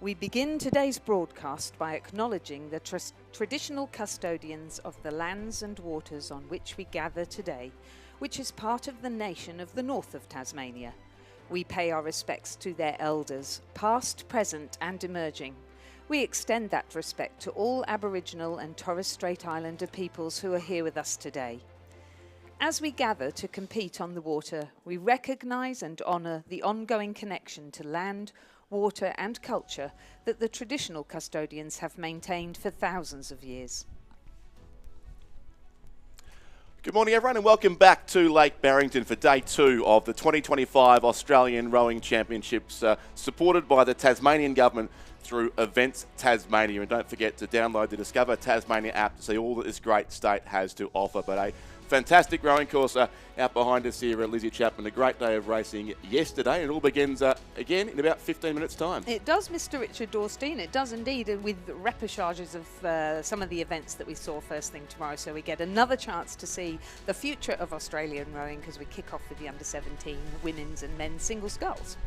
We begin today's broadcast by acknowledging the traditional custodians of the lands and waters on which we gather today, which is part of the nation of the north of Tasmania. We pay our respects to their elders, past, present and emerging. We extend that respect to all Aboriginal and Torres Strait Islander peoples who are here with us today. As we gather to compete on the water, we recognise and honour the ongoing connection to land, water and culture that the traditional custodians have maintained for thousands of years. Good morning everyone and welcome back to Lake Barrington for day 2 of the 2025 Australian Rowing Championships supported by the Tasmanian Government through Events Tasmania. And don't forget to download the Discover Tasmania app to see all that this great state has to offer. But a fantastic rowing course out behind us here at Lizzie Chapman. A great day of racing yesterday. It all begins again in about 15 minutes time. It does, Mr. Richard Dorstein. It does indeed, with repechages of some of the events that we saw first thing tomorrow. So we get another chance to see the future of Australian rowing because we kick off with the under-17 women's and men's single sculls.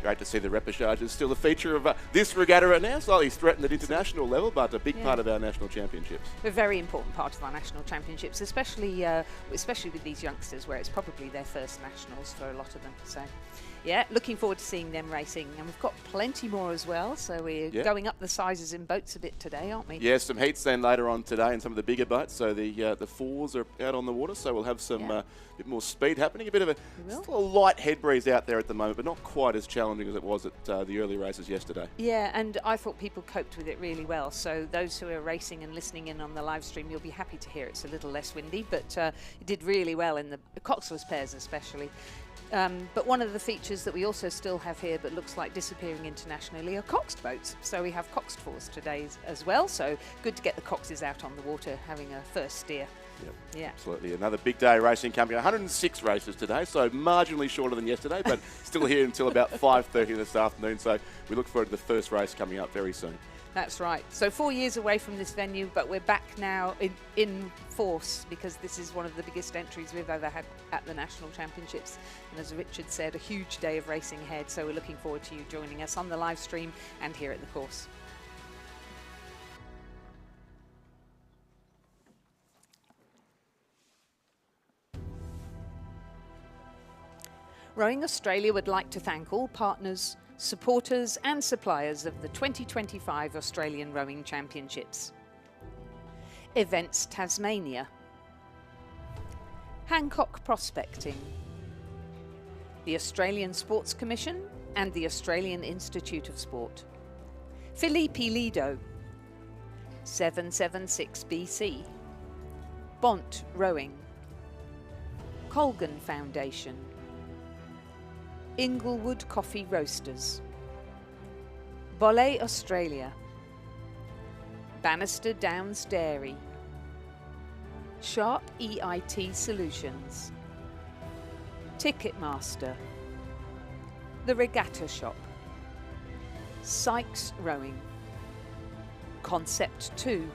Great to see the repechage is still a feature of this regatta right now, slightly threatened at international level, but a big part of our national championships. A very important part of our national championships, especially with these youngsters, where it's probably their first nationals for a lot of them. So, yeah, looking forward to seeing them racing. And we've got plenty more as well, so we're going up the sizes in boats a bit today, aren't we? Yeah, some heats then later on today in some of the bigger boats. So the fours are out on the water, so we'll have some bit more speed happening. A bit of still a light head breeze out there at the moment, but not quite as challenging as it was at the early races yesterday. Yeah, and I thought people coped with it really well. So those who are racing and listening in on the live stream, you'll be happy to hear it's a little less windy, but it did really well in the coxless pairs especially. But one of the features that we also still have here but looks like disappearing internationally are coxed boats. So we have coxed fours today as well. So good to get the coxes out on the water having a first steer. Yep, yeah, absolutely. Another big day racing coming. 106 races today, so marginally shorter than yesterday, but still here until about 5:30 this afternoon. So we look forward to the first race coming up very soon. That's right. So 4 years away from this venue, but we're back now in force because this is one of the biggest entries we've ever had at the National Championships. And as Richard said, a huge day of racing ahead. So we're looking forward to you joining us on the live stream and here at the course. Rowing Australia would like to thank all partners, supporters and suppliers of the 2025 Australian Rowing Championships. Events Tasmania, Hancock Prospecting, the Australian Sports Commission and the Australian Institute of Sport, Felipe Lido, 776 BC, Bont Rowing, Colgan Foundation, Inglewood Coffee Roasters, Bolle Australia, Bannister Downs Dairy, Sharp EIT Solutions, Ticketmaster, The Regatta Shop, Sykes Rowing, Concept 2,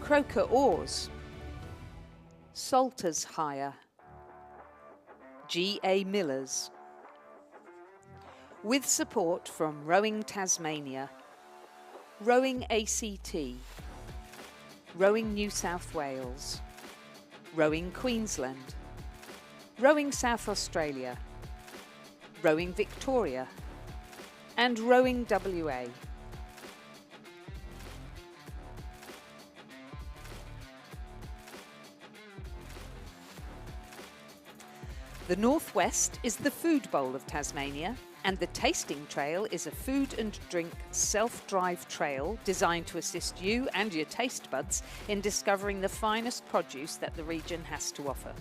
Croker Oars, Salters Hire, G.A. Millers, with support from Rowing Tasmania, Rowing ACT, Rowing New South Wales, Rowing Queensland, Rowing South Australia, Rowing Victoria, and Rowing WA. The Northwest is the food bowl of Tasmania, and the Tasting Trail is a food and drink self-drive trail designed to assist you and your taste buds in discovering the finest produce that the region has to offer.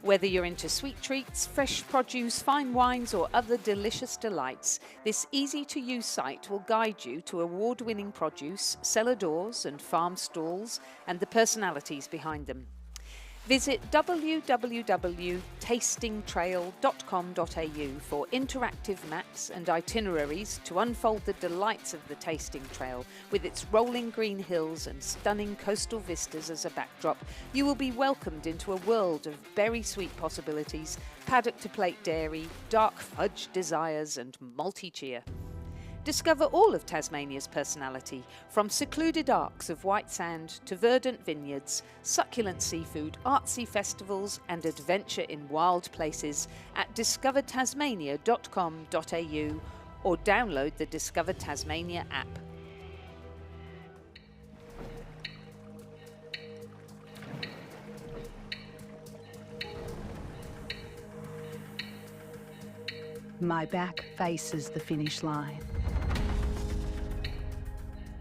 Whether you're into sweet treats, fresh produce, fine wines or other delicious delights, this easy-to-use site will guide you to award-winning produce, cellar doors and farm stalls and the personalities behind them. Visit www.tastingtrail.com.au for interactive maps and itineraries to unfold the delights of the Tasting Trail. With its rolling green hills and stunning coastal vistas as a backdrop, you will be welcomed into a world of berry sweet possibilities, paddock to plate dairy, dark fudge desires and malty cheer. Discover all of Tasmania's personality, from secluded arcs of white sand to verdant vineyards, succulent seafood, artsy festivals and adventure in wild places at discovertasmania.com.au or download the Discover Tasmania app. My back faces the finish line.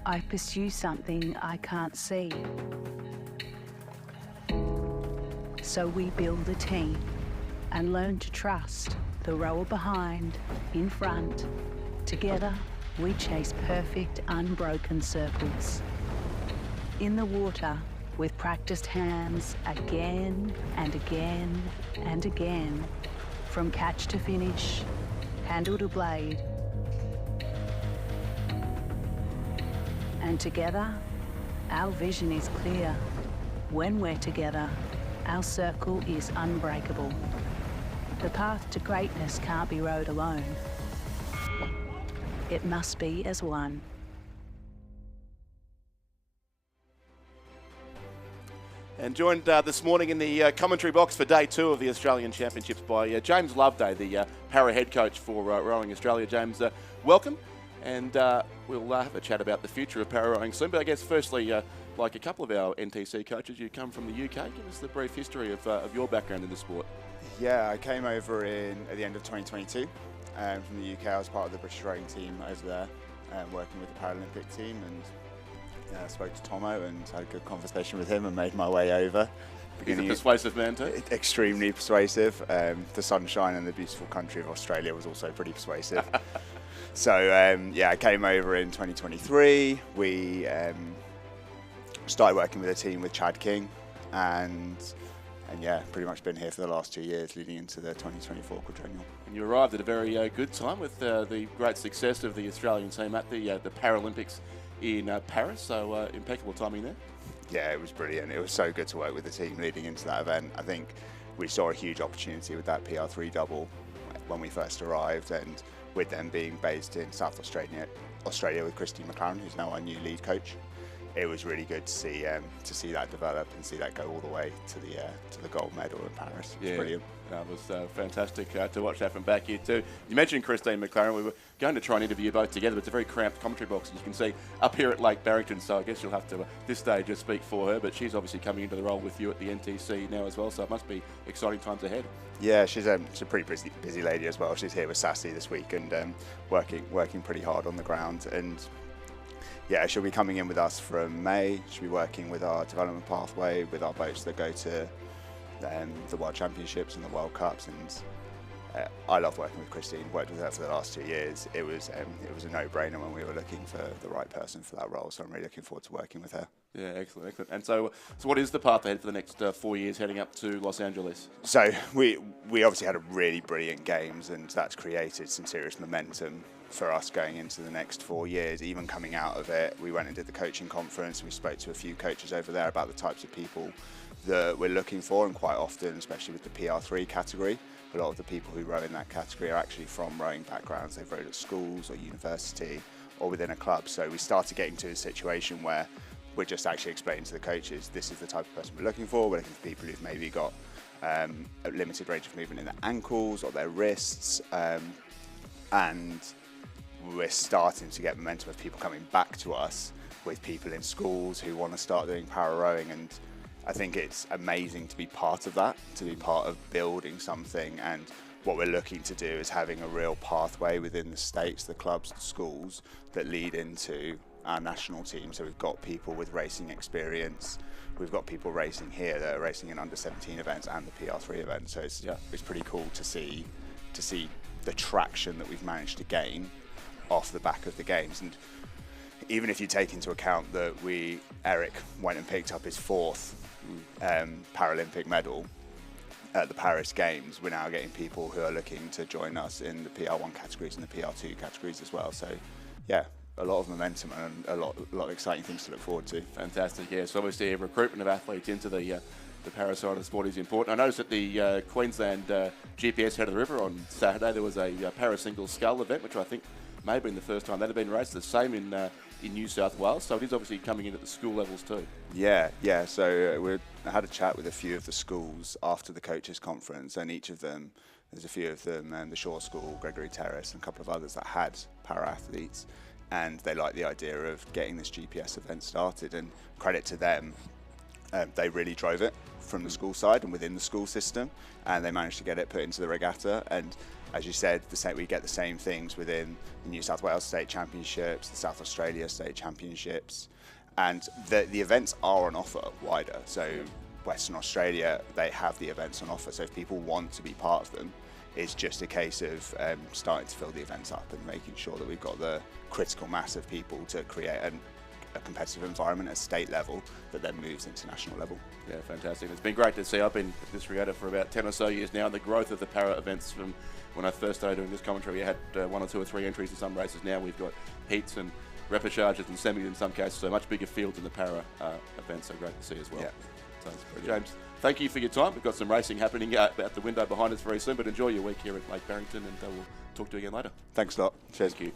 I pursue something I can't see. So we build a team and learn to trust the rower behind, in front. Together, we chase perfect, unbroken circles. In the water, with practiced hands, again and again and again, from catch to finish, handle to blade. And together, our vision is clear. When we're together, our circle is unbreakable. The path to greatness can't be rowed alone. It must be as one. And joined this morning in the commentary box for day 2 of the Australian Championships by James Loveday, the para head coach for Rowing Australia. James, welcome, and we'll have a chat about the future of para rowing soon. But I guess firstly, like a couple of our NTC coaches, you come from the UK. Give us the brief history of your background in the sport. Yeah, I came over at the end of 2022 from the UK. I was part of the British rowing team over there, working with the Paralympic team, and I spoke to Tomo and had a good conversation with him and made my way over. He's a persuasive man too. Extremely persuasive. The sunshine and the beautiful country of Australia was also pretty persuasive. So yeah, I came over in 2023. We started working with a team with Chad King, and yeah, pretty much been here for the last 2 years leading into the 2024 quadrennial. And you arrived at a very good time with the great success of the Australian team at the Paralympics in Paris, so impeccable timing there. Yeah, it was brilliant. It was so good to work with the team leading into that event. I think we saw a huge opportunity with that PR3 double when we first arrived, and with them being based in South Australia with Christine McLaren, who's now our new lead coach. It was really good to see that develop and see that go all the way to the gold medal in Paris. It was brilliant. It was fantastic to watch that from back here too. You mentioned Christine McLaren. We were going to try and interview you both together, but it's a very cramped commentary box, as you can see up here at Lake Barrington. So I guess you'll have to, at this stage, just speak for her. But she's obviously coming into the role with you at the NTC now as well. So it must be exciting times ahead. Yeah, she's a pretty busy lady as well. She's here with Sassy this week and working pretty hard on the ground. And yeah, she'll be coming in with us from May. She'll be working with our development pathway with our boats that go to the World Championships and the World Cups. And I love working with Christine. Worked with her for the last 2 years. It was a no-brainer when we were looking for the right person for that role. So I'm really looking forward to working with her. Yeah, excellent. And so what is the path ahead for the next 4 years heading up to Los Angeles? So we obviously had a really brilliant games, and that's created some serious momentum for us going into the next 4 years. Even coming out of it, we went and did the coaching conference. We spoke to a few coaches over there about the types of people that we're looking for, and quite often, especially with the PR3 category, a lot of the people who row in that category are actually from rowing backgrounds. They've rowed at schools or university or within a club. So we started getting to a situation where we're just actually explaining to the coaches, this is the type of person we're looking for. We're looking for people who've maybe got a limited range of movement in their ankles or their wrists, and we're starting to get momentum of people coming back to us with people in schools who want to start doing para rowing. And I think it's amazing to be part of that, to be part of building something. And what we're looking to do is having a real pathway within the states, the clubs, the schools that lead into our national team. So we've got people with racing experience. We've got people racing here that are racing in under 17 events and the PR3 event. So it's pretty cool to see the traction that we've managed to gain off the back of the games. And even if you take into account that Eric went and picked up his 4th Paralympic medal at the Paris Games, we're now getting people who are looking to join us in the PR1 categories and the PR2 categories as well. So yeah, a lot of momentum and a lot of exciting things to look forward to. Fantastic. Yes, obviously recruitment of athletes into the para side of the sport is important. I noticed at the Queensland GPS Head of the River on Saturday there was a para single scull event, which I think may have been the first time that had been raced. The same in New South Wales, so it is obviously coming in at the school levels too. Yeah. So I had a chat with a few of the schools after the coaches conference, and each of them, there's a few of them, the Shore School, Gregory Terrace, and a couple of others that had para-athletes, and they like the idea of getting this GPS event started, and credit to them, they really drove it from the school side and within the school system, and they managed to get it put into the regatta. And as you said, we get the same things within the New South Wales State Championships, the South Australia State Championships, and the events are on offer wider. So Western Australia, they have the events on offer, so if people want to be part of them, it's just a case of starting to fill the events up and making sure that we've got the critical mass of people to create a competitive environment at state level that then moves into national level. Yeah, fantastic. It's been great to see. I've been at this regatta for about 10 or so years now, and the growth of the para events from when I first started doing this commentary, we had 1 or 2 or 3 entries in some races. Now we've got heats and repechages and semis in some cases, so much bigger fields in the para events, so great to see as well. Yeah. So, James, thank you for your time. We've got some racing happening out the window behind us very soon, but enjoy your week here at Lake Barrington, and we'll talk to you again later. Thanks a lot. Cheers. Thank you.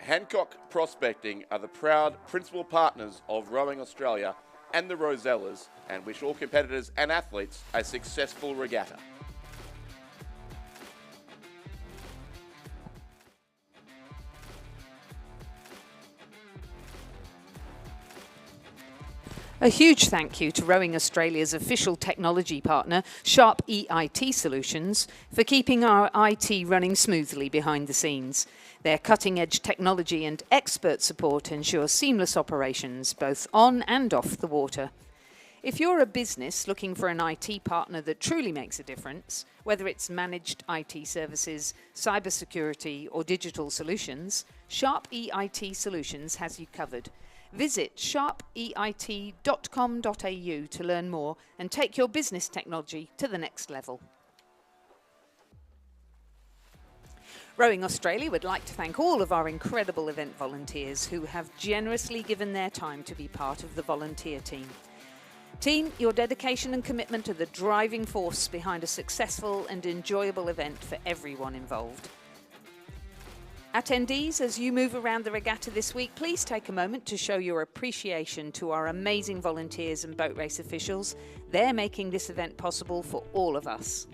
Hancock Prospecting are the proud principal partners of Rowing Australia and the Rosellas, and wish all competitors and athletes a successful regatta. A huge thank you to Rowing Australia's official technology partner, Sharp EIT Solutions, for keeping our IT running smoothly behind the scenes. Their cutting-edge technology and expert support ensure seamless operations both on and off the water. If you're a business looking for an IT partner that truly makes a difference, whether it's managed IT services, cybersecurity, or digital solutions, Sharp EIT Solutions has you covered. Visit sharpeit.com.au to learn more and take your business technology to the next level. Rowing Australia would like to thank all of our incredible event volunteers who have generously given their time to be part of the volunteer team. Team, your dedication and commitment are the driving force behind a successful and enjoyable event for everyone involved. Attendees, as you move around the regatta this week, please take a moment to show your appreciation to our amazing volunteers and boat race officials. They're making this event possible for all of us.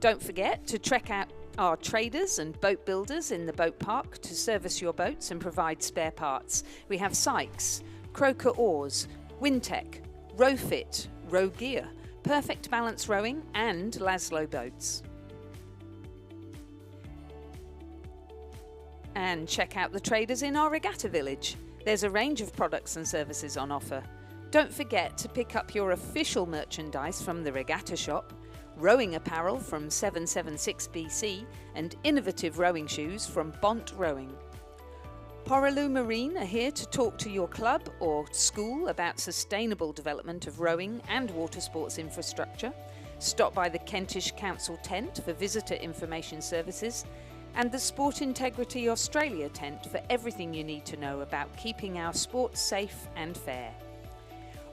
Don't forget to check out our traders and boat builders in the boat park to service your boats and provide spare parts. We have Sykes, Croker Oars, Wintech, Rowfit, Row Gear, Perfect Balance Rowing and Laszlo Boats. And check out the traders in our regatta village. There's a range of products and services on offer. Don't forget to pick up your official merchandise from the regatta shop, rowing apparel from 776 BC, and innovative rowing shoes from Bont Rowing. Poraloo Marine are here to talk to your club or school about sustainable development of rowing and water sports infrastructure. Stop by the Kentish Council tent for visitor information services, and the Sport Integrity Australia tent for everything you need to know about keeping our sports safe and fair.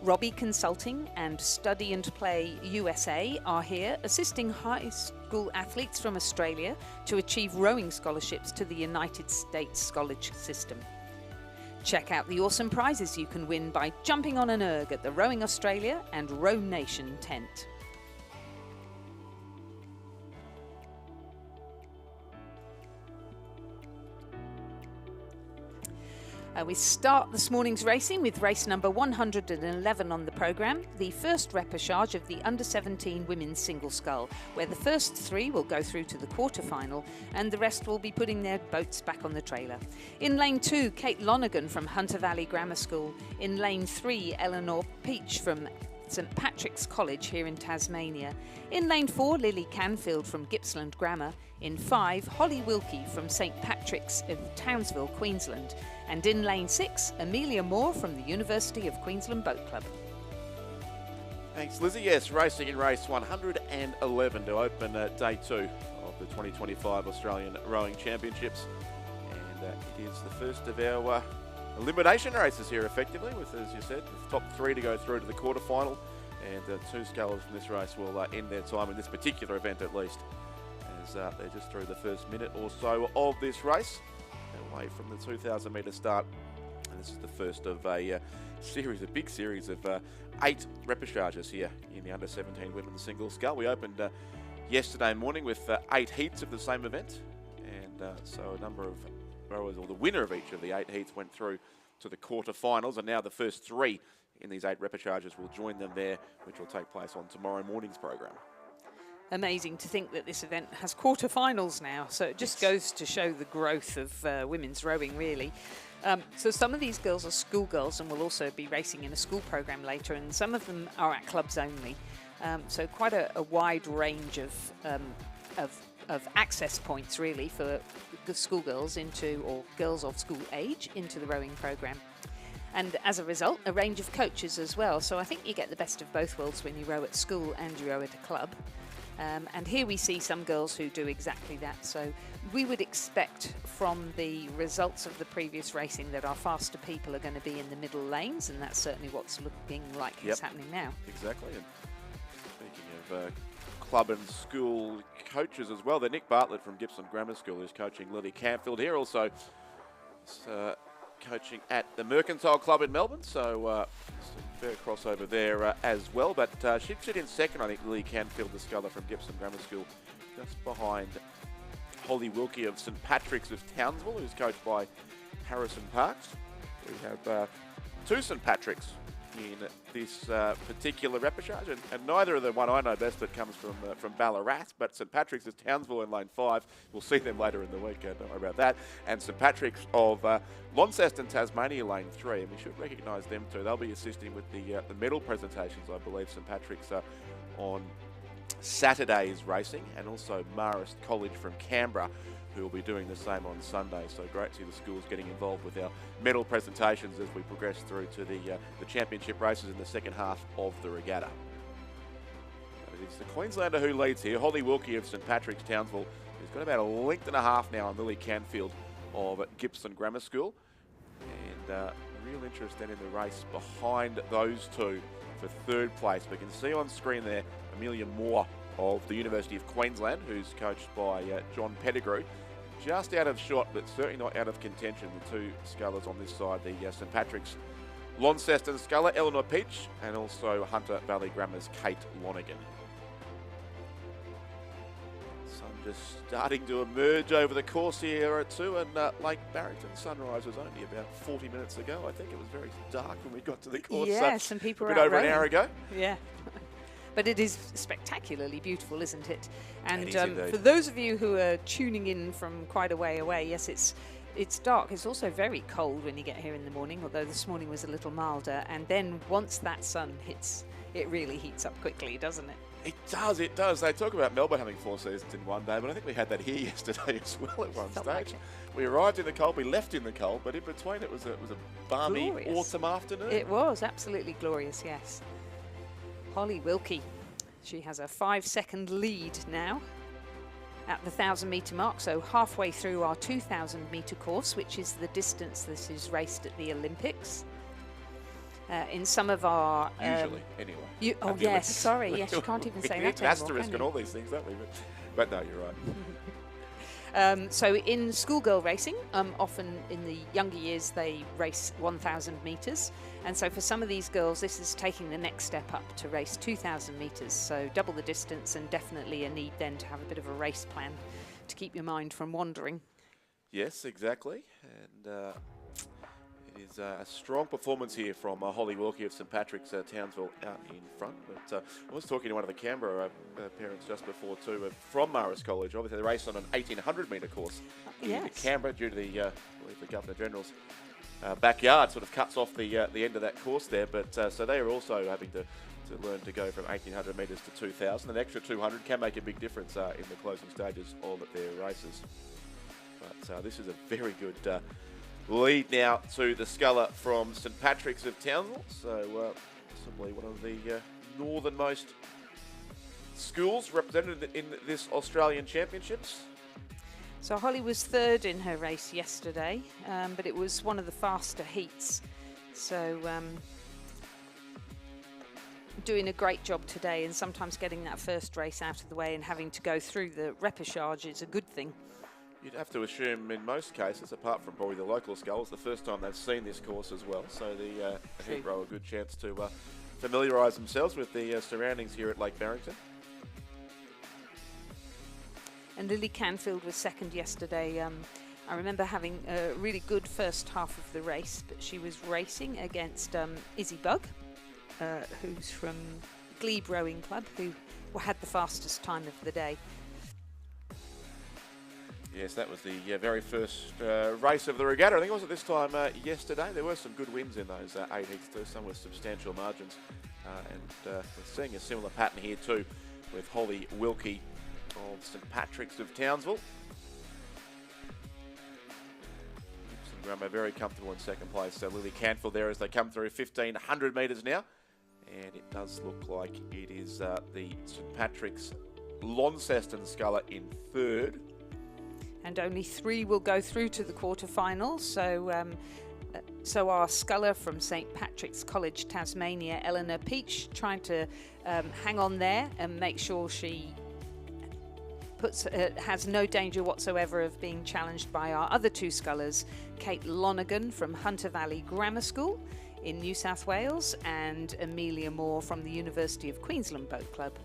Robbie Consulting and Study and Play USA are here assisting high school athletes from Australia to achieve rowing scholarships to the United States Scholarship System. Check out the awesome prizes you can win by jumping on an erg at the Rowing Australia and Row Nation tent. We start this morning's racing with race number 111 on the programme, the first repechage of the under-17 women's single scull, where the first 3 will go through to the quarter-final and the rest will be putting their boats back on the trailer. In lane 2, Kate Lonergan from Hunter Valley Grammar School. In lane 3, Eleanor Peach from St Patrick's College here in Tasmania. In lane 4, Lily Canfield from Gippsland Grammar. In 5, Holly Wilkie from St Patrick's of Townsville, Queensland. And in lane 6, Amelia Moore from the University of Queensland Boat Club. Thanks, Lizzie. Yes, racing in race 111 to open day 2 of the 2025 Australian Rowing Championships. And it is the first of our elimination races here, effectively, with, as you said, the top 3 to go through to the quarterfinal. And 2 scullers from this race will end their time in this particular event, at least, as they're just through the first minute or so of this race, away from the 2,000 metre start. And this is the first of a big series of 8 repechages here in the under-17 women's single scull. We opened yesterday morning with 8 heats of the same event, and so a number of rowers, or the winner of each of the 8 heats, went through to the quarterfinals, and now the first 3 in these 8 repechages will join them there, which will take place on tomorrow morning's program. Amazing to think that this event has quarterfinals now, so it just goes to show the growth of women's rowing, really. So some of these girls are schoolgirls and will also be racing in a school program later, and some of them are at clubs only. So quite a wide range of access points, really, for the schoolgirls into, or girls of school age, into the rowing program. And as a result, a range of coaches as well. So I think you get the best of both worlds when you row at school and you row at a club. And here we see some girls who do exactly that. So we would expect from the results of the previous racing that our faster people are going to be in the middle lanes, and that's certainly what's looking like is happening now. Exactly. And speaking of club and school coaches as well, Nick Bartlett from Gippsland Grammar School is coaching Lily Canfield here, also coaching at the Mercantile Club in Melbourne, so some fair crossover there as well. But she'd sit in second, I think, Lily Canfield, the sculler from Gippsland Grammar School, just behind Holly Wilkie of St Patrick's of Townsville, who's coached by Harrison Parks. We have 2 St Patrick's in this particular repechage, and neither of the one I know best that comes from Ballarat, but St Patrick's is Townsville in lane 5. We'll see them later in the week, don't worry about that. And St Patrick's of Launceston, Tasmania, lane 3, and we should recognise them too. They'll be assisting with the medal presentations, I believe. St Patrick's on Saturday's racing, and also Marist College from Canberra, who will be doing the same on Sunday. So great to see the schools getting involved with our medal presentations as we progress through to the championship races in the second half of the regatta. It's the Queenslander who leads here. Holly Wilkie of St Patrick's Townsville has got about a length and a half now on Lily Canfield of Gippsland Grammar School. And real interest then in the race behind those 2 for 3rd place. We can see on screen there Amelia Moore of the University of Queensland, who's coached by John Pettigrew. Just out of shot, but certainly not out of contention, the 2 scullers on this side, the St Patrick's Launceston sculler, Eleanor Peach, and also Hunter Valley Grammar's Kate Lonergan. Sun just starting to emerge over the course here too, and Lake Barrington sunrise was only about 40 minutes ago. I think it was very dark when we got to the course. Yes, and people were a bit out over rowing. An hour ago. Yeah. But it is spectacularly beautiful, isn't it? And It is for those of you who are tuning in from quite a way away, yes, it's dark. It's also very cold when you get here in the morning, although this morning was a little milder. And then once that sun hits, it really heats up quickly, doesn't it? It does. They talk about Melbourne having 4 seasons in one day, but I think we had that here yesterday as well at one Felt stage. like it. We arrived in the cold, we left in the cold, but in between it was a balmy Glorious. autumn afternoon. It was absolutely glorious, yes. Holly Wilkie, she has a 5-second lead now at the 1,000 metre mark, so halfway through our 2,000 metre course, which is the distance that is raced at the Olympics. In some of our... Usually, anyway. Oh, yes, sorry, yes, you can't even say that anymore, asterisk can and you? all these things, don't we? But no, you're right. So in schoolgirl racing, often in the younger years they race 1,000 metres, and so for some of these girls this is taking the next step up to race 2,000 metres, so double the distance, and definitely a need then to have a bit of a race plan to keep your mind from wandering. Yes, exactly. And it is a strong performance here from Holly Wilkie of St Patrick's, Townsville, out in front. But I was talking to one of the Canberra parents just before too, from Marist College. Obviously they race on an 1,800 metre course in Canberra due to the, I believe the Governor General's backyard sort of cuts off the end of that course there. But so they are also having to learn to go from 1,800 metres to 2,000. An extra 200 can make a big difference in the closing stages of their races. But this is a very good lead now to the sculler from St Patrick's of Townsville. So possibly one of the northernmost schools represented in this Australian Championships. So Holly was third in her race yesterday, but it was one of the faster heats. So doing a great job today, and sometimes getting that first race out of the way and having to go through the repechage is a good thing. You'd have to assume in most cases, apart from probably the local sculls, the first time they've seen this course as well. So the heat row a good chance to familiarise themselves with the surroundings here at Lake Barrington. And Lily Canfield was second yesterday. I remember having a really good first half of the race, but she was racing against Izzy Bug, who's from Glebe Rowing Club, who had the fastest time of the day. Yes, that was the very first race of the regatta. I think it was at this time yesterday. There were some good wins in those 8 heats too, some with substantial margins. And we're seeing a similar pattern here too with Holly Wilkie of St Patrick's of Townsville. Gibson Grummer very comfortable in second place. So Lily Canfield there as they come through 1,500 metres now. And it does look like it is the St Patrick's Launceston sculler in third. And only 3 will go through to the quarterfinals. So our sculler from St Patrick's College, Tasmania, Eleanor Peach, trying to hang on there and make sure she has no danger whatsoever of being challenged by our other 2 scullers, Kate Lonergan from Hunter Valley Grammar School in New South Wales, and Amelia Moore from the University of Queensland Boat Club,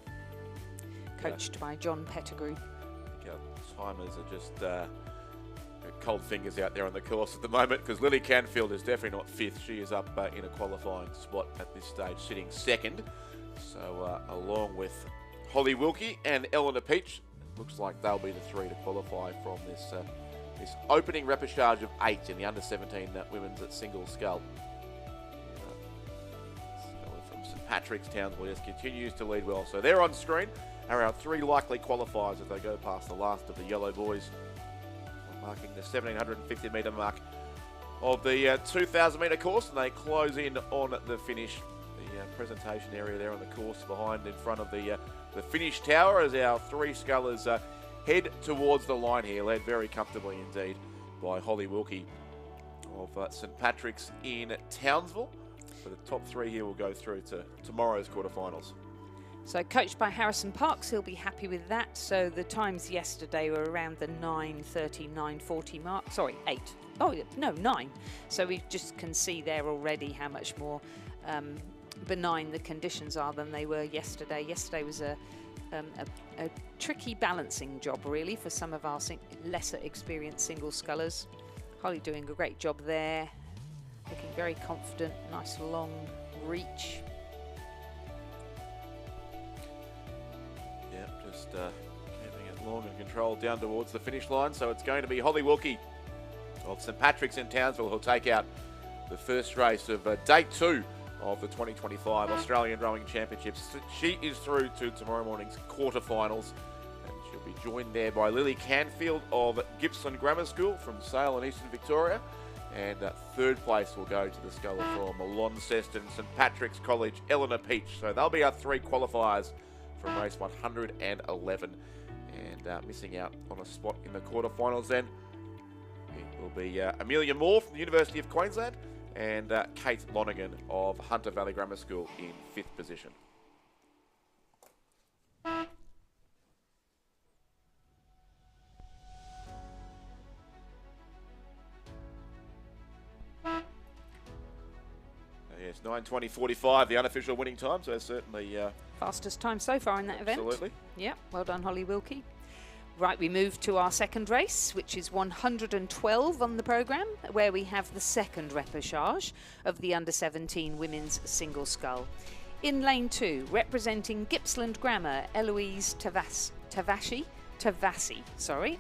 coached by John Pettigrew. Timers are just cold fingers out there on the course at the moment, because Lily Canfield is definitely not 5th. She is up in a qualifying spot at this stage, sitting 2nd. So along with Holly Wilkie and Eleanor Peach, it looks like they'll be the 3 to qualify from this opening repechage of 8 in the under-17 women's at single scull. From St Patrick's, Townsville just continues to lead well. So they're on screen. Are our 3 likely qualifiers as they go past the last of the yellow boys, marking the 1,750 metre mark of the 2,000 metre course, and they close in on the finish. The presentation area there on the course behind in front of the finish tower as our 3 scullers head towards the line here, led very comfortably indeed by Holly Wilkie of St Patrick's in Townsville. So the top 3 here will go through to tomorrow's quarterfinals. So coached by Harrison Parks, he'll be happy with that. So the times yesterday were around the 9:30, 9:40 mark. Sorry, 8. Oh, no, 9. So we just can see there already how much more benign the conditions are than they were yesterday. Yesterday was a tricky balancing job, really, for some of our lesser experienced single scullers. Holly doing a great job there. Looking very confident, nice long reach. Keeping it long and controlled down towards the finish line. So it's going to be Holly Wilkie of St Patrick's in Townsville who'll take out the first race of day 2 of the 2025 Australian Rowing Championships. She is through to tomorrow morning's quarterfinals, and she'll be joined there by Lily Canfield of Gippsland Grammar School from Sale in Eastern Victoria. And 3rd place will go to the sculler from Launceston St Patrick's College, Eleanor Peach. So they'll be our 3 qualifiers from race 111, and missing out on a spot in the quarterfinals then it will be Amelia Moore from the University of Queensland and Kate Lonergan of Hunter Valley Grammar School in 5th position. Yes, 9:20.45, the unofficial winning time, so certainly... Fastest time so far in that event. Absolutely. Yeah, well done, Holly Wilkie. Right, we move to our second race, which is 112 on the programme, where we have the second repechage of the under-17 women's single scull. In lane 2, representing Gippsland Grammar, Eloise Tavassi,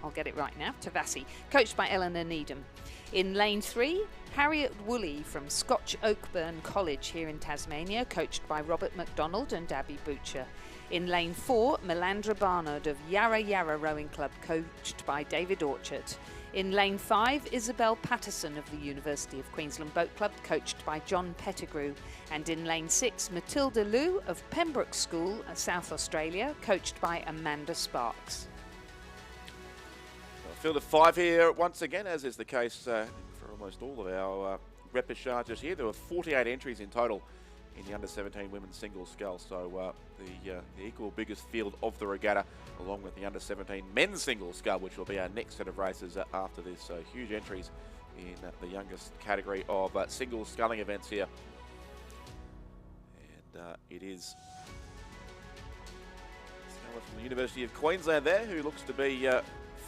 I'll get it right now, Tavassi, coached by Eleanor Needham. In lane 3, Harriet Woolley from Scotch Oakburn College here in Tasmania, coached by Robert MacDonald and Abby Butcher. In lane 4, Melandra Barnard of Yarra Yarra Rowing Club, coached by David Orchard. In lane 5, Isabel Patterson of the University of Queensland Boat Club, coached by John Pettigrew. And in lane 6, Matilda Liu of Pembroke School, South Australia, coached by Amanda Sparks. Field of 5 here once again, as is the case for almost all of our repechages here. There were 48 entries in total in the under-17 women's single scull, so the equal biggest field of the regatta, along with the under-17 men's single scull, which will be our next set of races after this. So huge entries in the youngest category of single sculling events here. And it is Sculler from the University of Queensland there, who looks to be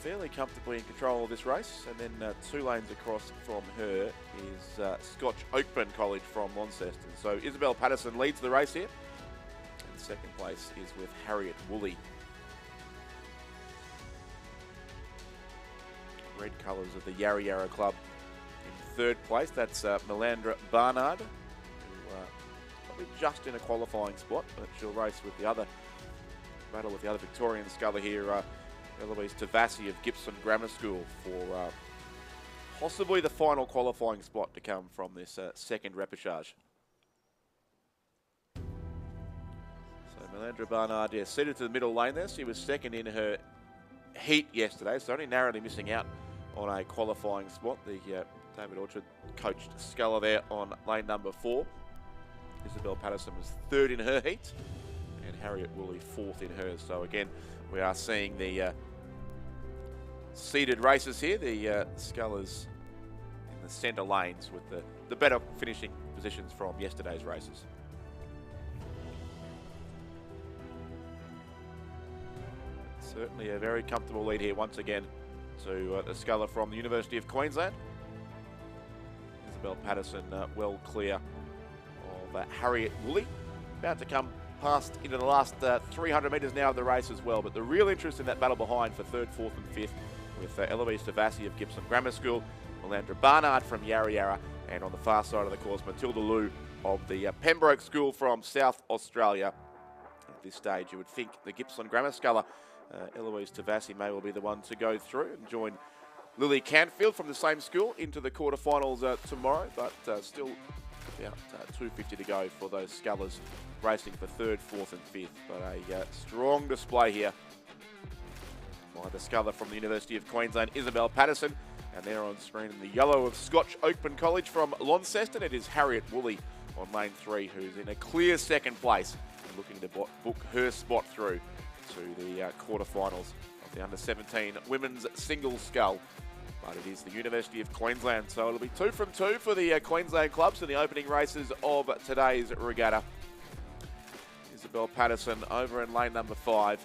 fairly comfortably in control of this race. And then 2 lanes across from her is Scotch Oakburn College from Launceston. So Isabel Patterson leads the race here. And second place is with Harriet Woolley. Red colours of the Yarra Yarra Club. In third place, that's Melandra Barnard, who probably just in a qualifying spot, but she'll race with the other, battle with the other Victorian sculler here, Eloise Tavassi of Gippsland Grammar School, for possibly the final qualifying spot to come from this second repechage. So Melandra Barnard, yeah, seated to the middle lane there. She was second in her heat yesterday, so only narrowly missing out on a qualifying spot. The David Orchard coached sculler there on lane number 4. Isabel Patterson was third in her heat, and Harriet Woolley fourth in hers. So again, we are seeing the seeded races here, the scullers in the centre lanes with the better finishing positions from yesterday's races. Certainly a very comfortable lead here once again to the sculler from the University of Queensland. Isabel Patterson well clear of Harriet Woolley. About to come past into the last 300 metres now of the race as well. But the real interest in that battle behind for third, fourth and fifth with Eloise Tavassi of Gippsland Grammar School, Melandra Barnard from Yarra Yarra, and on the far side of the course, Matilda Liu of the Pembroke School from South Australia. At this stage, you would think the Gippsland Grammar Sculler, Eloise Tavassi, may well be the one to go through and join Lily Canfield from the same school into the quarterfinals tomorrow, but still about 250 to go for those scullers racing for third, fourth and fifth. But a strong display here by the sculler from the University of Queensland, Isabel Patterson. And there on screen in the yellow of Scotch Oakburn College from Launceston, it is Harriet Woolley on lane 3, who's in a clear second place and looking to book her spot through to the quarterfinals of the under-17 women's single scull. But it is the University of Queensland, so it'll be 2 from 2 for the Queensland clubs in the opening races of today's regatta. Isabel Patterson over in lane number 5,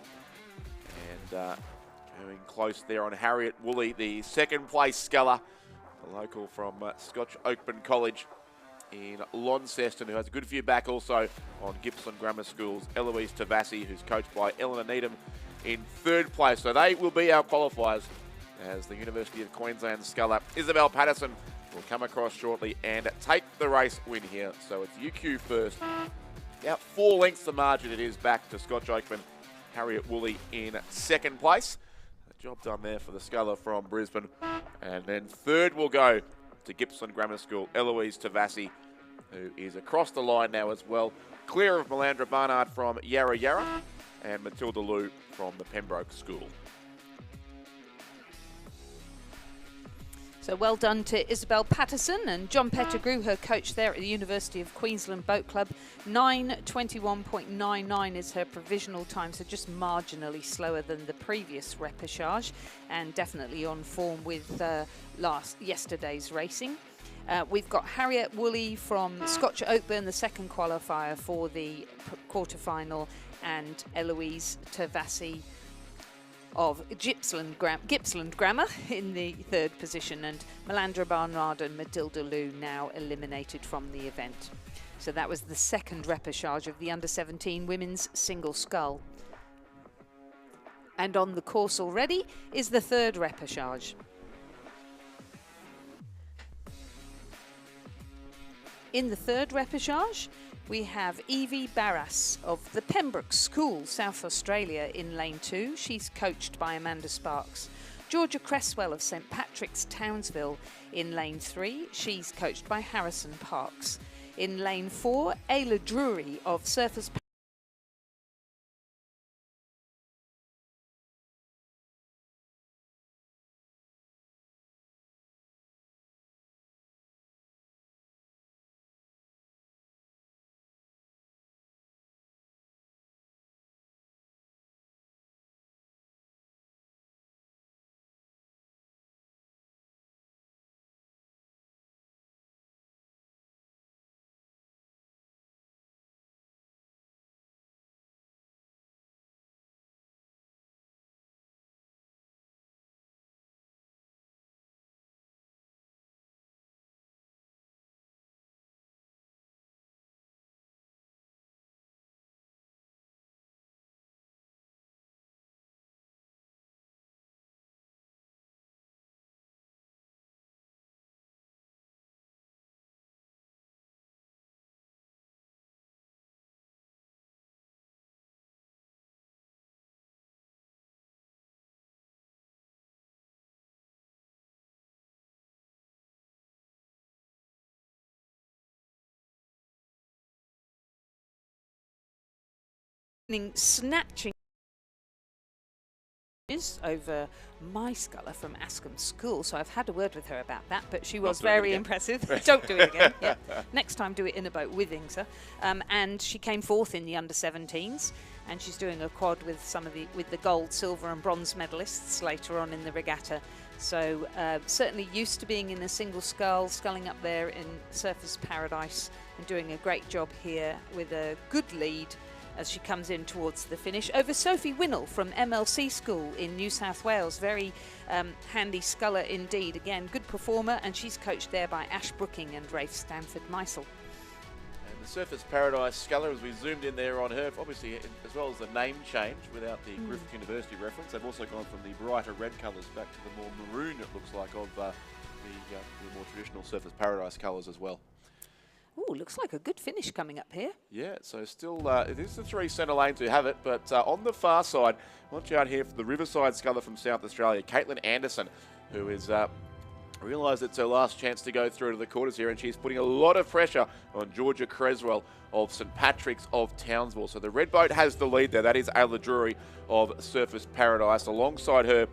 and going close there on Harriet Woolley, the second place sculler, the local from Scotch Oakburn College in Launceston, who has a good view back also on Gippsland Grammar School's Eloise Tavassi, who's coached by Eleanor Needham in third place. So they will be our qualifiers, as the University of Queensland sculler Isabel Patterson will come across shortly and take the race win here. So it's UQ first. About 4 lengths the margin it is back to Scotch Oakburn. Harriet Woolley in second place. A job done there for the sculler from Brisbane. And then third will go to Gippsland Grammar School, Eloise Tavassi, who is across the line now as well. Clear of Melandra Barnard from Yarra Yarra and Matilda Liu from the Pembroke School. So well done to Isabel Patterson and John Pettigrew, her coach there at the University of Queensland Boat Club. 9:21.99 is her provisional time, so just marginally slower than the previous repechage, and definitely on form with yesterday's racing. We've got Harriet Woolley from Scotch Oakburn, the second qualifier for the quarter-final, and Eloise Tervasi of Gippsland Grammar in the third position, and Melandra Barnard and Matilda Liu now eliminated from the event. So that was the second repechage of the under-17 women's single scull. And on the course already is the third repechage. In the third repechage, we have Evie Barras of the Pembroke School, South Australia, in lane 2. She's coached by Amanda Sparks. Georgia Cresswell of St Patrick's, Townsville, in lane 3. She's coached by Harrison Parks. In lane 4, Ayla Drury of Surfers snatching over my sculler from Ascombe School, so I've had a word with her about that, but she was very impressive. Don't do it again. Yeah. Next time do it in a boat with Ingsa. And she came fourth in the under-17s, and she's doing a quad with the gold, silver and bronze medalists later on in the regatta. So certainly used to being in a single scull, sculling up there in Surfers Paradise, and doing a great job here with a good lead as she comes in towards the finish over Sophie Winnell from MLC School in New South Wales. Very handy sculler indeed. Again, good performer, and she's coached there by Ash Brooking and Rafe Stanford-Meisel. And the Surfers Paradise sculler, as we zoomed in there on her, obviously as well as the name change without the Griffith University reference, they've also gone from the brighter red colours back to the more maroon, it looks like, of the more traditional Surfers Paradise colours as well. Oh, looks like a good finish coming up here. Yeah, so still, it is the 3 centre lanes who have it, but on the far side, watch out here for the Riverside sculler from South Australia, Caitlin Anderson, who is realised it's her last chance to go through to the quarters here, and she's putting a lot of pressure on Georgia Creswell of St Patrick's of Townsville. So the red boat has the lead there. That is Ayla Drury of Surfers Paradise. Alongside her,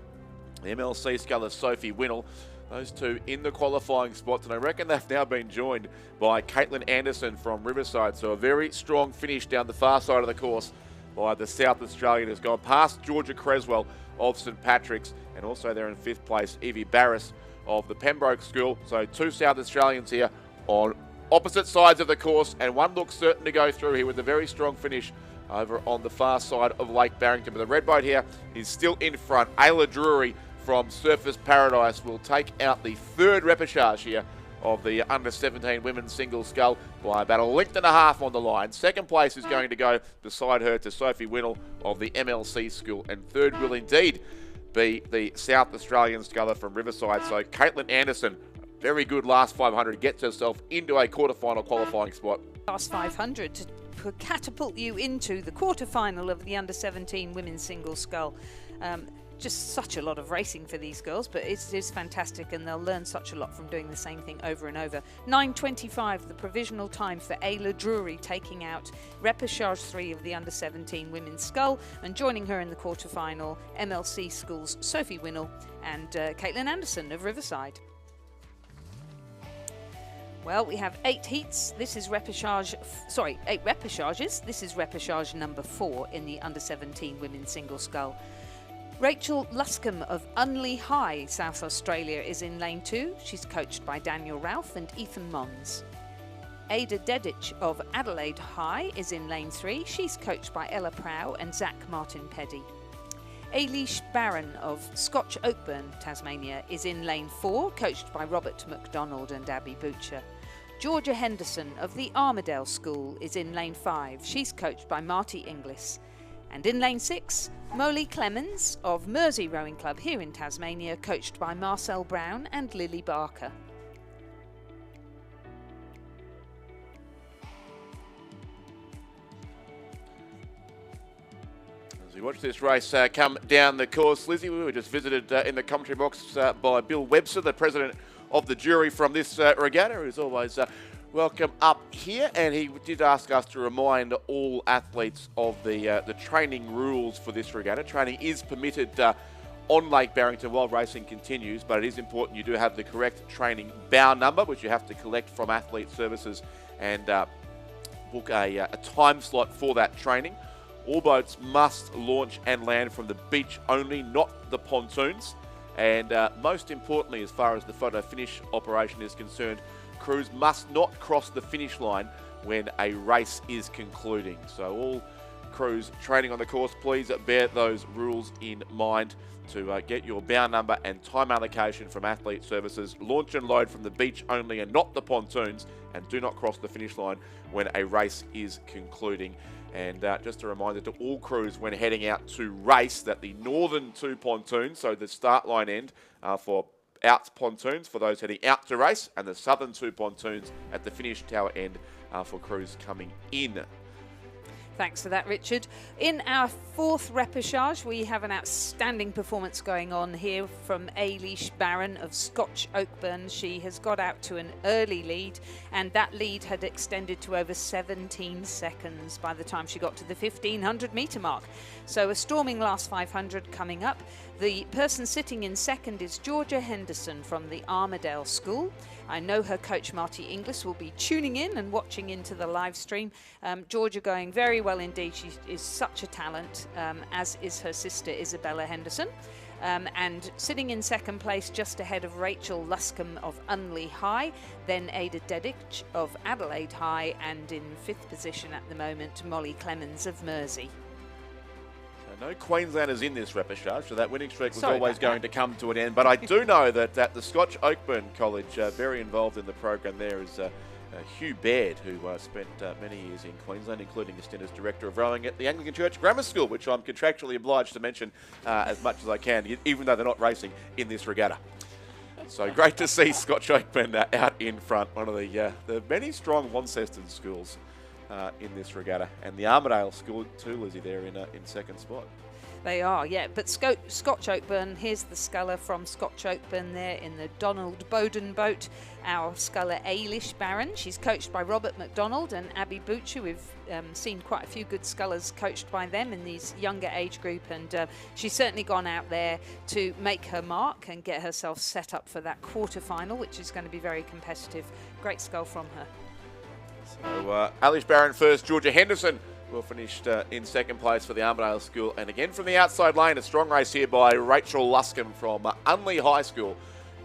the MLC sculler Sophie Winnell. Those two in the qualifying spots, and I reckon they've now been joined by Caitlin Anderson from Riverside. So a very strong finish down the far side of the course by the South Australian, has gone past Georgia Creswell of St Patrick's, and also there in 5th place, Evie Barras of the Pembroke School. So 2 South Australians here on opposite sides of the course, and one looks certain to go through here with a very strong finish over on the far side of Lake Barrington. But the red boat here is still in front. Ayla Drury from Surfers Paradise will take out the 3rd repechage here of the under-17 women's single scull by about 1.5 lengths on the line. 2nd place is going to go beside her to Sophie Winnell of the MLC School, and 3rd will indeed be the South Australian sculler from Riverside. So Caitlin Anderson, very good last 500, gets herself into a quarterfinal qualifying spot. Last 500 to catapult you into the quarterfinal of the under-17 women's single scull. Just such a lot of racing for these girls, but it is fantastic, and they'll learn such a lot from doing the same thing over and over. 9:25, the provisional time for Ayla Drury, taking out repechage 3 of the under-17 women's scull, and joining her in the quarterfinal, MLC School's Sophie Winnell and Caitlin Anderson of Riverside. Well, we have 8 heats. This is 8 repechages. This is repechage number 4 in the under-17 women's single scull. Rachel Luscombe of Unley High, South Australia, is in lane 2. She's coached by Daniel Ralph and Ethan Mons. Ada Dedic of Adelaide High is in lane 3. She's coached by Ella Prow and Zach Martin-Peddy. Ailish Barron of Scotch Oakburn, Tasmania, is in lane 4, coached by Robert McDonald and Abby Butcher. Georgia Henderson of the Armadale School is in lane 5. She's coached by Marty Inglis. And in lane 6, Molly Clemens of Mersey Rowing Club here in Tasmania, coached by Marcel Brown and Lily Barker. As we watch this race come down the course, Lizzie, we were just visited in the commentary box by Bill Webster, the president of the jury from this regatta, who's always welcome up here, and he did ask us to remind all athletes of the training rules for this regatta. Training is permitted on Lake Barrington while racing continues, but it is important you do have the correct training bow number, which you have to collect from Athlete Services and book a time slot for that training. All boats must launch and land from the beach only, not the pontoons. And most importantly, as far as the photo finish operation is concerned, crews must not cross the finish line when a race is concluding. So all crews training on the course, please bear those rules in mind to get your bow number and time allocation from Athlete Services. Launch and load from the beach only and not the pontoons, and do not cross the finish line when a race is concluding. And just a reminder to all crews when heading out to race that the northern 2 pontoons, so the start line end for out pontoons for those heading out to race, and the southern 2 pontoons at the finish tower end for crews coming in. Thanks for that, Richard. In our 4th repechage, we have an outstanding performance going on here from Ailish Barron of Scotch Oakburn. She has got out to an early lead, and that lead had extended to over 17 seconds by the time she got to the 1500 metre mark. So a storming last 500 coming up. The person sitting in second is Georgia Henderson from the Armadale School. I know her coach Marty Inglis will be tuning in and watching into the live stream. Georgia going very well indeed. She is such a talent, as is her sister Isabella Henderson. And sitting in second place just ahead of Rachel Luscombe of Unley High, then Ada Dedic of Adelaide High, and in 5th position at the moment Molly Clemens of Mersey. No Queenslanders in this repechage, so that winning streak was always going to come to an end. But I do know that at the Scotch Oakburn College, very involved in the program there is Hugh Baird, who spent many years in Queensland, including a stint as Director of Rowing at the Anglican Church Grammar School, which I'm contractually obliged to mention as much as I can, even though they're not racing in this regatta. So great to see Scotch Oakburn out in front, one of the many strong Launceston schools in this regatta, and the Armadale School too, Lizzie, there in second spot. They are, yeah, but Scotch Oakburn, here's the sculler from Scotch Oakburn there in the Donald Bowden boat, our sculler Ailish Barron. She's coached by Robert McDonald and Abby Butcher. We've seen quite a few good scullers coached by them in these younger age group, and she's certainly gone out there to make her mark and get herself set up for that quarter final, which is going to be very competitive. Great scull from her. So Ailish Barron first, Georgia Henderson will finish in second place for the Armadale School. And again from the outside lane, a strong race here by Rachel Luscombe from Unley High School,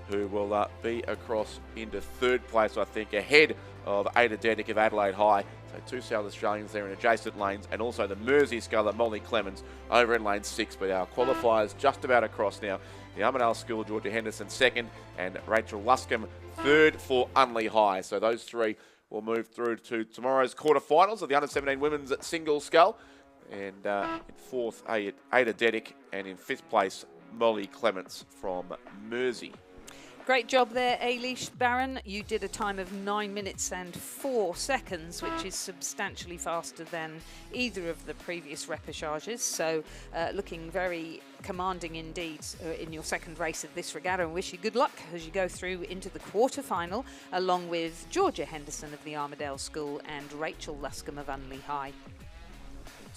who will be across into 3rd place, I think, ahead of Ada Dedic of Adelaide High. So 2 South Australians there in adjacent lanes, and also the Mersey sculler Molly Clemens over in lane 6. But our qualifiers just about across now. The Armadale School, Georgia Henderson 2nd, and Rachel Luscombe 3rd for Unley High. So those 3 will move through to tomorrow's quarterfinals of the Under-17 Women's Single Scull. And in 4th, Ada Dedic, and in 5th place, Molly Clements from Mersey. Great job there, Ailish Barron. You did a time of 9 minutes and 4 seconds, which is substantially faster than either of the previous repechages. So looking very commanding indeed in your second race of this regatta, and wish you good luck as you go through into the quarter-final, along with Georgia Henderson of the Armadale School and Rachel Luscombe of Unley High.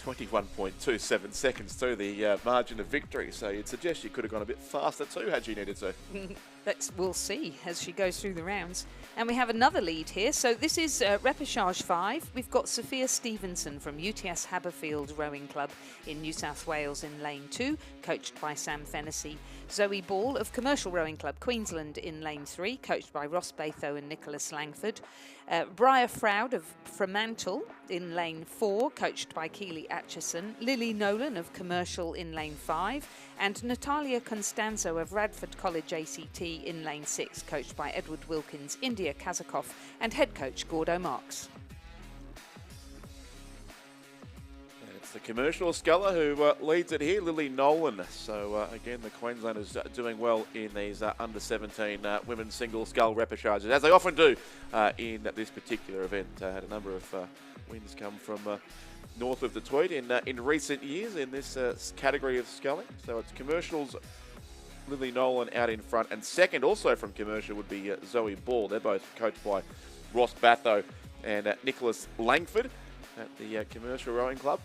21.27 seconds to the margin of victory, so you'd suggest you could have gone a bit faster too had you needed to. We'll see as she goes through the rounds. And we have another lead here. So this is repechage 5. We've got Sophia Stevenson from UTS Haberfield Rowing Club in New South Wales in lane 2, coached by Sam Fennessy. Zoe Ball of Commercial Rowing Club Queensland in lane 3, coached by Ross Batho and Nicholas Langford. Briar Froud of Fremantle in lane 4, coached by Keely Atchison. Lily Nolan of Commercial in lane 5. And Natalia Constanzo of Radford College ACT in lane 6, coached by Edward Wilkins, India Kazakov and head coach Gordo Marks. It's the Commercial sculler who leads it here, Lily Nolan. So again, the Queenslanders doing well in these under-17 women's single scull repechages, as they often do in this particular event. Had a number of wins come from north of the Tweed in recent years in this category of sculling. So it's Commercial's Lily Nolan out in front, and second also from Commercial would be Zoe Ball. They're both coached by Ross Batho and Nicholas Langford at the Commercial Rowing Club,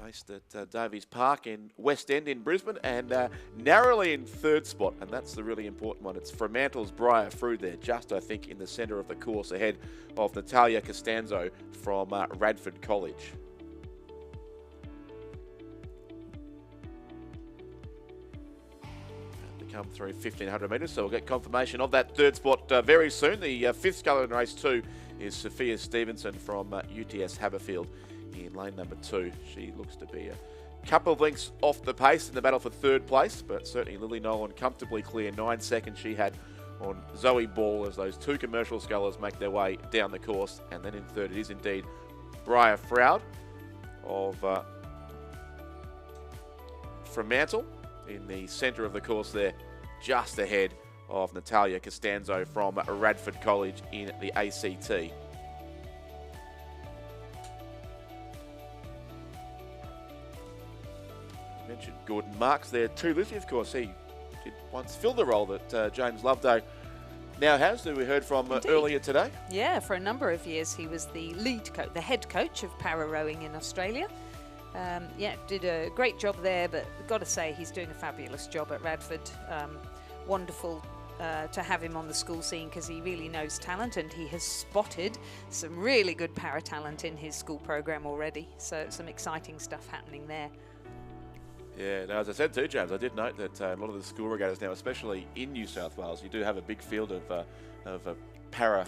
based at Davies Park in West End in Brisbane, and narrowly in third spot, and that's the really important one. It's Fremantle's Briar Froud there, just I think in the centre of the course, ahead of Natalia Costanzo from Radford College. Come through 1,500 metres, so we'll get confirmation of that third spot very soon. The fifth sculler in race 2 is Sophia Stevenson from UTS Haberfield in lane number 2. She looks to be a couple of lengths off the pace in the battle for third place, but certainly Lily Nolan comfortably clear. 9 seconds she had on Zoe Ball as those two Commercial scullers make their way down the course. And then in third it is indeed Briar Froud of Fremantle in the centre of the course there, just ahead of Natalia Costanzo from Radford College in the ACT. Mentioned Gordon Marks there too, Lizzie. Of course, he did once fill the role that James Loveday now has, who we heard from earlier today. Yeah, for a number of years he was the the head coach of para rowing in Australia. Yeah, did a great job there, but got to say he's doing a fabulous job at Radford. Wonderful to have him on the school scene, because he really knows talent, and he has spotted some really good para talent in his school program already. So some exciting stuff happening there. Yeah, now as I said too, James, I did note that a lot of the school regattas now, especially in New South Wales, you do have a big field of para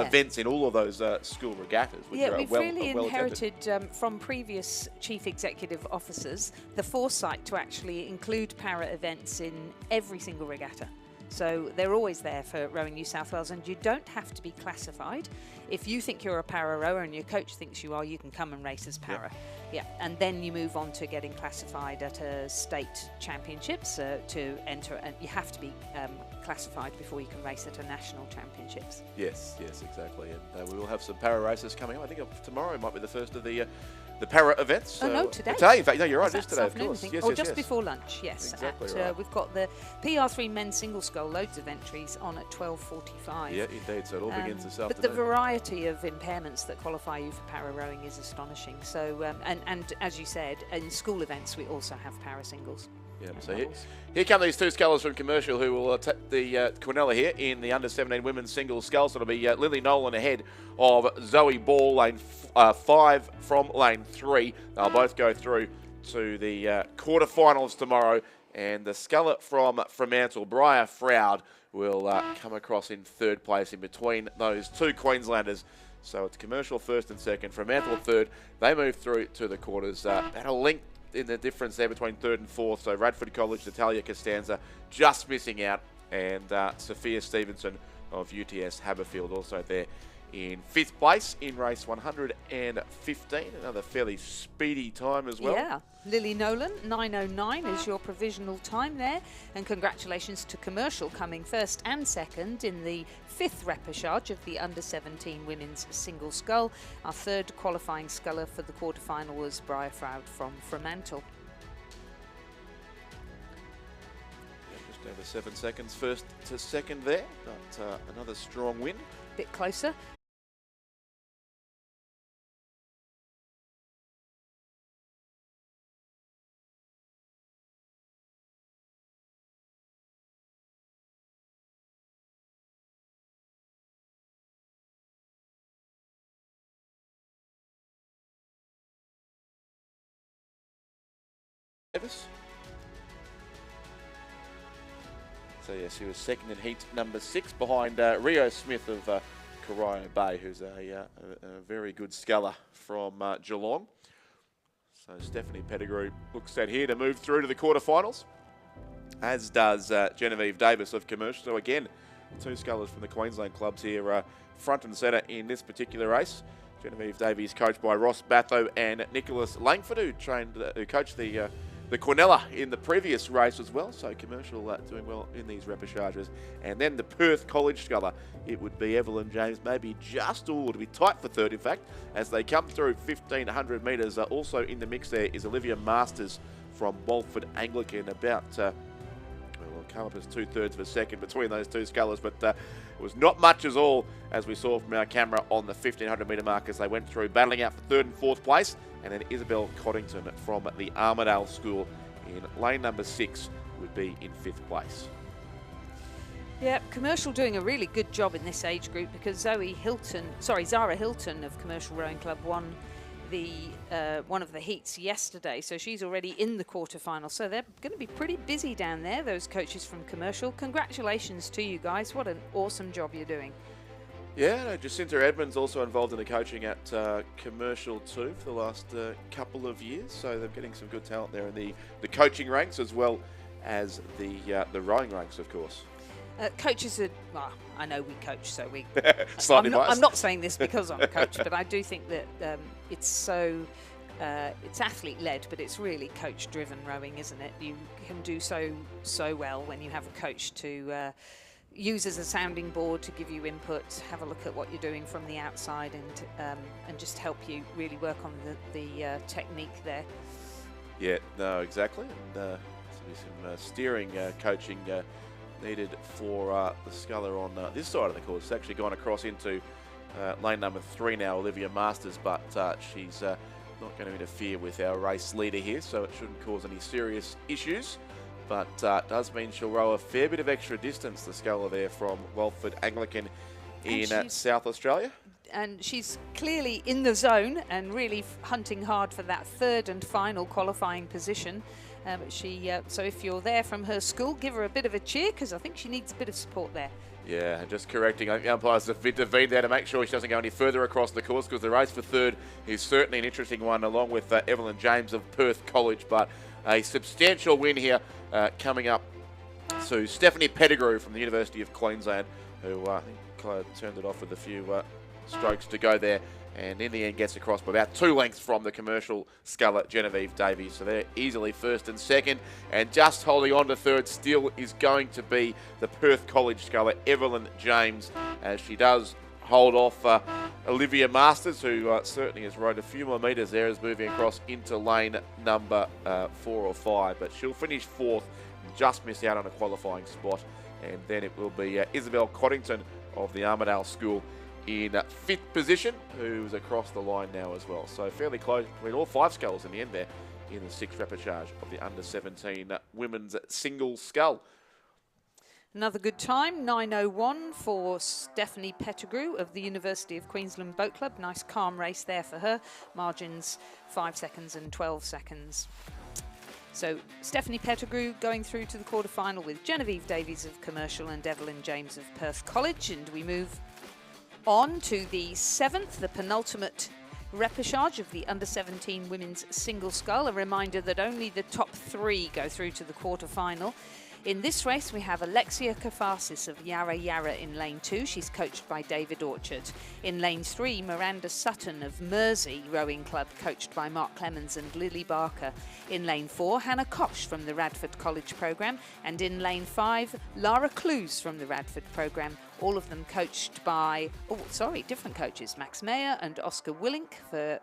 events in all of those school regattas. Which yeah, are we've well really attended. inherited from previous chief executive officers the foresight to actually include para events in every single regatta. So they're always there for Rowing New South Wales, and you don't have to be classified. If you think you're a para rower and your coach thinks you are, you can come and race as para. Yeah, and then you move on to getting classified at a state championships to enter, and you have to be classified before you can race at a national championships. Yes, exactly. And we will have some para races coming up. I think tomorrow might be the first of the para events. Oh, no, today. Today, in fact. No, you're right. It is today, of course. Yes, just before lunch, yes. Exactly right. We've got the PR3 men's single scull, loads of entries on at 12:45. Yeah, indeed. So it all begins this afternoon. But the variety of impairments that qualify you for para rowing is astonishing. So, and as you said, in school events, we also have para singles. Yeah, so here come these two scullers from Commercial who will take the Quinella here in the under-17 women's single scull. So it'll be Lily Nolan ahead of Zoe Ball, lane 5 from lane 3. They'll both go through to the quarterfinals tomorrow. And the sculler from Fremantle, Briar Froud, will come across in third place in between those two Queenslanders. So it's Commercial first and second, Fremantle third. They move through to the quarters. About a link in the difference there between third and fourth. So Radford College, Natalia Costanza just missing out, and Sophia Stevenson of UTS Haberfield also there in fifth place in race 115. Another fairly speedy time as well. Yeah, Lily Nolan, 9:09 is your provisional time there, and congratulations to Commercial coming first and second in the fifth repechage of the under-17 women's single scull. Our third qualifying sculler for the quarterfinal was Briar Froud from Fremantle. Just over 7 seconds first to second there, but another strong win. Bit closer. Davis. So yeah, she was second in heat number 6 behind Rio Smith of Corio Bay, who's a very good sculler from Geelong. So Stephanie Pettigrew looks set here to move through to the quarterfinals, as does Genevieve Davis of Commercial. So again, 2 scullers from the Queensland clubs here front and centre in this particular race. Genevieve Davies coached by Ross Batho and Nicholas Langford, who coached the Quinella in the previous race as well. So Commercial doing well in these repechages. And then the Perth College sculler, it would be Evelyn James, maybe just to be tight for third, in fact, as they come through 1,500 metres. Also in the mix there is Olivia Masters from Walford Anglican, about come up as 2/3 of a second between those 2 scullers, but it was not much as all, as we saw from our camera on the 1,500 metre mark as they went through, battling out for 3rd and 4th place. And then Isabel Coddington from the Armidale School in lane number 6 would be in 5th place. Yeah, Commercial doing a really good job in this age group, because Zara Hilton of Commercial Rowing Club won the one of the heats yesterday, so she's already in the quarterfinal. So they're going to be pretty busy down there, those coaches from Commercial. Congratulations to you guys. What an awesome job you're doing. Yeah, no, Jacinta Edmonds also involved in the coaching at Commercial too for the last couple of years. So they're getting some good talent there in the coaching ranks, as well as the rowing ranks, of course. Coaches are, well, I know we coach, so we... Slightly biased. I'm not saying this because I'm a coach, but I do think that it's so... it's athlete-led, but it's really coach-driven rowing, isn't it? You can do so well when you have a coach to use as a sounding board to give you input, have a look at what you're doing from the outside, and just help you really work on the technique there. Yeah, no, exactly. And some steering coaching needed for the sculler on this side of the course. It's actually gone across into lane number 3 now, Olivia Masters, but she's not going to interfere with our race leader here, so it shouldn't cause any serious issues. But does mean she'll row a fair bit of extra distance, the sculler there from Walford Anglican in South Australia. And she's clearly in the zone and really hunting hard for that 3rd and final qualifying position. So if you're there from her school, give her a bit of a cheer, because I think she needs a bit of support there. Yeah, and just correcting, I think the umpires have intervened there to make sure she doesn't go any further across the course, because the race for 3rd is certainly an interesting one, along with Evelyn James of Perth College. But a substantial win here coming up to Stephanie Pettigrew from the University of Queensland, who I think turned it off with a few strokes to go there, and in the end gets across by about 2 lengths from the Commercial sculler Genevieve Davies. So they're easily 1st and 2nd, and just holding on to 3rd still is going to be the Perth College sculler Evelyn James, as she does hold off Olivia Masters, who certainly has rode a few more metres there, is moving across into lane number 4 or 5, but she'll finish 4th and just miss out on a qualifying spot. And then it will be Isabel Coddington of the Armidale School in 5th position, who's across the line now as well. So fairly close between all 5 sculls in the end there in the 6th repechage of the under-17 women's single scull. Another good time, 9:01 for Stephanie Pettigrew of the University of Queensland Boat Club. Nice calm race there for her. Margins 5 seconds and 12 seconds. So Stephanie Pettigrew going through to the quarterfinal with Genevieve Davies of Commercial and Evelyn James of Perth College. And we move on to the 7th, the penultimate repechage of the under-17 women's single scull. A reminder that only the top 3 go through to the quarterfinal. In this race, we have Alexia Kafasis of Yarra Yarra in lane 2. She's coached by David Orchard. In lane 3, Miranda Sutton of Mersey Rowing Club, coached by Mark Clemens and Lily Barker. In lane 4, Hannah Koch from the Radford College programme. And in lane 5, Lara Clues from the Radford programme. All of them coached by, different coaches. Max Mayer and Oscar Willink for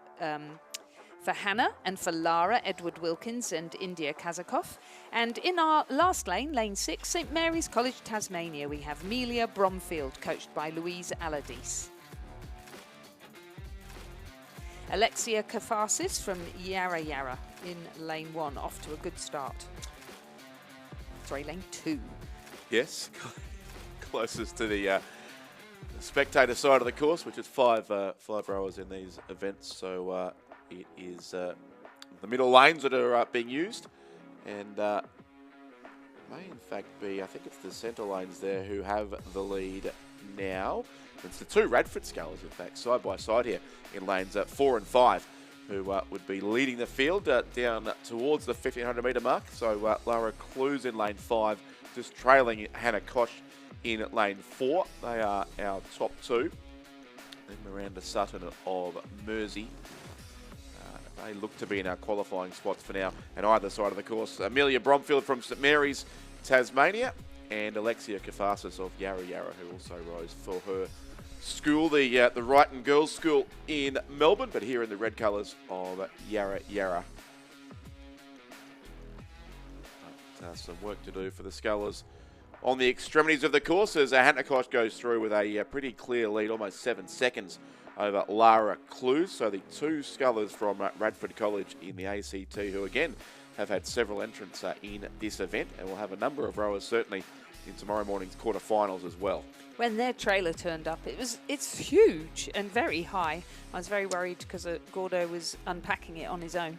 Hannah, and for Lara, Edward Wilkins and India Kazakov. And in our last lane, lane 6, St Mary's College, Tasmania, we have Melia Bromfield, coached by Louise Allardyce. Alexia Kafasis from Yarra Yarra in lane 1, off to a good start. Sorry, lane 2. Yes, closest to the spectator side of the course, which is five rowers in these events. So it is the middle lanes that are being used And may in fact be, I think it's the centre lanes there who have the lead now. It's the two Radford scullers, in fact, side by side here in lanes 4 and 5, who would be leading the field down towards the 1500 metre mark. So Lara Clues in lane 5, just trailing Hannah Kosh in lane 4. They are our top two. Then Miranda Sutton of Mersey. They look to be in our qualifying spots for now. And either side of the course, Amelia Bromfield from St Mary's, Tasmania, and Alexia Kafasis of Yarra Yarra, who also rose for her school, the Wrighton Girls School in Melbourne, but here in the red colours of Yarra Yarra. But, some work to do for the scullers on the extremities of the course as Hannah Kosh goes through with a pretty clear lead, almost 7 seconds over Lara Clues. So the two scullers from Radford College in the ACT, who again have had several entrants in this event, and will have a number of rowers certainly in tomorrow morning's quarterfinals as well. When their trailer turned up, it's huge and very high. I was very worried because Gordo was unpacking it on his own.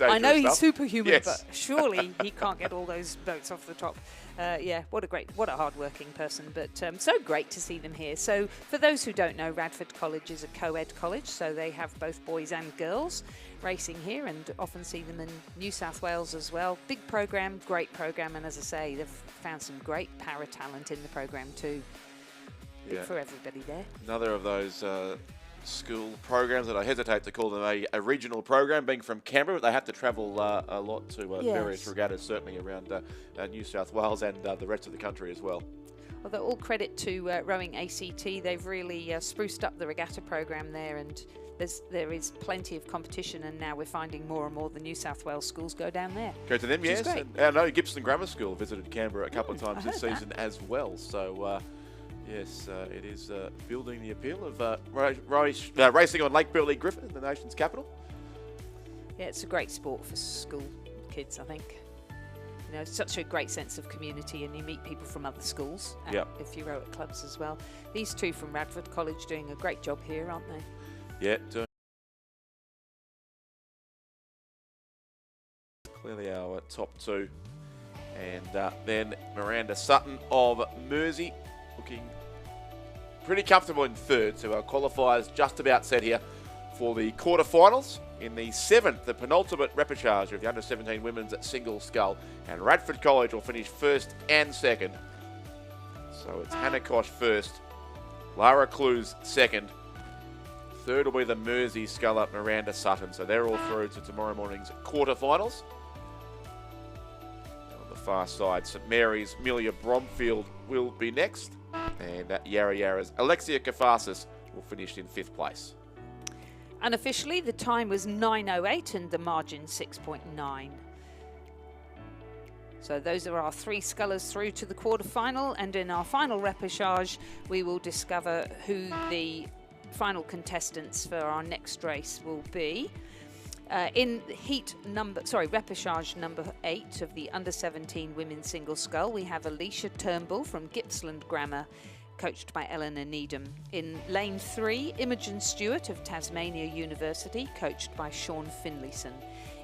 I know he's superhuman, yes, but surely he can't get all those boats off the top. Yeah, what a hard-working person, but so great to see them here. So for those who don't know, Radford College is a co-ed college, so they have both boys and girls racing here, and often see them in New South Wales as well. Big program, great program, and as I say, they've found some great para talent in the program too. Big for everybody there. Another of those school programs that I hesitate to call them a regional program, being from Canberra, but they have to travel a lot to various regattas, certainly around New South Wales and the rest of the country as well. Although all credit to Rowing ACT, they've really spruced up the regatta program there, and there is plenty of competition, and now we're finding more and more the New South Wales schools go down there. Go to them, yes. And I know Gippsland Grammar School visited Canberra a couple of times this season as well. So yes, it is building the appeal of racing on Lake Burleigh Griffin, the nation's capital. Yeah, it's a great sport for school kids, I think. You know, it's such a great sense of community, and you meet people from other schools if you row at clubs as well. These two from Radford College doing a great job here, aren't they? Yeah, clearly our top two. And then Miranda Sutton of Mersey looking pretty comfortable in third. So our qualifiers just about set here for the quarterfinals in the 7th, the penultimate repechage of the under-17 women's single scull. And Radford College will finish first and second. So it's Hannah Kosh first, Lara Clues second. Third will be the Mersey sculler Miranda Sutton. So they're all through to tomorrow morning's quarterfinals. On the far side, St Mary's Amelia Bromfield will be next. And Yarra Yarra's Alexia Kafasis will finish in 5th place. Unofficially, the time was 9:08 and the margin 6.9. So those are our 3 scullers through to the quarterfinal. And in our final repechage, we will discover who the final contestants for our next race will be. In repechage number 8 of the under-17 women's single scull, we have Alicia Turnbull from Gippsland Grammar, coached by Eleanor Needham. In lane 3, Imogen Stewart of Tasmania University, coached by Sean Finlayson.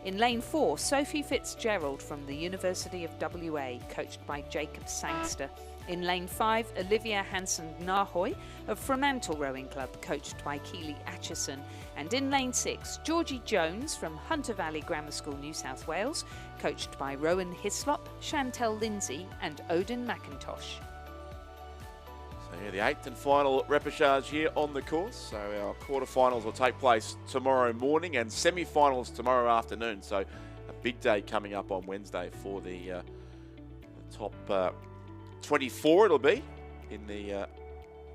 In lane 4, Sophie Fitzgerald from the University of WA, coached by Jacob Sangster. In lane 5, Olivia Hansen-Nahoy of Fremantle Rowing Club, coached by Keely Atchison. And in lane 6, Georgie Jones from Hunter Valley Grammar School, New South Wales, coached by Rowan Hislop, Chantel Lindsay and Odin McIntosh. So yeah, the 8th and final repechage here on the course. So our quarterfinals will take place tomorrow morning and semi-finals tomorrow afternoon. So a big day coming up on Wednesday for the top 24 it'll be in the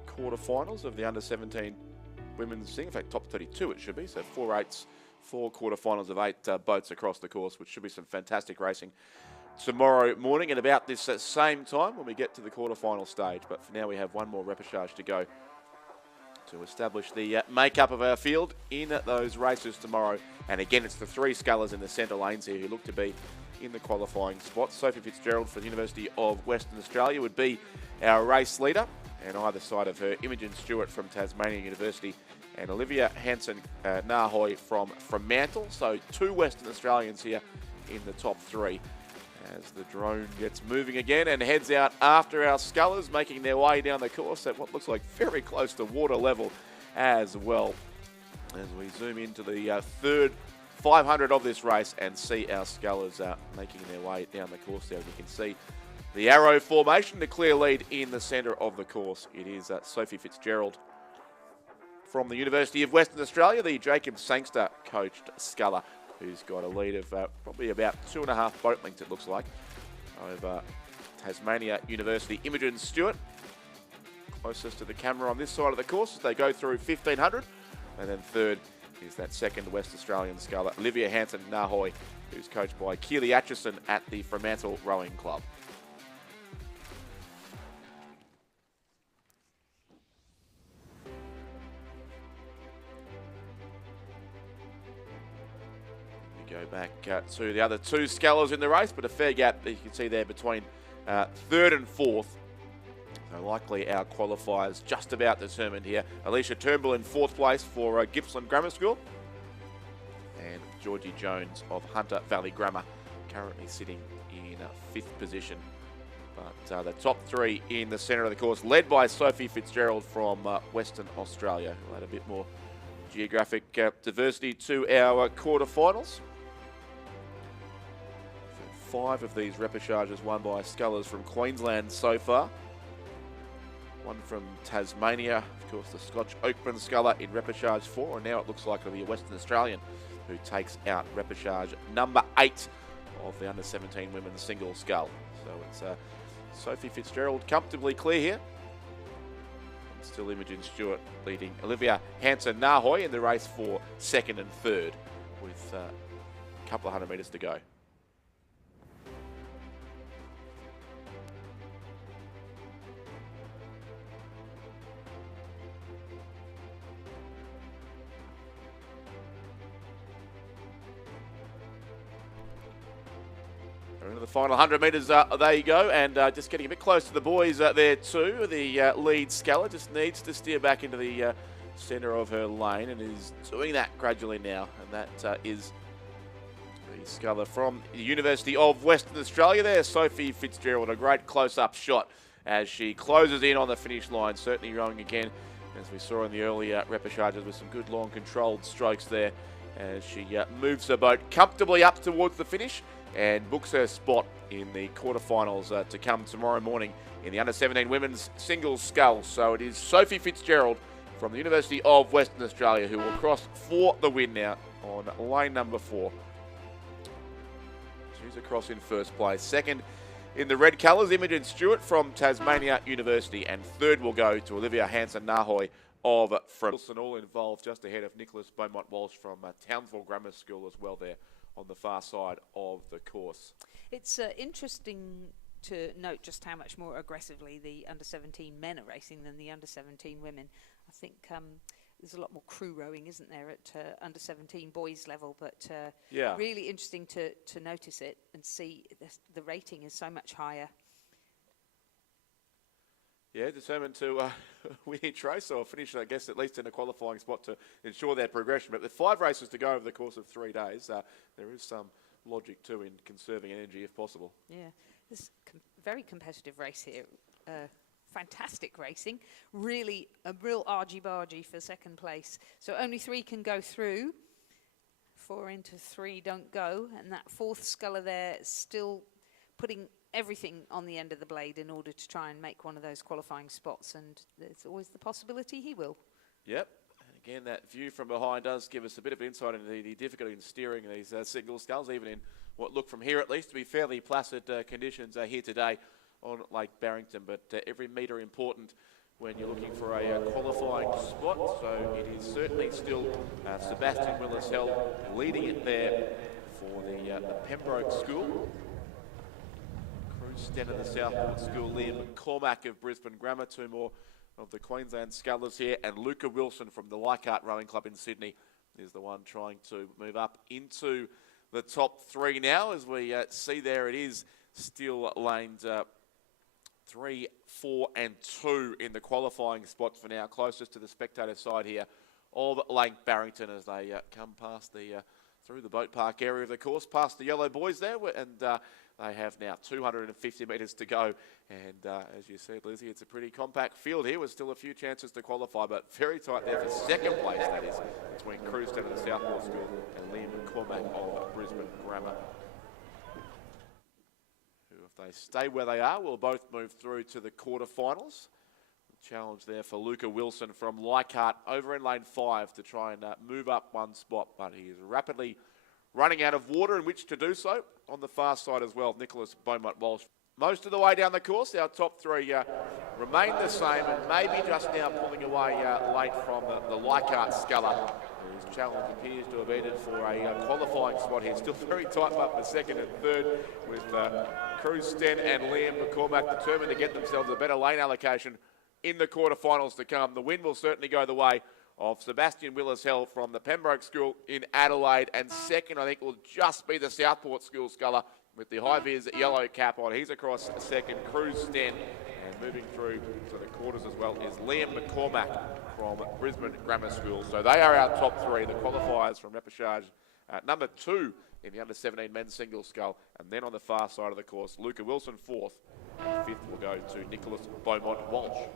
quarterfinals of the under-17 women's single. In fact, top 32 it should be. So 4/8, 4 quarterfinals of 8 boats across the course, which should be some fantastic racing tomorrow morning at about this same time when we get to the quarterfinal stage. But for now, we have one more repechage to go to establish the makeup of our field in those races tomorrow. And again, it's the 3 scullers in the centre lanes here who look to be in the qualifying spots. Sophie Fitzgerald for the University of Western Australia would be our race leader, and either side of her, Imogen Stewart from Tasmania University and Olivia Hansen-Nahoy from Fremantle. So 2 Western Australians here in the top 3. As the drone gets moving again and heads out after our scullers, making their way down the course at what looks like very close to water level as well. As we zoom into the third 500 of this race and see our scullers making their way down the course there. You can see the arrow formation, the clear lead in the centre of the course. It is Sophie Fitzgerald from the University of Western Australia, the Jacob Sangster coached sculler, who's got a lead of probably about 2.5 boat lengths, it looks like, over Tasmania University Imogen Stewart. Closest to the camera on this side of the course as they go through 1,500. And then third is that second West Australian sculler, Olivia Hansen-Nahoy, who's coached by Keely Atchison at the Fremantle Rowing Club. Go back to the other 2 scullers in the race, but a fair gap that you can see there between 3rd and 4th. So likely our qualifiers just about determined here. Alicia Turnbull in 4th place for Gippsland Grammar School, and Georgie Jones of Hunter Valley Grammar currently sitting in 5th position. But the top 3 in the centre of the course, led by Sophie Fitzgerald from Western Australia, who had a bit more geographic diversity to our quarterfinals. 5 of these repechages won by scullers from Queensland so far. 1 from Tasmania, of course the Scotch Oakman sculler in repechage 4, and now it looks like it'll be a Western Australian who takes out repechage number 8 of the under-17 women's single scull. So it's Sophie Fitzgerald comfortably clear here. And still Imogen Stewart leading Olivia Hansen-Nahoy in the race for 2nd and 3rd with a couple of 100 metres to go. Into the final 100 metres, there you go, and just getting a bit close to the boys there too. The lead sculler just needs to steer back into the centre of her lane and is doing that gradually now, and that is the sculler from the University of Western Australia there, Sophie Fitzgerald. A great close-up shot as she closes in on the finish line, certainly rowing again, as we saw in the earlier repechages, with some good long controlled strokes there as she moves her boat comfortably up towards the finish and books her spot in the quarterfinals to come tomorrow morning in the under-17 women's singles scull. So it is Sophie Fitzgerald from the University of Western Australia who will cross for the win now on lane number 4. She's across in 1st place. 2nd in the red colours, Imogen Stewart from Tasmania University, and 3rd will go to Olivia Hansen-Nahoy of Fremantle. All involved just ahead of Nicholas Beaumont-Walsh from Townsville Grammar School as well there on the far side of the course. It's interesting to note just how much more aggressively the under-17 men are racing than the under-17 women. I think there's a lot more crew rowing, isn't there, at under-17 boys level, but yeah, really interesting to notice it and see the rating is so much higher. Yeah, determined to win each race or finish, I guess, at least in a qualifying spot to ensure their progression. But with 5 races to go over the course of 3 days, there is some logic too in conserving energy if possible. Yeah, this very competitive race here. Fantastic racing. Really a real argy-bargy for 2nd place. So only 3 can go through. 4 into 3 don't go. And that 4th sculler there is still putting everything on the end of the blade in order to try and make one of those qualifying spots, and there's always the possibility he will. Yep, and again that view from behind does give us a bit of insight into the difficulty in steering these single sculls, even in what look from here at least to be fairly placid conditions here today on Lake Barrington, but every metre important when you're looking for a qualifying spot. So it is certainly still Sebastian Willis-Hell leading it there for the Pembroke School. Sten of the Southport School, Liam Cormack of Brisbane Grammar, 2 more of the Queensland scullers here, and Luca Wilson from the Leichhardt Rowing Club in Sydney is the one trying to move up into the top 3 now, as we see there it is still lanes 3, 4 and 2 in the qualifying spots for now, closest to the spectator side here of Lake Barrington as they come past the through the boat park area of the course, past the yellow boys there, and they have now 250 metres to go. And as you said, Lizzie, it's a pretty compact field here with still a few chances to qualify, but very tight there for second place, that is, between Crewston of the Southport School and Liam McCormack of Brisbane Grammar, who, if they stay where they are, will both move through to the quarterfinals. Challenge there for Luca Wilson from Leichhardt over in lane 5 to try and move up one spot, but he is rapidly running out of water in which to do so. On the far side as well, Nicholas Beaumont-Walsh. Most of the way down the course, our top three remain the same, and maybe just now pulling away late from the Leichhardt sculler, whose challenge appears to have ended for a qualifying spot here. Still very tight up for second and third, with Crewston and Liam McCormack determined to get themselves a better lane allocation in the quarterfinals to come. The win will certainly go the way of Sebastian Willis-Hell from the Pembroke School in Adelaide, and second I think will just be the Southport School sculler with the high-vis yellow cap on. He's across second, Crewston, and moving through to the quarters as well is Liam McCormack from Brisbane Grammar School. So they are our top three, the qualifiers from repechage. Number 2 in the under-17 men's single scull, and then on the far side of the course, Luca Wilson 4th, and 5th will go to Nicholas Beaumont-Walsh.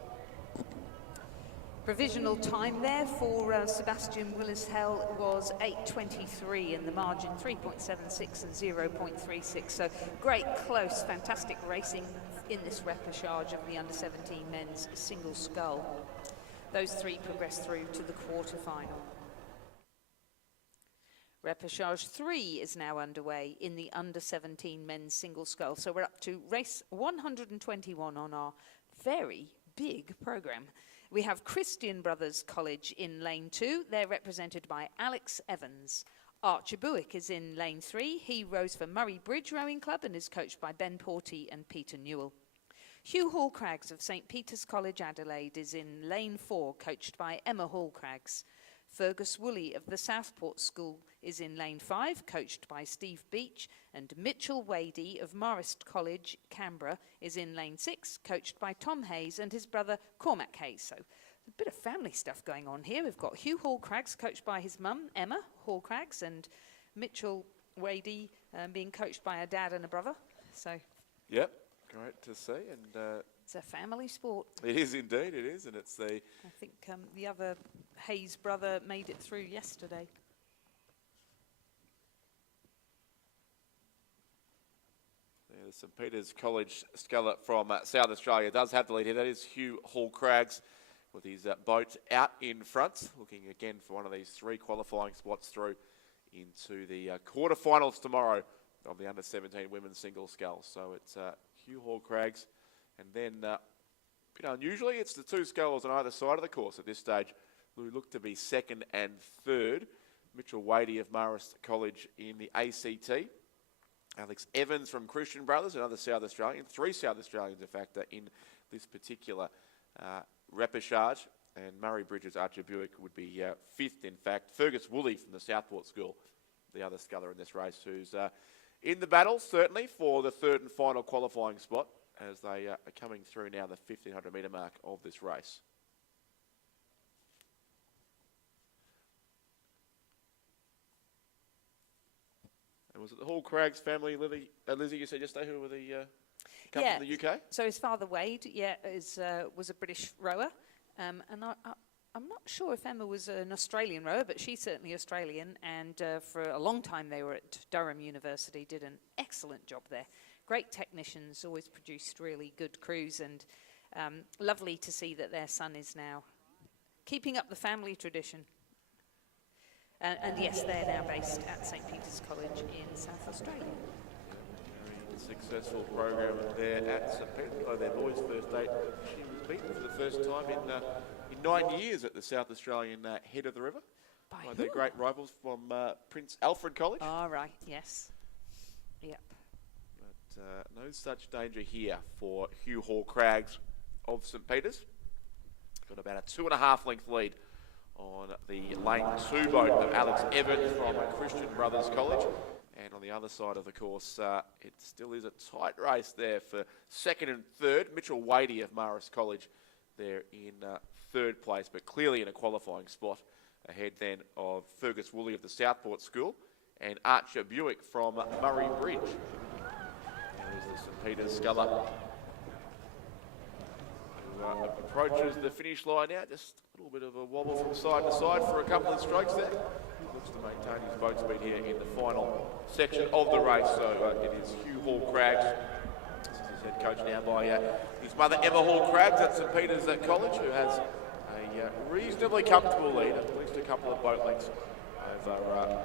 Provisional time there for Sebastian Willis-Hell was 8:23, and the margin 3.76 and 0.36. So great, close, fantastic racing in this repechage of the under-17 men's single scull. Those three progressed through to the quarter-final. Repechage 3 is now underway in the under-17 men's single scull. So we're up to race 121 on our very big programme. We have Christian Brothers College in lane 2. They're represented by Alex Evans. Archer Buick is in lane 3. He rows for Murray Bridge Rowing Club and is coached by Ben Porty and Peter Newell. Hugh Hall-Craggs of St Peter's College Adelaide is in lane 4, coached by Emma Hall-Craggs. Fergus Woolley of the Southport School is in lane 5, coached by Steve Beach, and Mitchell Wadey of Marist College, Canberra, is in lane 6, coached by Tom Hayes and his brother Cormac Hayes. So a bit of family stuff going on here. We've got Hugh Hall-Craggs, coached by his mum, Emma Hall-Craggs, and Mitchell Wadey being coached by a dad and a brother. So, yep, great to see. And it's a family sport. it is indeed, it is, and it's the... I think the other Hayes brother made it through yesterday. Yeah, the St Peter's College sculler from South Australia does have the lead here. That is Hugh Hall-Craggs with his boat out in front, looking again for one of these 3 qualifying spots through into the quarterfinals tomorrow of the under-17 women's single scull. So it's Hugh Hall-Craggs, and then unusually it's the 2 scullers on either side of the course at this stage who look to be second and third. Mitchell Wadey of Marist College in the ACT. Alex Evans from Christian Brothers, another South Australian. 3 South Australians, in fact, in this particular repechage. And Murray Bridges Archer Buick would be 5th, in fact. Fergus Woolley from the Southport School, the other sculler in this race, who's in the battle, certainly, for the 3rd and final qualifying spot as they are coming through now the 1,500 metre mark of this race. And was it the Hall-Craggs family, Lizzie, you said yesterday, who were the come from the UK? So his father Wade, was a British rower, and I'm not sure if Emma was an Australian rower, but she's certainly Australian, and for a long time they were at Durham University, did an excellent job there. Great technicians, always produced really good crews, and lovely to see that their son is now keeping up the family tradition. And yes, they're now based at St Peter's College in South Australia. Very successful program there at St Peter's. Oh, their boys' first date. She was beaten for the first time in 9 years at the South Australian head of the river by their great rivals from Prince Alfred College. Oh, right, yes. Yep. But no such danger here for Hugh Hall-Craggs of St Peter's. Got about a 2.5 length lead on the lane 2 boat of Alex Evans from Christian Brothers College. And on the other side of the course, it still is a tight race there for 2nd and 3rd. Mitchell Wadey of Marist College there in 3rd place, but clearly in a qualifying spot ahead then of Fergus Woolley of the Southport School and Archer Buick from Murray Bridge. There's the St Peter's sculler who approaches the finish line now. Just a little bit of a wobble from side to side for a couple of strokes there. Looks to maintain his boat speed here in the final section of the race. So it is Hugh Hall Craggs. This is his head coach now by his mother Emma Hall Craggs at St Peter's College, who has a reasonably comfortable lead, at least a couple of boat lengths over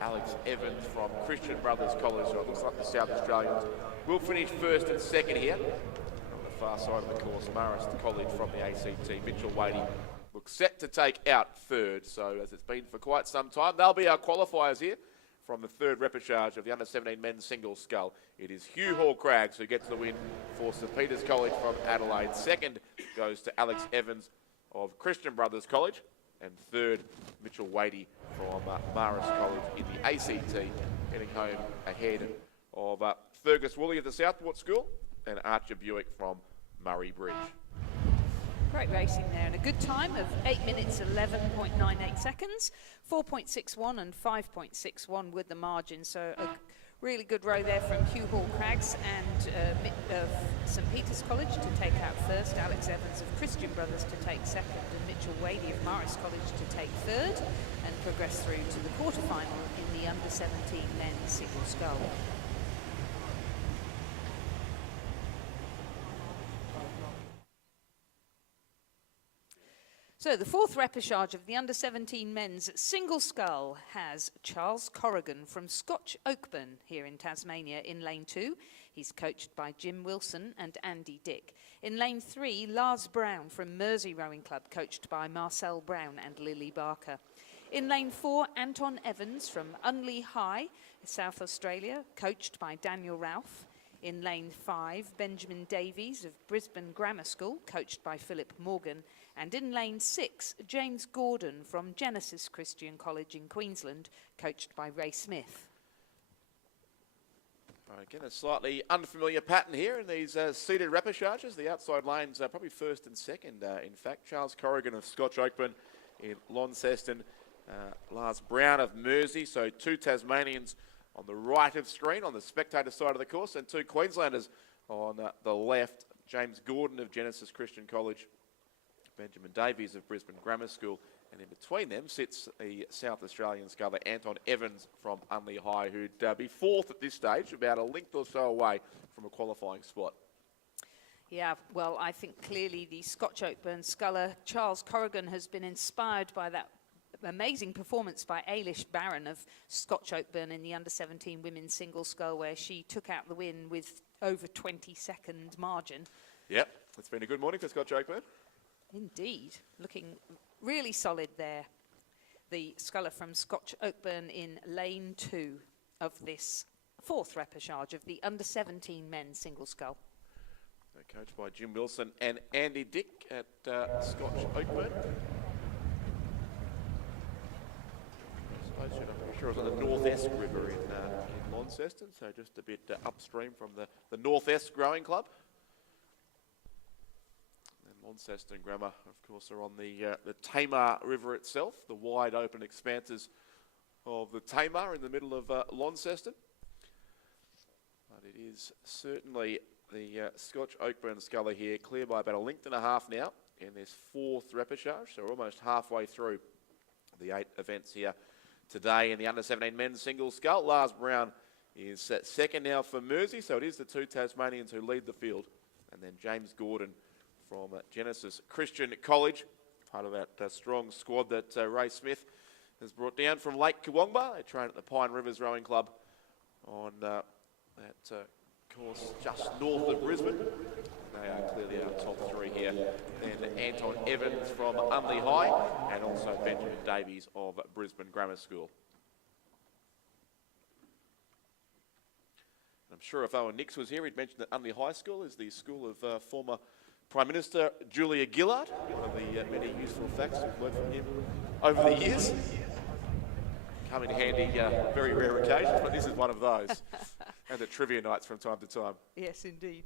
Alex Evans from Christian Brothers College. So it looks like the South Australians will finish first and second here. On the far side of the course, Marist College from the ACT, Mitchell Wadey looks set to take out third. So as it's been for quite some time, they'll be our qualifiers here from the third repechage of the under-17 men's single scull. It is Hugh Hall Craggs who gets the win for St Peter's College from Adelaide. Second goes to Alex Evans of Christian Brothers College. And third, Mitchell Wadey from Marist College in the ACT, getting home ahead of Fergus Woolley of the Southport School and Archer Buick from Murray Bridge. Great racing there, and a good time of 8 minutes 11.98 seconds, 4.61 and 5.61 with the margin. So a really good row there from Hugh Hall Craggs and St Peter's College to take out first, Alex Evans of Christian Brothers to take second, and Mitchell Wadey of Marist College to take third and progress through to the quarterfinal in the under-17 men's single scull. So the fourth repechage of the under-17 men's single scull has Charles Corrigan from Scotch Oakburn here in Tasmania in lane 2. He's coached by Jim Wilson and Andy Dick. In lane 3, Lars Brown from Mersey Rowing Club, coached by Marcel Brown and Lily Barker. In lane 4, Anton Evans from Unley High, South Australia, coached by Daniel Ralph. In lane 5, Benjamin Davies of Brisbane Grammar School, coached by Philip Morgan. And in lane 6, James Gordon from Genesis Christian College in Queensland, coached by Ray Smith. Again, a slightly unfamiliar pattern here in these seated repechages. The outside lanes are probably first and second. In fact, Charles Corrigan of Scotch Oakburn in Launceston, Lars Brown of Mersey, so two Tasmanians on the right of screen on the spectator side of the course, and two Queenslanders on the left, James Gordon of Genesis Christian College, Benjamin Davies of Brisbane Grammar School, and in between them sits the South Australian sculler Anton Evans from Unley High, who'd be fourth at this stage, about a length or so away from a qualifying spot. Yeah, well, I think clearly the Scotch Oakburn sculler Charles Corrigan has been inspired by that amazing performance by Ailish Barron of Scotch Oakburn in the under-17 women's single scull, where she took out the win with over 20-second margin. Yep, it's been a good morning for Scotch Oakburn. Indeed, looking really solid there. The sculler from Scotch Oakburn in lane 2 of this fourth repechage of the under-17 men's single scull. Coached by Jim Wilson and Andy Dick at Scotch Oakburn. I'm pretty sure it was on the North Esk River in Launceston, so just a bit upstream from the North Esk Rowing Club. Launceston Grammar, of course, are on the Tamar River itself, the wide open expanses of the Tamar in the middle of Launceston. But it is certainly the Scotch Oakburn sculler here, clear by about a length and a half now in this fourth repechage, so we're almost halfway through the 8 events here today in the under-17 men's single scull. Lars Brown is second now for Mersey, so it is the two Tasmanians who lead the field, and then James Gordon from Genesis Christian College, part of that strong squad that Ray Smith has brought down from Lake Kawongba. They train at the Pine Rivers Rowing Club on that course just north of Brisbane. They are clearly our top 3 here. Then Anton Evans from Unley High, and also Benjamin Davies of Brisbane Grammar School. I'm sure if Owen Nix was here, he'd mention that Unley High School is the school of former Prime Minister Julia Gillard, one of the many useful facts we've learned from him over the years. Come in handy, very rare occasions, but this is one of those. And the trivia nights from time to time. Yes, indeed.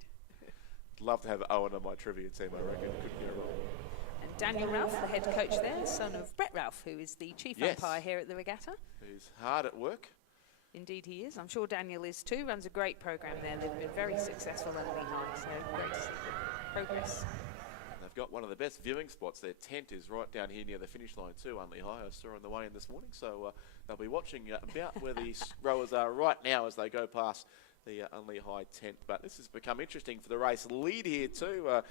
Love to have Owen on my trivia team, I reckon. Couldn't go wrong. And Daniel Ralph, the head coach there, son of Brett Ralph, who is the chief umpire here at the regatta. He's hard at work. Indeed he is. I'm sure Daniel is too. Runs a great program there. They've been very successful at Lehigh, so great to see progress. They've got one of the best viewing spots. Their tent is right down here near the finish line too, Unley High. I saw on the way in this morning, so they'll be watching about where these rowers are right now as they go past the Unley High tent. But this has become interesting for the race lead here too.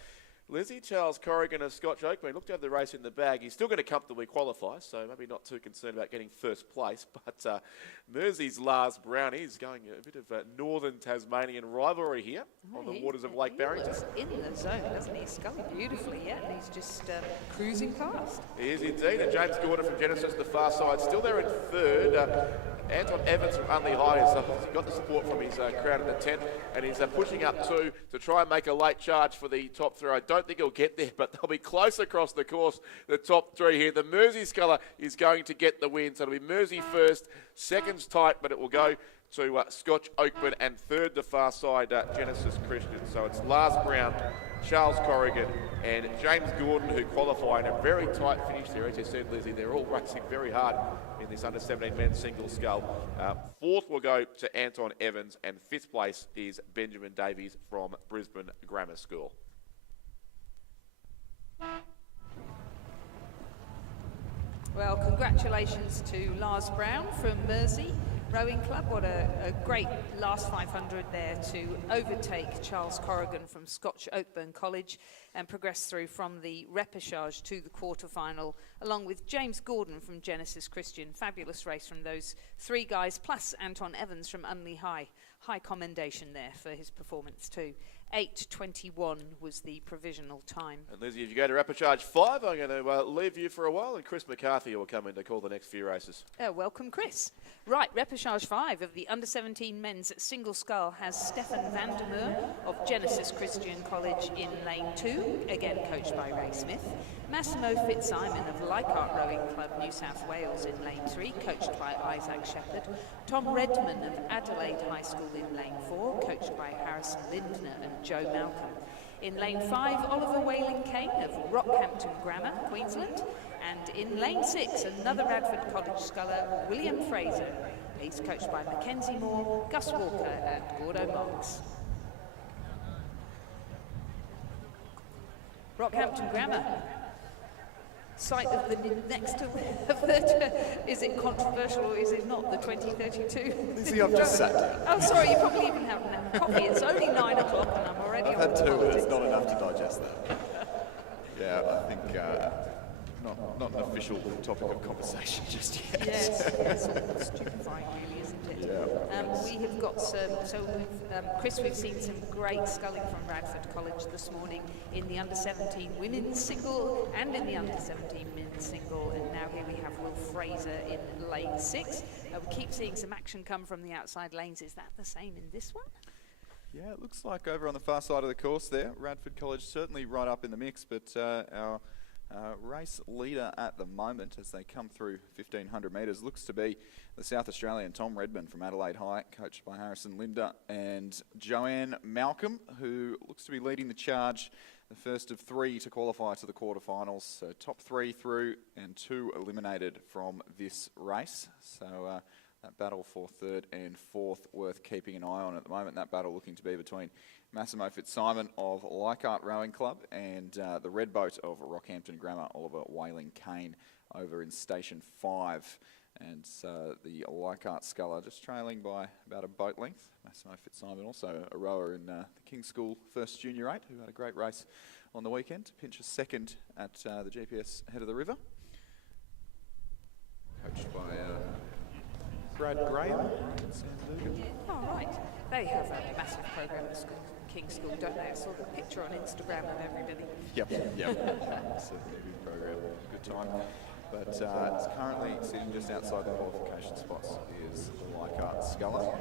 Lizzie, Charles Corrigan of Scotch Oakman looked to have the race in the bag. He's still going to comfortably qualify, so maybe not too concerned about getting first place. But Mersey's Lars Brown is going a bit of a northern Tasmanian rivalry here on the waters of Lake Barrington. He's in the zone, doesn't he? He's sculling beautifully, yeah, and he's just cruising past. He is indeed. And James Gordon from Genesis, the far side, still there in third. Anton Evans from Unley High has got the support from his crowd in the tent, and he's pushing up two to try and make a late charge for the top three. I don't think he'll get there, but they'll be close across the course, the top three here. The Mersey sculler is going to get the win, so it'll be Mersey first, seconds tight, but it will go to Scotch Oakman, and third the far side, Genesis Christian. So it's Lars Brown, Charles Corrigan and James Gordon who qualify in a very tight finish there. As you said, Lizzie, they're all racing very hard in this under-17 men's single scull. Fourth will go to Anton Evans, and fifth place is Benjamin Davies from Brisbane Grammar School. Well, congratulations to Lars Brown from Mersey Rowing Club. What a great last 500 there to overtake Charles Corrigan from Scotch Oakburn College and progress through from the repechage to the quarterfinal, along with James Gordon from Genesis Christian. Fabulous race from those three guys, plus Anton Evans from Unley High. High commendation there for his performance too. 8:21 was the provisional time. And Lizzie, if you go to repechage 5, I'm going to leave you for a while, and Chris McCarthy will come in to call the next few races. Welcome, Chris. Right, repechage 5 of the under-17 men's single scull has Stefan van der Meer of Genesis Christian College in lane 2, again coached by Ray Smith. Massimo Fitzsimon of Leichhardt Rowing Club, New South Wales in lane 3, coached by Isaac Shepherd. Tom Redman of Adelaide High School in lane 4, coached by Harrison Lindner and Joe Malcolm. In lane 5, Oliver Whaling-Kane of Rockhampton Grammar, Queensland. And in lane 6, another Radford College sculler, William Fraser. He's coached by Mackenzie Moore, Gus Walker and Gordo Marks. Rockhampton Grammar, site of the next of the, is it controversial or is it not, the 2032? Lizzie, I've just sat down. Oh, sorry, you probably even haven't had coffee. It's only 9 o'clock and I'm already I've had 2, but it's not enough to digest that. Yeah, I think not an official topic of conversation just yet. Yes, it's all stupefying really, isn't it? Yeah. We have got some, Chris, we've seen some great sculling from Radford College this morning in the under-17 women's single and in the under-17 men's single, and now here we have Will Fraser in lane 6. We keep seeing some action come from the outside lanes. Is that the same in this one? Yeah, it looks like over on the far side of the course there, Radford College certainly right up in the mix, but our race leader at the moment as they come through 1,500 metres looks to be the South Australian Tom Redman from Adelaide High, coached by Harrison Linder, and Joanne Malcolm, who looks to be leading the charge, the first of 3 to qualify to the quarterfinals. So top 3 through and 2 eliminated from this race. So that battle for 3rd and 4th worth keeping an eye on at the moment. That battle looking to be between Massimo Fitzsimon of Leichhardt Rowing Club and the Red Boat of Rockhampton Grammar, Oliver Whaling-Kane, over in Station 5. And the Leichhardt sculler just trailing by about a boat length. Massimo Fitzsimon, also a rower in the King's School First Junior 8, who had a great race on the weekend to pinch a 2nd at the GPS Head of the River. Coached by Brad Graham. Oh, right. They have a massive program at school, King's School, don't they? I saw the picture on Instagram of everybody. Yep. Certainly a good program, good time. But it's currently sitting just outside the qualification spots is the Leichhardt sculler.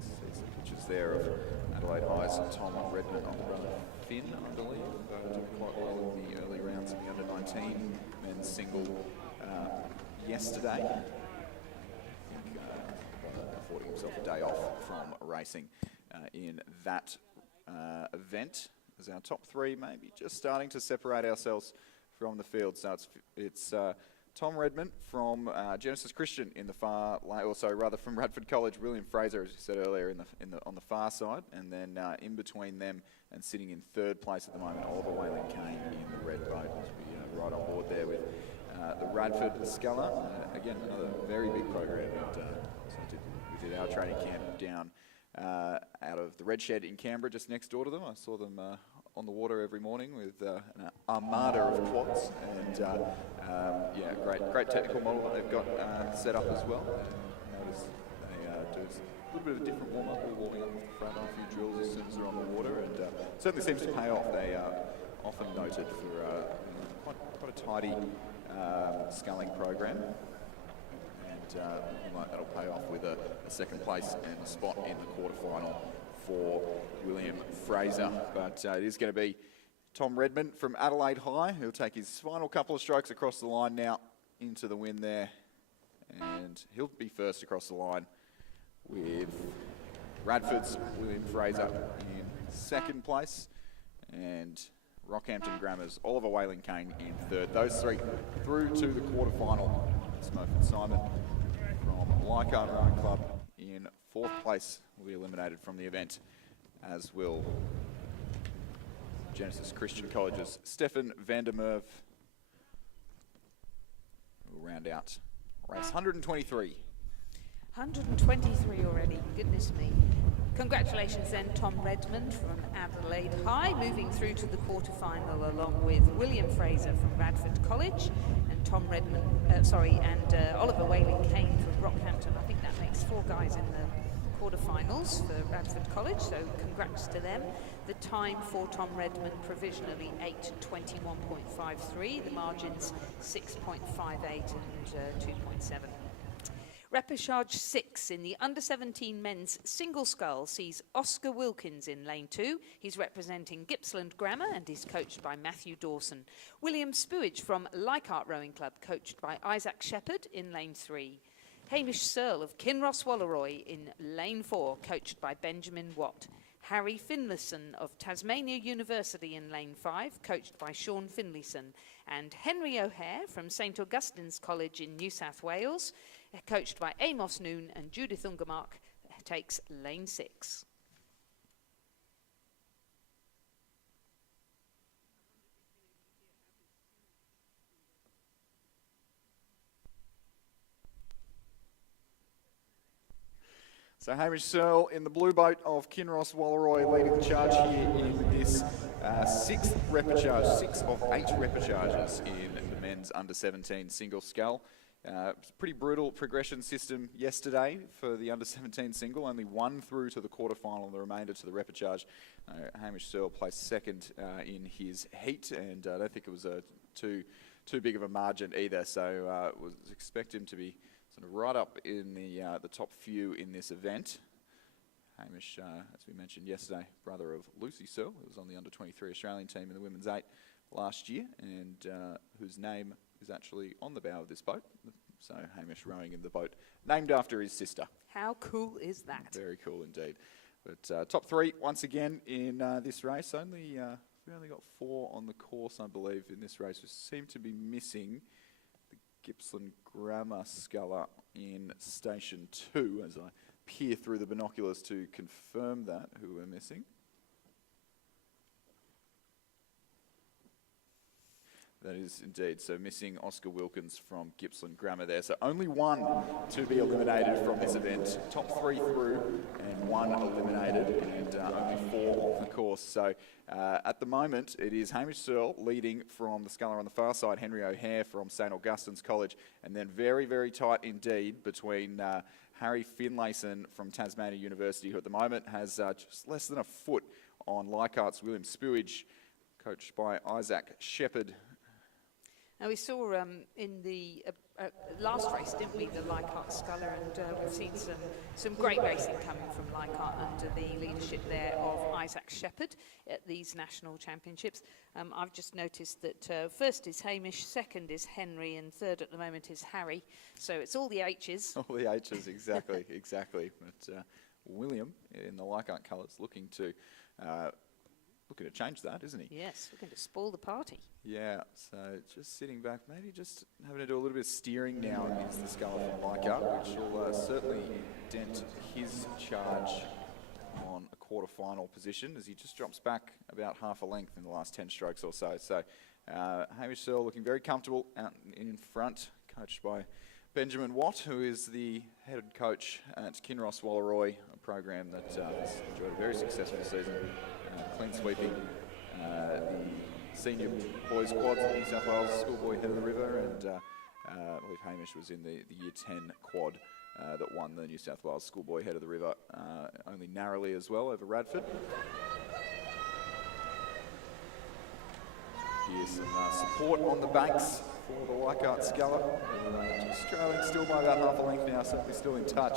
See some pictures there of Adelaide High's Tom Redman on the brother Finn, I believe. Doing quite well in the early rounds in the under-19 men's single yesterday. Affording himself a day off from racing in that event, as our top 3 maybe just starting to separate ourselves from the field. So it's Tom Redmond from Genesis Christian in the far lane, or sorry, rather from Radford College. William Fraser, as you said earlier, on the far side, and then in between them and sitting in third place at the moment, Oliver Whalen Kane in the red boat. Right on board there with the Radford Sculler. Again, another very big program. And, we did our training camp down out of the Red Shed in Canberra, just next door to them. I saw them on the water every morning with an armada of quads, and yeah, great technical model that they've got set up as well. Notice they do a little bit of a different warm-up, all warming up the front on a few drills as soon as they're on the water, and certainly seems to pay off. They are often noted for quite a tidy sculling program. That'll pay off with a second place and a spot in the quarterfinal for William Fraser. But it is going to be Tom Redmond from Adelaide High. He'll take his final couple of strokes across the line now into the win there. And he'll be first across the line with Radford's William Fraser in second place. And Rockhampton Grammar's Oliver Whalen Kane in third. Those three through to the quarterfinal. Smokeford Simon from Leichhardt Rowing Club in fourth place will be eliminated from the event, as will Genesis Christian College's Stefan van der Merwe, who will round out race 123. 123 already, goodness me. Congratulations then, Tom Redmond from Adelaide High, moving through to the quarterfinal along with William Fraser from Radford College and Tom Redmond, Oliver Whalen Kane from Rockhampton. I think that makes 4 guys in the quarterfinals for Radford College, so congrats to them. The time for Tom Redmond provisionally 8:21.53, the margins 6.58 and 2.7. Repechage 6 in the under-17 men's single scull sees Oscar Wilkins in lane 2. He's representing Gippsland Grammar and is coached by Matthew Dawson. William Spewage from Leichhardt Rowing Club, coached by Isaac Shepherd in lane 3. Hamish Searle of Kinross Walleroy in lane 4, coached by Benjamin Watt. Harry Finlayson of Tasmania University in lane 5, coached by Sean Finlayson. And Henry O'Hare from St Augustine's College in New South Wales, coached by Amos Noon, and Judith Ungermark takes lane 6. So Hamish Searle in the blue boat of Kinross Walleroy leading the charge here in this 6th repechage, 6 of 8 repechages in the men's under-17 single scull. Pretty brutal progression system yesterday for the under-17 single, only 1 through to the quarterfinal and the remainder to the repechage. Hamish Searle placed second in his heat, and I don't think it was too big of a margin either, so was expect him to be sort of right up in the top few in this event. Hamish, as we mentioned yesterday, brother of Lucy Searle, who was on the under-23 Australian team in the women's 8 last year, and whose name is actually on the bow of this boat. So Hamish rowing in the boat named after his sister. How cool is that? Very cool indeed. But top 3 once again in this race. We only got 4 on the course, I believe, in this race. We seem to be missing the Gippsland Grammar sculler in station 2 as I peer through the binoculars to confirm that, who we're missing. That is indeed, so missing Oscar Wilkins from Gippsland Grammar there. So only 1 to be eliminated from this event. Top 3 through and 1 eliminated, and only 4 off the course. So at the moment, it is Hamish Searle leading from the sculler on the far side, Henry O'Hare from St Augustine's College, and then very, very tight indeed between Harry Finlayson from Tasmania University, who at the moment has just less than a foot on Leichhardt's William Spewage, coached by Isaac Shepherd. Now we saw in the last race, didn't we, the Leichhardt sculler, and we've seen some great racing coming from Leichhardt under the leadership there of Isaac Shepherd at these national championships. I've just noticed that first is Hamish, second is Henry, and third at the moment is Harry. So it's all the H's. All the H's, exactly, exactly. But William in the Leichhardt colours looking to looking to change that, isn't he? Yes, we're going to spoil the party. Yeah, so just sitting back, maybe just having to do a little bit of steering now against the scull from Leica, which will certainly dent his charge on a quarter-final position as he just drops back about half a length in the last 10 strokes or so. So Hamish Searle looking very comfortable out in front, coached by Benjamin Watt, who is the head coach at Kinross Wallaroi, a program that has enjoyed a very successful season, clean sweeping the senior boys quads at New South Wales Schoolboy Head of the River, and I believe Hamish was in the Year 10 quad that won the New South Wales Schoolboy Head of the River, only narrowly as well over Radford. Here's some support on the banks for the Leichhardt Sculler, just trailing still by about half a length now, certainly still in touch,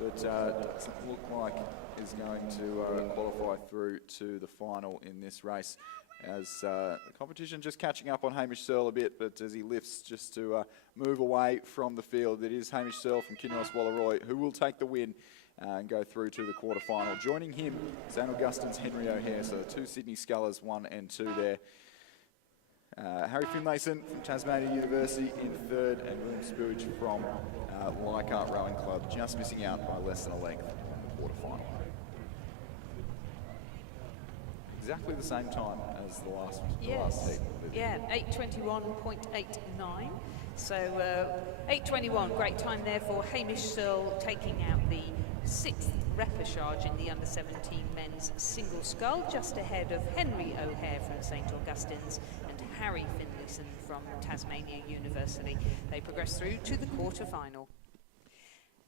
but doesn't look like is going to qualify through to the final in this race, as the competition just catching up on Hamish Searle a bit, but as he lifts just to move away from the field, it is Hamish Searle from Kinross Wallaroi who will take the win and go through to the quarterfinal. Joining him, St Augustine's Henry O'Hare, so the two Sydney Scullers, 1 and 2 there. Harry Finlayson from Tasmania University in third, and William Spooge from Leichhardt Rowing Club, just missing out by less than a length in the quarterfinal. Exactly the same time as the last heat. Yeah, 8:21.89. So 8:21, great time there for Hamish Searle, taking out the 6th repechage in the under-17 men's single scull, just ahead of Henry O'Hare from St Augustine's and Harry Finlayson from Tasmania University. They progress through to the quarter-final.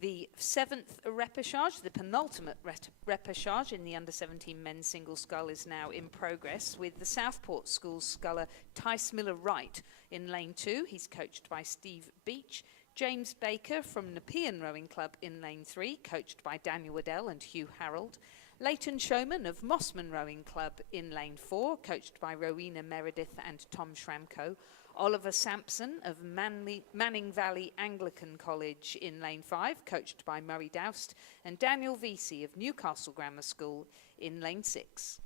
The 7th repechage, the penultimate repechage in the under-17 men's single scull, is now in progress, with the Southport School sculler Tice Miller-Wright in lane 2. He's coached by Steve Beach. James Baker from Nepean Rowing Club in lane 3, coached by Daniel Waddell and Hugh Harold. Leighton Showman of Mossman Rowing Club in lane 4, coached by Rowena Meredith and Tom Schramko. Oliver Sampson of Manning Valley Anglican College in lane 5, coached by Murray Doust, and Daniel Vesey of Newcastle Grammar School in lane 6.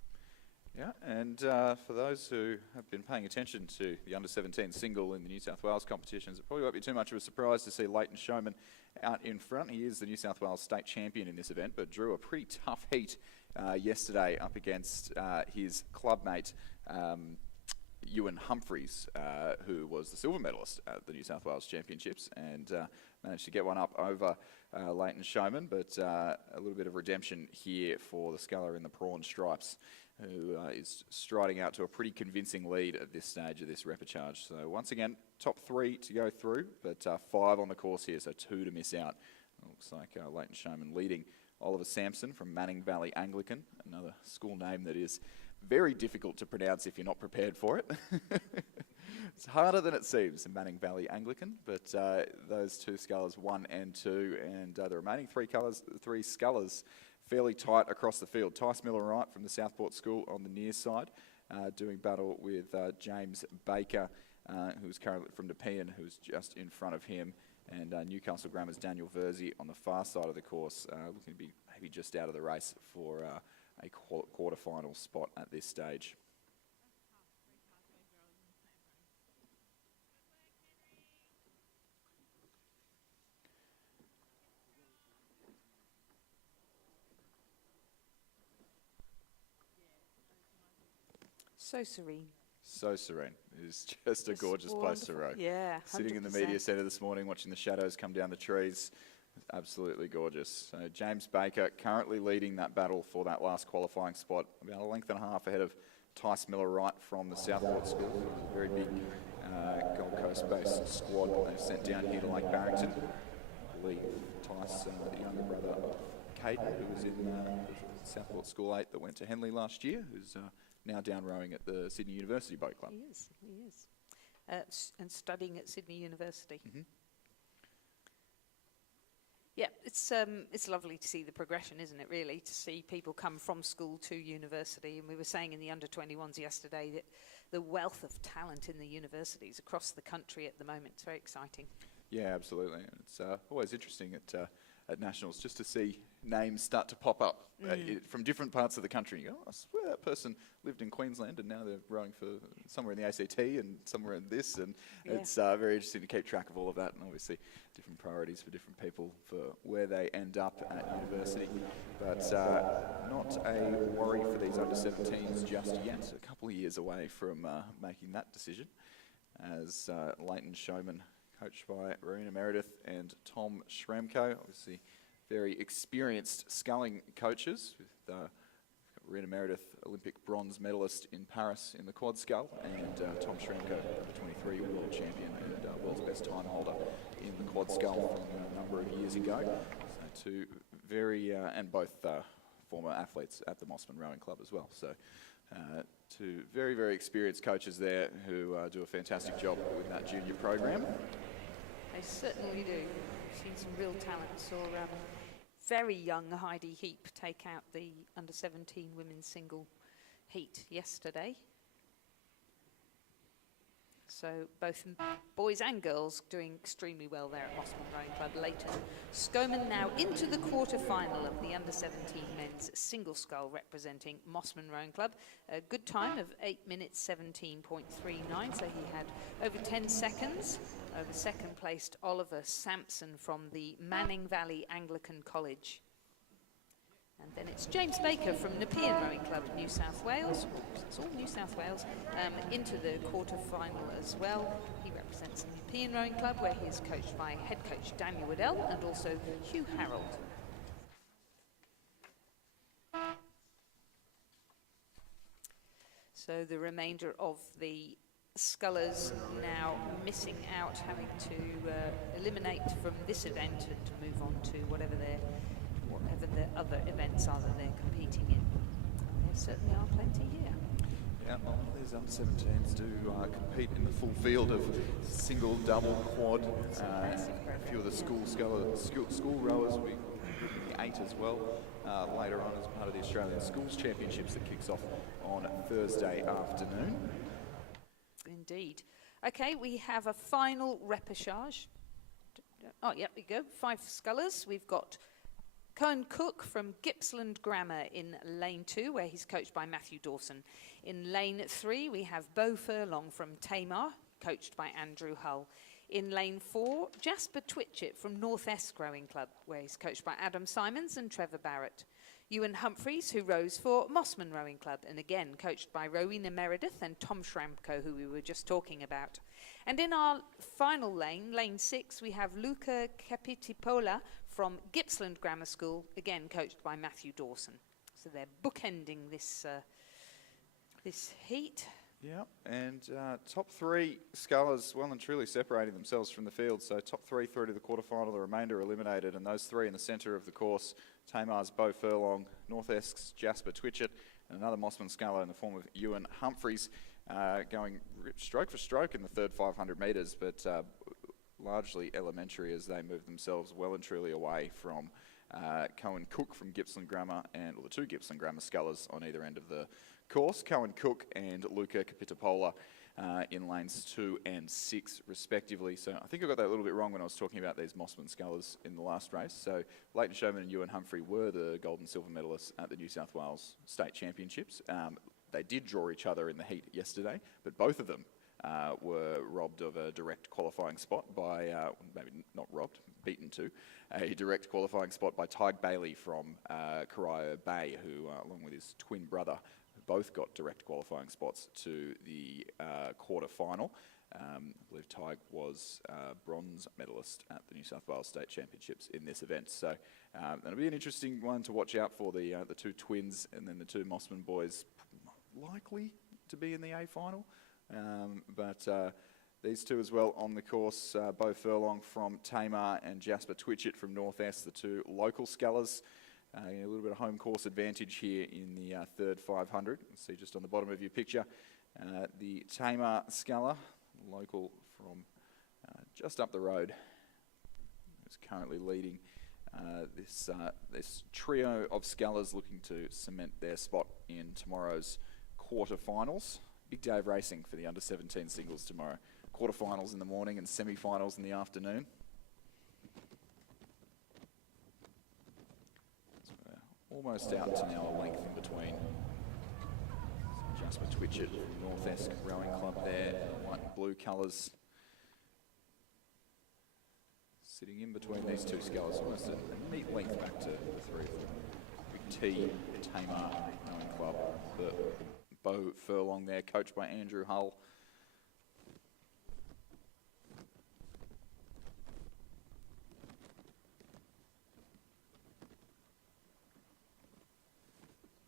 Yeah, and for those who have been paying attention to the under-17 single in the New South Wales competitions, it probably won't be too much of a surprise to see Leighton Showman out in front. He is the New South Wales state champion in this event, but drew a pretty tough heat yesterday up against his clubmate Ewan Humphreys, who was the silver medalist at the New South Wales Championships, and managed to get one up over Leighton Showman, but a little bit of redemption here for the sculler in the prawn stripes, who is striding out to a pretty convincing lead at this stage of this repechage. So once again, top 3 to go through, but 5 on the course here, so 2 to miss out. Looks like Leighton Showman leading Oliver Sampson from Manning Valley Anglican, another school name that is very difficult to pronounce if you're not prepared for it. It's harder than it seems in Manning Valley Anglican, but those two scullers, 1 and 2, and the remaining 3 scullers fairly tight across the field. Tice Miller-Wright from the Southport School on the near side, doing battle with James Baker, who's currently from Nepean, who's just in front of him, and Newcastle Grammar's Daniel Versey on the far side of the course, looking to be maybe just out of the race for a quarter-final spot at this stage. So serene. So serene. It is just a gorgeous place to row. Yeah, 100%. Sitting in the media centre this morning, watching the shadows come down the trees. Absolutely gorgeous. So James Baker currently leading that battle for that last qualifying spot, about a length and a half ahead of Tice Miller-Wright from the Southport School. A very big Gold Coast-based squad they've sent down here to Lake Barrington. I believe Tice, the younger brother of Caden, who was in Southport School 8 that went to Henley last year, who's now down rowing at the Sydney University Boat Club. He is. And studying at Sydney University. Mm-hmm. Yeah, it's lovely to see the progression, isn't it, really, to see people come from school to university. And we were saying in the under-21s yesterday that the wealth of talent in the universities across the country at the moment is very exciting. Yeah, absolutely. And it's always interesting at at Nationals, just to see names start to pop up from different parts of the country. You go, oh, I swear that person lived in Queensland and now they're rowing for somewhere in the ACT and somewhere in this, and it's very interesting to keep track of all of that, and obviously different priorities for different people for where they end up at university. But not a worry for these under-17s just yet. A couple of years away from making that decision, as Leighton Showman, coached by Rowena Meredith and Tom Schramko, obviously very experienced sculling coaches, with Rowena Meredith, Olympic bronze medalist in Paris in the quad scull, and Tom Schramko, the 23 world champion and world's best time holder in the quad scull from a number of years ago. So two very, and both former athletes at the Mossman Rowing Club as well. So two very, very experienced coaches there who do a fantastic job with that junior program. They certainly do. Seen some real talent. Saw very young Heidi Heap take out the under-17 women's single heat yesterday. So both boys and girls doing extremely well there at Mossman Rowing Club. Leighton Skoman now into the quarter-final of the under-17 men's single scull, representing Mossman Rowing Club. A good time of 8 minutes 17.39, so he had over 10 seconds over second-placed Oliver Sampson from the Manning Valley Anglican College. And then it's James Baker from Nepean Rowing Club, New South Wales. It's all New South Wales, into the quarter-final as well. He represents the Nepean Rowing Club, where he is coached by head coach Daniel Waddell and also Hugh Harold. So the remainder of the scullers now missing out, having to eliminate from this event and to move on to whatever the other events are that they're competing in. There certainly are plenty here. Yeah, well, these under-17s do compete in the full field of single, double, quad. A few of the school rowers, we the 8 as well, later on as part of the Australian Schools Championships that kicks off on Thursday afternoon. Indeed. Okay, we have a final repechage. Oh, yeah, we go. 5 scullers. We've got Cohen Cook from Gippsland Grammar in lane 2, where he's coached by Matthew Dawson. In lane 3, we have Beau Furlong from Tamar, coached by Andrew Hull. In lane 4, Jasper Twitchett from North Esk Rowing Club, where he's coached by Adam Simons and Trevor Barrett. Ewan Humphreys, who rows for Mossman Rowing Club, and again coached by Rowena Meredith and Tom Schramko, who we were just talking about. And in our final lane, lane 6, we have Luca Capitipola from Gippsland Grammar School, again coached by Matthew Dawson. So they're bookending this this heat. Yeah, and top 3 scullers well and truly separating themselves from the field. So top 3 through to the quarterfinal, the remainder eliminated, and those 3 in the centre of the course, Tamar's Beau Furlong, North Esk's Jasper Twitchett, and another Mossman sculler in the form of Ewan Humphreys, going stroke for stroke in the third 500 metres, but largely elementary as they move themselves well and truly away from Cohen Cook from Gippsland Grammar, and the 2 Gippsland Grammar scullers on either end of the course, Cohen Cook and Luca Capitopola in lanes 2 and 6 respectively. So I think I got that a little bit wrong when I was talking about these Mossman scullers in the last race. So Leighton Showman and Ewan Humphrey were the gold and silver medalists at the New South Wales State Championships. They did draw each other in the heat yesterday, but both of them were robbed of a direct qualifying spot by, maybe not robbed, beaten to, a direct qualifying spot by Tyg Bailey from Corio Bay, who, along with his twin brother, both got direct qualifying spots to the quarter-final. I believe Tyg was bronze medalist at the New South Wales State Championships in this event. So that'll be an interesting one to watch out for, the 2 twins and then the 2 Mossman boys likely to be in the A final. But these 2 as well on the course, Beau Furlong from Tamar and Jasper Twitchett from North Esk, the 2 local scullers. A little bit of home course advantage here in the third 500. You can see just on the bottom of your picture, the Tamar sculler, local from just up the road, is currently leading this trio of scullers looking to cement their spot in tomorrow's quarterfinals. Big day of racing for the under-17 singles tomorrow. Quarterfinals in the morning and semi-finals in the afternoon. almost out to now a length in between. Jasper Twitchett from North Esk Rowing Club there, white and blue colours. Sitting in between these two sculls, almost a neat length back to the three of them. Big T, Tamar Rowing Club, the Bo Furlong there, coached by Andrew Hull.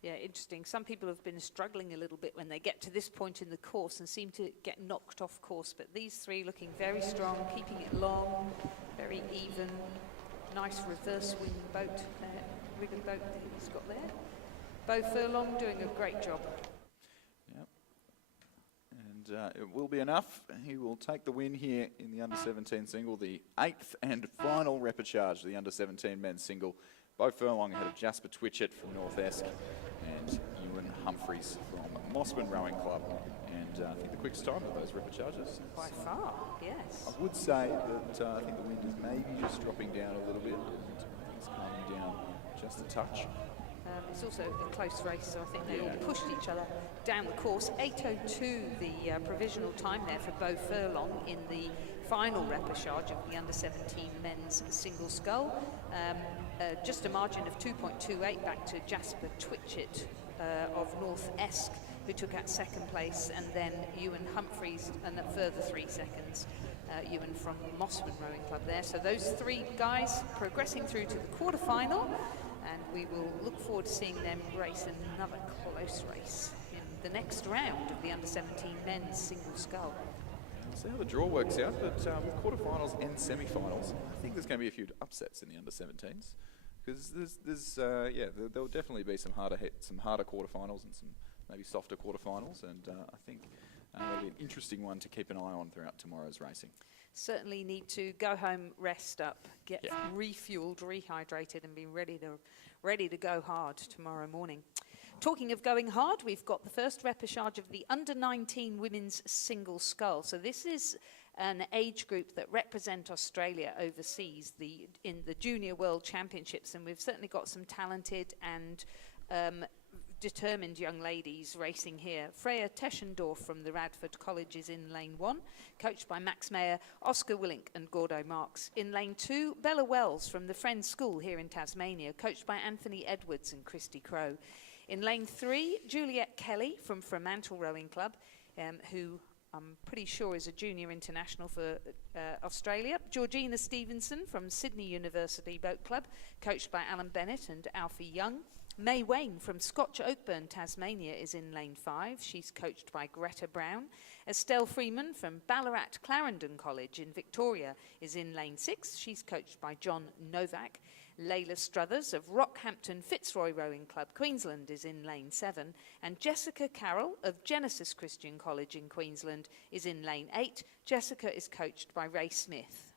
Yeah, interesting. Some people have been struggling a little bit when they get to this point in the course and seem to get knocked off course. But these three looking very strong, keeping it long, very even. Nice reverse wing boat there, rigged boat that he's got there. Bo Furlong doing a great job. Yep. And it will be enough. He will take the win here in the under-17 single, the 8th and final repechage, the under-17 men's single. Bo Furlong ahead of Jasper Twitchett from North Esk and Ewan Humphreys from Mossman Rowing Club. And I think the quickest time of those repechages. By far, yes. I would say that I think the wind is maybe just dropping down a little bit. And it's calming down just a touch. It's also a close race, so I think they all pushed each other down the course. 8:02, the provisional time there for Bo Furlong in the final repechage of the under-17 men's single scull. Just a margin of 2.28 back to Jasper Twitchett of North Esk, who took out second place, and then Ewan Humphreys and a further 3 seconds. Ewan from Mossman Rowing Club there. So those three guys progressing through to the quarterfinal, and we will look forward to seeing them race another close race in the next round of the under-17 men's single scull. We'll see how the draw works out, but with quarterfinals and semi-finals, I think there's going to be a few upsets in the under-17s, because there'll definitely be some harder quarterfinals and some maybe softer quarterfinals, and I think it'll be an interesting one to keep an eye on throughout tomorrow's racing. Certainly need to go home, rest up, get refueled, rehydrated, and be ready to go hard tomorrow morning. Talking of going hard, we've got the first repechage of the under-19 women's single scull. So this is an age group that represent Australia overseas in the Junior World Championships, and we've certainly got some talented and determined young ladies racing here. Freya Teschendorf from the Radford College is in lane 1, coached by Max Mayer, Oscar Willink and Gordo Marks. In lane 2, Bella Wells from the Friends School here in Tasmania, coached by Anthony Edwards and Christy Crow. In lane 3, Juliet Kelly from Fremantle Rowing Club, who I'm pretty sure is a junior international for Australia. Georgina Stevenson from Sydney University Boat Club, coached by Alan Bennett and Alfie Young. May Wayne from Scotch Oakburn, Tasmania is in lane 5. She's coached by Greta Brown. Estelle Freeman from Ballarat Clarendon College in Victoria is in lane 6. She's coached by John Novak. Layla Struthers of Rockhampton Fitzroy Rowing Club, Queensland is in lane 7. And Jessica Carroll of Genesis Christian College in Queensland is in lane 8. Jessica is coached by Ray Smith.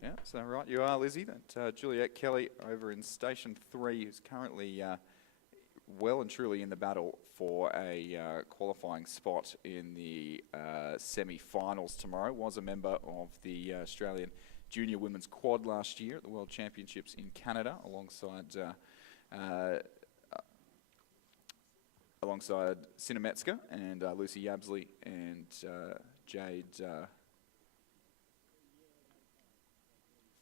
Yeah, so right you are, Lizzie. That Juliet Kelly over in Station 3 is currently well and truly in the battle for a qualifying spot in the semi-finals tomorrow. Was a member of the Australian Junior Women's Quad last year at the World Championships in Canada, alongside Cinna Metzger and Lucy Yabsley and Jade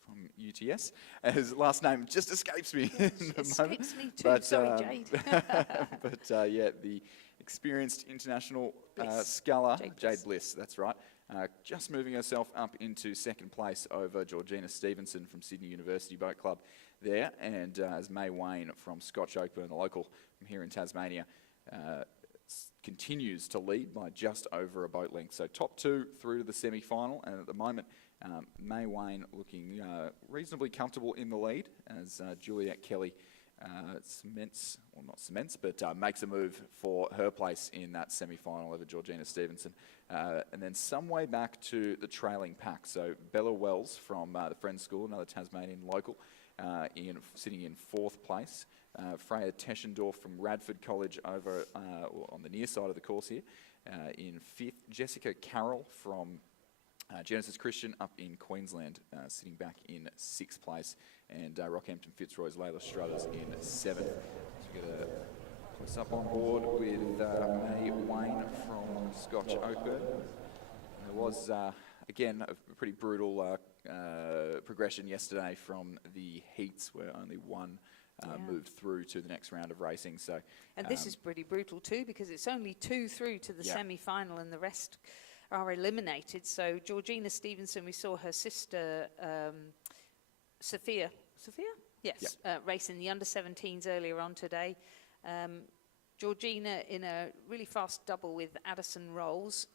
from UTS. His last name just escapes me in the moment. Escapes me too, sorry Jade. But yeah, the experienced international sculler, Jade Bliss, that's right, just moving herself up into second place over Georgina Stevenson from Sydney University Boat Club there, and as May Wayne from Scotch Oakburn, the local from here in Tasmania, continues to lead by just over a boat length. So top 2 through to the semi-final, and at the moment May Wayne looking reasonably comfortable in the lead as Juliet Kelly makes a move for her place in that semi-final over Georgina Stevenson. And then some way back to the trailing pack. So Bella Wells from the Friends School, another Tasmanian local, sitting in 4th place. Freya Teschendorf from Radford College over on the near side of the course here in 5th. Jessica Carroll from Genesis Christian up in Queensland, sitting back in 6th place, and Rockhampton Fitzroy's Layla Struthers in 7th. So we get a close up on board with May Wayne from Scotch Oakburn. There was, again, a pretty brutal progression yesterday from the heats, where only one moved through to the next round of racing. So, and this is pretty brutal too, because it's only 2 through to the semi-final and the rest are eliminated. So Georgina Stevenson, we saw her sister Sophia, yes, racing the under-17s earlier on today. Georgina in a really fast double with Addison Rolls,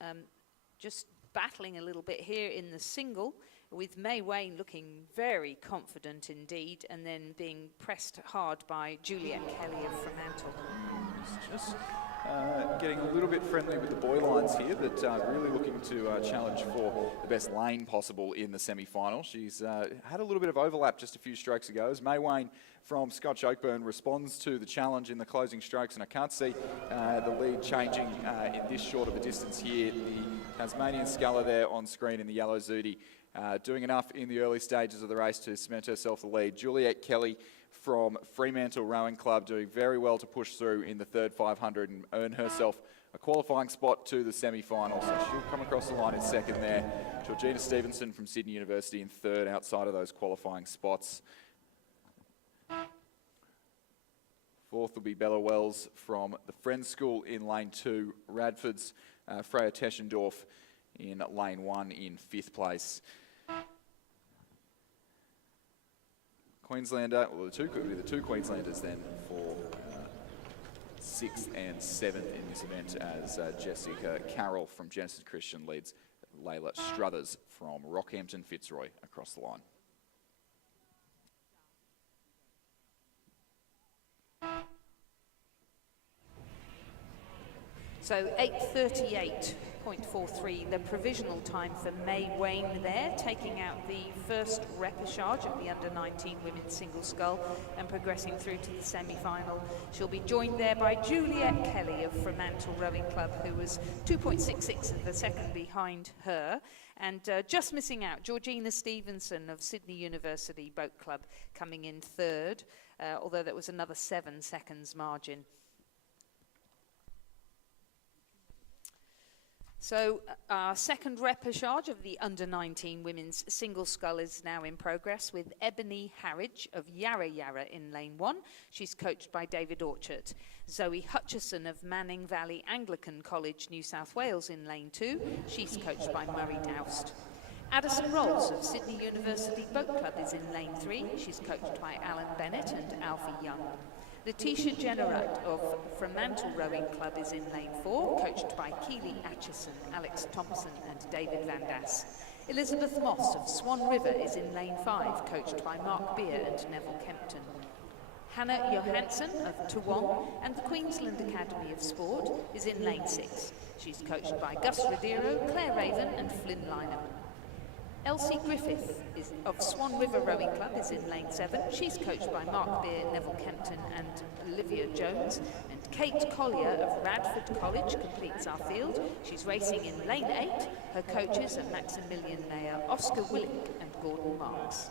just battling a little bit here in the single, with May Wayne looking very confident indeed, and then being pressed hard by Juliet Kelly of Fremantle. Just getting a little bit friendly with the boy lines here, but really looking to challenge for the best lane possible in the semi-final. She's had a little bit of overlap just a few strokes ago as May Wayne from Scotch Oakburn responds to the challenge in the closing strokes, and I can't see the lead changing in this short of a distance here. The Tasmanian sculler there on screen in the yellow Zudi doing enough in the early stages of the race to cement herself the lead. Juliet Kelly from Fremantle Rowing Club doing very well to push through in the third 500 and earn herself a qualifying spot to the semi-final. So she'll come across the line in 2nd there. Georgina Stevenson from Sydney University in 3rd outside of those qualifying spots. 4th will be Bella Wells from the Friends School in lane 2. Radford's Freya Teschendorf in lane 1 in 5th place. Queenslander, well, the two Queenslanders then for 6th and 7th in this event, as Jessica Carroll from Genesis Christian leads Layla Struthers from Rockhampton Fitzroy across the line. So 8:38.43, the provisional time for May Wayne there, taking out the first repechage of the under-19 women's single scull and progressing through to the semi-final. She'll be joined there by Juliet Kelly of Fremantle Rowing Club, who was 2.66 of the second behind her. And just missing out, Georgina Stevenson of Sydney University Boat Club coming in 3rd, although that was another 7 seconds margin. So our second repechage of the under-19 women's single scull is now in progress, with Ebony Harridge of Yarra Yarra in lane 1. She's coached by David Orchard. Zoe Hutchison of Manning Valley Anglican College, New South Wales in lane 2. She's coached by Murray Doust. Addison Rolls of Sydney University Boat Club is in lane 3. She's coached by Alan Bennett and Alfie Young. Letitia Generat of Fremantle Rowing Club is in lane 4, coached by Keely Atchison, Alex Thompson and David Van Das. Elizabeth Moss of Swan River is in lane 5, coached by Mark Beer and Neville Kempton. Hannah Johansson of Toowong and the Queensland Academy of Sport is in lane 6. She's coached by Gus Rodero, Claire Raven and Flynn Lynham. Elsie Griffith of Swan River Rowing Club is in lane 7. She's coached by Mark Beer, Neville Kempton and Olivia Jones. And Kate Collier of Radford College completes our field. She's racing in lane 8. Her coaches are Maximilian Mayer, Oscar Willick and Gordon Marks.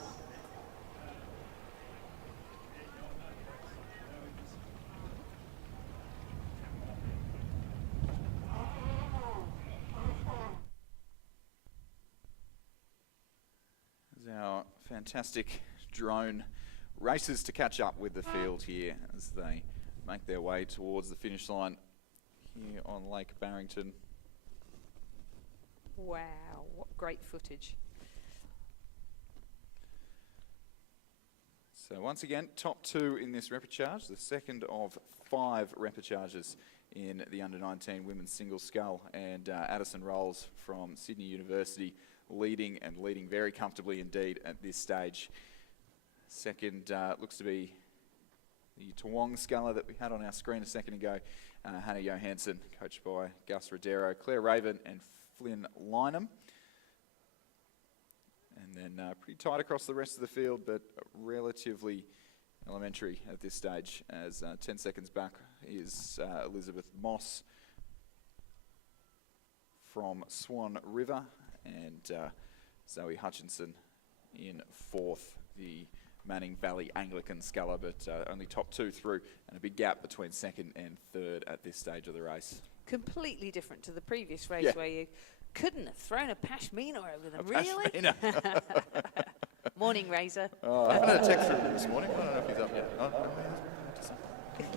Our fantastic drone races to catch up with the field here as they make their way towards the finish line here on Lake Barrington. Wow, what great footage. So once again, top 2 in this repechage, the second of 5 repechages in the under-19 women's single scull, and Addison Rolls from Sydney University leading very comfortably indeed at this stage. Second looks to be the Toowong sculler that we had on our screen a second ago, Hannah Johansson, coached by Gus Rodero, Claire Raven and Flynn Lynham. And then pretty tight across the rest of the field, but relatively elementary at this stage, as 10 seconds back is Elizabeth Moss from Swan River, and Zoe Hutchinson in fourth, the Manning Valley Anglican sculler, but only top 2 through, and a big gap between second and third at this stage of the race. Completely different to the previous race where you couldn't have thrown a pashmina over them, really? Pashmina. Morning, Razor. I haven't had a text from him this morning. I don't know if he's up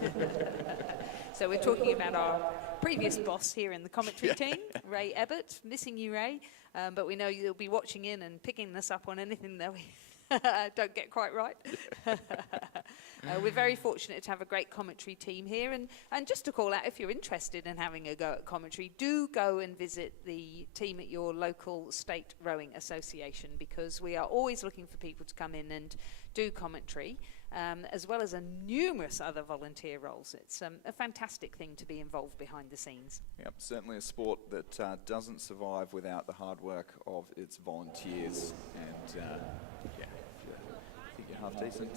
yet. So we're talking about our previous boss here in the commentary team, Ray Ebbett. Missing you, Ray. But we know you'll be watching in and picking this up on anything that we don't get quite right. We're very fortunate to have a great commentary team here. And just to call out, if you're interested in having a go at commentary, do go and visit the team at your local state rowing association, because we are always looking for people to come in and do commentary, as well as numerous other volunteer roles. It's a fantastic thing to be involved behind the scenes. Yep, certainly a sport that doesn't survive without the hard work of its volunteers. And I think you're half decent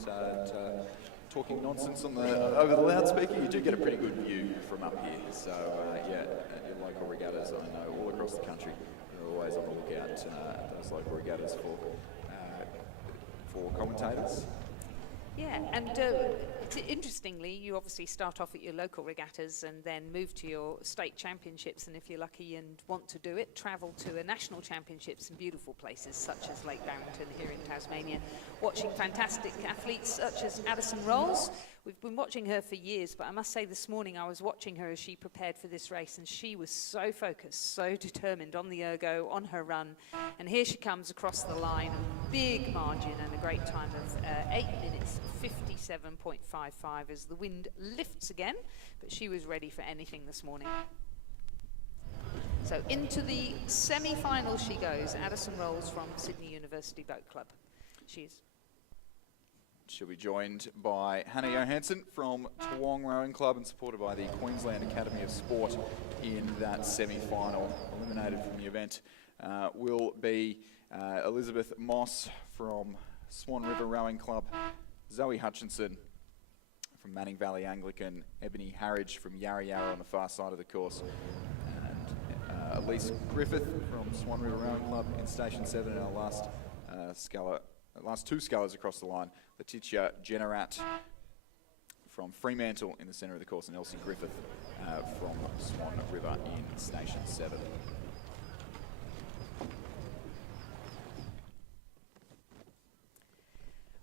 talking nonsense on over the loudspeaker. You do get a pretty good view from up here. So at your local regattas, I know all across the country, you're always on the lookout at those local regattas for commentators. Yeah, and interestingly, you obviously start off at your local regattas and then move to your state championships, and if you're lucky and want to do it, travel to a national championships in beautiful places such as Lake Barrington here in Tasmania, watching fantastic athletes such as Addison Rolls. We've been watching her for years, but I must say this morning I was watching her as she prepared for this race, and she was so focused, so determined on the ergo, on her run. And here she comes across the line, a big margin and a great time of 8 minutes 57.55 as the wind lifts again, but she was ready for anything this morning. So into the semi-final she goes, Addison Rolls from Sydney University Boat Club. She'll be joined by Hannah Johansson from Toowong Rowing Club and supported by the Queensland Academy of Sport in that semi-final. Eliminated from the event will be Elizabeth Moss from Swan River Rowing Club, Zoe Hutchinson from Manning Valley Anglican, Ebony Harridge from Yarra Yarra on the far side of the course, and Elise Griffith from Swan River Rowing Club in Station 7, and our last two scullers across the line, Letitia Generat from Fremantle in the centre of the course, and Elsie Griffith from Swan River in Station 7.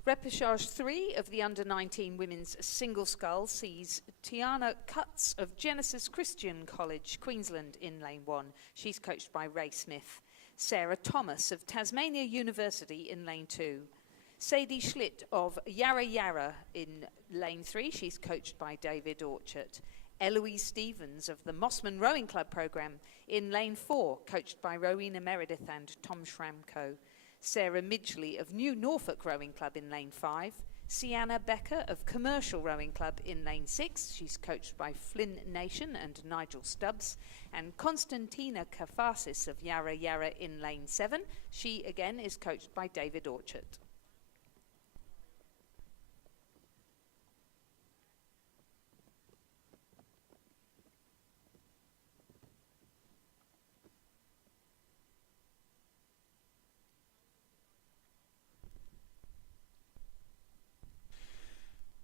Repechage 3 of the Under-19 Women's Single Scull sees Tiana Cutts of Genesis Christian College, Queensland in lane 1. She's coached by Ray Smith. Sarah Thomas of Tasmania University in lane 2. Sadie Schlitt of Yarra Yarra in lane 3. She's coached by David Orchard. Eloise Stevens of the Mossman Rowing Club programme in lane 4, coached by Rowena Meredith and Tom Schramko. Sarah Midgley of New Norfolk Rowing Club in lane 5. Sienna Becker of Commercial Rowing Club in lane 6. She's coached by Flynn Nation and Nigel Stubbs. And Constantina Kafasis of Yarra Yarra in lane 7. She again is coached by David Orchard.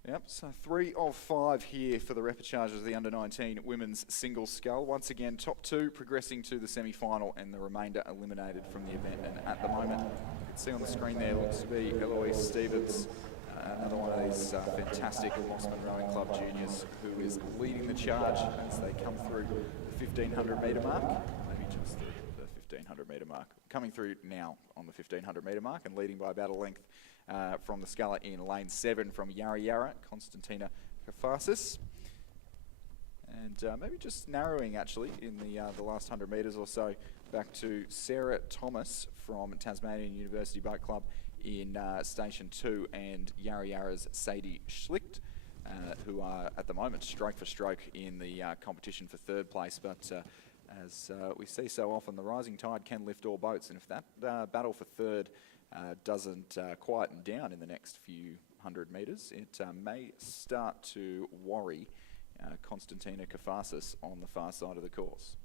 Yep, so 3 of 5 here for the repechage of the Under-19 Women's Single Scull. Once again, top 2 progressing to the semi-final and the remainder eliminated from the event. And at the moment, you can see on the screen there, looks to be Eloise Stevens, another one of these fantastic Mossman Rowing Club juniors who is leading the charge as they come through the 1500 metre mark. Maybe just the 1500 metre mark. Coming through now on the 1500 metre mark and leading by about a length. From the sculler in lane 7 from Yarra Yarra, Constantina Kafasis. And maybe just narrowing actually in the last 100 metres or so back to Sarah Thomas from Tasmanian University Boat Club in Station 2 and Yarra Yarra's Sadie Schlicht who are at the moment stroke for stroke in the competition for third place. But as we see so often, the rising tide can lift all boats, and if that battle for third doesn't quieten down in the next few 100 metres, it may start to worry Konstantina Kafasis on the far side of the course.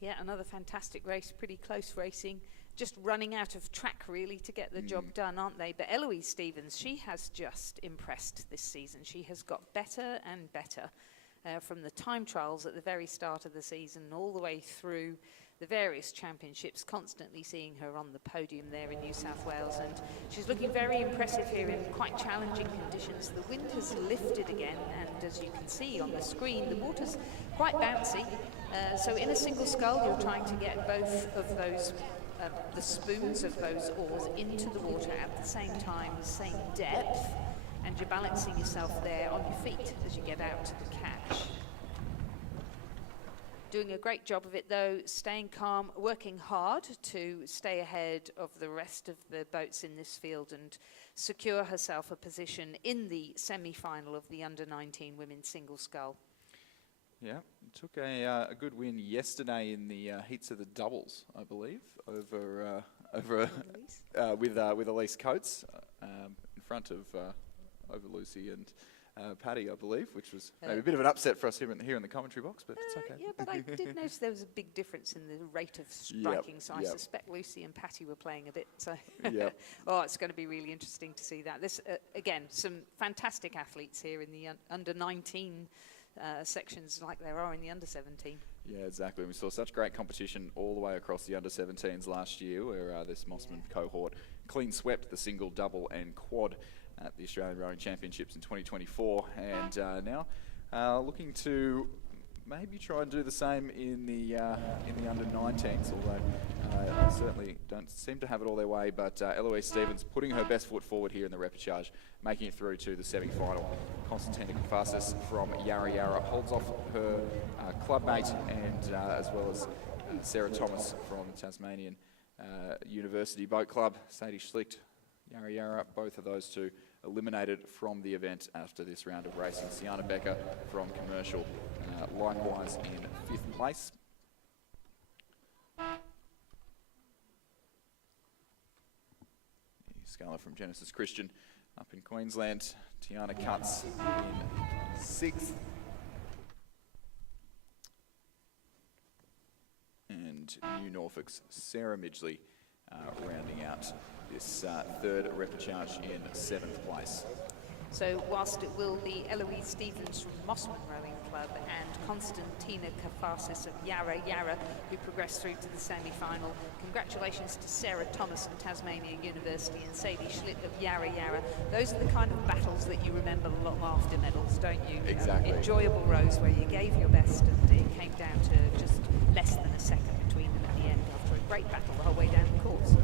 Yeah, another fantastic race, pretty close racing. Just running out of track, really, to get the job done, aren't they? But Eloise Stevens, she has just impressed this season. She has got better and better from the time trials at the very start of the season all the way through the various championships, constantly seeing her on the podium there in New South Wales. And she's looking very impressive here in quite challenging conditions. The wind has lifted again, and as you can see on the screen, the water's quite bouncy. So in a single scull, you're trying to get both of those the spoons of those oars into the water at the same time, same depth, and you're balancing yourself there on your feet as you get out to the catch. Doing a great job of it though, staying calm, working hard to stay ahead of the rest of the boats in this field and secure herself a position in the semi-final of the under-19 women's single scull. Yeah, took a good win yesterday in the heats of the doubles, I believe, over with Elise Coates in front of over Lucy and Paddy, I believe, which was maybe a bit of an upset for us here in the commentary box, but it's okay. Yeah, but I did notice there was a big difference in the rate of striking, so I suspect Lucy and Patty were playing a bit. So, oh, it's going to be really interesting to see that. This again, some fantastic athletes here in the under-19 sections, like there are in the under-17. Yeah, exactly. We saw such great competition all the way across the under-17s last year, where this Mossman cohort clean swept the single, double, and quad at the Australian Rowing Championships in 2024, and now looking to maybe try and do the same in the under-19s, although they certainly don't seem to have it all their way. But Eloise Stevens putting her best foot forward here in the repechage, making it through to the semi-final. Konstantina Kafasis from Yarra Yarra holds off her clubmate, and as well as Sarah Thomas from the Tasmanian University Boat Club. Sadie Schlicht, Yarra Yarra, both of those two eliminated from the event after this round of racing. Sienna Becker from Commercial, likewise in 5th place. Sculler from Genesis Christian up in Queensland. Tiana Cutts in 6th. And New Norfolk's Sarah Midgley rounding out this third repechage in 7th place. So whilst it will be Eloise Stevens from Mossman Rowing Club and Konstantina Kafasis of Yarra Yarra who progressed through to the semi-final, congratulations to Sarah Thomas from Tasmania University and Sadie Schlitt of Yarra Yarra. Those are the kind of battles that you remember a lot after medals, don't you? Exactly. Enjoyable rows where you gave your best and it came down to just less than a second between them at the end after a great battle the whole way down the course.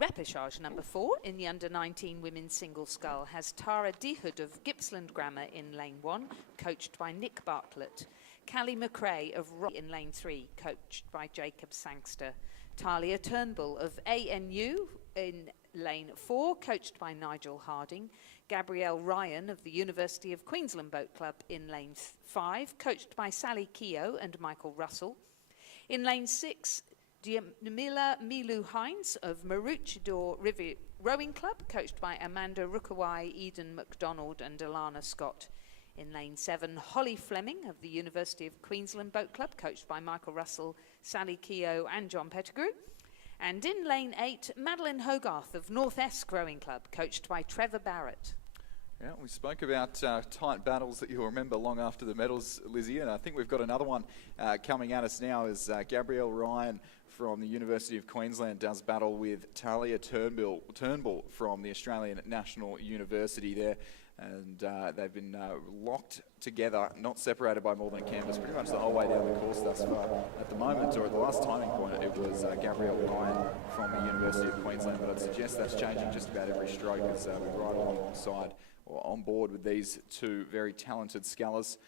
Repechage number 4 in the under-19 women's single scull has Tara Dehood of Gippsland Grammar in lane 1, coached by Nick Bartlett. Callie McRae of Rock in lane 3, coached by Jacob Sangster. Talia Turnbull of ANU in lane 4, coached by Nigel Harding. Gabrielle Ryan of the University of Queensland Boat Club in lane 5, coached by Sally Keogh and Michael Russell. In lane 6, Diamila Milu Hines of Maroochydore River Rowing Club, coached by Amanda Rukawai, Eden McDonald and Alana Scott. In lane 7, Holly Fleming of the University of Queensland Boat Club, coached by Michael Russell, Sally Keogh and John Pettigrew. And in lane 8, Madeline Hogarth of North Esk Rowing Club, coached by Trevor Barrett. Yeah, we spoke about tight battles that you'll remember long after the medals, Lizzie, and I think we've got another one coming at us now as Gabrielle Ryan from the University of Queensland does battle with Talia Turnbull from the Australian National University there. And they've been locked together, not separated by more than a canvas, pretty much the whole way down the course thus far. At the moment, or at the last timing point, it was Gabrielle Ryan from the University of Queensland, but I'd suggest that's changing just about every stroke as we ride alongside or on board with these two very talented scullers.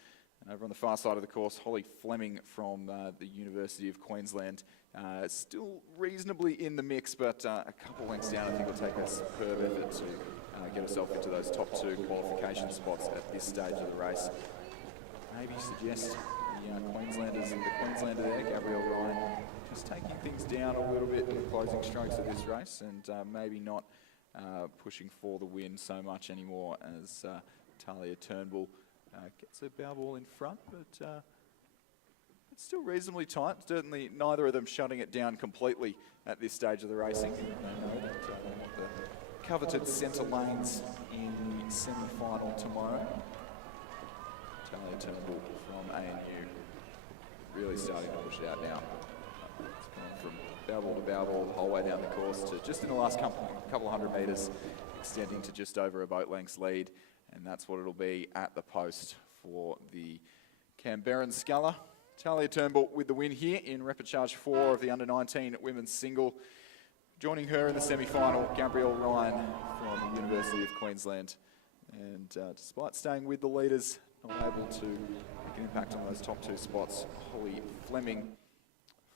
And over on the far side of the course, Holly Fleming from the University of Queensland. Still reasonably in the mix, but a couple lengths down. I think it'll take a superb effort to get herself into those top 2 qualification spots at this stage of the race. Maybe suggest the Queenslander there, Gabrielle Ryan, just taking things down a little bit in the closing strokes of this race, and maybe not pushing for the win so much anymore as Talia Turnbull gets her bow ball in front, but it's still reasonably tight. Certainly neither of them shutting it down completely at this stage of the racing. They know that they want the coveted centre lanes in the semi-final tomorrow. Talia Turnbull from ANU really starting to push it out now. It's gone from bow ball to bow ball the whole way down the course to just in the last couple of hundred metres, extending to just over a boat length's lead. And that's what it'll be at the post for the Canberran sculler. Talia Turnbull with the win here in repechage 4 of the under-19 women's single. Joining her in the semi-final, Gabrielle Ryan from the University of Queensland. And despite staying with the leaders, not able to make an impact on those top 2 spots, Holly Fleming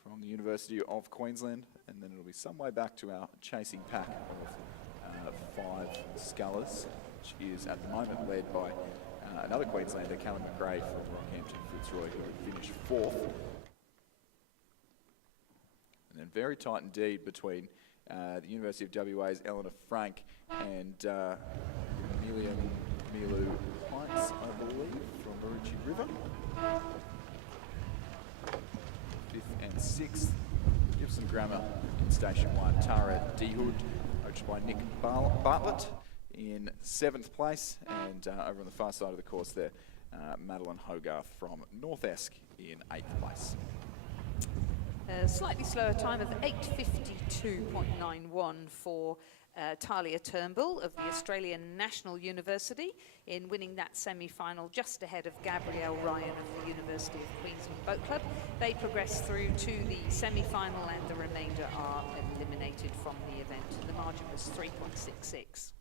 from the University of Queensland. And then it'll be some way back to our chasing pack of 5 scullers, which is at the moment led by another Queenslander, Callum McRae from Rockhampton Fitzroy, who finished 4th. And then very tight indeed between the University of WA's Eleanor Frank and Amelia Milu Heights, I believe, from Marucci River. 5th and 6th. Gibson Grammar in Station 1. Tara Dehood, coached by Nick Bartlett, in 7th place, and over on the far side of the course there, Madeline Hogarth from North Esk in 8th place. A slightly slower time of 8:52.91 for Talia Turnbull of the Australian National University in winning that semi-final just ahead of Gabrielle Ryan of the University of Queensland Boat Club. They progress through to the semi-final and the remainder are eliminated from the event. The margin was 3.66.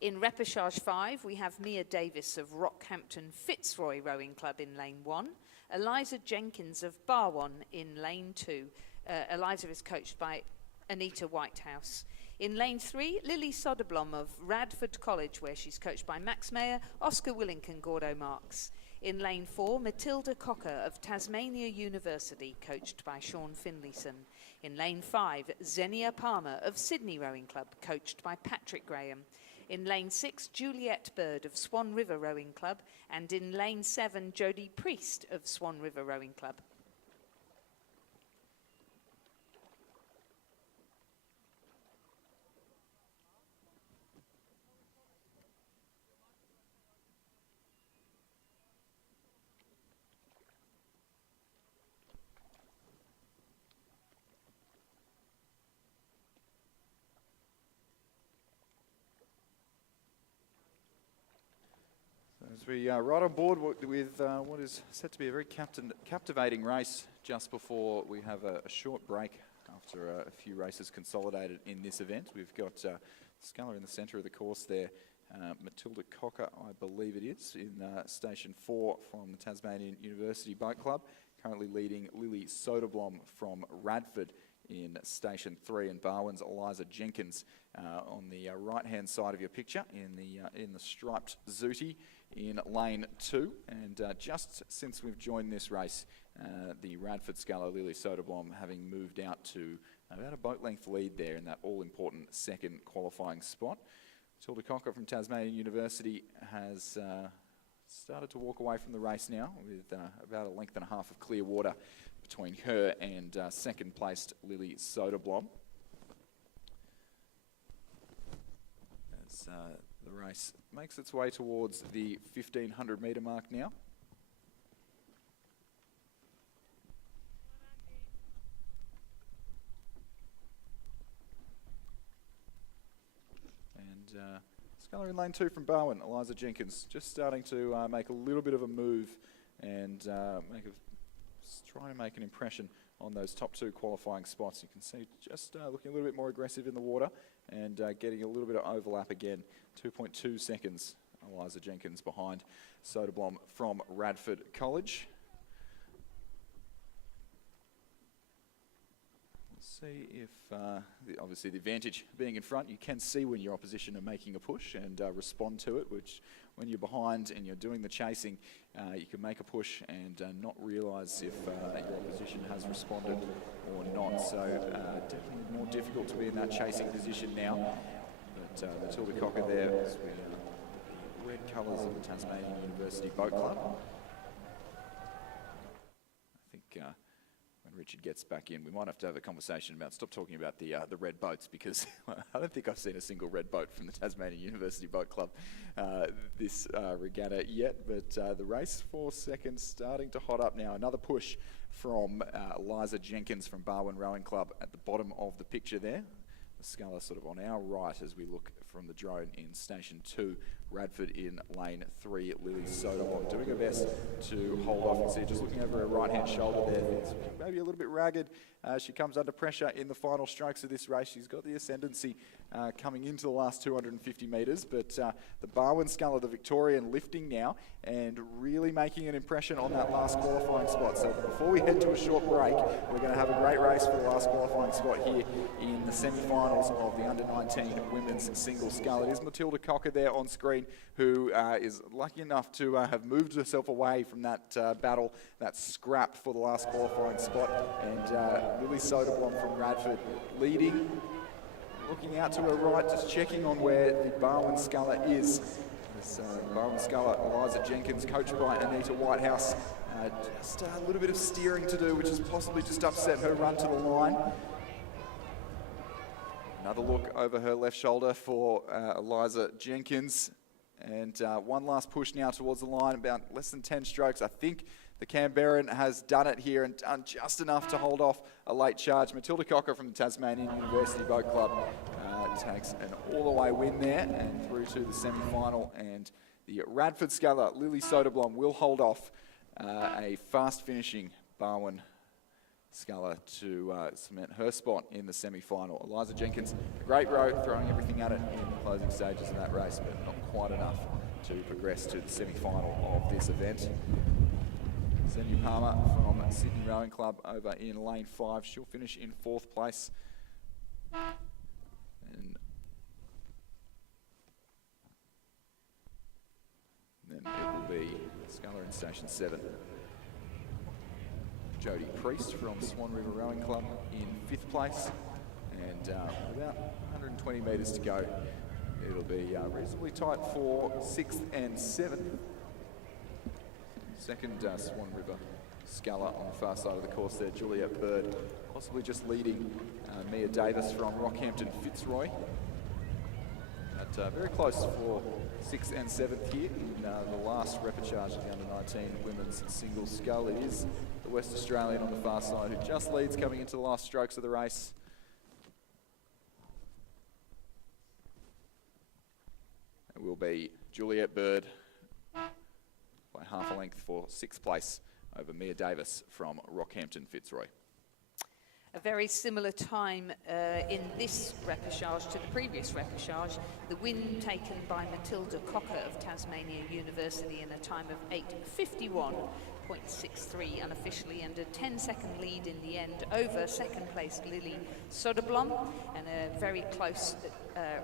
In repechage 5, we have Mia Davis of Rockhampton Fitzroy Rowing Club in lane 1, Eliza Jenkins of Barwon in lane 2. Eliza is coached by Anita Whitehouse. In lane 3, Lily Soderblom of Radford College, where she's coached by Max Mayer, Oscar Willink and Gordo Marks. In lane 4, Matilda Cocker of Tasmania University, coached by Sean Finlayson. In lane 5, Xenia Palmer of Sydney Rowing Club, coached by Patrick Graham. In lane 6, Juliet Bird of Swan River Rowing Club. And in lane 7, Jodie Priest of Swan River Rowing Club. As we right on board with what is set to be a very captivating race just before we have a short break after a few races consolidated in this event. We've got Sculler in the centre of the course there, Matilda Cocker, I believe it is, in Station 4 from the Tasmanian University Boat Club, currently leading Lily Soderblom from Radford in Station 3, and Barwon's Eliza Jenkins on the right-hand side of your picture in the striped Zooty in lane 2. And just since we've joined this race, the Radford sculler Lily Soderblom having moved out to about a boat length lead there in that all-important second qualifying spot. Matilda Cocker from Tasmanian University has started to walk away from the race now with about a length and a half of clear water between her and second placed Lily Soderblom. As the race makes its way towards the 1500 metre mark now. And sculler in lane 2 from Barwon, Eliza Jenkins, just starting to make a little bit of a move and try to make an impression on those top 2 qualifying spots. You can see just looking a little bit more aggressive in the water and getting a little bit of overlap again. 2.2 seconds Eliza Jenkins behind Soderblom from Radford College. See if, obviously the advantage being in front, you can see when your opposition are making a push and respond to it, which when you're behind and you're doing the chasing, you can make a push and not realise if your opposition has responded or not. So definitely more difficult to be in that chasing position now. But Matilda Cocker there with the red colours of the Tasmanian University Boat Club. I think when Richard gets back in, we might have to have a conversation about stop talking about the red boats, because I don't think I've seen a single red boat from the Tasmanian University Boat Club this regatta yet. But the race for second starting to hot up now. Another push from Eliza Jenkins from Barwon Rowing Club at the bottom of the picture there. The sculler sort of on our right as we look from the drone in station 2. Radford in lane 3. Lily Soderblom doing her best to hold off. You can see just looking over her right-hand shoulder there, things maybe a little bit ragged. She comes under pressure in the final strokes of this race. She's got the ascendancy coming into the last 250 metres, but the Barwon sculler, the Victorian, lifting now and really making an impression on that last qualifying spot. So before we head to a short break, we're going to have a great race for the last qualifying spot here in the semi-finals of the under-19 women's single scull. It is Matilda Cocker there on screen, who is lucky enough to have moved herself away from that battle, that scrap for the last qualifying spot. And Lily Soderblom from Radford leading, looking out to her right, just checking on where the Barwon sculler is. This Barwon sculler, Eliza Jenkins, coached by Anita Whitehouse. Just a little bit of steering to do, which has possibly just upset her run to the line. Another look over her left shoulder for Eliza Jenkins. And one last push now towards the line, about less than 10 strokes. I think the Canberran has done it here and done just enough to hold off a late charge. Matilda Cocker from the Tasmanian University Boat Club takes an all-the-way win there and through to the semi-final. And the Radford sculler, Lily Soderblom, will hold off a fast-finishing Barwon sculler to cement her spot in the semi-final. Eliza Jenkins, a great row, throwing everything at it in the closing stages of that race, but not quite enough to progress to the semi-final of this event. Sandy Palmer from Sydney Rowing Club over in lane 5. She'll finish in 4th place. And then it will be sculler in station 7. Jodie Priest from Swan River Rowing Club in 5th place, and about 120 metres to go. It'll be reasonably tight for 6th and 7th. Second Swan River sculler on the far side of the course there, Juliet Bird, possibly just leading Mia Davis from Rockhampton Fitzroy. But very close for 6th and 7th here in the last repechage of the under-19 women's single scull. It is the West Australian on the far side who just leads coming into the last strokes of the race. It will be Juliet Bird by half a length for 6th place over Mia Davis from Rockhampton Fitzroy. A very similar time in this repechage to the previous repechage. The win taken by Matilda Cocker of Tasmania University in a time of 8:51.63 unofficially, and a 10-second lead in the end over second place Lily Soderblom, and a very close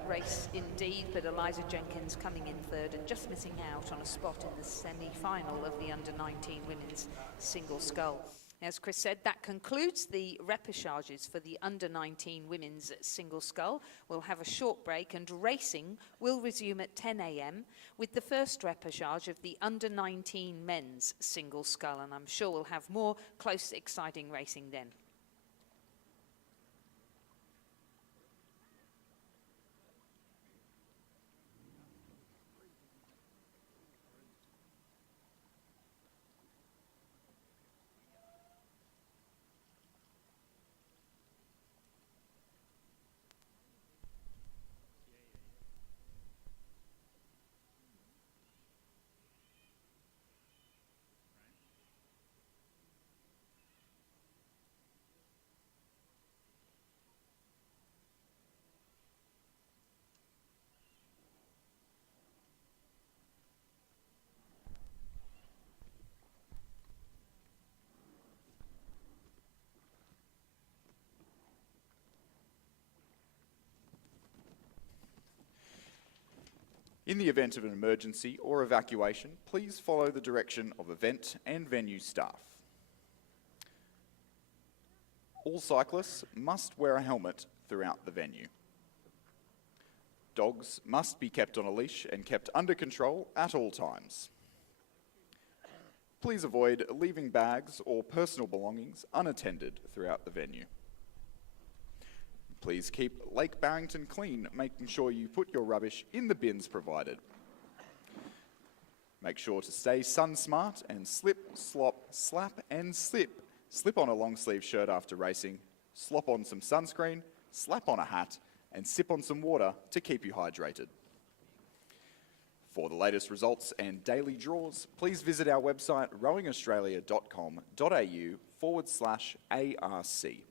race indeed, but Eliza Jenkins coming in 3rd and just missing out on a spot in the semi-final of the under-19 women's single scull. As Chris said, that concludes the repechages for the under-19 women's single scull. We'll have a short break and racing will resume at 10 a.m. with the first repechage of the under-19 men's single scull, and I'm sure we'll have more close, exciting racing then. In the event of an emergency or evacuation, please follow the direction of event and venue staff. All cyclists must wear a helmet throughout the venue. Dogs must be kept on a leash and kept under control at all times. Please avoid leaving bags or personal belongings unattended throughout the venue. Please keep Lake Barrington clean, making sure you put your rubbish in the bins provided. Make sure to stay sun smart and slip, slop, slap and slip. Slip on a long sleeve shirt after racing, slop on some sunscreen, slap on a hat, and sip on some water to keep you hydrated. For the latest results and daily draws, please visit our website rowingaustralia.com.au/ARC.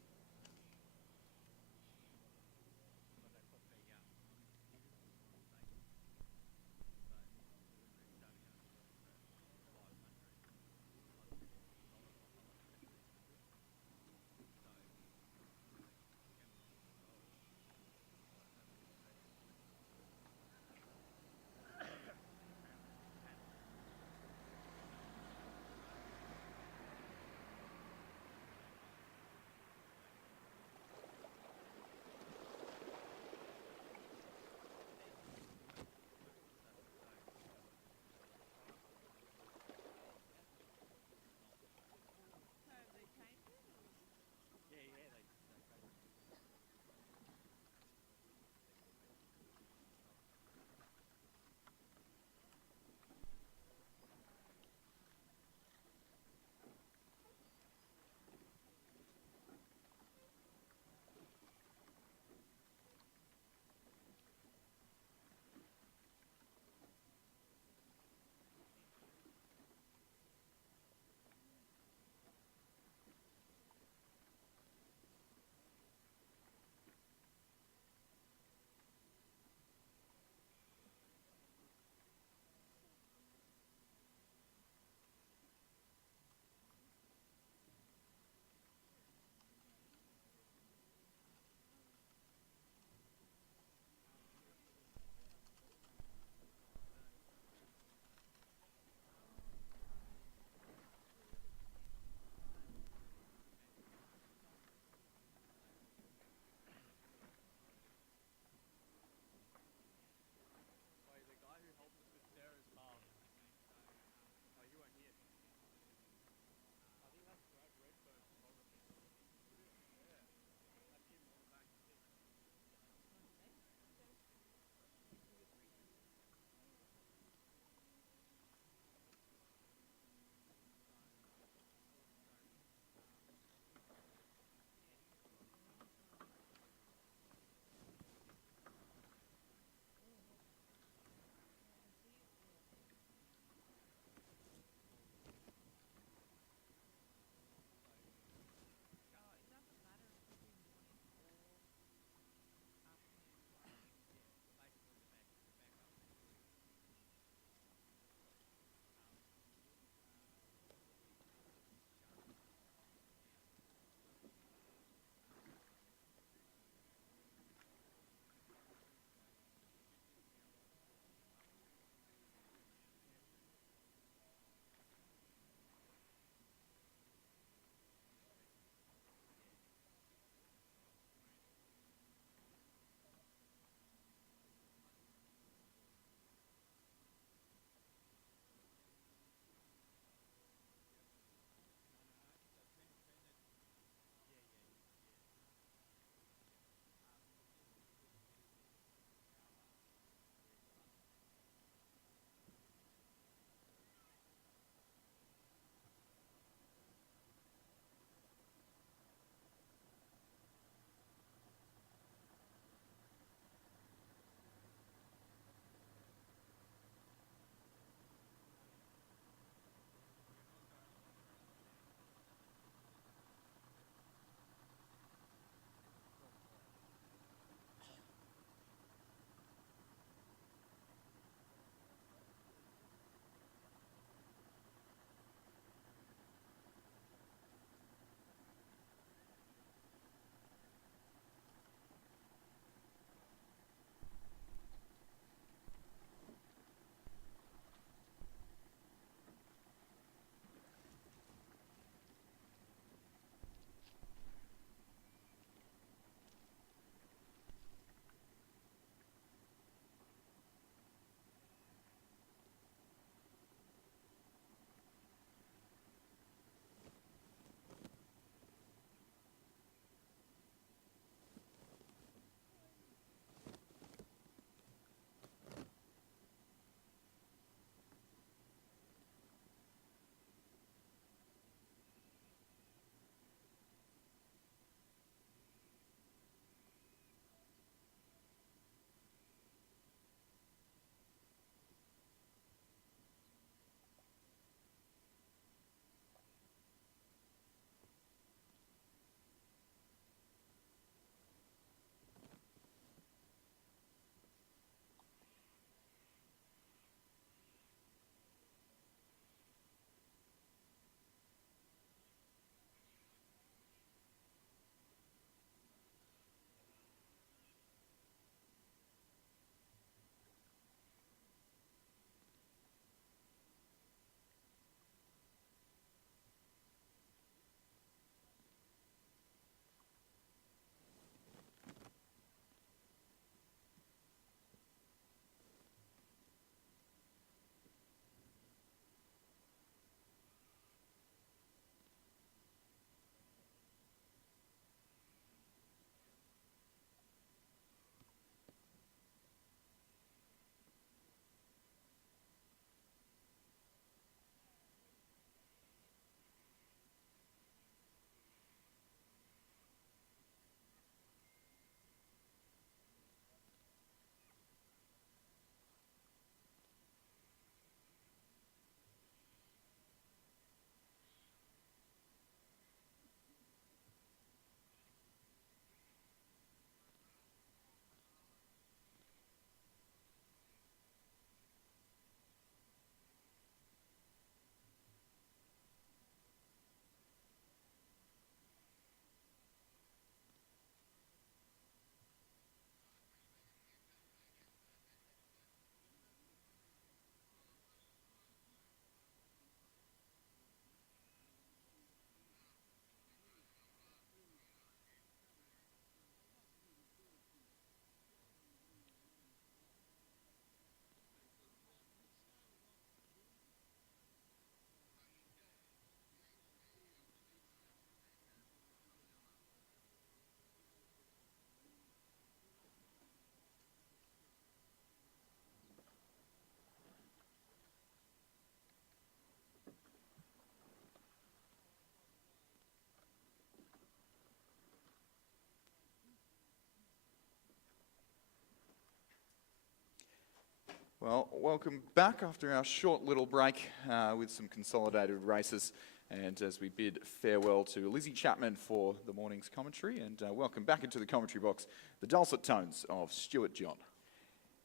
Well, welcome back after our short little break with some consolidated races. And as we bid farewell to Lizzie Chapman for the morning's commentary, and welcome back into the commentary box, the dulcet tones of Stuart John.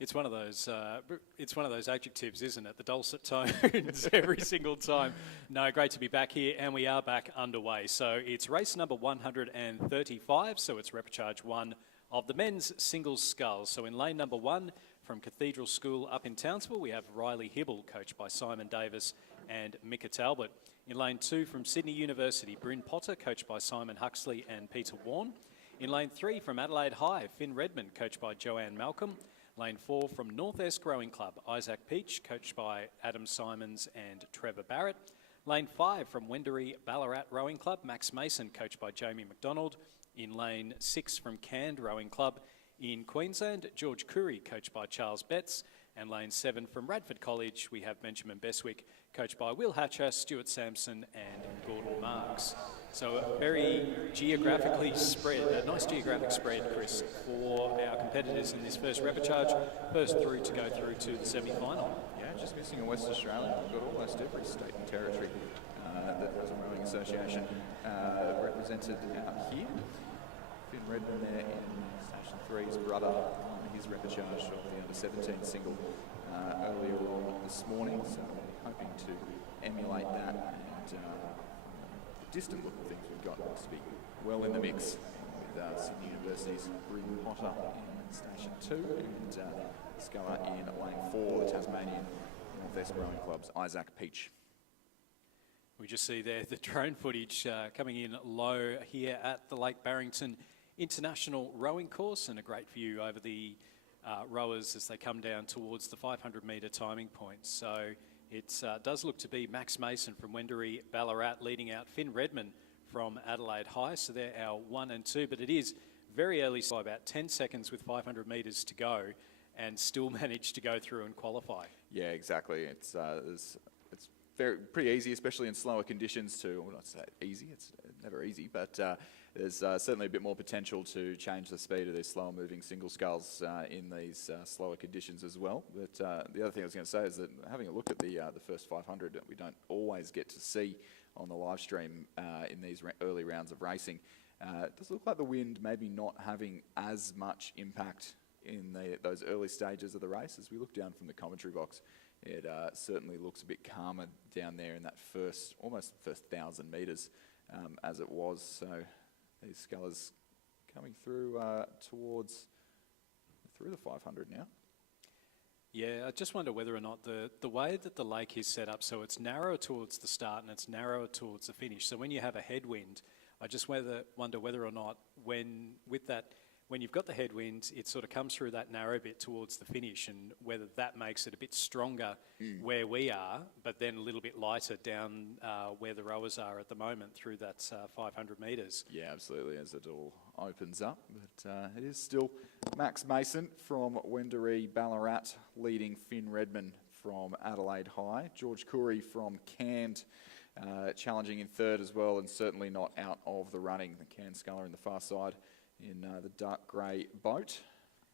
It's one of those adjectives, isn't it? The dulcet tones every single time. No, great to be back here, and we are back underway. So it's race number 135, so it's repechage 1 of the men's singles sculls. So in lane number 1, from Cathedral School up in Townsville, we have Riley Hibble, coached by Simon Davis and Micah Talbot. In lane 2, from Sydney University, Bryn Potter, coached by Simon Huxley and Peter Warne. In lane 3, from Adelaide High, Finn Redmond, coached by Joanne Malcolm. Lane 4, from North-East Rowing Club, Isaac Peach, coached by Adam Simons and Trevor Barrett. Lane 5, from Wendouree Ballarat Rowing Club, Max Mason, coached by Jamie McDonald. In lane 6, from Canned Rowing Club in Queensland, George Curry, coached by Charles Betts. And lane 7, from Radford College, we have Benjamin Beswick, coached by Will Hatcher, Stuart Sampson and Gordon Marks. So a very geographically spread, a nice geographic spread, Chris, for our competitors in this first repechage, first through to go through to the semi-final. Yeah, just missing a West Australian. We've got almost every state and territory that has a rowing association represented out here. Finn Redmond there in Station 3's brother on his repechage of the under-17 single earlier on this morning. So hoping to emulate that, and the distant look of things we've got looks to be well in the mix with Sydney University's Bryn Potter in Station 2 and Sculler in lane 4, the Tasmanian North-East Rowing Club's Isaac Peach. We just see there the drone footage coming in low here at the Lake Barrington International Rowing Course, and a great view over the rowers as they come down towards the 500 metre timing point. So it does look to be Max Mason from Wendouree Ballarat leading out Finn Redmond from Adelaide High. So they're our 1 and 2, but it is very early, so about 10 seconds with 500 metres to go, and still managed to go through and qualify. Yeah, exactly. It's pretty easy, especially in slower conditions to, well, not say easy, it's never easy, but there's certainly a bit more potential to change the speed of these slower moving single sculls in these slower conditions as well. But the other thing I was going to say is that having a look at the first 500 that we don't always get to see on the live stream in these early rounds of racing, it does look like the wind maybe not having as much impact in those early stages of the race. As we look down from the commentary box, it certainly looks a bit calmer down there in that almost first 1,000 metres as it was. So these scullers coming through through the 500 now. Yeah, I just wonder whether or not the way that the lake is set up, so it's narrower towards the start and it's narrower towards the finish. So when you have a headwind, I just wonder whether or not when you've got the headwind, it sort of comes through that narrow bit towards the finish, and whether that makes it a bit stronger where we are, but then a little bit lighter down where the rowers are at the moment through that 500 metres. Yeah, absolutely, as it all opens up. But it is still Max Mason from Wendouree Ballarat leading Finn Redmond from Adelaide High. George Curry from Canned challenging in third as well, and certainly not out of the running. The Canned sculler in the far side in the dark grey boat.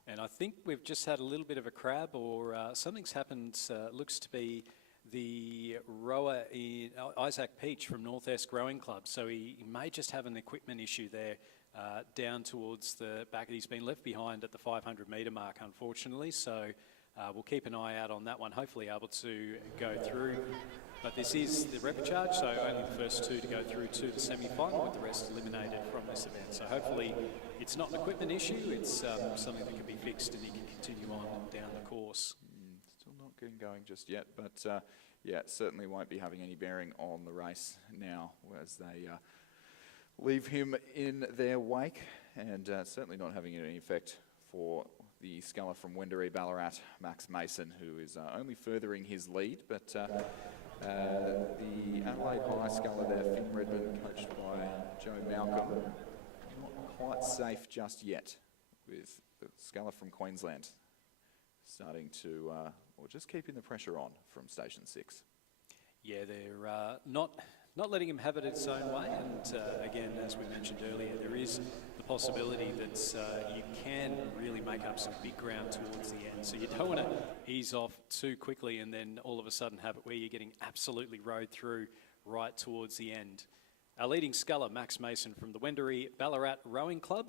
And I think we've just had a little bit of a crab, or something's happened. Looks to be the rower Isaac Peach from North-East Rowing Club. So he may just have an equipment issue there down towards the back. He's been left behind at the 500 metre mark, unfortunately. So we'll keep an eye out on that one, hopefully able to go through. But this is the repechage, so only the first 2 to go through to the semi-final, with the rest eliminated from this event. So hopefully it's not an equipment issue, it's something that can be fixed and he can continue on down the course. Still not getting going just yet, but yeah, certainly won't be having any bearing on the race now as they leave him in their wake, and certainly not having any effect for the sculler from Wendouree Ballarat, Max Mason, who is only furthering his lead. But the Adelaide High sculler there, Finn Redmond, coached by Joe Malcolm, not quite safe just yet, with the sculler from Queensland starting to, or just keeping the pressure on from Station 6. Yeah, they're not letting him have it its own way, and again, as we mentioned earlier, there is the possibility that you can really make up some big ground towards the end. So you don't want to ease off too quickly and then all of a sudden have it where you're getting absolutely rode through right towards the end. Our leading sculler, Max Mason from the Wendouree Ballarat Rowing Club.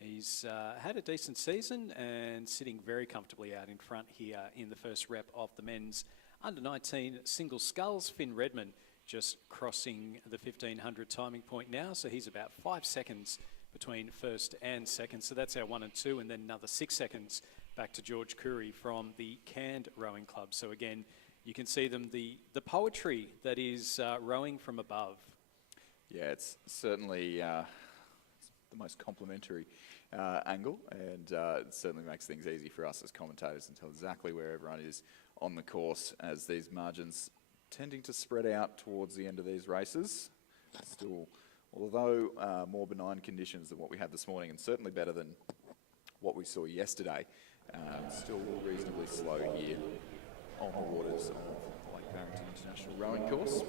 He's had a decent season and sitting very comfortably out in front here in the first rep of the men's under-19 single sculls. Finn Redmond just crossing the 1500 timing point now, so he's about 5 seconds between first and second. So that's our 1 and 2, and then another 6 seconds back to George Curry from the Canned Rowing Club. So again, you can see them, the poetry that is rowing from above. Yeah, it's certainly the most complimentary angle, and it certainly makes things easy for us as commentators and tell exactly where everyone is on the course, as these margins tending to spread out towards the end of these races. Still, although more benign conditions than what we had this morning, and certainly better than what we saw yesterday, still reasonably slow here on the waters of Lake Barrington International Rowing Course.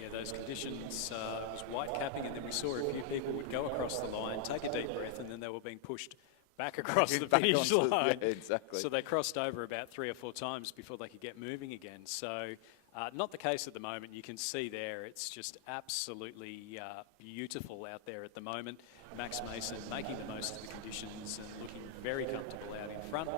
Yeah, those conditions, it was white capping, and then we saw a few people would go across the line, take a deep breath, and then they were being pushed back across the finish line. Yeah, exactly. So they crossed over about 3 or 4 times before they could get moving again. So not the case at the moment. You can see there, it's just absolutely beautiful out there at the moment. Max Mason making the most of the conditions and looking very comfortable out in front.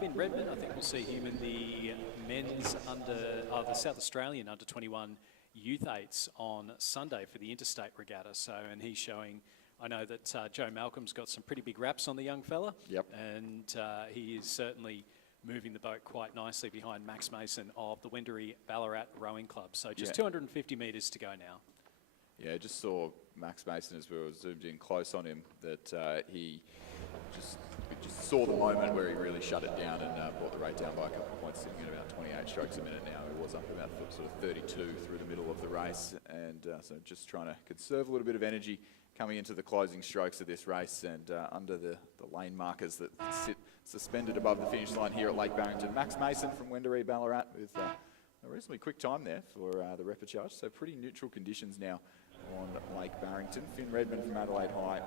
Finn Redmond, I think we'll see him in the men's the South Australian under-21 Youth 8s on Sunday for the Interstate Regatta. So, and he's showing, I know that Joe Malcolm's got some pretty big raps on the young fella. Yep. And he is certainly moving the boat quite nicely behind Max Mason of the Wendouree Ballarat Rowing Club. So just 250 metres to go now. Yeah, just saw Max Mason as we were zoomed in close on him, that we just saw the moment where he really shut it down and brought the rate down by a couple of points, sitting at about 28 strokes a minute now. He was up about sort of 32 through the middle of the race, and so just trying to conserve a little bit of energy coming into the closing strokes of this race, and under the lane markers that sit suspended above the finish line here at Lake Barrington. Max Mason from Wendouree Ballarat with a reasonably quick time there for the repechage, so pretty neutral conditions now on Lake Barrington. Finn Redmond from Adelaide High,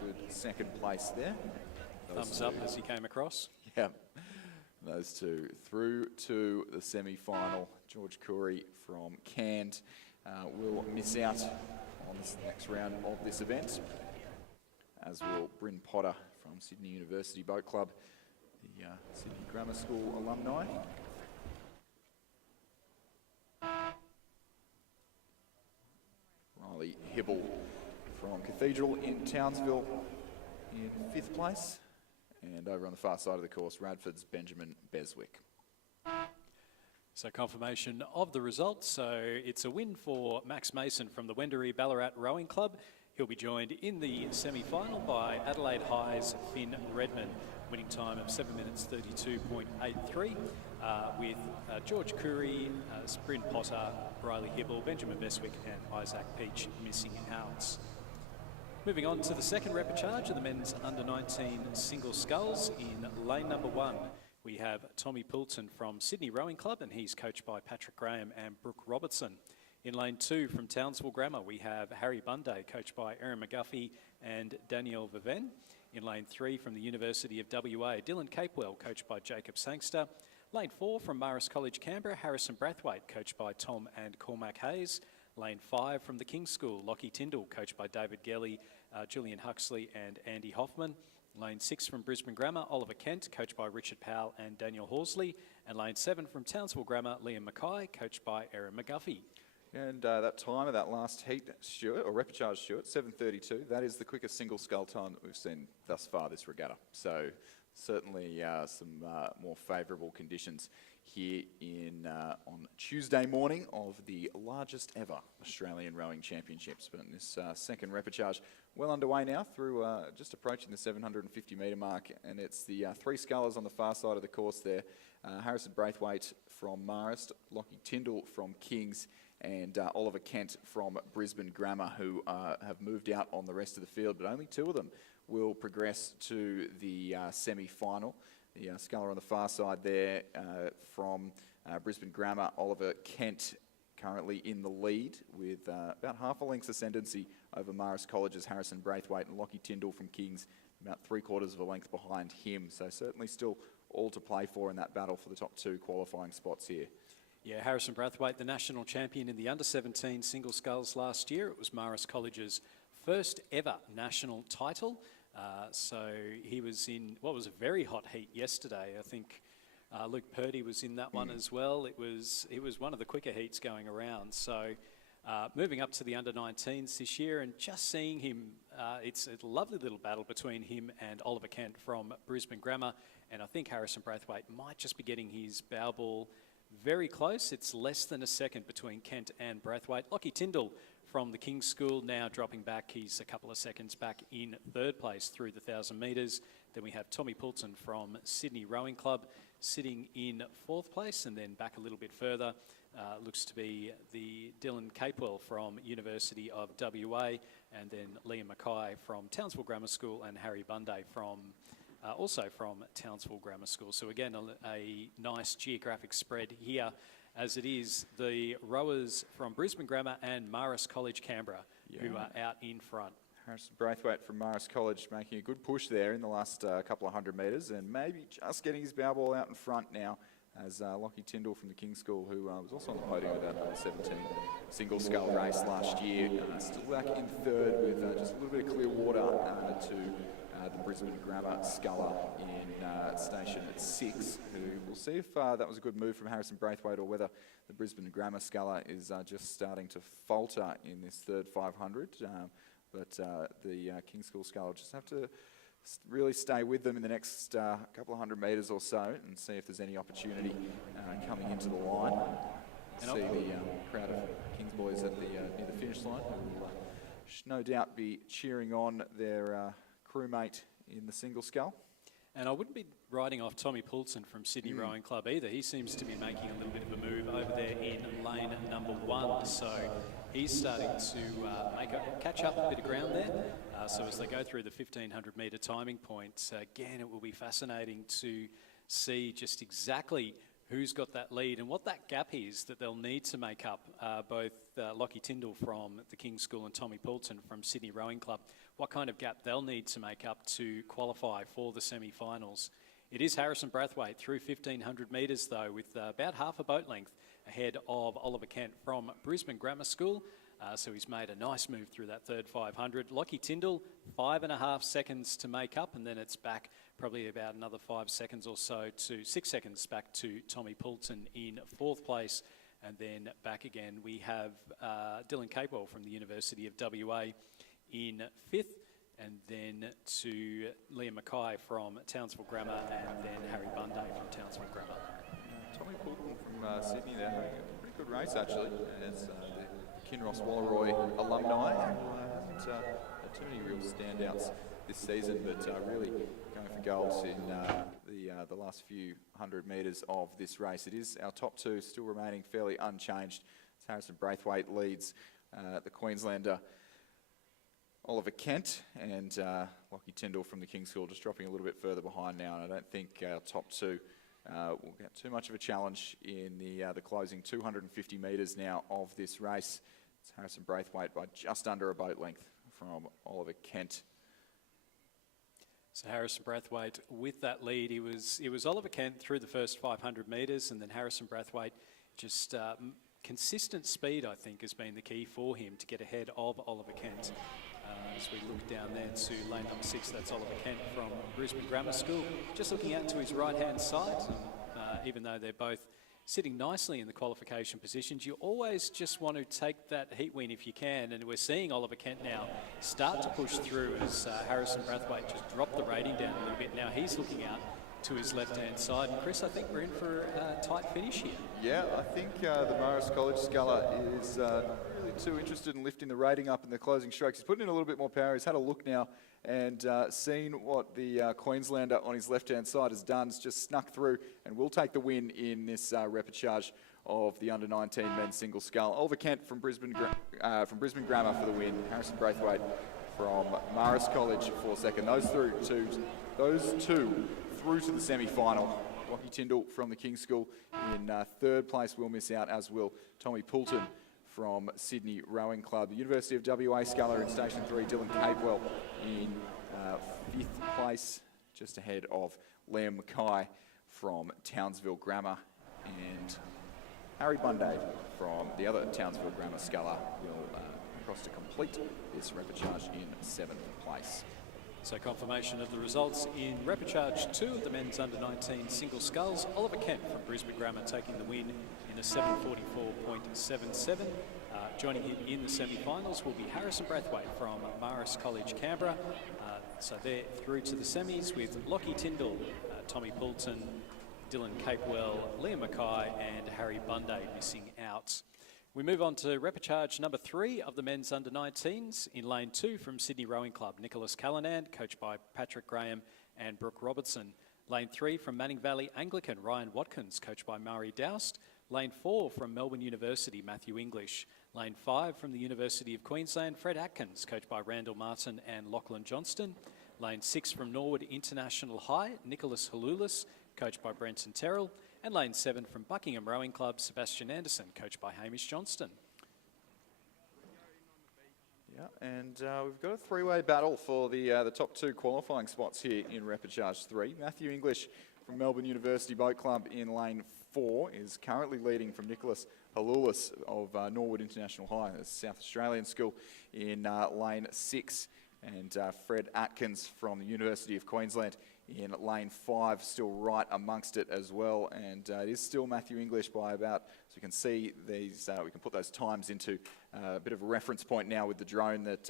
good second place there. Thumbs up as he came across. Yeah, those two through to the semi-final. George Curry from Canned will miss out on this next round of this event, as will Bryn Potter from Sydney University Boat Club, the Sydney Grammar School alumni. Riley Hibble from Cathedral in Townsville in 5th place. And over on the far side of the course, Radford's Benjamin Beswick. So confirmation of the results. So it's a win for Max Mason from the Wendouree Ballarat Rowing Club. He'll be joined in the semi-final by Adelaide High's Finn Redmond, winning time of 7 minutes 32.83, with George Curry, Bryn Potter, Riley Hibble, Benjamin Beswick and Isaac Peach missing out. Moving on to the second repechage of the men's under-19 single sculls. In lane number 1, we have Tommy Poulton from Sydney Rowing Club, and he's coached by Patrick Graham and Brooke Robertson. In lane 2 from Townsville Grammar, we have Harry Bunday, coached by Erin McGuffey and Danielle Viven. In lane 3 from the University of WA, Dylan Capewell, coached by Jacob Sangster. Lane 4 from Marist College Canberra, Harrison Brathwaite, coached by Tom and Cormac Hayes. Lane 5 from the King's School, Lockie Tyndall, coached by David Gelly, Julian Huxley and Andy Hoffman. Lane 6 from Brisbane Grammar, Oliver Kent, coached by Richard Powell and Daniel Horsley. And lane 7 from Townsville Grammar, Liam Mackay, coached by Erin McGuffey. And that time of that last heat, Stuart, or repechage, Stuart, 7:32. That is the quickest single scull time that we've seen thus far this regatta. So certainly some more favourable conditions here on Tuesday morning of the largest ever Australian Rowing Championships. But in this second repechage, well underway now through just approaching the 750 metre mark, and it's the 3 scullers on the far side of the course there. Harrison Brathwaite from Marist, Lockie Tyndall from Kings, and Oliver Kent from Brisbane Grammar, who have moved out on the rest of the field, but only 2 of them will progress to the semi-final. The sculler on the far side there from Brisbane Grammar, Oliver Kent, currently in the lead with about half a length's ascendancy over Marist College's Harrison Braithwaite, and Lockie Tyndall from Kings about 3/4 of a length behind him. So certainly still all to play for in that battle for the top 2 qualifying spots here. Yeah, Harrison Braithwaite, the national champion in the under-17 single sculls last year. It was Marist College's first ever national title. So he was in what was a very hot heat yesterday. I think Luke Purdy was in that one as well. It was one of the quicker heats going around. So moving up to the under-19s this year and just seeing him, it's a lovely little battle between him and Oliver Kent from Brisbane Grammar. And I think Harrison Braithwaite might just be getting his bow ball very close. It's less than a second between Kent and Braithwaite. Lockie Tyndall from the King's School now dropping back. He's a couple of seconds back in 3rd place through the 1,000 metres. Then we have Tommy Poulton from Sydney Rowing Club sitting in 4th place, and then back a little bit further looks to be the Dylan Capewell from University of WA, and then Liam Mackay from Townsville Grammar School, and Harry Bunday from also from Townsville Grammar School. So again, a nice geographic spread here, as it is the rowers from Brisbane Grammar and Marist College Canberra who are out in front. Harrison Braithwaite from Marist College making a good push there in the last couple of 100 metres, and maybe just getting his bow ball out in front now, as Lockie Tyndall from the King's School, who was also on the podium of that 17 single scull race last year, still back in 3rd with just a little bit of clear water to the Brisbane Grammar sculler in station at 6, who we'll see if that was a good move from Harrison Braithwaite, or whether the Brisbane Grammar sculler is just starting to falter in this 3rd 500. But the King's School sculler will just have to really stay with them in the next couple of 100 metres or so, and see if there's any opportunity coming into the line. See the crowd of King's boys at the near the finish line. Should no doubt be cheering on their crewmate in the single scull. And I wouldn't be writing off Tommy Poulton from Sydney Rowing Club either. He seems to be making a little bit of a move over there in lane number 1. So he's starting to catch up a bit of ground there. So as they go through the 1,500 metre timing point, again, it will be fascinating to see just exactly who's got that lead and what that gap is that they'll need to make up, both Lockie Tyndall from the King's School and Tommy Poulton from Sydney Rowing Club, what kind of gap they'll need to make up to qualify for the semi-finals. It is Harrison Braithwaite through 1,500 metres though, with about half a boat length ahead of Oliver Kent from Brisbane Grammar School. So he's made a nice move through that 3rd 500. Lockie Tyndall, 5.5 seconds to make up, and then it's back probably about another 5 seconds or so to 6 seconds back to Tommy Poulton in 4th place. And then back again, we have Dylan Capewell from the University of WA in 5th, and then to Liam Mackay from Townsville Grammar, and then Harry Bunday from Townsville Grammar. Tommy Poulton from Sydney there, having a pretty good race actually, as the Kinross Walleroy alumni. Hasn't had too many real standouts this season, but really going for gold in the last few 100 metres of this race. It is our top 2 still remaining fairly unchanged. It's Harrison Braithwaite leads the Queenslander Oliver Kent, and Lockie Tyndall from the King's School just dropping a little bit further behind now, and I don't think our top 2 will get too much of a challenge in the closing 250 metres now of this race. It's Harrison Braithwaite by just under a boat length from Oliver Kent. So Harrison Braithwaite with that lead. It was Oliver Kent through the first 500 metres, and then Harrison Braithwaite just consistent speed, I think, has been the key for him to get ahead of Oliver Kent. As we look down there to lane number 6, that's Oliver Kent from Brisbane Grammar School. Just looking out to his right-hand side, even though they're both sitting nicely in the qualification positions, you always just want to take that heat win if you can, and we're seeing Oliver Kent now start to push through as Harrison Braithwaite just dropped the rating down a little bit. Now he's looking out to his left-hand side, and Chris, I think we're in for a tight finish here. Yeah, I think the Marist College sculler is really too interested in lifting the rating up in the closing strokes. He's putting in a little bit more power. He's had a look now and seen what the Queenslander on his left-hand side has done. It's just snuck through and will take the win in this repechage of the under-19 men's single scull. Oliver Kent from Brisbane Grammar for the win. Harrison Braithwaite from Marist College for second. Those two through to the semi-final Rocky Tyndall from the King's School in third place will miss out, as will Tommy Poulton from Sydney Rowing Club. The University of WA sculler in Station 3, Dylan Capewell in fifth place, just ahead of Liam Mackay from Townsville Grammar, and Harry Bunday from the other Townsville Grammar sculler will cross to complete this repechage in seventh place. So confirmation of the results in repechage 2 of the men's under-19 single sculls. Oliver Kent from Brisbane Grammar taking the win in a 7:44.77. Joining him in the semi-finals will be Harrison Brathwaite from Marist College, Canberra. So they're through to the semis with Lockie Tyndall, Tommy Poulton, Dylan Capewell, Liam Mackay and Harry Bunday missing out. We move on to repechage number 3 of the men's under-19s. In lane 2 from Sydney Rowing Club, Nicholas Callanan, coached by Patrick Graham and Brooke Robertson. Lane 3 from Manning Valley Anglican, Ryan Watkins, coached by Murray Doust. Lane 4 from Melbourne University, Matthew English. Lane 5 from the University of Queensland, Fred Atkins, coached by Randall Martin and Lachlan Johnston. Lane 6 from Norwood International High, Nicholas Halulis, coached by Brenton Terrell. And lane 7 from Buckingham Rowing Club, Sebastian Anderson, coached by Hamish Johnston. Yeah, and we've got a three-way battle for the top 2 qualifying spots here in repechage 3. Matthew English from Melbourne University Boat Club in lane 4 is currently leading from Nicholas Halulis of Norwood International High, the South Australian school, in lane 6. And Fred Atkins from the University of Queensland in lane 5, still right amongst it as well. And it is still Matthew English by about, so you can see these, we can put those times into a bit of a reference point now with the drone, that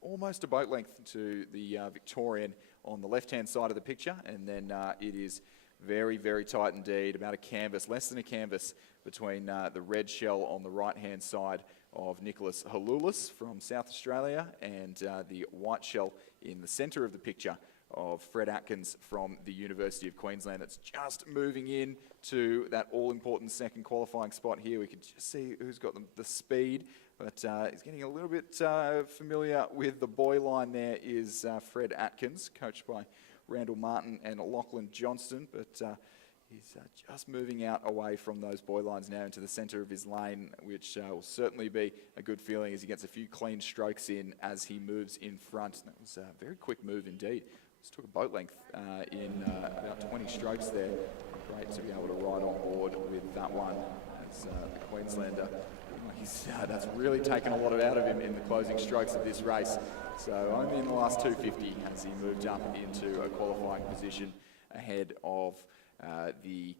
almost a boat length to the Victorian on the left-hand side of the picture. And then it is very, very tight indeed, about a canvas, less than a canvas, between the red shell on the right-hand side of Nicholas Halulis from South Australia and the white shell in the centre of the picture of Fred Atkins from the University of Queensland. It's just moving in to that all-important second qualifying spot here. We can just see who's got the speed, but he's getting a little bit familiar with the boy line. There is Fred Atkins, coached by Randall Martin and Lachlan Johnston, but he's just moving out away from those buoy lines now into the centre of his lane, which will certainly be a good feeling as he gets a few clean strokes in as he moves in front. That was a very quick move indeed. Just took a boat length in about 20 strokes there. Great to be able to ride on board with that one as the Queenslander. That's really taken a lot out of him in the closing strokes of this race. So only in the last 250 has he moved up into a qualifying position ahead of the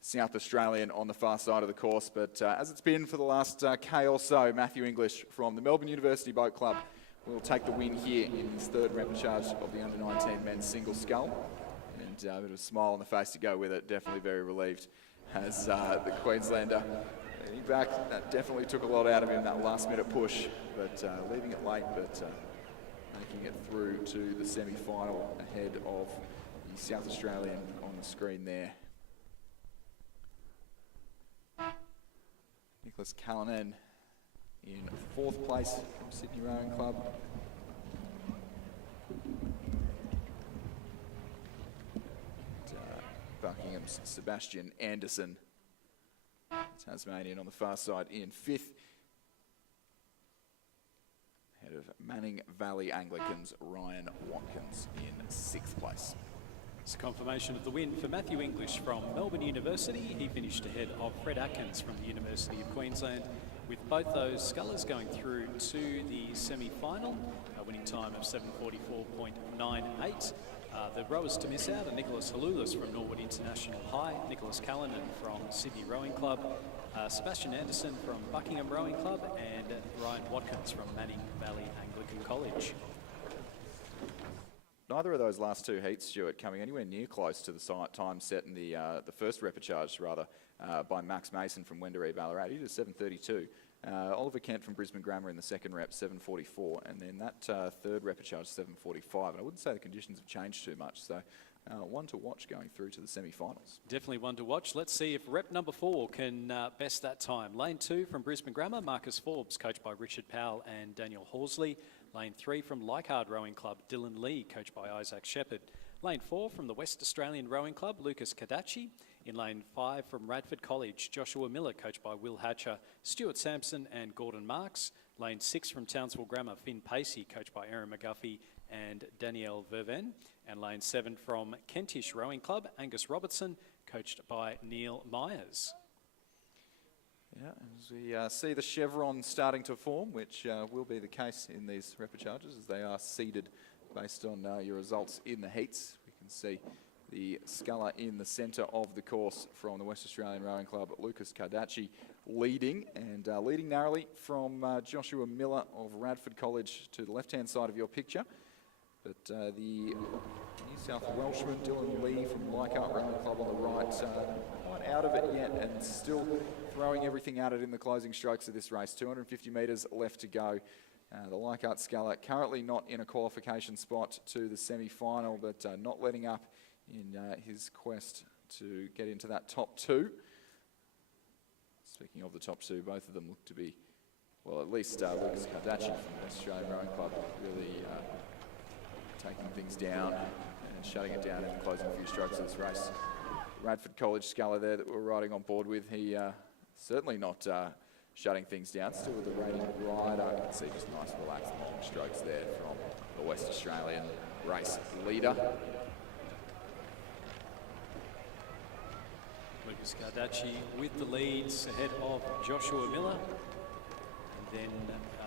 South Australian on the far side of the course. But as it's been for the last K or so, Matthew English from the Melbourne University Boat Club will take the win here in his third repechage of the under-19 men's single scull. And a bit of a smile on the face to go with it, definitely very relieved as the Queenslander leaning back. That definitely took a lot out of him, that last minute push, but leaving it late, but making it through to the semi-final ahead of the South Australian on the screen there. Nicholas Callanan in 4th place from Sydney Rowing Club. Buckingham's Sebastian Anderson, Tasmanian on the far side, in 5th. Ahead of Manning Valley Anglicans, Ryan Watkins in 6th place. It's a confirmation of the win for Matthew English from Melbourne University. He finished ahead of Fred Atkins from the University of Queensland, with both those scullers going through to the semi-final, a winning time of 7:44.98. The rowers to miss out are Nicholas Halulis from Norwood International High, Nicholas Callanan from Sydney Rowing Club, Sebastian Anderson from Buckingham Rowing Club, and Ryan Watkins from Manning Valley Anglican College. Neither of those last 2 heats, Stuart, coming anywhere near close to the time set in the first repechage, rather, by Max Mason from Wendouree Ballarat. He did 7:32. Oliver Kent from Brisbane Grammar in the second rep, 7:44. And then that third repechage, 7:45. And I wouldn't say the conditions have changed too much. So one to watch going through to the semi-finals. Definitely one to watch. Let's see if rep number 4 can best that time. Lane 2 from Brisbane Grammar, Marcus Forbes, coached by Richard Powell and Daniel Horsley. Lane 3 from Leichhardt Rowing Club, Dylan Lee, coached by Isaac Shepherd. Lane 4 from the West Australian Rowing Club, Lucas Kadachi. In lane 5 from Radford College, Joshua Miller, coached by Will Hatcher, Stuart Sampson and Gordon Marks. Lane 6 from Townsville Grammar, Finn Pacey, coached by Aaron McGuffey and Danielle Verven. And lane 7 from Kentish Rowing Club, Angus Robertson, coached by Neil Myers. Yeah, as we see the chevron starting to form, which will be the case in these repechages as they are seeded based on your results in the heats. We can see the sculler in the centre of the course from the West Australian Rowing Club, Lucas Kadachi, leading leading narrowly from Joshua Miller of Radford College to the left-hand side of your picture. But the New South Welshman, Dylan Lee from Leichhardt Rowing Club on the right, not out of it yet and still throwing everything at it in the closing strokes of this race. 250 metres left to go. The Leichhardt sculler currently not in a qualification spot to the semi-final, but not letting up in his quest to get into that top two. Speaking of the top two, both of them look to be, well, at least Lucas Kadachi from the West Australian Rowing Club really taking things down and shutting it down in the closing few strokes of this race. Radford College sculler there that we're riding on board with, he certainly not shutting things down, still with the rating rider. You can see just nice relaxed long strokes there from the West Australian race leader. Lucas Kadachi with the leads ahead of Joshua Miller. And then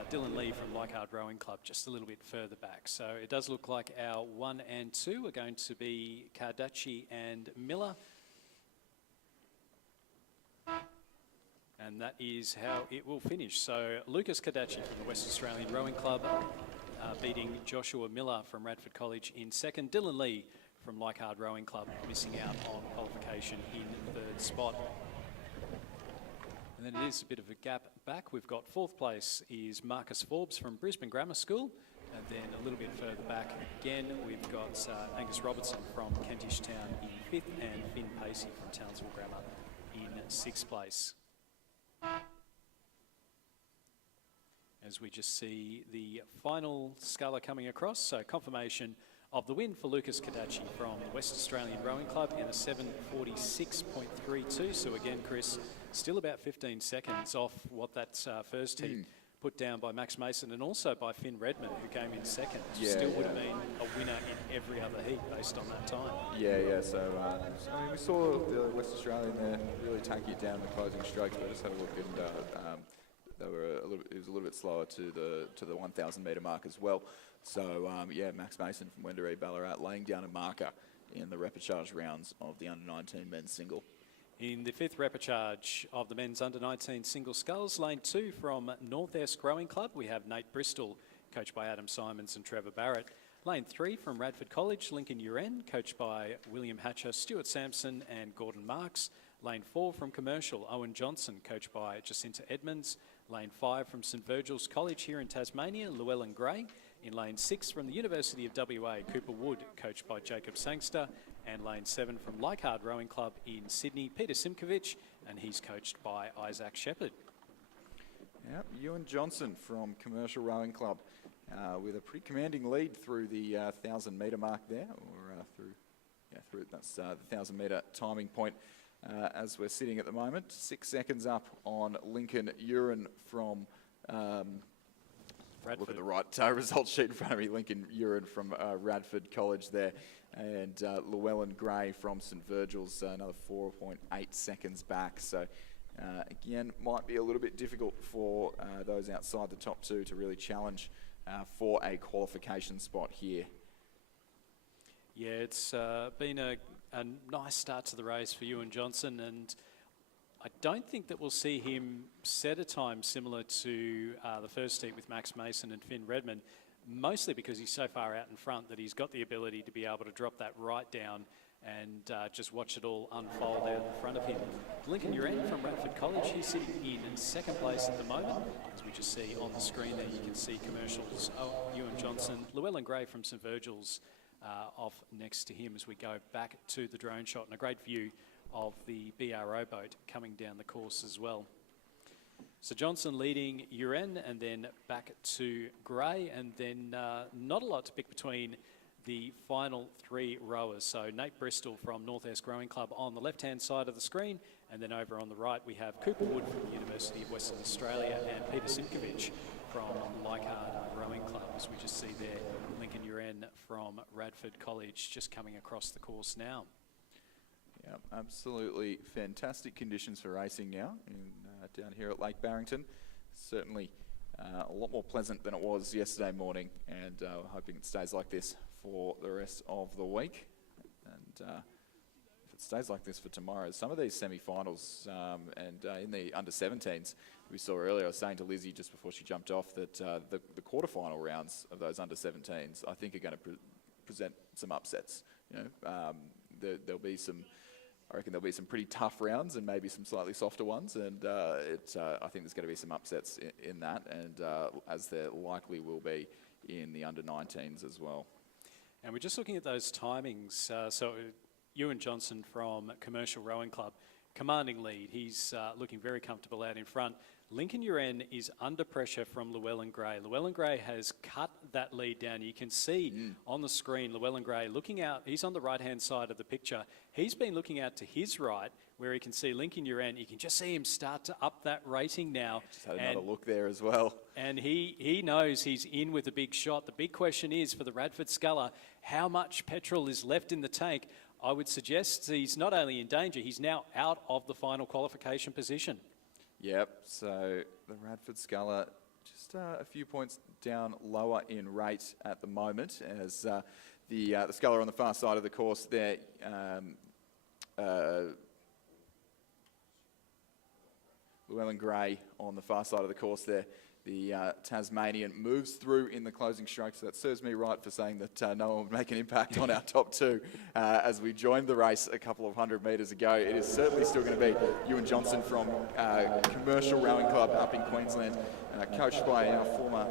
Dylan Lee from Leichhardt Rowing Club just a little bit further back. So it does look like our 1 and 2 are going to be Kadachi and Miller. And that is how it will finish. So Lucas Kadachi from the West Australian Rowing Club beating Joshua Miller from Radford College in second. Dylan Lee from Leichhardt Rowing Club missing out on qualification in third spot. And then it is a bit of a gap back. We've got fourth place is Marcus Forbes from Brisbane Grammar School. And then a little bit further back again, we've got Angus Robertson from Kentish Town in fifth and Finn Pacey from Townsville Grammar in sixth place. As we just see the final sculler coming across, so confirmation of the win for Lucas Kadachi from the West Australian Rowing Club in a 7:46.32. So again, Chris, still about 15 seconds off what that first heat put down by Max Mason and also by Finn Redmond, who came in second. Still would have been a winner in every other heat based on that time. Yeah. So I mean, we saw the West Australian there really take it down in the closing strokes. But I just had a look and they were it was a little bit slower to the 1,000 metre mark as well. So yeah, Max Mason from Wendouree Ballarat laying down a marker in the repechage rounds of the under-19 men's single. In the fifth repechage of the men's under-19 single sculls, lane 2 from North Esk Rowing Club, we have Nate Bristol, coached by Adam Simons and Trevor Barrett. Lane 3 from Radford College, Lincoln Uren, coached by William Hatcher, Stuart Sampson and Gordon Marks. Lane 4 from Commercial, Owen Johnson, coached by Jacinta Edmonds. Lane 5 from St Virgil's College here in Tasmania, Llewellyn Gray. In lane 6 from the University of WA, Cooper Wood, coached by Jacob Sangster. And lane 7 from Leichhardt Rowing Club in Sydney, Peter Simkovich, and he's coached by Isaac Shepherd. Yep, Ewan Johnson from Commercial Rowing Club with a pretty commanding lead through the 1,000 metre mark there, or through that's the 1,000 metre timing point as we're sitting at the moment. 6 seconds up on Lincoln Uren from Radford. Look at the right results sheet in front of me. Lincoln Uren from Radford College there, and Llewellyn Gray from St Virgil's another 4.8 seconds back. So again, might be a little bit difficult for those outside the top two to really challenge for a qualification spot here. Yeah, it's been a nice start to the race for Ewan Johnson, and I don't think that we'll see him set a time similar to the first heat with Max Mason and Finn Redmond, mostly because he's so far out in front that he's got the ability to be able to drop that right down and just watch it all unfold out in front of him. Lincoln Uren from Radford College, he's sitting in second place at the moment. As we just see on the screen there, you can see Commercials, Ewan Johnson, Llewellyn Gray from St Virgil's off next to him as we go back to the drone shot, and a great view of the BRO boat coming down the course as well. So Johnson leading Uren, and then back to Gray, and then not a lot to pick between the final 3 rowers. So Nate Bristol from Northeast Rowing Club on the left-hand side of the screen, and then over on the right we have Cooper Wood from the University of Western Australia and Peter Simkovich from Leichhardt Rowing Club, as we just see there. Lincoln Uren from Radford College just coming across the course now. Yeah, absolutely fantastic conditions for racing now down here at Lake Barrington. Certainly a lot more pleasant than it was yesterday morning, and we're hoping it stays like this for the rest of the week. And if it stays like this for tomorrow, some of these semi-finals and in the under-17s we saw earlier, I was saying to Lizzie just before she jumped off that the quarter-final rounds of those under-17s I think are going to present some upsets. You know, there'll be some. I reckon there'll be some pretty tough rounds and maybe some slightly softer ones, and I think there's going to be some upsets in that, and as there likely will be in the under-19s as well. And we're just looking at those timings. So Ewan Johnson from Commercial Rowing Club, commanding lead. He's looking very comfortable out in front. Lincoln Uren is under pressure from Llewellyn Gray. Llewellyn Gray has cut that lead down. You can see on the screen Llewellyn Gray looking out. He's on the right-hand side of the picture. He's been looking out to his right where he can see Lincoln Uren. You can just see him start to up that rating now. Just had another look there as well. And he knows he's in with a big shot. The big question is for the Radford Sculler, how much petrol is left in the tank? I would suggest he's not only in danger, he's now out of the final qualification position. Yep, so the Radford Sculler just a few points down lower in rate at the moment as the Sculler on the far side of the course there. Llewellyn Gray on the far side of the course there. The Tasmanian moves through in the closing strokes. So that serves me right for saying that no one would make an impact on our top 2 as we joined the race a couple of 100 metres ago. It is certainly still going to be Ewan Johnson from Commercial Rowing Club up in Queensland, coached by our former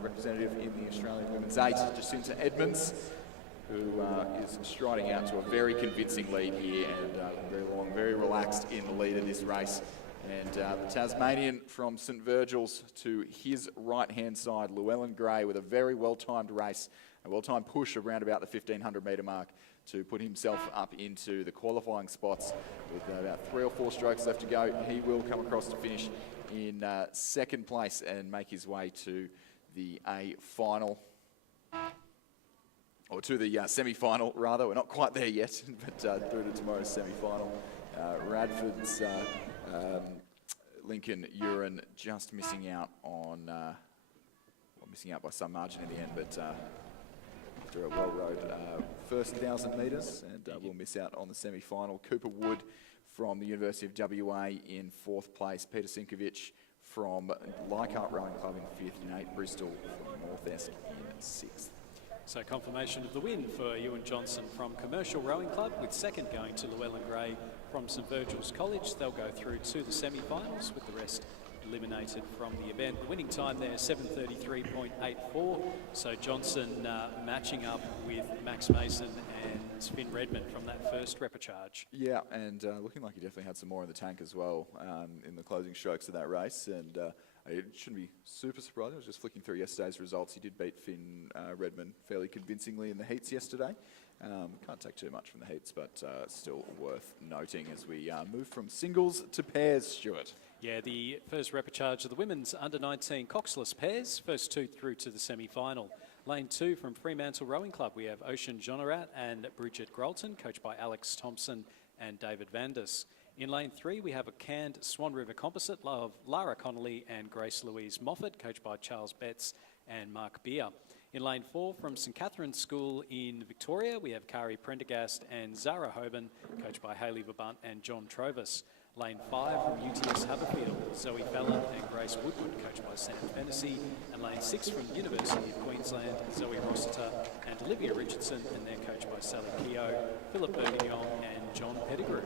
representative in the Australian Women's 8, Jacinta Edmonds, who is striding out to a very convincing lead here and very long, very relaxed in the lead of this race. And the Tasmanian from St Virgil's to his right-hand side, Llewellyn Gray, with a very well-timed race, a well-timed push around about the 1,500 metre mark to put himself up into the qualifying spots with about 3 or 4 strokes left to go. He will come across to finish in second place and make his way to the A final, or to the semi-final rather. We're not quite there yet, but through to tomorrow's semi-final. Radford's Lincoln Uren just missing out on, well, missing out by some margin in the end, but after a well-rowed first 1,000 metres, and we'll miss out on the semi-final. Cooper Wood from the University of WA in 4th place. Peter Simkovich from Leichhardt Rowing Club in 5th. Nate Bristol from Northeast in 6th. So confirmation of the win for Ewan Johnson from Commercial Rowing Club, with second going to Llewellyn Gray from St Virgil's College. They'll go through to the semi-finals with the rest eliminated from the event. The winning time there, 7:33.84. So Johnson matching up with Max Mason and Finn Redmond from that first repechage. Yeah, and looking like he definitely had some more in the tank as well in the closing strokes of that race. And it shouldn't be super surprising. I was just flicking through yesterday's results. He did beat Finn Redmond fairly convincingly in the heats yesterday. Can't take too much from the heats, but still worth noting as we move from singles to pairs, Stuart. Yeah, the first repechage of the women's under-19 coxless pairs, first 2 through to the semi-final. Lane 2 from Fremantle Rowing Club, we have Ocean Jonarat and Bridget Grolton, coached by Alex Thompson and David Vandis. In lane 3, we have a canned Swan River composite of Lara Connolly and Grace Louise Moffat, coached by Charles Betts and Mark Beer. In lane 4, from St Catherine's School in Victoria, we have Kari Prendergast and Zara Hoban, coached by Hayley Vabunt and John Trovis. Lane 5 from UTS Haberfield, Zoe Fallon and Grace Woodward, coached by Sam Fennessy. And lane 6 from the University of Queensland, Zoe Rossiter and Olivia Richardson, and they're coached by Sally Keogh, Philip Bergignon and John Pettigrew.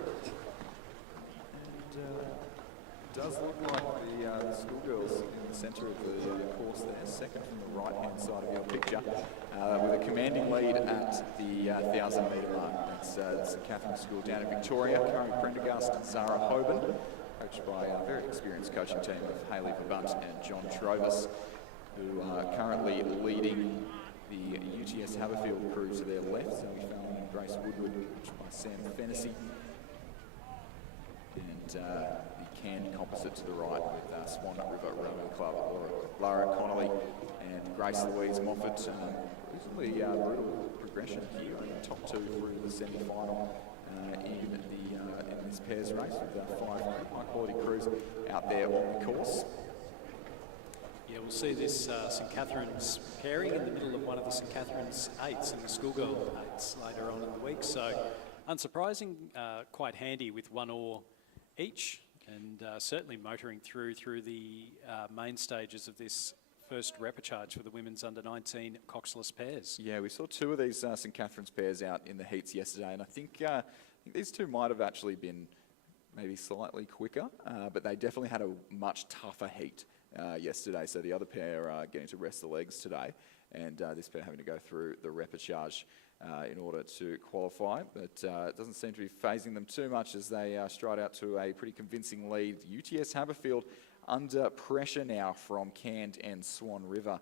It does look like the schoolgirls in the centre of the course there, second from the right-hand side of your picture, with a commanding lead at the 1,000 metre mark. That's the St Catherine's School down in Victoria. Kari Prendergast and Zara Hoban, coached by a very experienced coaching team of Hayley Vabunt and John Trovis, who are currently leading the UTS Haberfield crew to their left, Zoe Fallon and Grace Woodward, coached by Sam Fennessy. And the Cairn composite to the right with Swan River Rowing Club, Lara Connolly and Grace Louise Moffat. Reasonably brutal progression here in the top two through the semi-final in this pairs race with 5 high-quality crews out there on the course. Yeah, we'll see this St Catherine's pairing in the middle of one of the St Catherine's 8s and the schoolgirl 8s later on in the week. So unsurprising, quite handy with 1 oar each, and certainly motoring through the main stages of this first repechage for the women's under-19 coxless pairs. Yeah, we saw 2 of these St Catherine's pairs out in the heats yesterday, and I think these 2 might have actually been maybe slightly quicker, but they definitely had a much tougher heat yesterday. So the other pair getting to rest the legs today, and this pair having to go through the repechage in order to qualify, but it doesn't seem to be phasing them too much as they stride out to a pretty convincing lead. UTS Haberfield under pressure now from Cairn and Swan River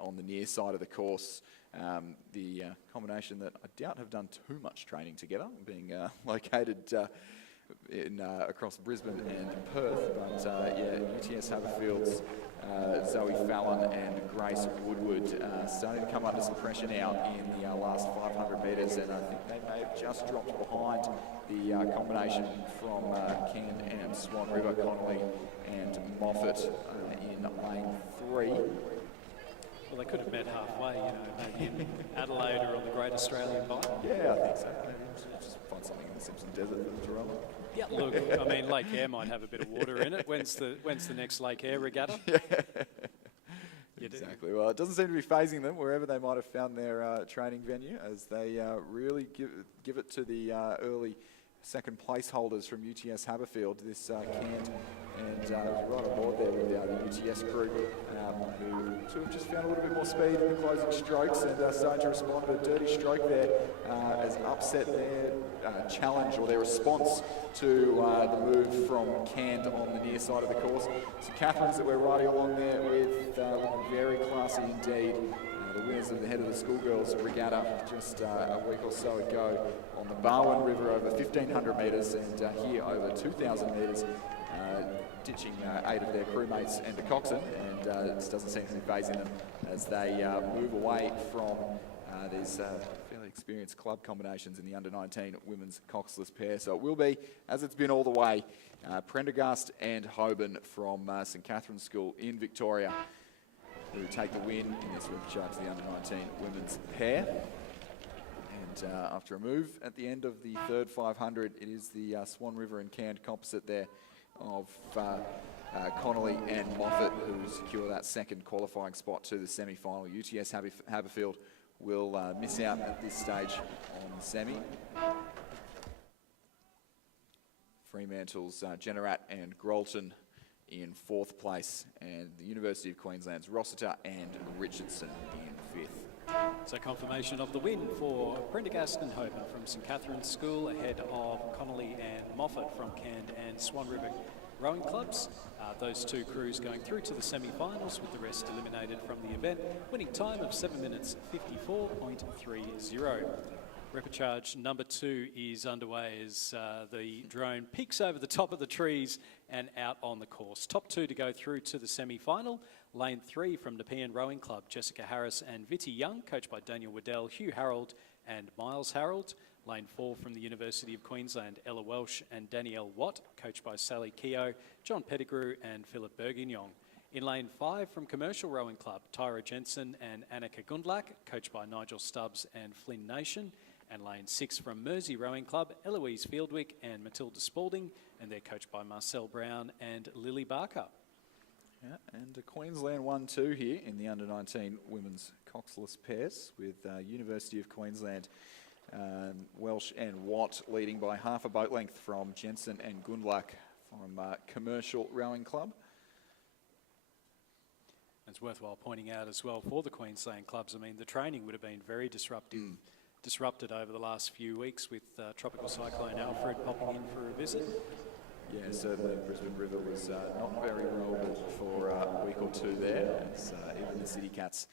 on the near side of the course. The combination that I doubt have done too much training together, being located across Brisbane and Perth, but yeah, UTS Haberfield's Zoe Fallon and Grace Woodward starting to come under some pressure now in the last 500 metres, and I think they may have just dropped behind the combination from Cairn and Swan River, Connolly and Moffat in lane 3. Well, they could have met halfway, maybe in Adelaide or on the Great Australian Bight. Yeah, I think so. Maybe just find something in the Simpson Desert for them to run. Yeah, look, I mean, Lake Eyre might have a bit of water in it. When's the next Lake Eyre regatta? Yeah. Exactly. Well, it doesn't seem to be phasing them wherever they might have found their training venue, as they really give it to the early second place holders from UTS Haberfield, this Cairn, and right on board there with the UTS crew, who sort of just found a little bit more speed in the closing strokes and starting to respond, but a dirty stroke there has upset their challenge or their response to the move from Cairn on the near side of the course. St Catherine's that we're riding along there with, looking very classy indeed. The winners of the head of the schoolgirls regatta just a week or so ago on the Barwon River over 1,500 metres, and here over 2,000 metres, ditching 8 of their crewmates and the coxswain, and this doesn't seem to be phasing them as they move away from these fairly experienced club combinations in the under-19 women's coxless pair. So it will be, as it's been all the way, Prendergast and Hoban from St Catherine's School in Victoria, who take the win in this repechage to the under-19 women's pair. And after a move at the end of the third 500, it is the Swan River and Cairn composite there of Connolly and Moffat who secure that second qualifying spot to the semi-final. UTS Haberfield will miss out at this stage on the semi. Fremantle's Generat and Grolton in 4th place, and the University of Queensland's Rossiter and Richardson in 5th. So confirmation of the win for Prendergast and Hoban from St Catherine's School ahead of Connolly and Moffat from Cairn and Swan River rowing clubs. Those 2 crews going through to the semi-finals with the rest eliminated from the event. Winning time of 7 minutes 54.30. Repechage number 2 is underway as the drone peeks over the top of the trees and out on the course. Top 2 to go through to the semi-final. Lane 3 from Nepean Rowing Club, Jessica Harris and Vitti Young, coached by Daniel Waddell, Hugh Harold and Miles Harold. Lane 4 from the University of Queensland, Ella Welsh and Danielle Watt, coached by Sally Keogh, John Pettigrew and Philip Bergignon. In lane 5 from Commercial Rowing Club, Tyra Jensen and Annika Gundlach, coached by Nigel Stubbs and Flynn Nation. And lane 6 from Mersey Rowing Club, Eloise Fieldwick and Matilda Spalding, and they're coached by Marcel Brown and Lily Barker. Yeah, and a Queensland 1-2 here in the under-19 women's coxless pairs with University of Queensland, Welsh and Watt leading by half a boat length from Jensen and Gundlach from Commercial Rowing Club. It's worthwhile pointing out as well for the Queensland clubs, I mean, the training would have been very disrupted over the last few weeks with Tropical Cyclone Alfred popping in for a visit. Yeah, certainly Brisbane River was not very rowable for a week or two there, as even the City Cats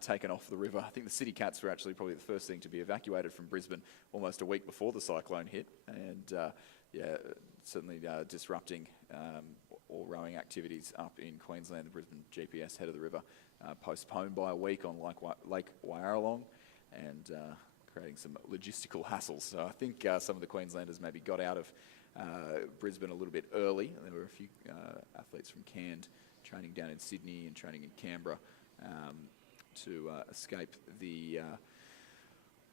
taken off the river. I think the City Cats were actually probably the first thing to be evacuated from Brisbane almost a week before the cyclone hit, and yeah, certainly disrupting all rowing activities up in Queensland. The Brisbane GPS head of the river postponed by a week on Lake Wyaralong, and creating some logistical hassles. So I think some of the Queenslanders maybe got out of Brisbane a little bit early. There were a few athletes from Cairns training down in Sydney and training in Canberra to escape the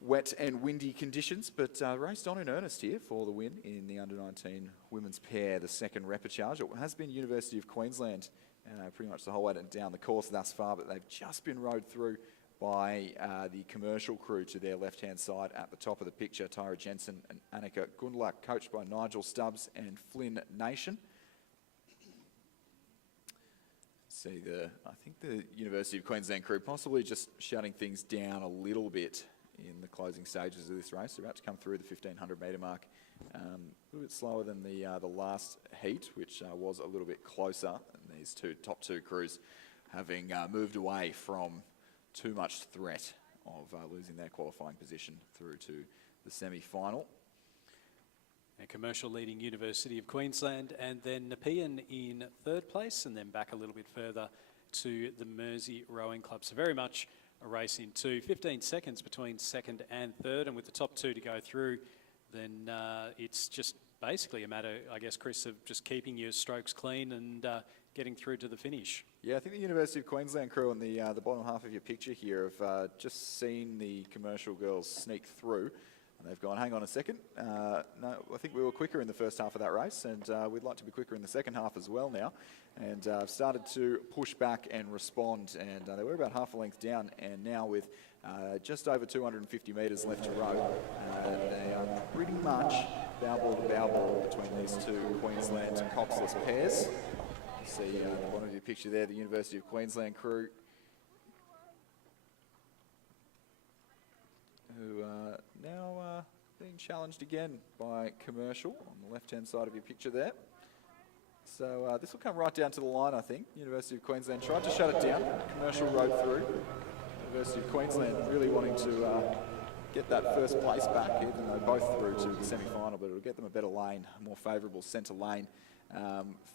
wet and windy conditions, but raced on in earnest here for the win in the under-19 women's pair, the second repechage. It has been University of Queensland pretty much the whole way down the course thus far, but they've just been rowed through by the commercial crew to their left-hand side at the top of the picture, Tyra Jensen and Annika Gundlach, coached by Nigel Stubbs and Flynn Nation. See, I think the University of Queensland crew possibly just shutting things down a little bit in the closing stages of this race. They're about to come through the 1,500 metre mark. A little bit slower than the last heat, which was a little bit closer. And these top two crews having moved away from too much threat of losing their qualifying position through to the semi-final. A commercial leading University of Queensland, and then Nepean in third place, and then back a little bit further to the Mersey Rowing Club. So very much a race in two. 15 seconds between second and third, and with the top two to go through, then it's just basically a matter, I guess, Chris, of just keeping your strokes clean and getting through to the finish. Yeah, I think the University of Queensland crew on the bottom half of your picture here have just seen the commercial girls sneak through. And they've gone, hang on a second. No, I think we were quicker in the first half of that race, and we'd like to be quicker in the second half as well now. And started to push back and respond, and they were about half a length down, and now with just over 250 metres left to row, they are pretty much bow-ball to bow-ball between these two Queensland coxless pairs. See the bottom of your picture there, the University of Queensland crew, who are now being challenged again by commercial on the left-hand side of your picture there. So this will come right down to the line, I think. University of Queensland tried to shut it down. Commercial rode through. University of Queensland really wanting to get that first place back, even though both through to the semi-final, but it'll get them a better lane, a more favourable centre lane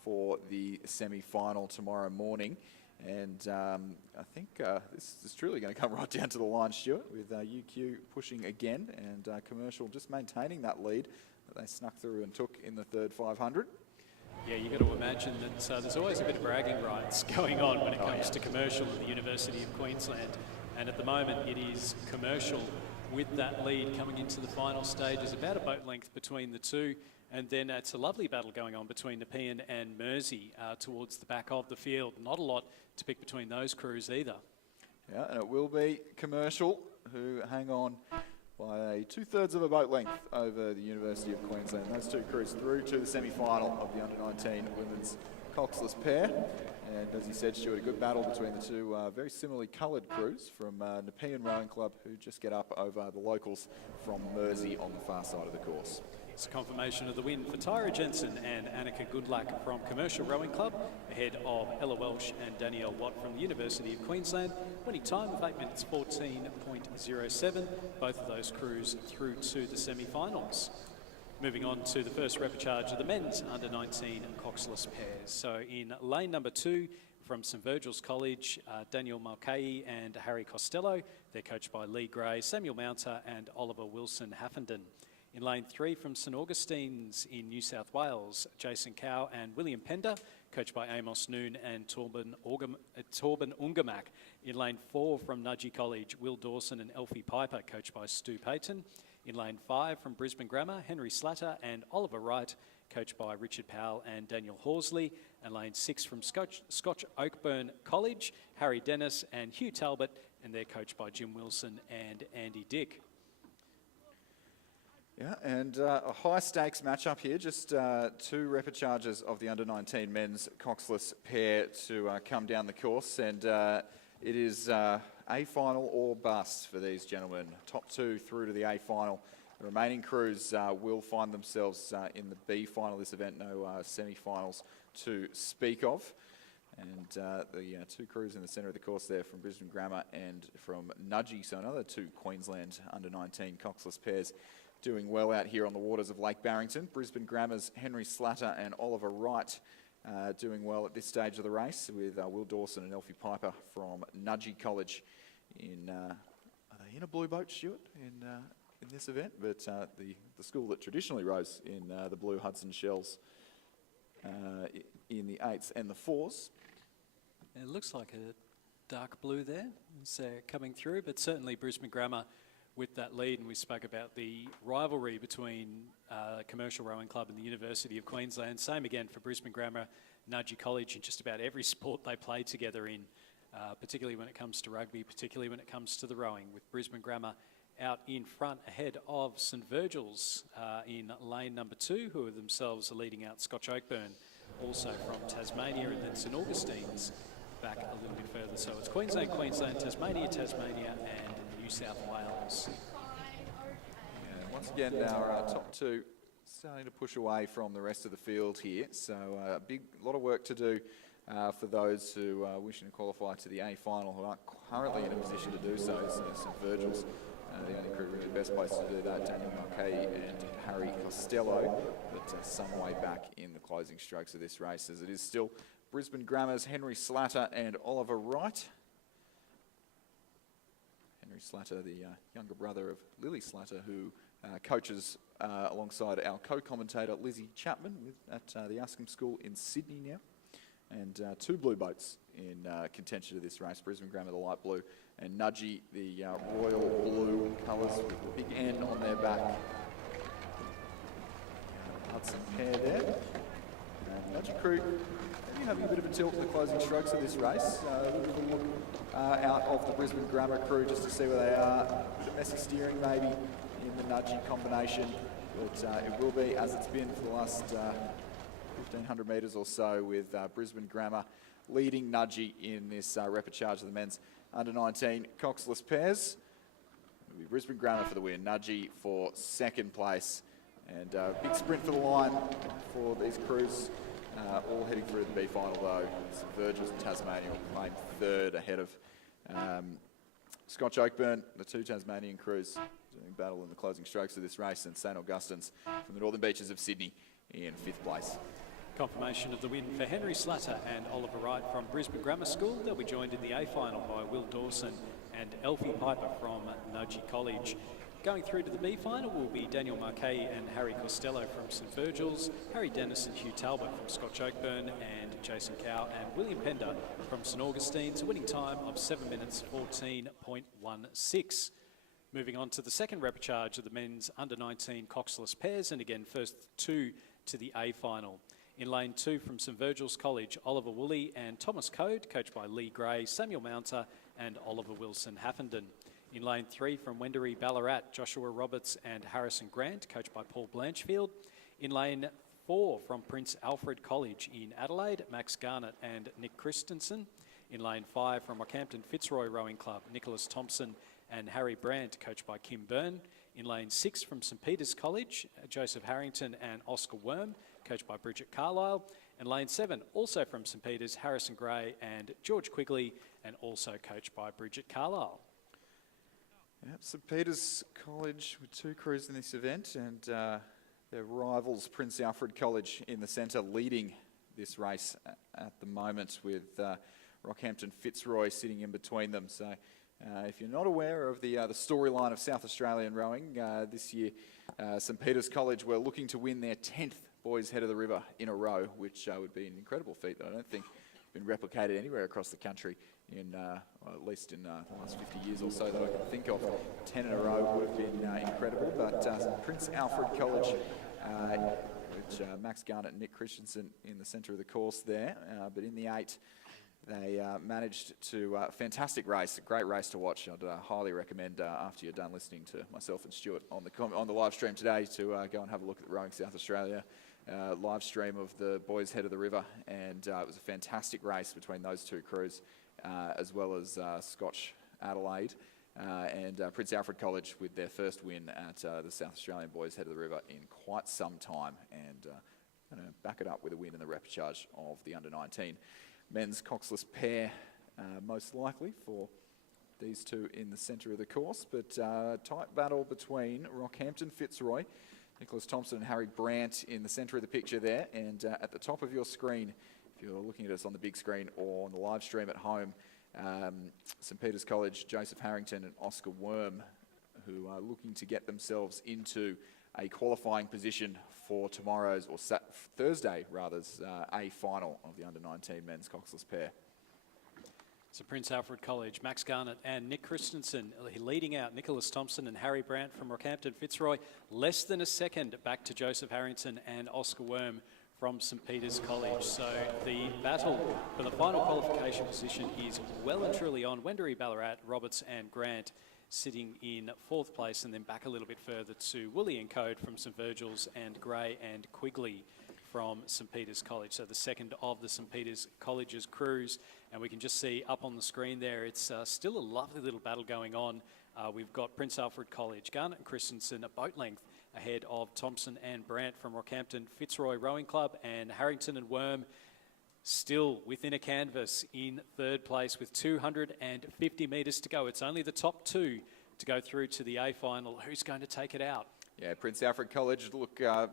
for the semi-final tomorrow morning. And I think this is truly going to come right down to the line, Stuart, with UQ pushing again and commercial just maintaining that lead that they snuck through and took in the third 500. Yeah, you've got to imagine that there's always a bit of bragging rights going on when it comes to commercial at the University of Queensland. And at the moment, it is commercial with that lead coming into the final stages, about a boat length between the two. And then it's a lovely battle going on between Nepean and Mersey towards the back of the field. Not a lot to pick between those crews either. Yeah, and it will be commercial who hang on by 2/3 of a boat length over the University of Queensland. Those two crews through to the semi-final of the under-19 women's coxless pair. And as you said, Stuart, a good battle between the two very similarly coloured crews from Nepean Rowing Club, who just get up over the locals from Mersey on the far side of the course. It's a confirmation of the win for Tyra Jensen and Annika Gundlach from Commercial Rowing Club, ahead of Ella Welsh and Danielle Watt from the University of Queensland. Winning time of 8 minutes 14.07. Both of those crews through to the semi-finals. Moving on to the first repechage of the men's under-19 coxless pairs. So in lane number 2 from St Virgil's College, Daniel Mulcahy and Harry Costello. They're coached by Lee Gray, Samuel Mounter and Oliver Wilson-Haffenden. In lane 3 from St Augustine's in New South Wales, Jason Cow and William Pender, coached by Amos Noon and Torben Ungermack. In lane 4 from Nudgee College, Will Dawson and Elfie Piper, coached by Stu Payton. In lane 5 from Brisbane Grammar, Henry Slatter and Oliver Wright, coached by Richard Powell and Daniel Horsley. And lane 6 from Scotch Oakburn College, Harry Dennis and Hugh Talbot, and they're coached by Jim Wilson and Andy Dick. Yeah, and a high-stakes matchup here, just 2 repechages of the under-19 men's coxless pair to come down the course, and it is A final or bust for these gentlemen. Top 2 through to the A final The remaining crews will find themselves in the B final of this event, no semi-finals to speak of. And the two crews in the centre of the course there from Brisbane Grammar and from Nudgee, so another two Queensland under-19 coxless pairs doing well out here on the waters of Lake Barrington. Brisbane Grammar's Henry Slatter and Oliver Wright doing well at this stage of the race, with Will Dawson and Elfie Piper from Nudgee College in, are they in a blue boat, Stuart, in this event? But the school that traditionally rows in the blue Hudson Shells in the 8s and the 4s. It looks like a dark blue there, so coming through, but certainly Brisbane Grammar with that lead, and we spoke about the rivalry between Commercial Rowing Club and the University of Queensland. Same again for Brisbane Grammar, Nudgee College, in just about every sport they play together in, particularly when it comes to rugby, particularly when it comes to the rowing, with Brisbane Grammar out in front ahead of St Virgil's in lane number 2, who are themselves leading out Scotch Oakburn, also from Tasmania, and then St Augustine's back a little bit further. So it's Queensland, Queensland, Tasmania, Tasmania, and New South Wales. Yeah, once again, our top two starting to push away from the rest of the field here. So a lot of work to do for those who are wishing to qualify to the A final, who aren't currently in a position to do so. So St Virgil's the only crew really best place to do that, Daniel Marquet and Harry Costello, but some way back in the closing strokes of this race, as it is still Brisbane Grammar's Henry Slatter and Oliver Wright. Henry Slatter, the younger brother of Lily Slatter, who coaches alongside our co-commentator Lizzie Chapman at the Ascombe School in Sydney now. And two blue boats in contention to this race, Brisbane Grammar the light blue and Nudgee the royal blue colours with the big N on their back. Hudson pair there. And Nudgee crew maybe having a bit of a tilt for the closing strokes of this race. Look out of the Brisbane Grammar crew just to see where they are. A bit of messy steering maybe in the Nudgee combination, but it will be as it's been for the last 1,500 metres or so, with Brisbane Grammar leading Nudgee in this repechage of the men's under-19 coxless pairs. It'll be Brisbane Grammar for the win, Nudgee for second place, and big sprint for the line for these crews. All heading through the B final though. St Virgil's and Tasmania will claim third ahead of Scotch Oakburn, the two Tasmanian crews doing battle in the closing strokes of this race, and St Augustine's from the northern beaches of Sydney in 5th place. Confirmation of the win for Henry Slatter and Oliver Wright from Brisbane Grammar School. They'll be joined in the A final by Will Dawson and Elfie Piper from Nudgee College. Going through to the B final will be Daniel Marquet and Harry Costello from St Virgil's, Harry Dennis and Hugh Talbot from Scotch Oakburn, and Jason Cow and William Pender from St Augustine's, a winning time of 7 minutes 14.16. Moving on to the second repechage of the men's under-19 coxless pairs, and again first two to the A final. In lane 2 from St Virgil's College, Oliver Woolley and Thomas Code, coached by Lee Gray, Samuel Mounter and Oliver Wilson Haffenden. In lane 3 from Wendouree Ballarat, Joshua Roberts and Harrison Grant, coached by Paul Blanchfield. In lane 4 from Prince Alfred College in Adelaide, Max Garnett and Nick Christensen. In lane 5 from Rockhampton Fitzroy Rowing Club, Nicholas Thompson and Harry Brandt, coached by Kim Byrne. In lane 6 from St Peter's College, Joseph Harrington and Oscar Worm, coached by Bridget Carlisle. And lane 7, also from St Peter's, Harrison Gray and George Quigley, and also coached by Bridget Carlisle. Yep, St Peter's College with two crews in this event, and their rivals Prince Alfred College in the centre leading this race at the moment, with Rockhampton Fitzroy sitting in between them. So if you're not aware of the storyline of South Australian rowing, this year St Peter's College were looking to win their 10th Boys Head of the River in a row, which would be an incredible feat that I don't think been replicated anywhere across the country in, well, at least in the last 50 years or so that I can think of. 10 in a row would have been incredible, but Prince Alfred College, which Max Garnett and Nick Christensen in the centre of the course there, but in the 8, they managed to, fantastic race, a great race to watch. I'd highly recommend after you're done listening to myself and Stuart on the live stream today to go and have a look at the Rowing South Australia live stream of the Boys Head of the River, and it was a fantastic race between those two crews, as well as Scotch Adelaide and Prince Alfred College with their first win at the South Australian Boys Head of the River in quite some time, and going to back it up with a win in the repechage of the under-19 men's coxless pair, most likely for these two in the centre of the course. But tight battle between Rockhampton Fitzroy, Nicholas Thompson and Harry Brandt in the centre of the picture there, and at the top of your screen, if you're looking at us on the big screen or on the live stream at home, St Peter's College, Joseph Harrington and Oscar Worm, who are looking to get themselves into a qualifying position for tomorrow's, or Thursday rather, A final of the under-19 men's coxless pair. So Prince Alfred College, Max Garnett and Nick Christensen leading out Nicholas Thompson and Harry Brandt from Rockhampton Fitzroy. Less than a second back to Joseph Harrington and Oscar Worm from St Peter's College. So the battle for the final qualification position is well and truly on. Wendouree, Ballarat, Roberts and Grant sitting in 4th place, and then back a little bit further to Woolley and Code from St Virgil's, and Gray and Quigley from St Peter's College. So the second of the St Peter's College's crews, and we can just see up on the screen there, it's still a lovely little battle going on. We've got Prince Alfred College, Garnett and Christensen a boat length ahead of Thompson and Brandt from Rockhampton Fitzroy Rowing Club, and Harrington and Worm still within a canvas in 3rd place with 250 metres to go. It's only the top 2 to go through to the A final. Who's going to take it out? Yeah, Prince Alfred College, look, I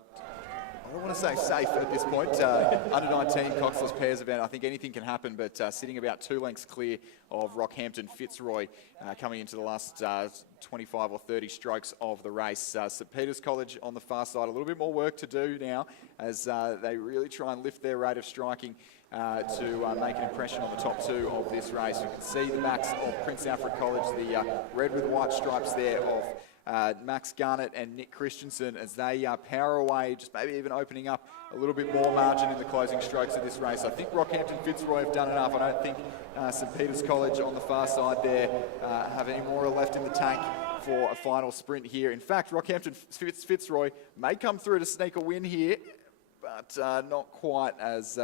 don't want to say safe at this point. Under-19 coxless pairs event, I think anything can happen, but sitting about 2 lengths clear of Rockhampton Fitzroy coming into the last 25 or 30 strokes of the race. St Peter's College on the far side, a little bit more work to do now as they really try and lift their rate of striking to make an impression on the top 2 of this race. You can see the backs of Prince Alfred College, the red with white stripes there of Max Garnett and Nick Christensen as they power away, just maybe even opening up a little bit more margin in the closing strokes of this race. I think Rockhampton Fitzroy have done enough. I don't think St Peter's College on the far side there have any more left in the tank for a final sprint here. In fact, Rockhampton Fitzroy may come through to sneak a win here, but not quite as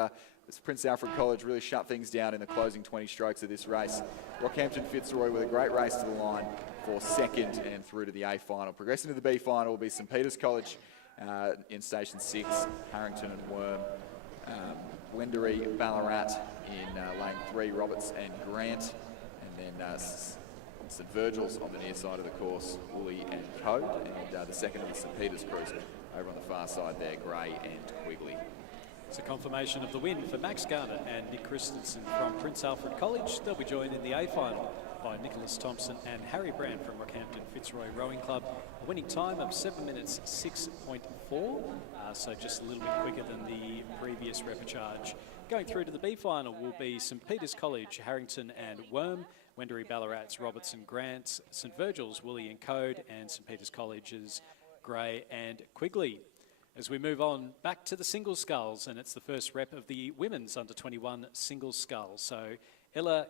Prince Alfred College really shut things down in the closing 20 strokes of this race. Rockhampton Fitzroy with a great race to the line for 2nd and through to the A final. Progressing to the B final will be St Peter's College in Station 6, Harrington and Worm, Wendouree, Ballarat in Lane 3, Roberts and Grant, and then St Virgil's on the near side of the course, Woolley and Code, and the second of the St Peter's crews over on the far side there, Gray and Quigley. It's a confirmation of the win for Max Garnett and Nick Christensen from Prince Alfred College. They'll be joined in the A final by Nicholas Thompson and Harry Brandt from Rockhampton Fitzroy Rowing Club. A winning time of 7 minutes 6.4, so just a little bit quicker than the previous repechage. Going through to the B final will be St Peter's College, Harrington and Worm, Wendouree, Ballarat's Roberts and Grant, St Virgil's, Woolley and Code, and St Peter's College's Gray and Quigley. As we move on back to the single sculls, and it's the first rep of the women's under-21 single scull. So Ella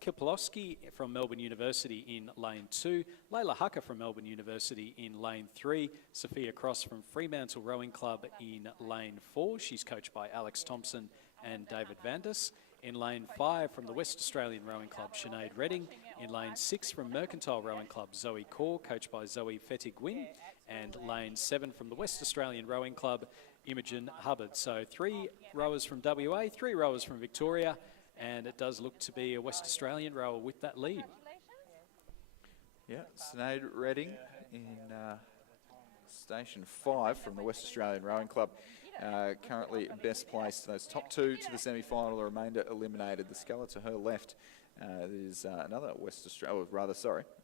Kilpolowski from Melbourne University in lane 2, Layla Hucker from Melbourne University in lane 3, Sophia Cross from Fremantle Rowing Club in lane 4. She's coached by Alex Thompson and David Vandis. In lane 5 from the West Australian Rowing Club, Sinead Redding. In lane 6 from Mercantile Rowing Club, Zoe Kaur, coached by Zoe Fettig-Gwyn. And lane 7 from the West Australian Rowing Club, Imogen Hubbard. So 3 rowers from WA, 3 rowers from Victoria, and it does look to be a West Australian rower with that lead. Yeah, Sinead Redding in Station 5 from the West Australian Rowing Club. Currently best placed. Those top 2 to the semi-final, the remainder eliminated. The sculler to her left. There's another West Australia,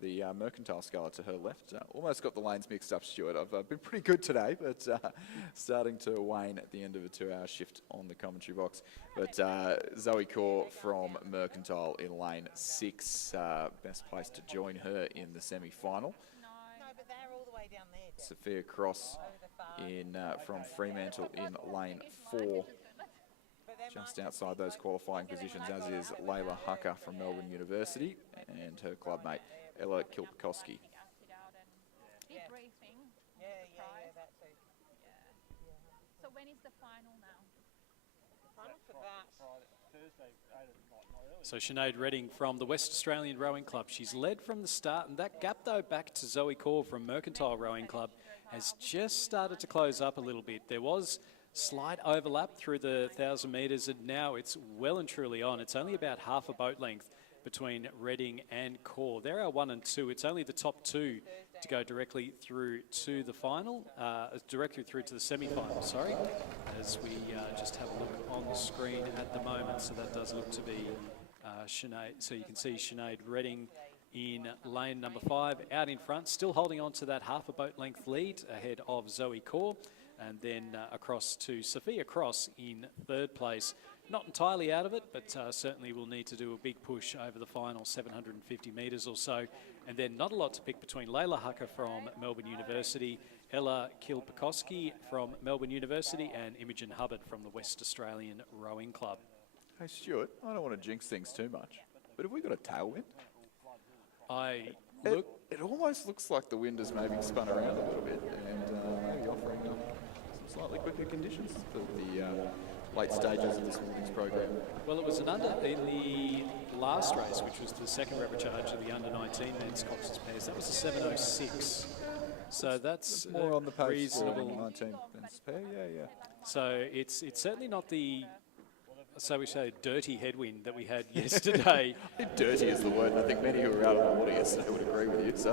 the Mercantile sculler to her left. Almost got the lanes mixed up, Stuart. I've been pretty good today, but starting to wane at the end of a 2-hour shift on the commentary box. But Zoe Kaur from Mercantile in lane 6, best placed to join her in the semi-final. Sophia Cross in from Fremantle in lane 4. Just outside those qualifying positions, as is Layla Hucker from Melbourne University and her clubmate Ella Kilpolowski. So when is the final now? The final for that? Thursday, 8 at night. So Sinead Redding from the West Australian Rowing Club. She's led from the start, and that gap, though, back to Zoe Core from Mercantile Rowing Club has just started to close up a little bit. There was slight overlap through the 1,000 metres, and now it's well and truly on. It's only about half a boat length between Redding and Core. There are 1 and 2. It's only the top 2 to go directly through to the final, directly through to the semi-final, sorry, as we just have a look on the screen at the moment. So that does look to be Sinead. So you can see Sinead Redding in lane number 5 out in front, still holding on to that half a boat length lead ahead of Zoe Core, and then across to Sophia Cross in 3rd place. Not entirely out of it, but certainly will need to do a big push over the final 750 metres or so. And then not a lot to pick between Layla Hucker from Melbourne University, Ella Kilpakoski from Melbourne University, and Imogen Hubbard from the West Australian Rowing Club. Hey, Stuart, I don't want to jinx things too much, but have we got a tailwind? It almost looks like the wind has maybe spun around a little bit and maybe offering some slightly quicker conditions for the late stages of this morning's program. Well, it was an under in the last race, which was the second repechage of the under-19 men's coxless pairs. That was a 7:06. So that's more on the pace reasonable. 19 men's pair, yeah. So it's certainly not the, so we say, dirty headwind that we had yesterday. Dirty is the word, and I think many who were out on the water yesterday would agree with you. So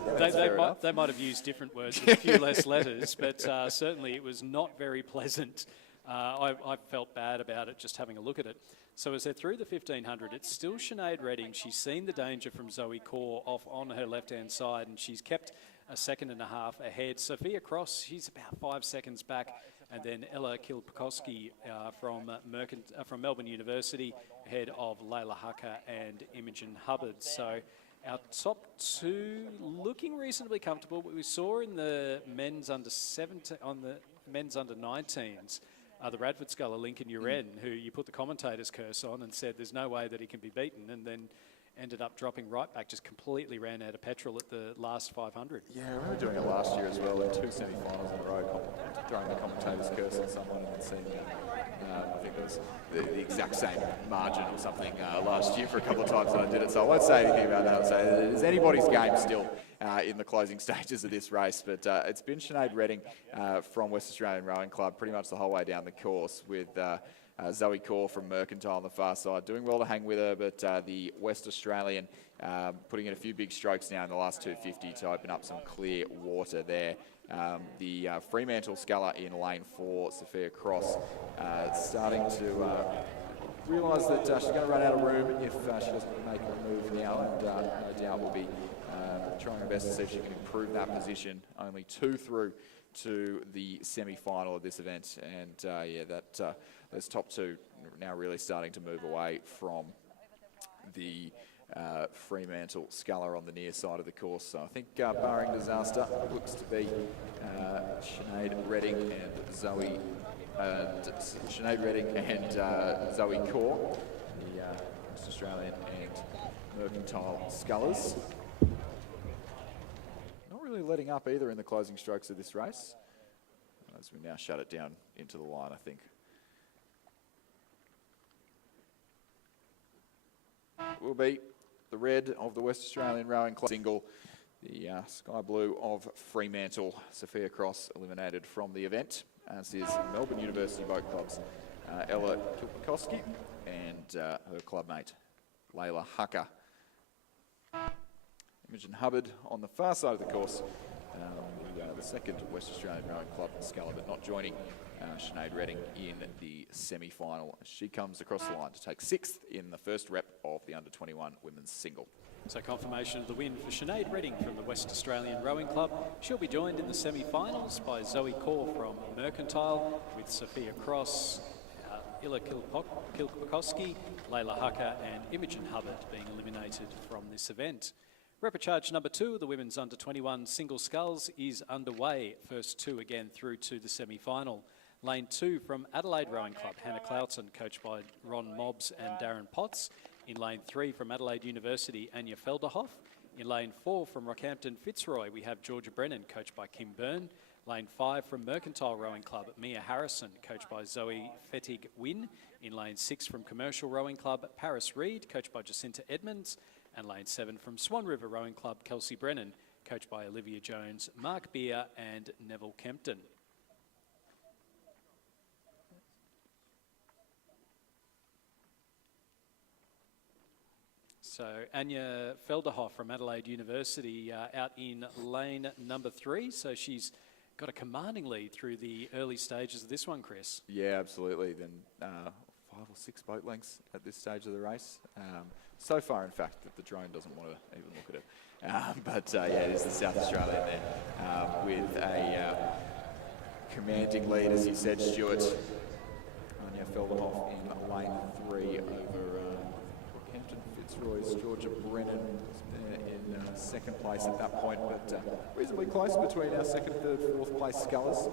they might have used different words with a few less letters, but certainly it was not very pleasant. I felt bad about it just having a look at it. So as they're through the 1500, it's still Sinead Redding. She's seen the danger from Zoe Core off on her left-hand side, and she's kept a 1.5 seconds ahead. Sophia Cross, she's about 5 seconds back, and then Ella Kilpakoski from Melbourne University, ahead of Layla Hucker and Imogen Hubbard. So our top 2 looking reasonably comfortable. What we saw in the men's under 17, on the men's under 19s, the Radford sculler Lincoln Uren, who you put the commentator's curse on and said there's no way that he can be beaten, and then ended up dropping right back, just completely ran out of petrol at the last 500. Yeah, I remember doing it last year as well, in 2 semi-finals in a row, throwing the commentator's curse on someone and seeing, I think it was the exact same margin or something last year for a couple of times that I did it, so I won't say anything about that. I'll say it is anybody's game still in the closing stages of this race, but it's been Sinead Redding from West Australian Rowing Club pretty much the whole way down the course, with Zoe Core from Mercantile on the far side doing well to hang with her, but the West Australian putting in a few big strokes now in the last 250 to open up some clear water there. The Fremantle sculler in lane 4, Sophia Cross, starting to realise that she's going to run out of room if she doesn't make a move now, and no doubt will be trying her best to see if she can improve that position. Only 2 through to the semi-final of this event, and those top 2 now really starting to move away from the Fremantle sculler on the near side of the course. So I think barring disaster, it looks to be Sinead Redding and Zoe Core, the West Australian and Mercantile scullers. Not really letting up either in the closing strokes of this race, as we now shut it down into the line, I think. Will be the red of the West Australian Rowing Club single, the sky blue of Fremantle. Sophia Cross eliminated from the event, as is Melbourne University Boat Club's Ella Kilpakoski and her clubmate Layla Hucker. Imogen Hubbard on the far side of the course, the second West Australian Rowing Club sculler, but not joining Sinead Redding in the semi-final. She comes across the line to take 6th in the first rep of the under-21 women's single. So confirmation of the win for Sinead Redding from the West Australian Rowing Club. She'll be joined in the semi-finals by Zoe Core from Mercantile, with Sophia Cross, Illa Kilpakoski, Layla Hucker and Imogen Hubbard being eliminated from this event. Repechage number 2 of the women's under-21 single sculls is underway. First 2 again through to the semi-final. Lane 2 from Adelaide Rowing Club, Hannah Cloughton, coached by Ron Mobbs and Darren Potts. In lane 3 from Adelaide University, Anya Felderhoff. In lane 4 from Rockhampton Fitzroy, we have Georgia Brennan, coached by Kim Byrne. Lane 5 from Mercantile Rowing Club, Mia Harrison, coached by Zoe Fettig-Wynn. In Lane 6 from Commercial Rowing Club, Paris Reed, coached by Jacinta Edmonds. And Lane 7 from Swan River Rowing Club, Kelsey Brennan, coached by Olivia Jones, Mark Beer and Neville Kempton. So Anya Felderhoff from Adelaide University out in lane number 3. So she's got a commanding lead through the early stages of this one, Chris. Yeah, absolutely. Then 5 or 6 boat lengths at this stage of the race. So far, in fact, that the drone doesn't want to even look at it. But yeah, it is the South Australian there with a commanding lead, as you said, Stuart. Anya Felderhoff in lane 3 over Hampton Fitzroy's Georgia Brennan in second place at that point, but reasonably close between our second, third, fourth place scullers.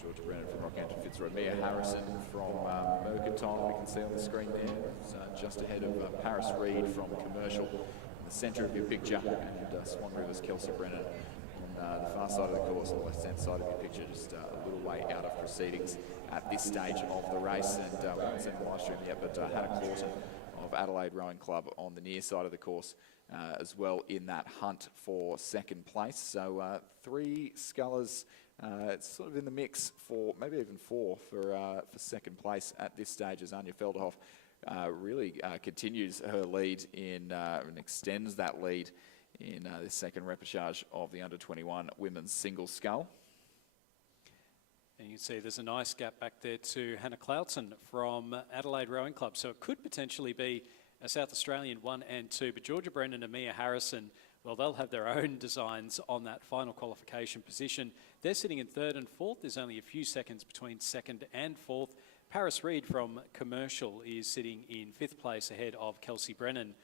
Georgia Brennan from Rockhampton Fitzroy, Mia Harrison from Mercantile, we can see on the screen there, it's just ahead of Paris Reed from Commercial in the centre of your picture, and Swan River's Kelsey Brennan on the far side of the course, on the left-hand side of your picture, just a little way out of proceedings at this stage of the race. And we haven't seen the live stream yet, but Hannah Claughton of Adelaide Rowing Club on the near side of the course as well in that hunt for second place. So 3 scullers, it's sort of in the mix for maybe even 4 for second place at this stage, as Anya Felderhoff really continues her lead in and extends that lead in this second repechage of the under-21 women's single scull. And you can see there's a nice gap back there to Hannah Claughton from Adelaide Rowing Club. So it could potentially be a South Australian 1 and 2, but Georgia Brennan and Mia Harrison, well, they'll have their own designs on that final qualification position. They're sitting in 3rd and 4th. There's only a few seconds between 2nd and 4th. Paris Reed from Commercial is sitting in 5th place ahead of Kelsey Brennan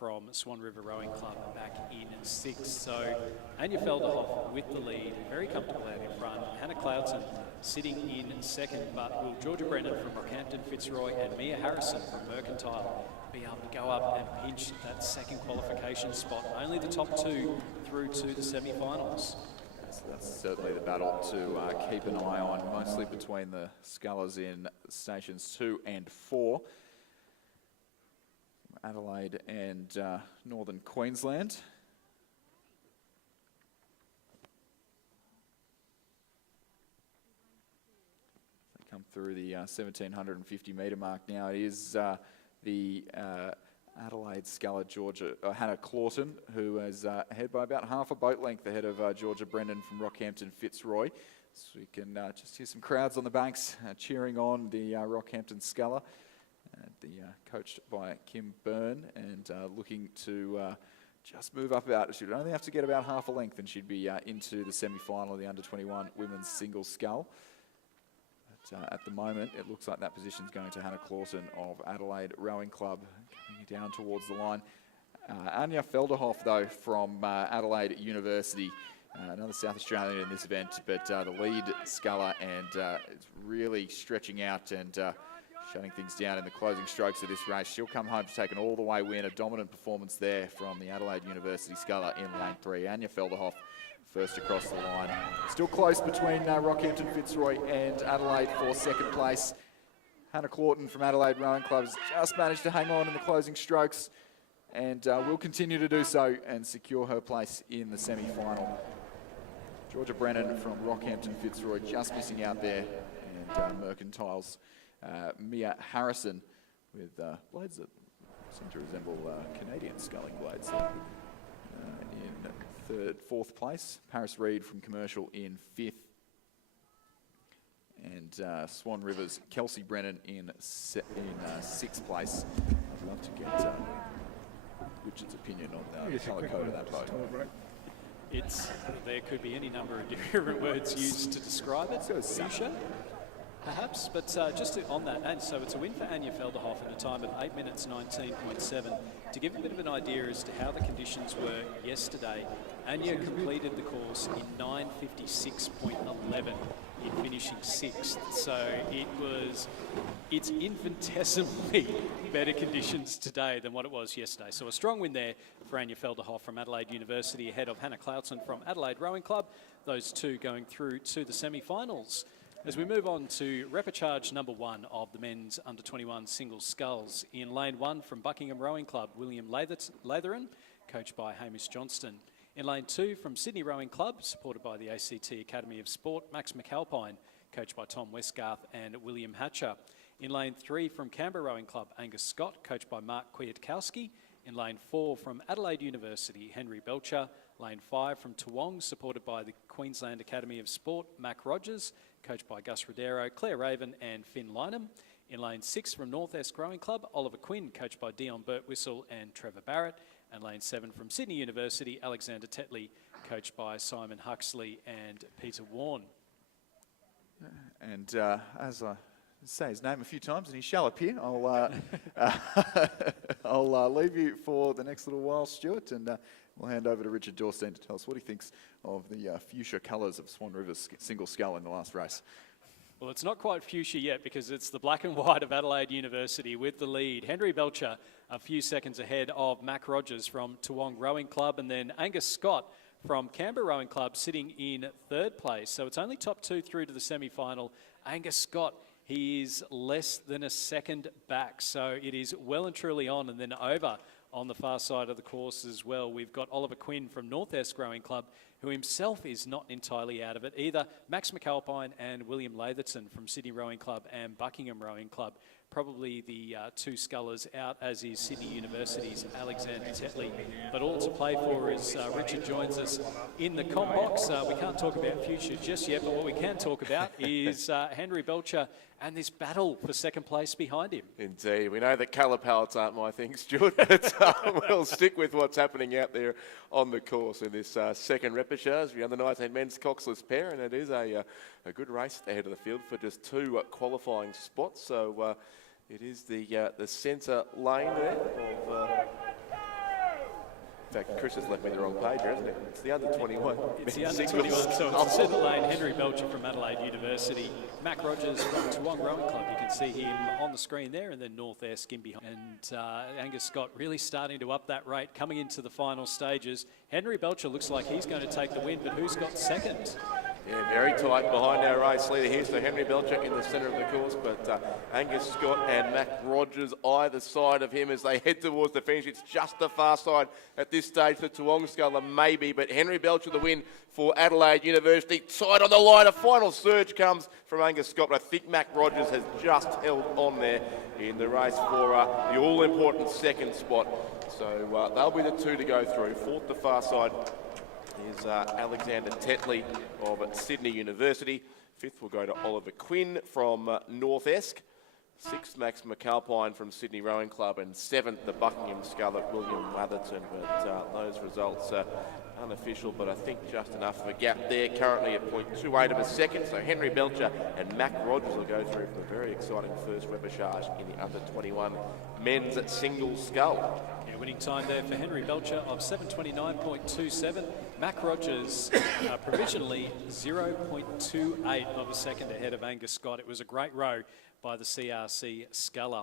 from Swan River Rowing Club back in 6th. So Anya Felderhoff with the lead, very comfortable out in front. Hannah Claughton sitting in 2nd, but will Georgia Brennan from Rockhampton Fitzroy and Mia Harrison from Mercantile be able to go up and pinch that second qualification spot? Only the top 2 through to the semi-finals. So that's certainly the battle to keep an eye on, mostly between the scullers in stations 2 and 4. Adelaide and Northern Queensland. They come through the 1750 metre mark now. It is the Adelaide sculler Hannah Claughton, who is ahead by about half a boat length ahead of Georgia Brennan from Rockhampton Fitzroy. So we can just hear some crowds on the banks cheering on the Rockhampton sculler. Coached by Kim Byrne, and looking to just move up about. She'd only have to get about half a length and she'd be into the semi-final of the under-21 women's single scull. But at the moment, it looks like that position's going to Hannah Claughton of Adelaide Rowing Club, coming down towards the line. Anya Felderhoff, though, from Adelaide University, another South Australian in this event, but the lead sculler, and it's really stretching out and shutting things down in the closing strokes of this race. She'll come home to take an all-the-way win, a dominant performance there from the Adelaide University sculler in lane 3. Anya Felderhoff first across the line. Still close between Rockhampton Fitzroy and Adelaide for second place. Hannah Claughton from Adelaide Rowing Club has just managed to hang on in the closing strokes and will continue to do so and secure her place in the semi-final. Georgia Brennan from Rockhampton Fitzroy just missing out there, and Mercantile's Mia Harrison with blades that seem to resemble Canadian sculling blades in fourth place. Paris Reed from Commercial in 5th. And Swan River's Kelsey Brennan in 6th place. I'd love to get Richard's opinion on the colour code of that boat. There could be any number of different words used to describe it. Fuchsia, perhaps, but just on that, and so it's a win for Anya Felderhoff at a time of 8 minutes 19.7. To give a bit of an idea as to how the conditions were yesterday, Anya completed the course in 9:56.11 in finishing 6th. So it's infinitesimally better conditions today than what it was yesterday. So a strong win there for Anya Felderhoff from Adelaide University ahead of Hannah Cloudson from Adelaide Rowing Club. Those two going through to the semi-finals. As we move on to repechage number 1 of the men's under-21 singles sculls. In lane 1 from Buckingham Rowing Club, William Latheran, coached by Hamish Johnston. In lane 2 from Sydney Rowing Club, supported by the ACT Academy of Sport, Max McAlpine, coached by Tom Westgarth and William Hatcher. In lane 3 from Canberra Rowing Club, Angus Scott, coached by Mark Kwiatkowski. In lane 4 from Adelaide University, Henry Belcher. Lane 5 from Toowong, supported by the Queensland Academy of Sport, Mac Rogers, coached by Gus Rodero, Claire Raven and Finn Lynham. In lane 6 from North Esk Rowing Club, Oliver Quinn, coached by Dion Birtwistle and Trevor Barrett. And lane 7 from Sydney University, Alexander Tetley, coached by Simon Huxley and Peter Warne. And as I say his name a few times, and he shall appear, I'll leave you for the next little while, Stuart, and we'll hand over to Richard Dorstein to tell us what he thinks of the fuchsia colours of Swan River's single scull in the last race. Well, it's not quite fuchsia yet because it's the black and white of Adelaide University with the lead. Henry Belcher a few seconds ahead of Mac Rogers from Toowong Rowing Club, and then Angus Scott from Canberra Rowing Club sitting in 3rd place. So it's only top 2 through to the semi-final. Angus Scott, he is less than a second back, so it is well and truly on. And then over on the far side of the course as well, we've got Oliver Quinn from North Esk Rowing Club, who himself is not entirely out of it either. Max McAlpine and William Latherton from Sydney Rowing Club and Buckingham Rowing Club. Probably the two scullers out, as is Sydney University's Alexander Tetley. But all to play for as Richard joins us in the comp box. We can't talk about future just yet, but what we can talk about is Henry Belcher and this battle for second place behind him. Indeed. We know that colour palettes aren't my thing, Stuart, but we'll stick with what's happening out there on the course in this second repechage. The under-19 men's coxless pair, and it is a good race at the head of the field for just 2 qualifying spots. So it is the centre lane there of... in fact, Chris has left me the wrong page, hasn't it? It's the under-21. It's the under-21, so it's the centre lane. Henry Belcher from Adelaide University. Mac Rogers from Toowong Rowing Club. You can see him on the screen there, and then North Esk in behind. And Angus Scott really starting to up that rate, coming into the final stages. Henry Belcher looks like he's going to take the win, but who's got second? Yeah, very tight behind our race leader here. So Henry Belcher in the centre of the course, but Angus Scott and Mac Rogers either side of him as they head towards the finish. It's just the far side at this stage for Toowong Sculler, maybe, but Henry Belcher the win for Adelaide University. Tight on the line, a final surge comes from Angus Scott, but I think Mac Rogers has just held on there in the race for the all-important second spot. So they'll be the two to go through. Fourth, the far side, is Alexander Tetley of Sydney University. Fifth will go to Oliver Quinn from North Esk. Sixth, Max McAlpine from Sydney Rowing Club. And seventh, the Buckingham Scarlet, William Latherton. But those results are unofficial, but I think just enough of a gap there. Currently at 0.28 of a second. So Henry Belcher and Mac Rogers will go through for a very exciting first repechage in the under-21 men's single scull. Yeah, winning time there for Henry Belcher of 7:29.27. Mac Rogers provisionally 0.28 of a second ahead of Angus Scott. It was a great row by the CRC sculler.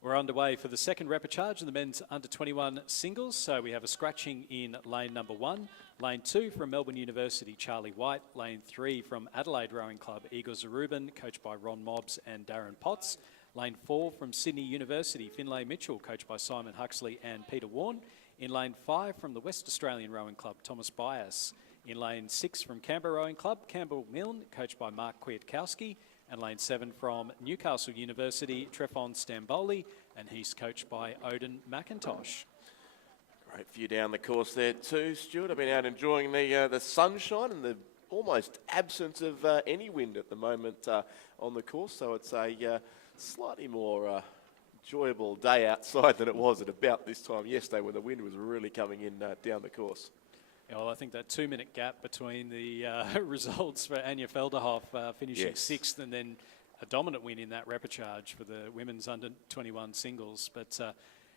We're underway for the second repechage in the men's under-21 singles. So we have a scratching in lane number 1. Lane 2 from Melbourne University, Charlie White. Lane 3 from Adelaide Rowing Club, Igor Zarubin, coached by Ron Mobbs and Darren Potts. Lane 4 from Sydney University, Finlay Mitchell, coached by Simon Huxley and Peter Warne. In lane 5 from the West Australian Rowing Club, Thomas Bias. In lane 6 from Canberra Rowing Club, Campbell Milne, coached by Mark Kwiatkowski. And lane 7 from Newcastle University, Trefon Stamboli, and he's coached by Odin McIntosh. Great view down the course there too, Stuart. I've been out enjoying the sunshine and the almost absence of any wind at the moment on the course. So it's a slightly more enjoyable day outside than it was at about this time yesterday when the wind was really coming in down the course. Yeah, well, I think that 2-minute gap between the results for Anya Felderhoff finishing 6th and then a dominant win in that repechage for the women's under-21 singles. But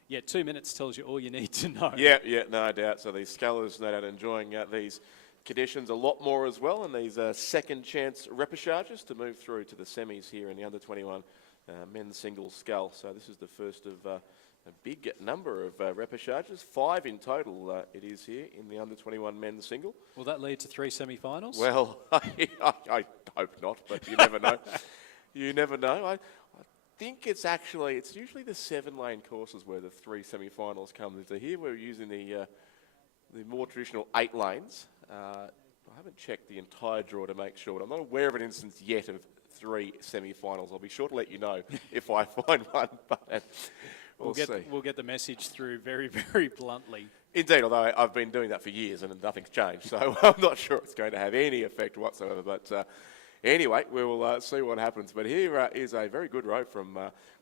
yeah, 2 minutes tells you all you need to know. Yeah, no doubt. So these scullers no doubt enjoying these conditions a lot more as well, and these second chance repechages to move through to the semis here in the under-21 men's single scull. So this is the first of a big number of repechages, 5 in total it is here in the under-21 men's single. Will that lead to 3 semi-finals? Well, I hope not, but you never know. You never know. I think it's usually the 7-lane courses where the 3 semi-finals come. So here we're using the more traditional 8 lanes. I haven't checked the entire draw to make sure, but I'm not aware of an instance yet of 3 semi-finals. I'll be sure to let you know if I find one, but we'll see. We'll get the message through very, very bluntly. Indeed, although I've been doing that for years and nothing's changed, so I'm not sure it's going to have any effect whatsoever. But anyway, we will see what happens. But here is a very good row from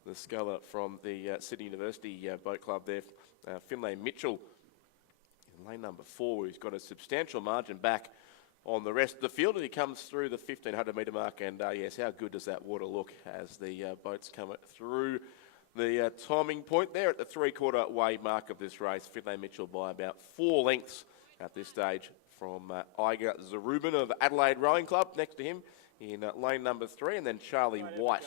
the sculler from the Sydney University Boat Club there, Finlay Mitchell in lane number 4, who's got a substantial margin back on the rest of the field, and he comes through the 1,500 metre mark. And yes, how good does that water look as the boats come through the timing point there at the 3/4 way mark of this race. Finlay Mitchell by about 4 lengths at this stage from Iga Zarubin of Adelaide Rowing Club next to him in lane number 3, and then Charlie White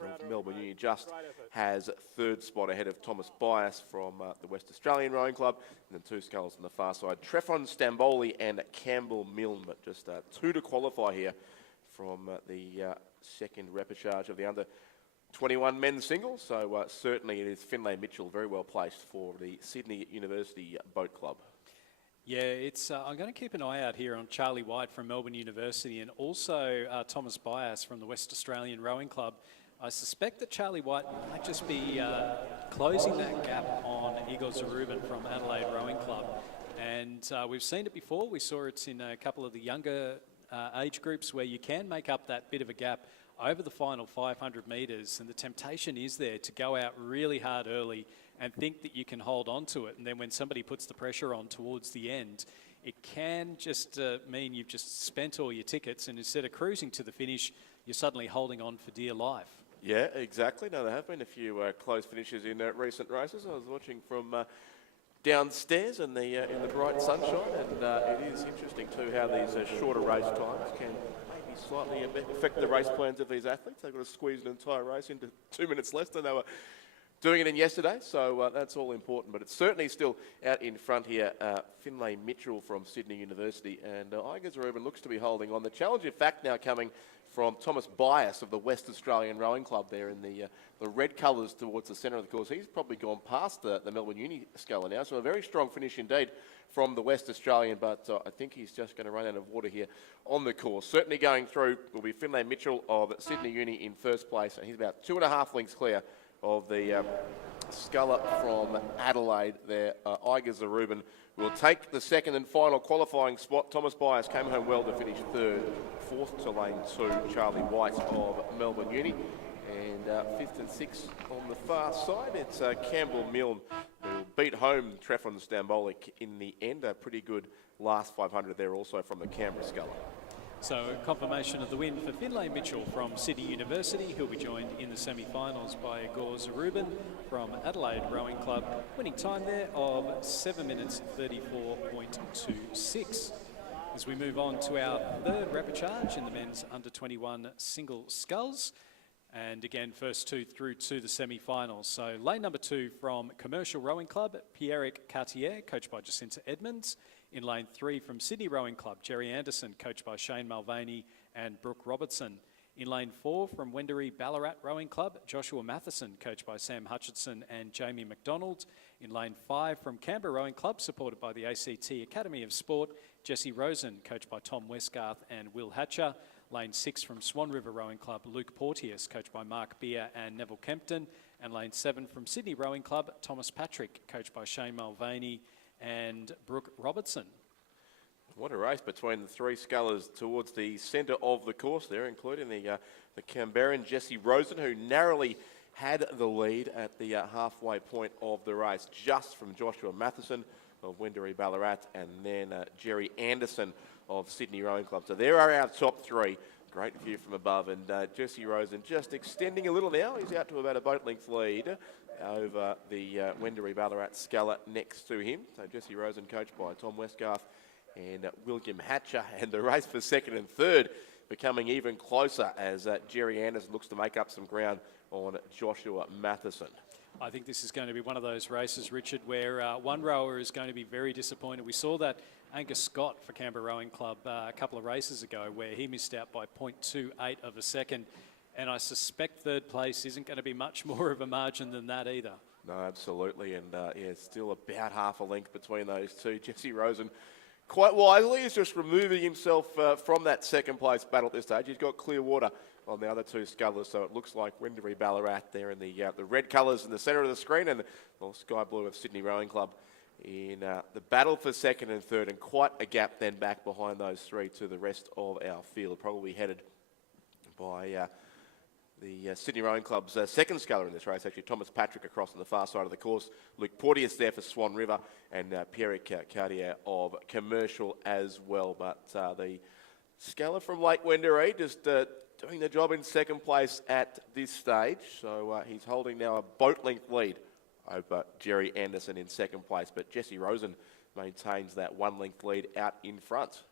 of Melbourne Uni just has 3rd spot ahead of Thomas Bias from the West Australian Rowing Club, and then 2 sculls on the far side, Trefon Stamboli and Campbell Milne, but just 2 to qualify here from the second repechage of the under-21 men's single. So certainly it is Finlay Mitchell very well placed for the Sydney University Boat Club. Yeah, it's. I'm going to keep an eye out here on Charlie White from Melbourne University, and also Thomas Bias from the West Australian Rowing Club. I suspect that Charlie White might just be closing that gap on Igor Zarubin from Adelaide Rowing Club. And we've seen it before. We saw it in a couple of the younger age groups where you can make up that bit of a gap over the final 500 metres, and the temptation is there to go out really hard early and think that you can hold on to it. And then when somebody puts the pressure on towards the end, it can just mean you've just spent all your tickets, and instead of cruising to the finish, you're suddenly holding on for dear life. Yeah, exactly. No, there have been a few close finishes in recent races. I was watching from downstairs in the bright sunshine, and it is interesting too how these shorter race times can maybe slightly affect the race plans of these athletes. They've got to squeeze an entire race into 2 minutes less than they were doing it in yesterday, so that's all important. But it's certainly still out in front here. Finlay Mitchell from Sydney University, and Iga Zarubin looks to be holding on. The challenge, in fact, now coming from Thomas Bias of the West Australian Rowing Club there in the red colours towards the centre of the course. He's probably gone past the Melbourne Uni sculler now, so a very strong finish indeed from the West Australian, but I think he's just going to run out of water here on the course. Certainly going through will be Finlay Mitchell of Sydney Uni in first place, and he's about 2.5 lengths clear of the sculler from Adelaide there. Iga Zarubin will take the second and final qualifying spot. Thomas Bias came home well to finish 3rd, 4th to lane 2, Charlie White of Melbourne Uni. And 5th and 6th on the far side, it's Campbell Milne who beat home Trefon Stamboli in the end. A pretty good last 500 there also from the Canberra sculler. So confirmation of the win for Finlay Mitchell from Sydney University. He'll be joined in the semi-finals by Igor Zarubin from Adelaide Rowing Club. Winning time there of 7 minutes 34.26. As we move on to our 3rd repechage in the men's under-21 single sculls. And again, first 2 through to the semi-finals. So lane number 2 from Commercial Rowing Club, Pierre-Eric Cartier, coached by Jacinta Edmonds. In lane 3 from Sydney Rowing Club, Jerry Anderson, coached by Shane Mulvaney and Brooke Robertson. In lane 4 from Wendouree Ballarat Rowing Club, Joshua Matheson, coached by Sam Hutchinson and Jamie McDonald. In lane 5 from Canberra Rowing Club, supported by the ACT Academy of Sport, Jesse Rosen, coached by Tom Westgarth and Will Hatcher. Lane 6 from Swan River Rowing Club, Luke Porteous, coached by Mark Beer and Neville Kempton. And lane 7 from Sydney Rowing Club, Thomas Patrick, coached by Shane Mulvaney and Brooke Robertson. What a race between the 3 scullers towards the centre of the course there, including the Canberran Jesse Rosen, who narrowly had the lead at the halfway point of the race, just from Joshua Matheson of Wendouree Ballarat and then Jerry Anderson of Sydney Rowing Club. So there are our top 3. Great view from above, and Jesse Rosen just extending a little now. He's out to about a boat length lead over the Wendouree Ballarat sculler next to him. So Jesse Rosen, coached by Tom Westgarth and William Hatcher, and the race for 2nd and 3rd becoming even closer as Jerry Anderson looks to make up some ground on Joshua Matheson. I think this is going to be one of those races, Richard, where one rower is going to be very disappointed. We saw that Angus Scott for Canberra Rowing Club a couple of races ago where he missed out by 0.28 of a second. And I suspect third place isn't going to be much more of a margin than that either. No, absolutely. And yeah, still about half a length between those two. Jesse Rosen, quite wisely, is just removing himself from that second place battle at this stage. He's got clear water on the other two scullers, so it looks like Wendouree Ballarat there in the red colours in the centre of the screen, and the sky blue of Sydney Rowing Club in the battle for second and third, and quite a gap then back behind those three to the rest of our field, probably headed by the Sydney Rowing Club's second sculler in this race, actually Thomas Patrick across on the far side of the course, Luke Porteous there for Swan River, and Pierre Cartier of Commercial as well. But the sculler from Lake Wendouree just doing the job in second place at this stage. So he's holding now a boat length lead over Jerry Anderson in second place. But Jesse Rosen maintains that 1 length lead out in front.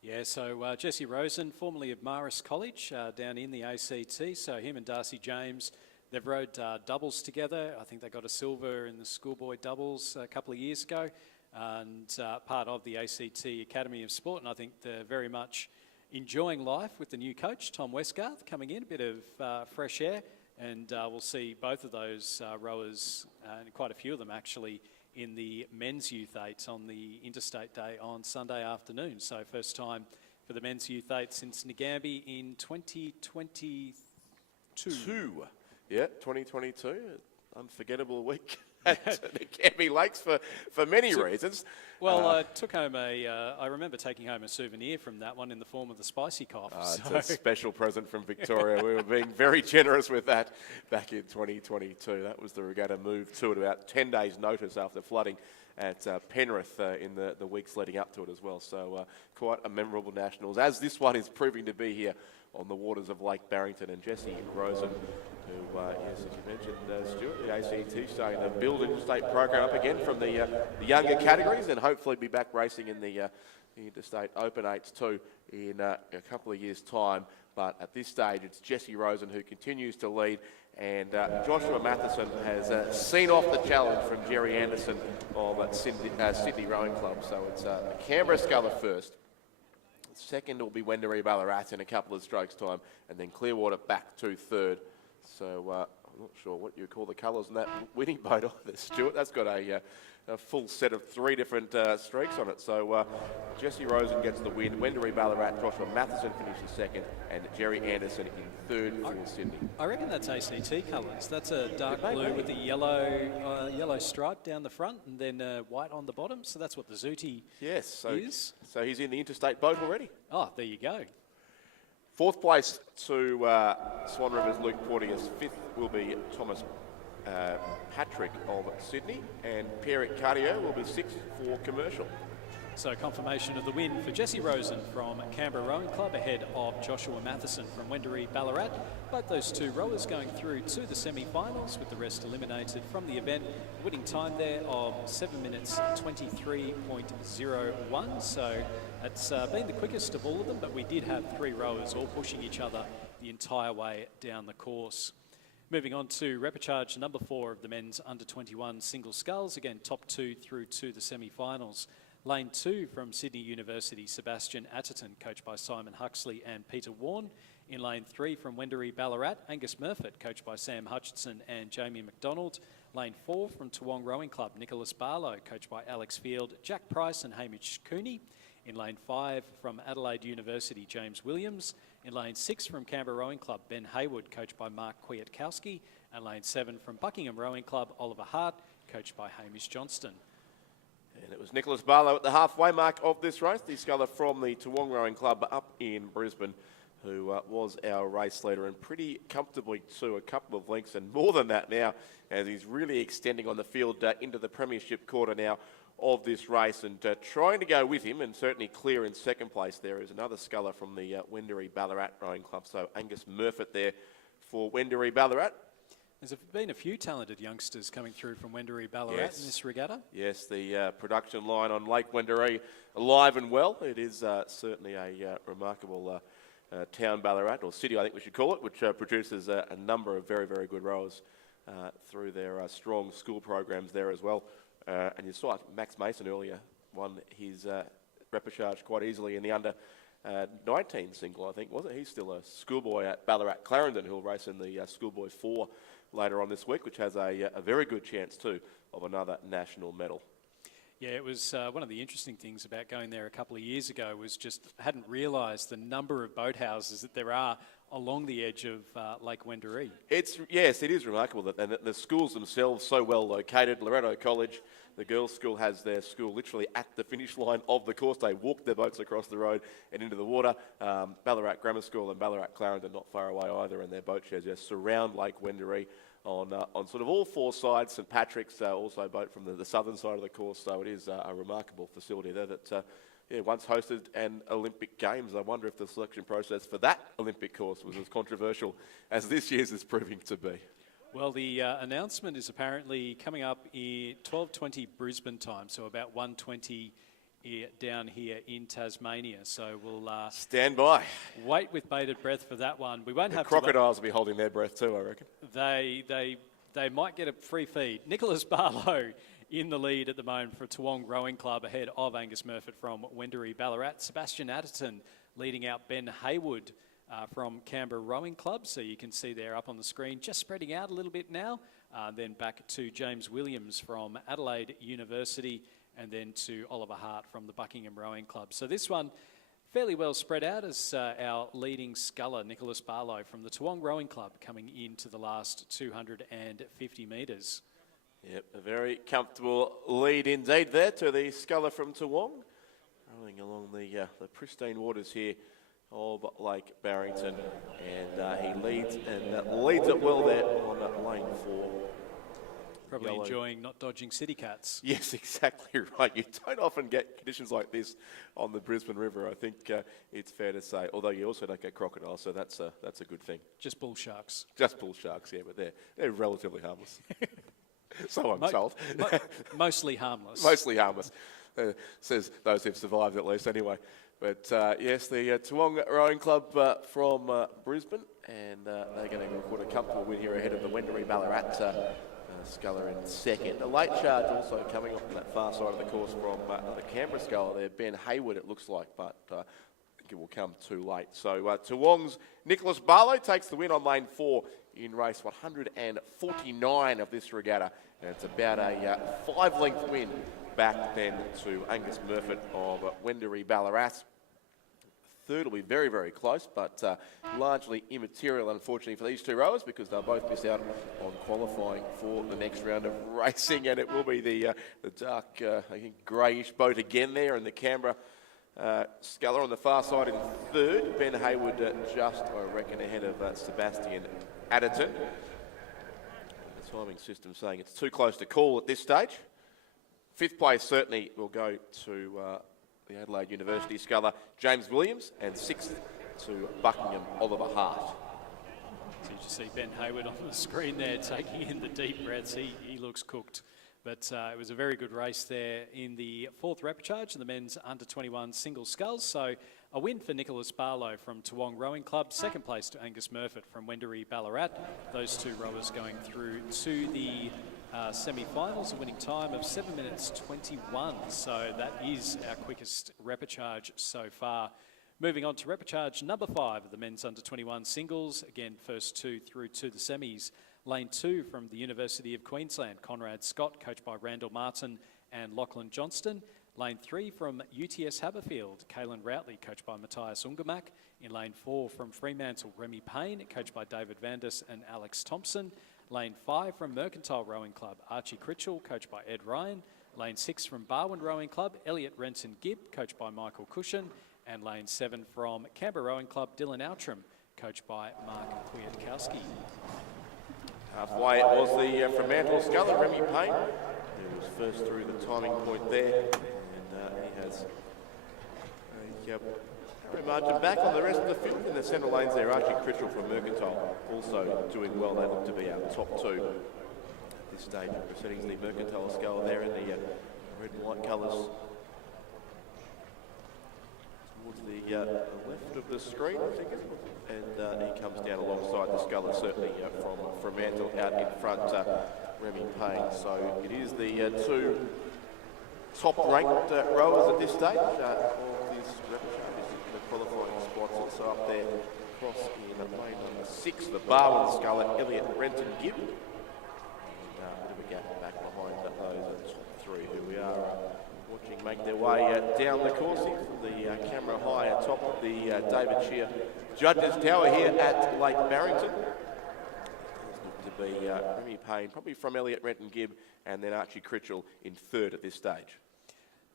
Yeah, so Jesse Rosen, formerly of Marist College, down in the ACT. So him and Darcy James, they've rowed doubles together. I think they got a silver in the schoolboy doubles a couple of years ago, and part of the ACT Academy of Sport. And I think they're very much enjoying life with the new coach, Tom Westgarth, coming in, a bit of fresh air. And we'll see both of those rowers, and quite a few of them actually, in the men's youth eights on the interstate day on Sunday afternoon. So first time for the men's youth eight since Ngambie in 2022. Yeah, 2022. Unforgettable week at Ngambie Lakes for many reasons. Well, I took home I remember taking home a souvenir from that one in the form of the spicy cough. It's a special present from Victoria. We were being very generous with that back in 2022. That was the Regatta move to it about 10 days' notice after flooding at Penrith in the weeks leading up to it as well. So quite a memorable Nationals, as this one is proving to be here on the waters of Lake Barrington. And Jesse Rosen, who, yes, as you mentioned, Stuart, the ACT starting to build an interstate program up again from the younger categories, and hopefully be back racing in the Interstate Open 8s too in a couple of years' time. But at this stage, it's Jesse Rosen who continues to lead, and Joshua Matheson has seen off the challenge from Jerry Anderson of Sydney Rowing Club. So it's a Canberra sculler first. Second will be Wendouree Ballarat in a couple of strokes' time, and then Clearwater back to third. So I'm not sure what you call the colours in that winning boat either, Stuart. That's got a full set of 3 different streaks on it. So Jesse Rosen gets the win, Wendouree Ballarat, Joshua Matheson finishes second, and Jerry Anderson in third for Sydney. I reckon that's ACT colours. That's a dark blue with a yellow stripe down the front and then white on the bottom. So that's what the Zooty is. So he's in the interstate boat already. Oh, there you go. Fourth place to Swan River's Luke Porteous. Fifth will be Thomas Patrick of Sydney, and Pierre Cartier will be sixth for Commercial. So confirmation of the win for Jesse Rosen from Canberra Rowing Club ahead of Joshua Matheson from Wendouree Ballarat. Both those two rowers going through to the semi-finals, with the rest eliminated from the event. Winning time there of 7 minutes 23.01. So it's been the quickest of all of them, but we did have 3 rowers all pushing each other the entire way down the course. Moving on to repechage number 4 of the men's under-21 single sculls. Again, top 2 through to the semi-finals. Lane 2 from Sydney University, Sebastian Atherton, coached by Simon Huxley and Peter Warne. In lane 3 from Wendouree Ballarat, Angus Murfitt, coached by Sam Hutchinson and Jamie McDonald. Lane 4 from Toowong Rowing Club, Nicholas Barlow, coached by Alex Field, Jack Price and Hamish Cooney. In lane 5 from Adelaide University, James Williams. In lane 6 from Canberra Rowing Club, Ben Hayward, coached by Mark Kwiatkowski. And lane 7 from Buckingham Rowing Club, Oliver Hart, coached by Hamish Johnston. And it was Nicholas Barlow at the halfway mark of this race, the sculler from the Toowong Rowing Club up in Brisbane, who was our race leader, and pretty comfortably to a couple of lengths and more than that now, as he's really extending on the field into the premiership quarter now of this race, and trying to go with him, and certainly clear in second place there is another sculler from the Wendouree Ballarat Rowing Club, so Angus Murfitt there for Wendouree Ballarat. There's been a few talented youngsters coming through from Wendouree Ballarat in this regatta. Yes, the production line on Lake Wendouree alive and well. It is certainly a remarkable town, Ballarat, or city I think we should call it, which produces a number of very, very good rowers through their strong school programs there as well. And you saw Max Mason earlier won his repechage quite easily in the under 19 single, I think, wasn't he? He's still a schoolboy at Ballarat Clarendon, who'll race in the Schoolboy 4 later on this week, which has a very good chance too of another national medal. Yeah, it was one of the interesting things about going there a couple of years ago was just hadn't realised the number of boathouses that there are along the edge of Lake Wendouree. Yes, it is remarkable that the schools themselves so well located. Loretto College, the girls' school, has their school literally at the finish line of the course. They walk their boats across the road and into the water. Ballarat Grammar School and Ballarat Clarendon not far away either, and their boat sheds just surround Lake Wendouree on sort of all four sides. St Patrick's also boat from the southern side of the course, so it is a remarkable facility there that once hosted an Olympic Games. I wonder if the selection process for that Olympic course was as controversial as this year's is proving to be. Well, the announcement is apparently coming up in 12:20 Brisbane time, so about 1:20 down here in Tasmania. So we'll stand by. Wait with bated breath for that one. We won't have crocodiles will be holding their breath too, I reckon. They might get a free feed. Nicholas Barlow in the lead at the moment for Toowong Rowing Club ahead of Angus Murfitt from Wendouree Ballarat. Sebastian Atherton leading out Ben Haywood from Canberra Rowing Club. So you can see there up on the screen, just spreading out a little bit now. Then back to James Williams from Adelaide University, and then to Oliver Hart from the Buckingham Rowing Club. So this one fairly well spread out as our leading sculler, Nicholas Barlow from the Toowong Rowing Club, coming into the last 250 metres. Yep, a very comfortable lead indeed there to the sculler from Toowong, rolling along the pristine waters here of Lake Barrington, and he leads it well there on lane 4. Probably Yellow. Enjoying not dodging city cats. Yes, exactly right. You don't often get conditions like this on the Brisbane River, I think it's fair to say, although you also don't get crocodiles, so that's a good thing. Just bull sharks. Just bull sharks, yeah, but they're relatively harmless. So I'm told. Mostly harmless. Mostly harmless, says those who've survived at least anyway. But yes, the Toowong Rowing Club from Brisbane, and they're going to record a comfortable win here ahead of the Wendouree Ballarat sculler in second. A late charge also coming off on that far side of the course from the Canberra sculler there, Ben Haywood it looks like, but I think it will come too late. So Toowong's Nicholas Barlow takes the win on lane 4 in race 149 of this regatta, and it's about a 5-length win back then to Angus Murfitt of Wendouree Ballarat. Third will be very, very close, but largely immaterial, unfortunately, for these two rowers because they'll both miss out on qualifying for the next round of racing, and it will be the dark, I think, greyish boat again there, and the Canberra sculler on the far side in third. Ben Haywood just, I reckon, ahead of Sebastian Atherton. The timing system saying it's too close to call at this stage. Fifth place certainly will go to the Adelaide University sculler James Williams, and sixth to Buckingham Oliver Hart. So you just see Ben Haywood on the screen there taking in the deep breaths. He looks cooked. But it was a very good race there in the fourth repechage in the men's under-21 single sculls. So a win for Nicholas Barlow from Toowong Rowing Club. Second place to Angus Murfitt from Wendouree Ballarat. Those two rowers going through to the semi-finals, a winning time of 7 minutes 21. So that is our quickest repechage so far. Moving on to repechage number 5 of the men's under-21 singles. Again, first two through to the semis. Lane 2 from the University of Queensland, Conrad Scott, coached by Randall Martin and Lachlan Johnston. Lane 3 from UTS Haberfield, Caelan Routley, coached by Matthias Ungermack. In lane 4 from Fremantle, Remy Payne, coached by David Vandis and Alex Thompson. Lane 5 from Mercantile Rowing Club, Archie Critchell, coached by Ed Ryan. Lane 6 from Barwon Rowing Club, Elliot Renton Gibb, coached by Michael Cushion. And lane 7 from Canberra Rowing Club, Dylan Outram, coached by Mark Kwiatkowski. Halfway it was the Fremantle sculler, Remy Payne, who was first through the timing point there, and he has a margin back on the rest of the field. In the centre lanes there, Archie Critchell from Mercantile also doing well. They look to be our top two at this stage of proceedings. The Mercantile sculler there in the red and white colours towards the left of the screen, I think, and he comes down alongside the Scull, and certainly from Fremantle out in front, Remy Payne. So it is the two top-ranked rowers at this stage of this repechage. The qualifying spots also up there across in lane number 6, the Barwon Sculler, Elliot Renton Gibb. And a bit of a gap back behind those top three who we are watching make their way down the course here from the camera high atop of the David Shear Judges Tower here at Lake Barrington. To be Remy Payne, probably from Elliot Renton Gibb, and then Archie Critchell in third at this stage.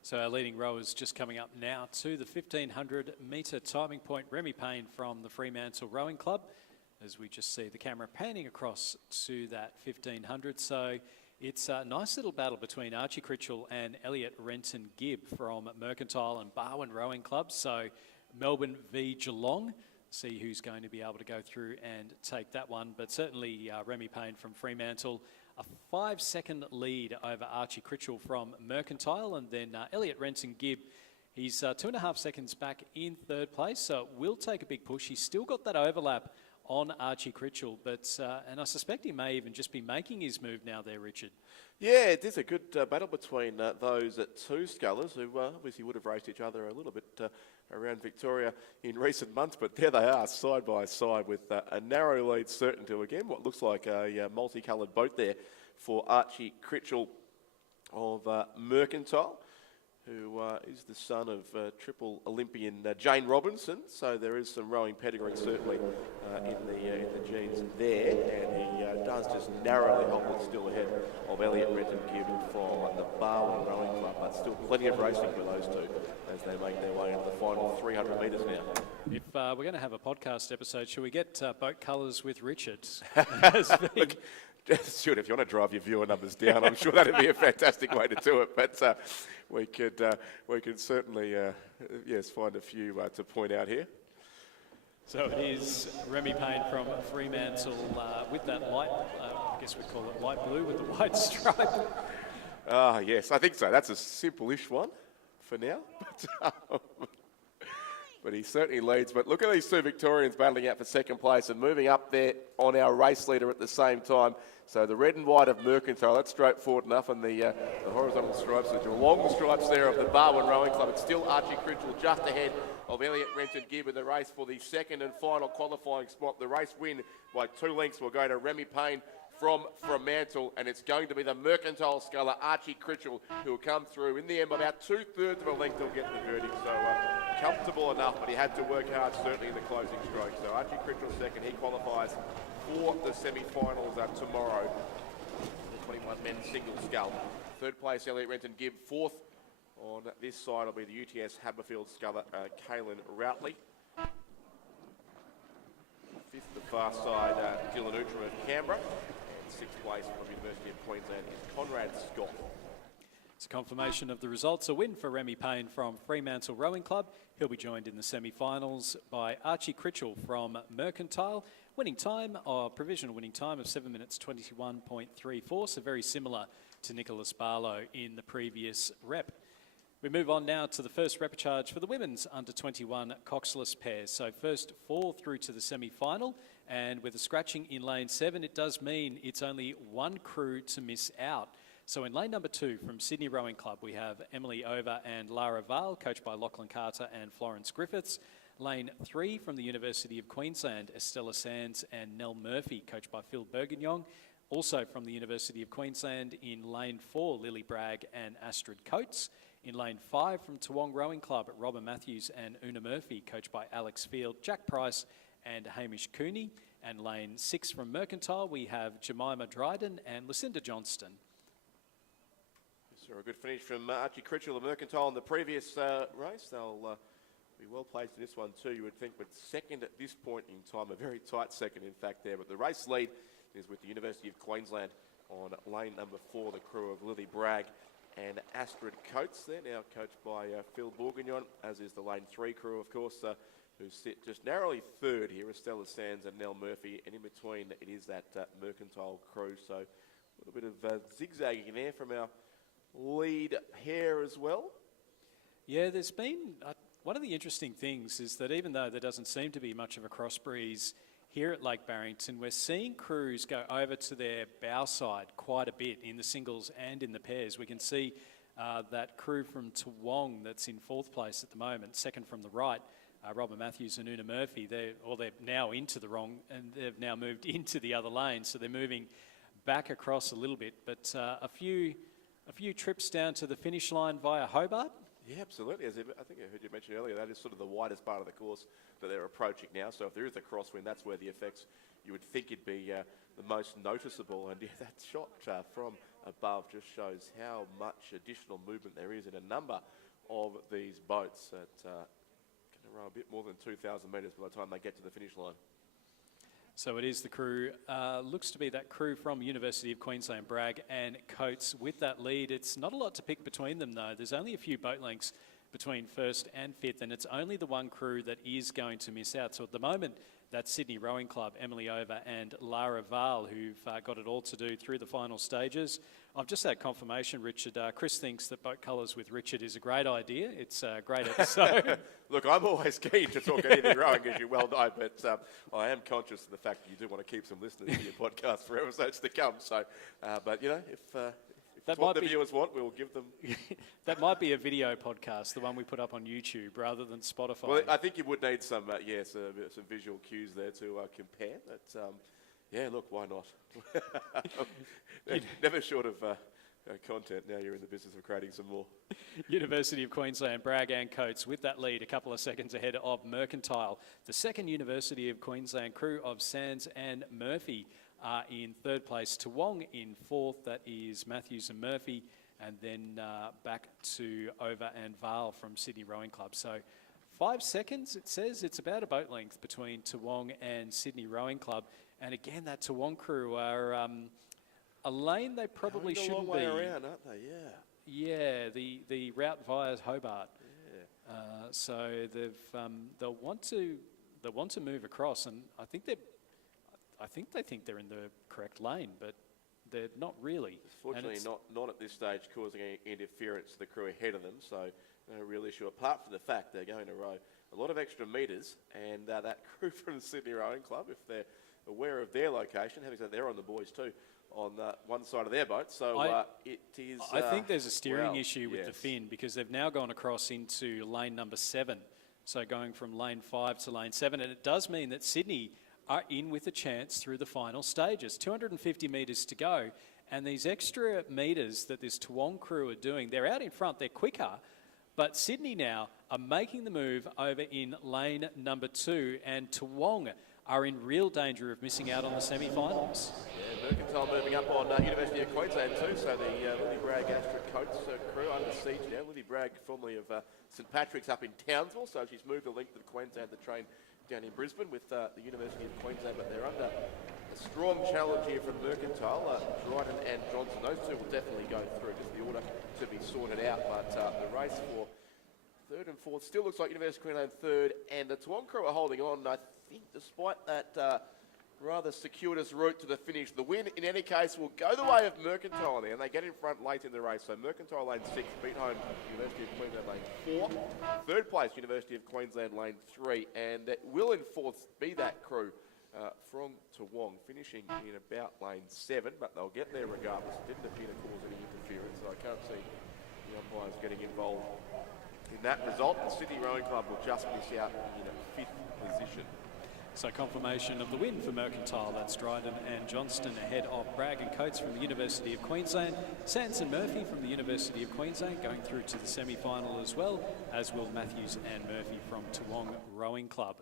So our leading rowers just coming up now to the 1500 metre timing point. Remy Payne from the Fremantle Rowing Club, as we just see the camera panning across to that 1500. So it's a nice little battle between Archie Critchell and Elliot Renton Gibb from Mercantile and Barwon Rowing Club. So Melbourne v Geelong. See who's going to be able to go through and take that one. But certainly Remy Payne from Fremantle, a 5-second lead over Archie Critchell from Mercantile. And then Elliot Renton Gibb, he's 2.5 seconds back in third place. So it will take a big push. He's still got that overlap on Archie Critchell, but and I suspect he may even just be making his move now there, Richard. Yeah, it is a good battle between those two scullers who obviously would have raced each other a little bit around Victoria in recent months, but there they are side by side with a narrow lead certain to, again, what looks like a multicoloured boat there for Archie Critchell of Mercantile, who is the son of triple Olympian Jane Robinson. So there is some rowing pedigree certainly in the genes there, and he does just narrowly hobble still ahead of Elliot Renton Gibb from the Barwon Rowing Club, but still plenty of racing for those two as they make their way into the final 300 metres now. If we're going to have a podcast episode, should we get boat colours with Richard? Look, just shoot, if you want to drive your viewer numbers down, I'm sure that'd be a fantastic way to do it. But we could certainly yes, find a few to point out here. So it is Remy Payne from Fremantle with that light, I guess we call it light blue with the white stripe. Yes, I think so. That's a simple-ish one for now. But he certainly leads. But look at these two Victorians battling out for second place and moving up there on our race leader at the same time. So the red and white of Mercantile, that's straightforward enough, and the horizontal stripes, the long stripes there of the Barwon Rowing Club. It's still Archie Critchell just ahead of Elliot Renton Gibb in the race for the second and final qualifying spot. The race win by 2 lengths will go to Remy Payne from Fremantle, and it's going to be the Mercantile sculler Archie Critchell who will come through. In the end, by about 2/3 of a length, he'll get the verdict. So comfortable enough, but he had to work hard, certainly in the closing stroke. So Archie Critchell second, he qualifies for the semi-finals tomorrow. The 21 men's single scull. Third place, Elliot Renton Gibb. Fourth on this side will be the UTS Haberfield sculler, Kaylin Routley. Fifth, the far side, Dylan Outram of Canberra. And sixth place from University of Queensland is Conrad Scott. It's a confirmation of the results. A win for Remy Payne from Fremantle Rowing Club. He'll be joined in the semi-finals by Archie Critchell from Mercantile. Winning time, or provisional winning time of 7 minutes 21.34, so very similar to Nicholas Barlow in the previous rep. We move on now to the first repechage for the women's under-21 coxless pairs. So first 4 through to the semi-final, and with a scratching in lane 7, it does mean it's only one crew to miss out. So in lane number 2 from Sydney Rowing Club, we have Emily Over and Lara Vale, coached by Lachlan Carter and Florence Griffiths. Lane 3 from the University of Queensland, Estella Sands and Nell Murphy, coached by Phil Bergignon. Also from the University of Queensland in lane 4, Lily Bragg and Astrid Coates. In lane 5 from Toowong Rowing Club, Robin Matthews and Una Murphy, coached by Alex Field, Jack Price and Hamish Cooney. And lane 6 from Mercantile, we have Jemima Dryden and Lucinda Johnston. So a good finish from Archie Critchell of Mercantile in the previous race. They'll be well placed in this one too, you would think, but second at this point in time, a very tight second in fact there. But the race lead is with the University of Queensland on lane number 4, the crew of Lily Bragg and Astrid Coates there, now coached by Phil Bourguignon, as is the lane 3 crew, of course, who sit just narrowly third here, Estella Sands and Nell Murphy, and in between it is that Mercantile crew. So a little bit of zigzagging there from our lead pair as well. Yeah, there's been, one of the interesting things is that even though there doesn't seem to be much of a cross breeze here at Lake Barrington, we're seeing crews go over to their bow side quite a bit in the singles and in the pairs. We can see that crew from Toowong that's in 4th place at the moment, second from the right, Robert Matthews and Una Murphy. They're now into the wrong, and they've now moved into the other lane, so they're moving back across a little bit. But a few trips down to the finish line via Hobart. Yeah, absolutely. As I think I heard you mention earlier, that is sort of the widest part of the course that they're approaching now. So if there is a crosswind, that's where the effects you would think would be the most noticeable. And yeah, that shot from above just shows how much additional movement there is in a number of these boats that can row a bit more than 2,000 metres by the time they get to the finish line. So it is the crew, looks to be that crew from University of Queensland, Bragg and Coates with that lead. It's not a lot to pick between them though. There's only a few boat lengths between 1st and 5th, and it's only the one crew that is going to miss out. So at the moment, that's Sydney Rowing Club, Emily Over and Lara Vaal, who've got it all to do through the final stages. I've just had confirmation, Richard. Chris thinks that boat colours with Richard is a great idea. It's a great episode. Look, I'm always keen to talk anything rowing, as you well know, but I am conscious of the fact that you do want to keep some listeners to your podcast for episodes to come. So, but you know, if that's what the viewers want, we'll give them. That might be a video podcast, the one we put up on YouTube rather than Spotify. Well, I think you would need some, some visual cues there to compare. But yeah, look, why not? Never short of content. Now you're in the business of creating some more. University of Queensland, Bragg and Coates with that lead, a couple of seconds ahead of Mercantile. The second University of Queensland crew of Sands and Murphy are in 3rd place. Toowong in 4th, that is Matthews and Murphy, and then back to Over and Vaal from Sydney Rowing Club. So 5 seconds, it says. It's about a boat length between Toowong and Sydney Rowing Club. And again, that Toowong crew are a lane they probably shouldn't be. A long way around, aren't they? Yeah. Yeah, the route via Hobart. Yeah. So they'll want to move across, and I think they think they're in the correct lane, but they're not really. Fortunately, not at this stage causing any interference to the crew ahead of them, so no real issue, apart from the fact they're going to row a lot of extra metres, and that crew from the Sydney Rowing Club, if they're aware of their location, having said they're on the buoys too, on one side of their boat, so it is... I think there's a steering issue with yes. the fin, because they've now gone across into lane number 7, so going from lane 5 to lane 7, and it does mean that Sydney are in with a chance through the final stages. 250 metres to go, and these extra metres that this Toowong crew are doing, they're out in front, they're quicker, but Sydney now are making the move over in lane number 2, and Toowong are in real danger of missing out on the semi-finals. Yeah, Mercantile moving up on University of Queensland too, so the Lily Bragg Astra Coates crew under siege now. Lily Bragg, formerly of St Patrick's up in Townsville, so she's moved the length of Queensland to train down in Brisbane with the University of Queensland, but they're under a strong challenge here from Mercantile. Dryden and Johnson, those two will definitely go through, just the order to be sorted out, but the race for 3rd and 4th still looks like University of Queensland 3rd, and the Toowong crew are holding on, I think, despite that rather circuitous route to the finish. The win, in any case, will go the way of Mercantile there, and they get in front late in the race. So Mercantile lane 6, beat home University of Queensland lane 4. 3rd place, University of Queensland lane 3, and it will in 4th be that crew from Toowong, finishing in about lane 7, but they'll get there regardless. It didn't appear to cause any interference, so I can't see the umpires getting involved in that result. The Sydney Rowing Club will just miss out in a 5th position. So confirmation of the win for Mercantile. That's Dryden and Johnston ahead of Bragg and Coates from the University of Queensland. Sands and Murphy from the University of Queensland going through to the semi-final as well, as will Matthews and Murphy from Toowong Rowing Club.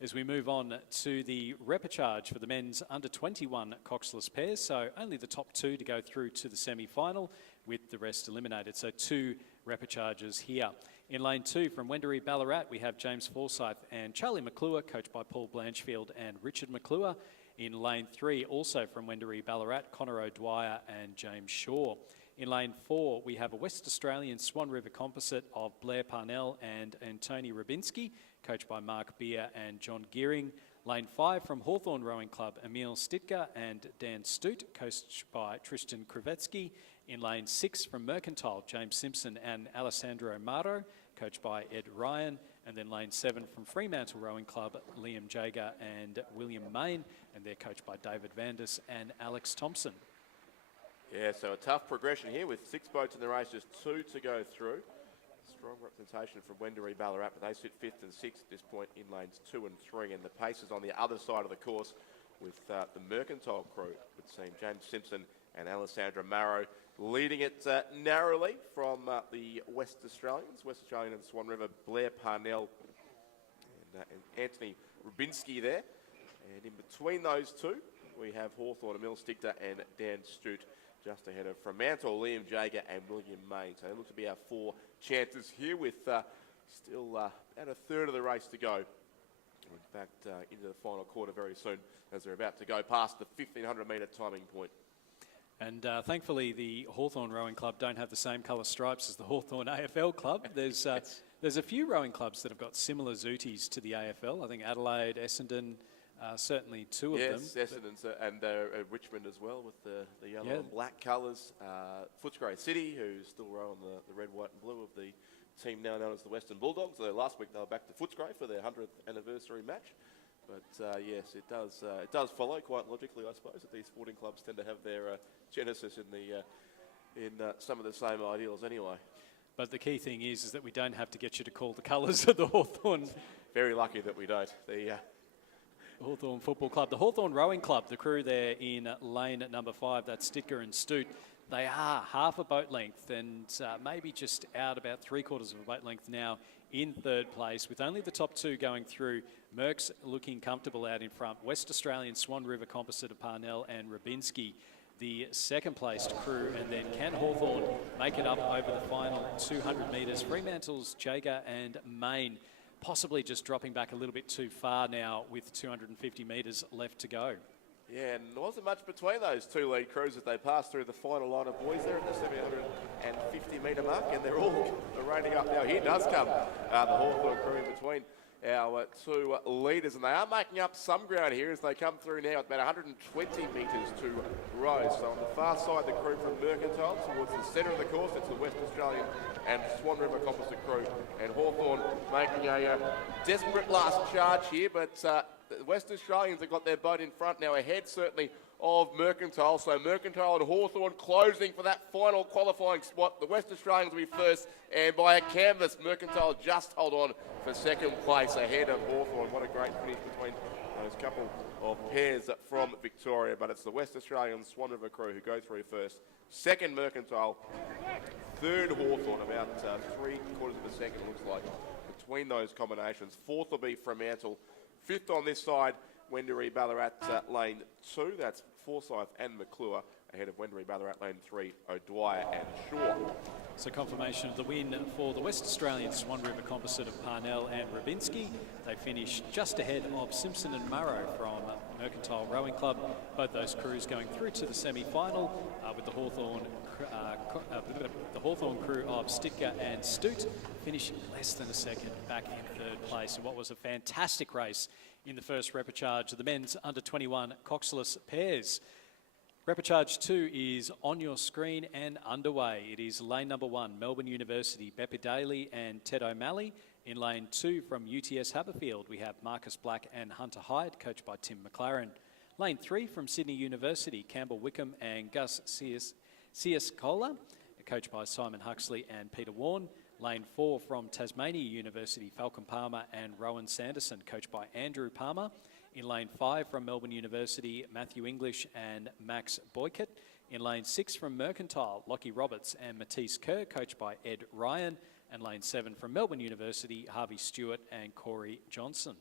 As we move on to the repechage for the men's under-21 coxless pairs, so only the top 2 to go through to the semi-final with the rest eliminated. So 2 repechages here. In lane 2 from Wendouree Ballarat, we have James Forsyth and Charlie McClure, coached by Paul Blanchfield and Richard McClure. In lane 3, also from Wendouree Ballarat, Connor O'Dwyer and James Shaw. In lane 4, we have a West Australian Swan River composite of Blair Parnell and Antony Rabinski, coached by Mark Beer and John Gearing. Lane 5 from Hawthorn Rowing Club, Emil Stitka and Dan Stute, coached by Tristan Krivetsky. In lane 6 from Mercantile, James Simpson and Alessandro Marto, coached by Ed Ryan. And then lane 7 from Fremantle Rowing Club, Liam Jager and William Main. And they're coached by David Vandis and Alex Thompson. Yeah, so a tough progression here with 6 boats in the race, just 2 to go through. Strong representation from Wendouree Ballarat, but they sit 5th and 6th at this point in lanes 2 and 3. And the pace is on the other side of the course with the Mercantile crew, it would seem. James Simpson and Alessandra Marrow leading it narrowly from the West Australians. West Australian and Swan River, Blair Parnell and Anthony Rubinski there. And in between those two, we have Hawthorn, Emil Stichter and Dan Stute just ahead of Fremantle, Liam Jager and William Main. So they look to be our 4 chances here with still about a third of the race to go. In fact, into the final quarter very soon as they're about to go past the 1,500 metre timing point. And thankfully, the Hawthorn Rowing Club don't have the same colour stripes as the Hawthorn AFL club. There's a few rowing clubs that have got similar zooties to the AFL. I think Adelaide, Essendon, certainly 2 of them. Yes, Essendon and Richmond as well with the yellow and black colours. Footscray City, who still row on the red, white and blue of the team now known as the Western Bulldogs. Last week they were back to Footscray for their 100th anniversary match. But yes, it does follow quite logically, I suppose, that these sporting clubs tend to have their genesis in some of the same ideals anyway. But the key thing is that we don't have to get you to call the colours of the Hawthorn. Very lucky that we don't. The Hawthorn Football Club. The Hawthorn Rowing Club, the crew there in lane number 5, that's Stitka and Stute. They are half a boat length and maybe just out about 3/4 of a boat length now in 3rd place, with only the top 2 going through. Merck's looking comfortable out in front. West Australian Swan River Composite of Parnell and Rubinski, the 2nd placed crew. And then can Hawthorn make it up over the final 200 metres? Fremantle's Jager and Main possibly just dropping back a little bit too far now with 250 metres left to go. Yeah, and there wasn't much between those 2 lead crews as they passed through the final line of boys there at the 750 metre mark, and they're all reining up now. Here does come the Hawthorn crew in between our 2 leaders, and they are making up some ground here as they come through now at about 120 metres to row. So on the far side, the crew from Mercantile towards the centre of the course, it's the West Australian and Swan River Composite crew, and Hawthorn making a desperate last charge here, but the West Australians have got their boat in front now, ahead certainly of Mercantile. So Mercantile and Hawthorn closing for that final qualifying spot. The West Australians will be first, and by a canvas, Mercantile just hold on for 2nd place ahead of Hawthorn. What a great finish between those couple of pairs from Victoria. But it's the West Australian Swan River crew who go through first. 2nd Mercantile, 3rd Hawthorn, about 3/4 of a second looks like between those combinations. 4th will be Fremantle. 5th on this side, Wendouree Ballarat lane 2. That's Forsyth and McClure ahead of Wendouree Ballarat lane 3, O'Dwyer and Shaw. So confirmation of the win for the West Australian Swan River Composite of Parnell and Rubinski. They finished just ahead of Simpson and Murrow from Mercantile Rowing Club. Both those crews going through to the semi-final with the Hawthorn crew of Stitka and Stute finishing less than a second back in 3rd place in what was a fantastic race in the first repechage of the men's under-21 coxless pairs. Repechage 2 is on your screen and underway. It is lane number 1, Melbourne University, Beppe Daly and Ted O'Malley. In lane 2 from UTS Haberfield, we have Marcus Black and Hunter Hyde, coached by Tim McLaren. Lane 3 from Sydney University, Campbell Wickham and Gus Ciascola, coached by Simon Huxley and Peter Warne. Lane 4 from Tasmania University, Falcon Palmer and Rowan Sanderson, coached by Andrew Palmer. In lane 5 from Melbourne University, Matthew English and Max Boycott. In lane 6 from Mercantile, Lockie Roberts and Matisse Kerr, coached by Ed Ryan. And lane 7 from Melbourne University, Harvey Stewart and Corey Johnson.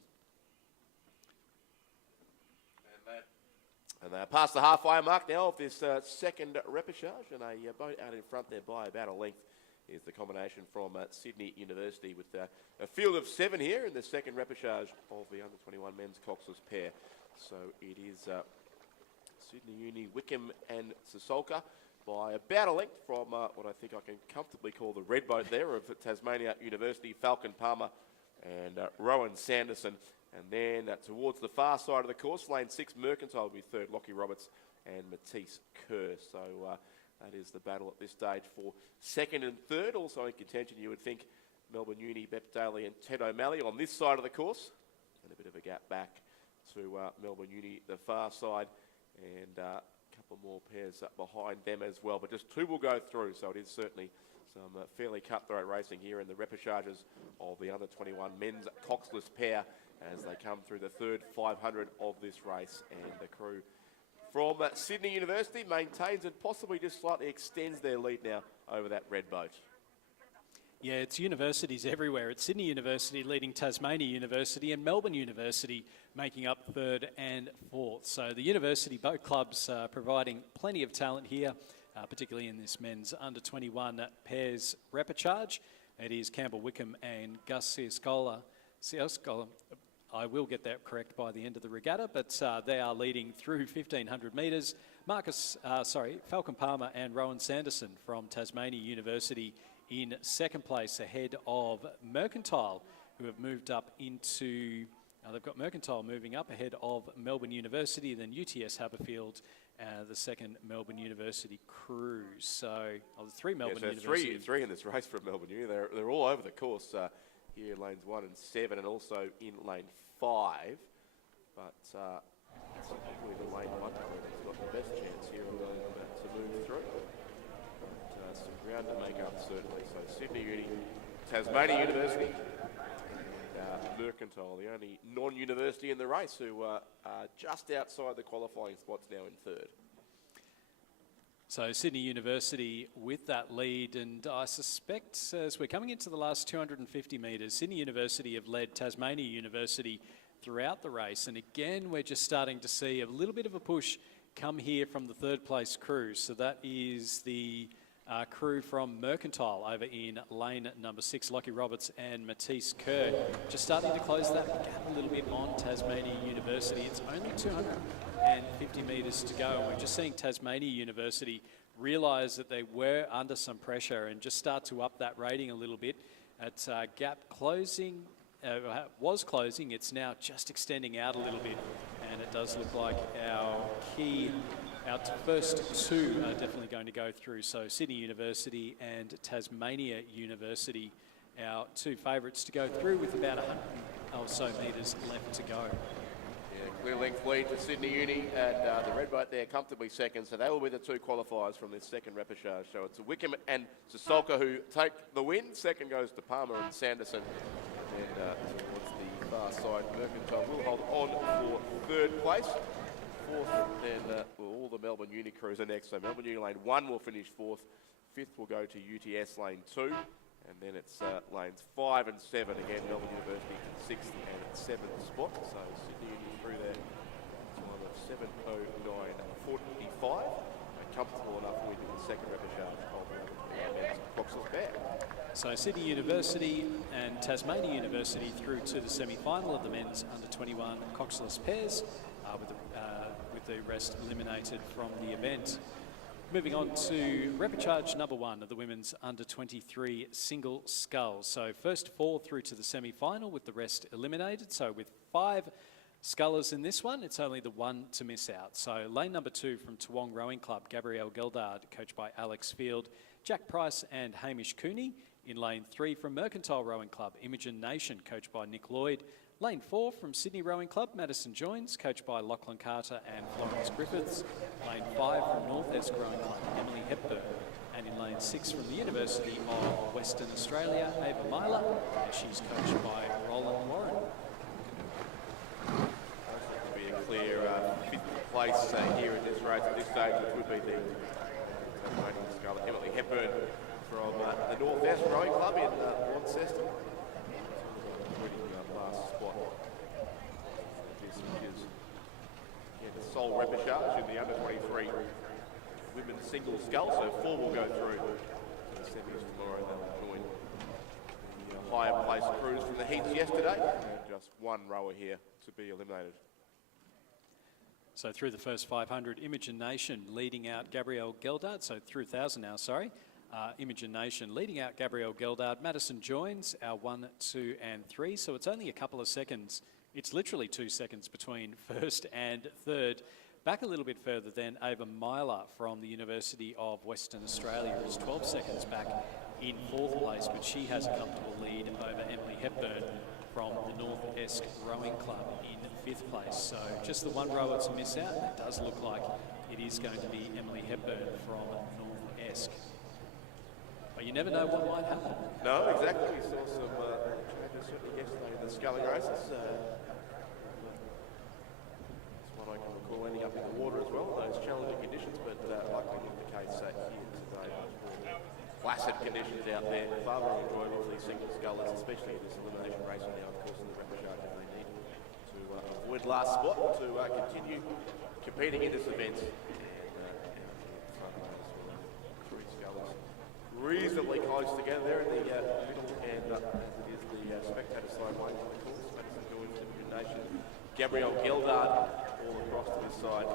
And they're past the halfway mark now of this 2nd repechage, and a boat out in front there by about a length is the combination from Sydney University with a field of 7 here in the 2nd repechage of the under-21 men's coxless pair. So it is Sydney Uni, Wickham and Sisolka by about a length from what I think I can comfortably call the red boat there of Tasmania University, Falcon Palmer and Rowan Sanderson. And then towards the far side of the course, lane 6, Mercantile will be 3rd, Lockie Roberts and Matisse Kerr. So that is the battle at this stage for 2nd and 3rd. Also in contention, you would think, Melbourne Uni, Bep Daly and Ted O'Malley on this side of the course. And a bit of a gap back to Melbourne Uni, the far side. And a couple more pairs up behind them as well. But just two will go through, so it is certainly some fairly cutthroat racing here in the repechages of the under-21 men's coxless pair as they come through the third 500 of this race. And the crew from Sydney University maintains and possibly just slightly extends their lead now over that red boat. Yeah, it's universities everywhere. It's Sydney University leading Tasmania University and Melbourne University making up third and fourth. So the university boat clubs providing plenty of talent here, particularly in this men's under-21 pairs repechage. It is Campbell Wickham and Gus Scull. I will get that correct by the end of the regatta, but they are leading through 1,500 metres. Falcon Palmer and Rowan Sanderson from Tasmania University in second place ahead of Mercantile, who have moved up into... they've got Mercantile moving up ahead of Melbourne University, then UTS Haberfield, the second Melbourne University crew. So, there's three Melbourne University. Three in this race from Melbourne Uni. They're all over the course here in lanes 1 and 7 and also in lane 5. But it's probably the lane 1 that's got the best chance here to move through. But some ground to make up certainly. So Sydney Uni, Tasmania University, Mercantile, the only non-university in the race, who are just outside the qualifying spots now in third. So Sydney University with that lead, and I suspect as we're coming into the last 250 metres, Sydney University have led Tasmania University throughout the race, and again we're just starting to see a little bit of a push come here from the third place crew. So that is the crew from Mercantile over in lane number 6, Lockie Roberts and Matisse Kerr. Just starting to close that gap a little bit on Tasmania University. It's only 250 metres to go, and we're just seeing Tasmania University realise that they were under some pressure and just start to up that rating a little bit. It's gap closing, was closing, it's now just extending out a little bit, and it does look like our first two are definitely going to go through. So Sydney University and Tasmania University, our two favourites to go through with about 100 or so metres left to go. Yeah, clear length lead to Sydney Uni, and the red boat there comfortably second. So they will be the two qualifiers from this second repechage. So it's Wickham and Sasolka who take the win. Second goes to Palmer and Sanderson. And towards the far side, Mercantile will hold on for third place. Fourth, then all the Melbourne Uni crews are next. So Melbourne Uni lane 1 will finish fourth. Fifth will go to UTS lane 2. And then it's lanes 5 and 7. Again, Melbourne University in 6th and 7th spot. So Sydney Uni through there. Time of 7:09:45. A comfortable enough win in the second repechage of the men's coxless pair. So Sydney University and Tasmania University through to the semi-final of the men's under-21 coxless pairs, with the rest eliminated from the event. Moving on to repechage number 1 of the women's under-23 single sculls. So first 4 through to the semi-final with the rest eliminated. So with 5 scullers in this one, it's only the one to miss out. So lane number 2 from Toowong Rowing Club, Gabrielle Geldard, coached by Alex Field, Jack Price and Hamish Cooney. In lane 3 from Mercantile Rowing Club, Imogen Nation, coached by Nick Lloyd. Lane 4 from Sydney Rowing Club, Madison Joins, coached by Lachlan Carter and Florence Griffiths. Lane 5 from North Esk Rowing Club, Emily Hepburn. And in lane 6 from the University of Western Australia, Ava Myler, and she's coached by Roland Warren. To be a clear 5th place here in this race at this stage, which would be the Tasmanian sculler Emily Hepburn from the North Esk Rowing Club in Launceston. Last spot. This is the sole repechage in the under-23 women's single scull. So 4 will go through to the semis tomorrow. They'll join the higher place crews from the heats yesterday. Just one rower here to be eliminated. So through the first 500, Imogen Nation leading out Gabrielle Geldard. So through 1,000 now, sorry. Imogen Nation leading out Gabrielle Geldard. Madison Joins our 1, 2 and 3. So it's only a couple of seconds. It's literally 2 seconds between first and third. Back a little bit further then, Ava Myler from the University of Western Australia is 12 seconds back in 4th place, but she has a comfortable lead over Emily Hepburn from the North Esk Rowing Club in 5th place. So just the one rower to miss out. It does look like it is going to be Emily Hepburn from North Esk. But you never know what might happen. No, exactly. We saw some changes certainly yesterday in the sculling races. That's what I can recall ending up in the water as well, those challenging conditions, but likely not the case here today. Placid conditions out there, far more enjoyable for these single scullers, especially in this elimination race now, of course, in the repechage if they need to avoid last spot to continue competing in this event. Three scullers reasonably close together there in the middle, and as it is the spectator side way to the course, Madison Joins, Nation, Gabrielle Geldard all across to this side.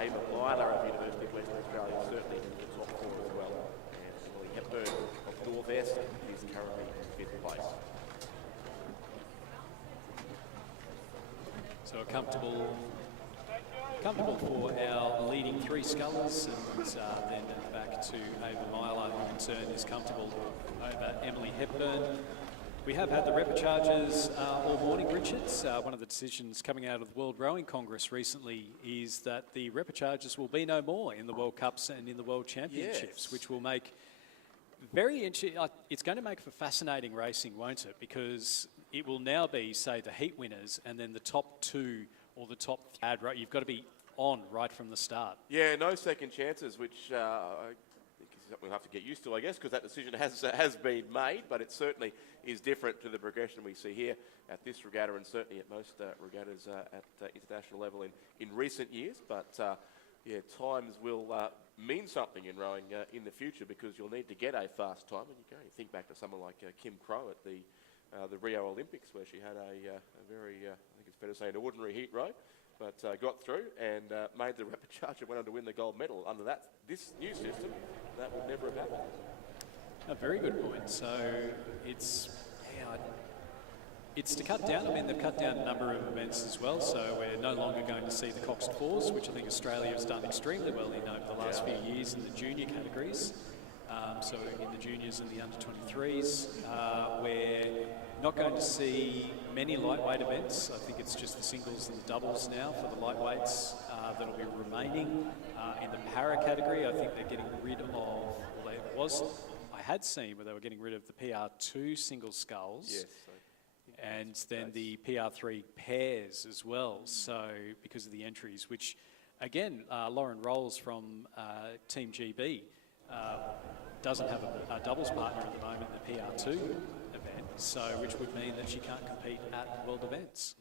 Ava Myler of the University of Western Australia certainly in the top 4 as well. And Emily Hepburn of North Esk is currently in 5th place. So a comfortable for our leading 3 scullers, and then back to Ava Myler, who in turn is comfortable over Emily Hepburn. We have had the repechages all morning, Richards. One of the decisions coming out of the World Rowing Congress recently is that the repechages will be no more in the World Cups and in the World Championships, which will make very interesting. It's going to make for fascinating racing, won't it? Because it will now be, say, the heat winners and then the top 2 or the top 3. You've got to be on right from the start. Yeah, no second chances, which I think is something we'll have to get used to, I guess, because that decision has been made, but it certainly is different to the progression we see here at this regatta and certainly at most regattas at international level in recent years. But yeah, times will mean something in rowing in the future, because you'll need to get a fast time, and you can only think back to someone like Kim Crow at the Rio Olympics, where she had a very, I think it's fair to say, an ordinary heat row, but got through and made the repechage and went on to win the gold medal. Under this new system, that would never have happened. A very good point. So it's to cut down. I mean, they've cut down a number of events as well. So we're no longer going to see the coxed 4s, which I think Australia has done extremely well in over the last few years in the junior categories. So in the juniors and the under-23s, we're not going to see many lightweight events. I think it's just the singles and the doubles now for the lightweights that will be remaining. In the para category, I think they're getting rid of, I had seen where they were getting rid of the PR2 single sculls. Yes. And then the PR3 pairs as well. So because of the entries, which again, Lauren Rolls from Team GB doesn't have a doubles partner at the moment in the PR2 event, so which would mean that she can't compete at world events.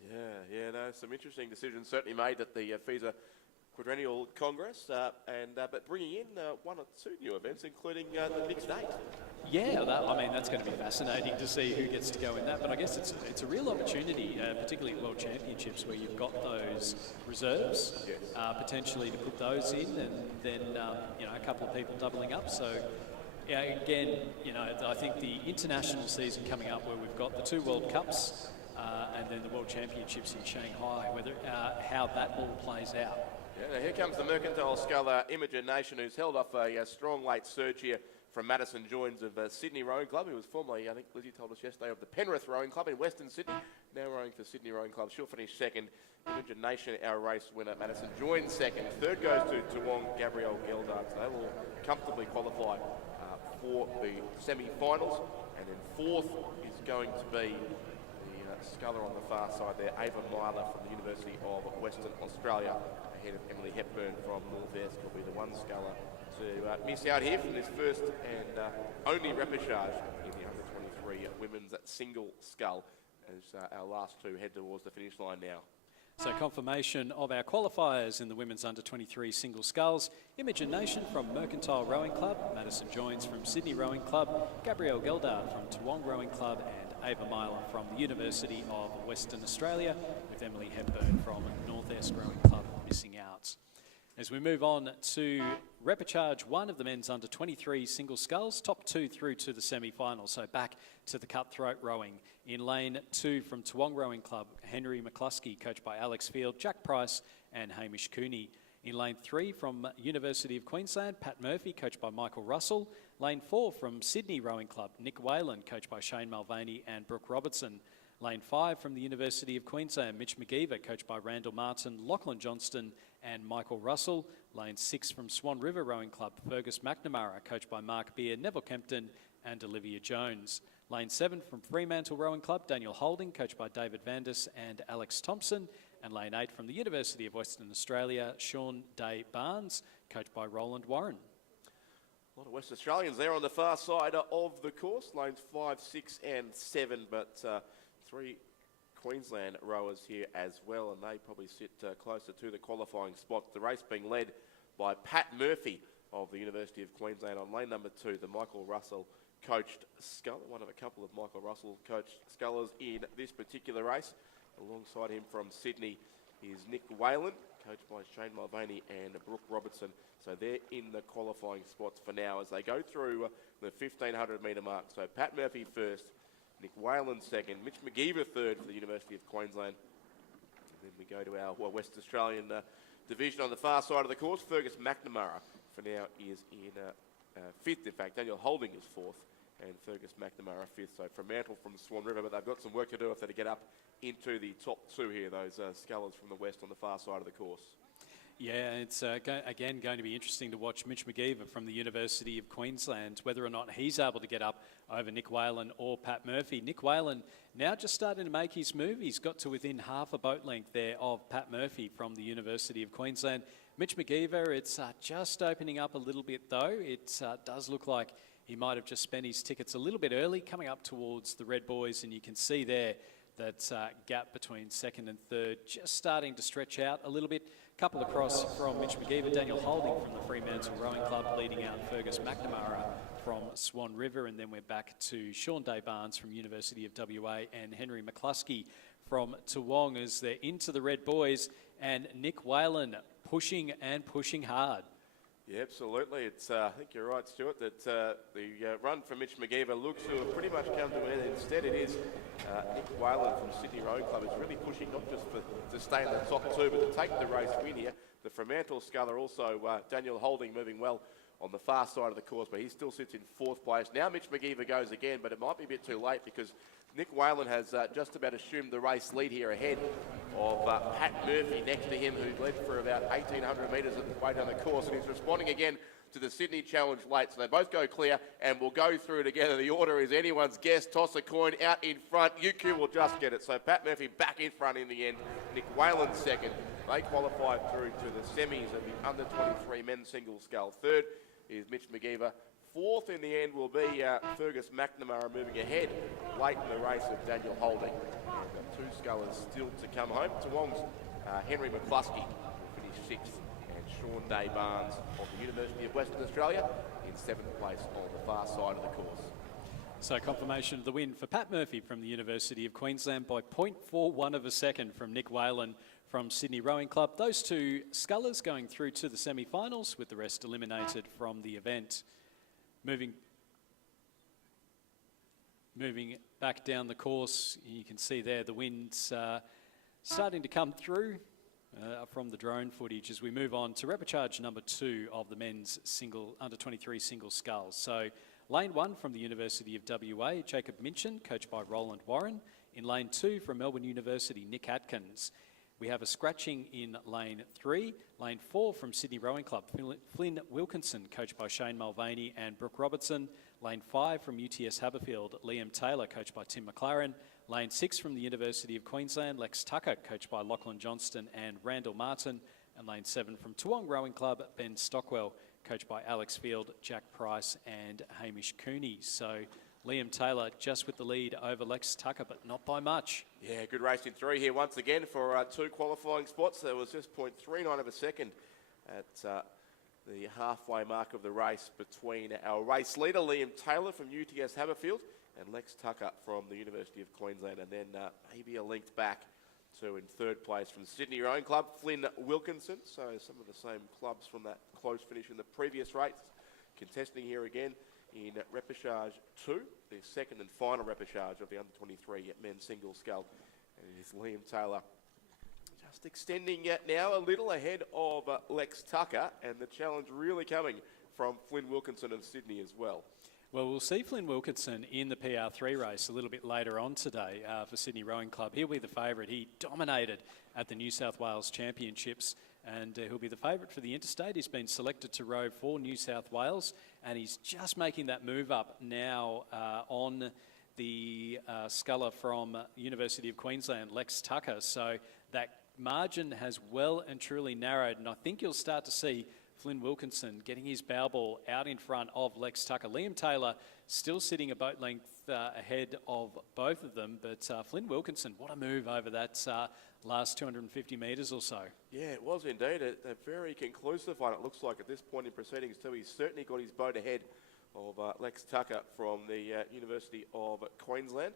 Yeah, no, some interesting decisions certainly made at the FISA Quadrennial Congress, but bringing in 1 or 2 new events, including the mixed 8. Yeah, I mean, that's going to be fascinating to see who gets to go in that, but I guess it's a real opportunity, particularly at World Championships, where you've got those reserves, potentially to put those in, and then, a couple of people doubling up. So, yeah, again, I think the international season coming up, where we've got the 2 World Cups and then the World Championships in Shanghai, how that all plays out. Yeah, now here comes the mercantile sculler Imogen Nation, who's held off a strong late surge here from Madison Joins of Sydney Rowing Club, who was formerly, I think Lizzie told us yesterday, of the Penrith Rowing Club in Western Sydney, now rowing for Sydney Rowing Club. She'll finish 2nd. Imogen Nation, our race winner. Madison Joins 2nd. 3rd goes to Toowong, Gabrielle Geldard. So they will comfortably qualify for the semi-finals. And then 4th is going to be the sculler on the far side there, Ava Myler from the University of Western Australia, ahead of Emily Hepburn from North Esk. Will be the one sculler to miss out here from this first and only repechage in the under-23 women's single scull, as our last 2 head towards the finish line now. So confirmation of our qualifiers in the women's under-23 single sculls: Imogen Nation from Mercantile Rowing Club, Madison Joins from Sydney Rowing Club, Gabrielle Geldard from Toowong Rowing Club, and Ava Myler from the University of Western Australia, with Emily Hepburn from North Esk Rowing Club missing out. As we move on to repechage 1 of the men's under-23 single sculls, top 2 through to the semi-final. So back to the cutthroat rowing. In lane 2 from Toowong Rowing Club, Henry McCluskey, coached by Alex Field, Jack Price and Hamish Cooney. In lane 3 from University of Queensland, Pat Murphy, coached by Michael Russell. Lane 4 from Sydney Rowing Club, Nick Whalen, coached by Shane Mulvaney and Brooke Robertson. Lane 5 from the University of Queensland, Mitch McGeever, coached by Randall Martin, Lachlan Johnston and Michael Russell. Lane 6 from Swan River Rowing Club, Fergus McNamara, coached by Mark Beer, Neville Kempton and Olivia Jones. Lane 7 from Fremantle Rowing Club, Daniel Holding, coached by David Vandis and Alex Thompson. And Lane 8 from the University of Western Australia, Sean Day Barnes, coached by Roland Warren. A lot of West Australians there on the far side of the course, lanes 5, 6 and 7, but 3 Queensland rowers here as well, and they probably sit closer to the qualifying spots. The race being led by Pat Murphy of the University of Queensland on lane number 2, the Michael Russell coached sculler, one of a couple of Michael Russell coached scullers in this particular race. Alongside him from Sydney is Nick Whalen, coached by Shane Mulvaney and Brooke Robertson. So they're in the qualifying spots for now as they go through the 1,500 metre mark. So Pat Murphy first, Nick Whalen second, Mitch McGeever third for the University of Queensland. And then we go to our West Australian division on the far side of the course. Fergus McNamara for now is in fifth. In fact, Daniel Holding is fourth and Fergus McNamara fifth. So Fremantle from Swan River, but they've got some work to do if they're to get up into the top 2 here, those scullers from the west on the far side of the course. Yeah, it's again going to be interesting to watch Mitch McGeever from the University of Queensland, whether or not he's able to get up over Nick Whalen or Pat Murphy. Nick Whalen now just starting to make his move. He's got to within half a boat length there of Pat Murphy from the University of Queensland. Mitch McGeever, it's just opening up a little bit though. It does look like he might have just spent his tickets a little bit early, coming up towards the Red Boys, and you can see there that gap between second and third just starting to stretch out a little bit. Couple across from Mitch McGeever, Daniel Holding from the Fremantle Rowing Club, leading out Fergus McNamara from Swan River, and then we're back to Sean Day Barnes from University of WA and Henry McCluskey from Toowong as they're into the Red Boys, and Nick Whalen pushing and pushing hard. Yeah, absolutely. It's I think you're right, Stuart, that the run from Mitch McGeever looks to have pretty much come to an end. Instead, it is Nick Whalen from Sydney Rowing Club is really pushing not just to stay in the top 2, but to take the race win here. The Fremantle sculler also, Daniel Holding, moving well on the far side of the course, but he still sits in 4th place. Now Mitch McGeever goes again, but it might be a bit too late because Nick Whalen has just about assumed the race lead here ahead of Pat Murphy next to him, who led for about 1,800 metres at the way down the course, and he's responding again to the Sydney Challenge late. So they both go clear and will go through together. The order is anyone's guess. Toss a coin out in front. UQ will just get it. So Pat Murphy back in front in the end. Nick Whalen second. They qualified through to the semis of the under-23 men's single scull. Third is Mitch McGeever. 4th in the end will be Fergus McNamara, moving ahead late in the race of Daniel Holding. We've got 2 scullers still to come home. Toowong's Henry McCluskey will finish 6th, and Sean Day Barnes of the University of Western Australia in 7th place on the far side of the course. So confirmation of the win for Pat Murphy from the University of Queensland by 0.41 of a second from Nick Whalen from Sydney Rowing Club. Those 2 scullers going through to the semi-finals, with the rest eliminated from the event. Moving back down the course, you can see there the wind's starting to come through from the drone footage as we move on to repechage number 2 of the men's under-23 single sculls. So lane 1 from the University of WA, Jacob Minchin, coached by Roland Warren. In lane 2 from Melbourne University, Nick Atkins. We have a scratching in lane 3. Lane 4 from Sydney Rowing Club, Flynn Wilkinson, coached by Shane Mulvaney and Brooke Robertson. Lane 5 from UTS Haberfield, Liam Taylor, coached by Tim McLaren. Lane 6 from the University of Queensland, Lex Tucker, coached by Lachlan Johnston and Randall Martin. And lane 7 from Toowong Rowing Club, Ben Stockwell, coached by Alex Field, Jack Price and Hamish Cooney. So Liam Taylor just with the lead over Lex Tucker, but not by much. Yeah, good race in 3 here once again for 2 qualifying spots. There was just 0.39 of a second at the halfway mark of the race between our race leader, Liam Taylor from UTS Haberfield, and Lex Tucker from the University of Queensland. And then maybe a length back to in 3rd place from Sydney Rowing Club, Flynn Wilkinson. So some of the same clubs from that close finish in the previous race. Contesting here again in repechage 2, the second and final repechage of the under-23 men's single scull. And it is Liam Taylor just extending now a little ahead of Lex Tucker, and the challenge really coming from Flynn Wilkinson of Sydney as well. Well, we'll see Flynn Wilkinson in the PR3 race a little bit later on today for Sydney Rowing Club. He'll be the favourite. He dominated at the New South Wales Championships, and he'll be the favourite for the interstate. He's been selected to row for New South Wales, and he's just making that move up now on the sculler from University of Queensland, Lex Tucker. So that margin has well and truly narrowed, and I think you'll start to see Flynn Wilkinson getting his bow ball out in front of Lex Tucker. Liam Taylor still sitting a boat length ahead of both of them, but Flynn Wilkinson, what a move over that last 250 metres or so. Yeah, it was indeed a very conclusive one, it looks like, at this point in proceedings too. He's certainly got his boat ahead of Lex Tucker from the University of Queensland,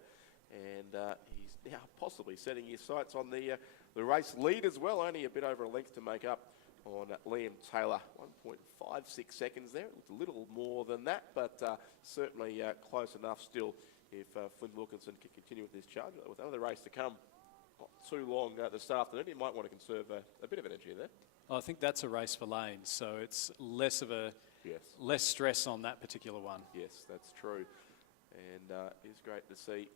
and he's now possibly setting his sights on the race lead as well, only a bit over a length to make up on Liam Taylor. 1.56 seconds there. It looked a little more than that, but certainly close enough still if Flynn Wilkinson can continue with this charge. With another race to come, not too long this afternoon, you might want to conserve a bit of energy there. I think that's a race for lanes, so it's less of a less stress on that particular one. Yes, that's true. And it's great to see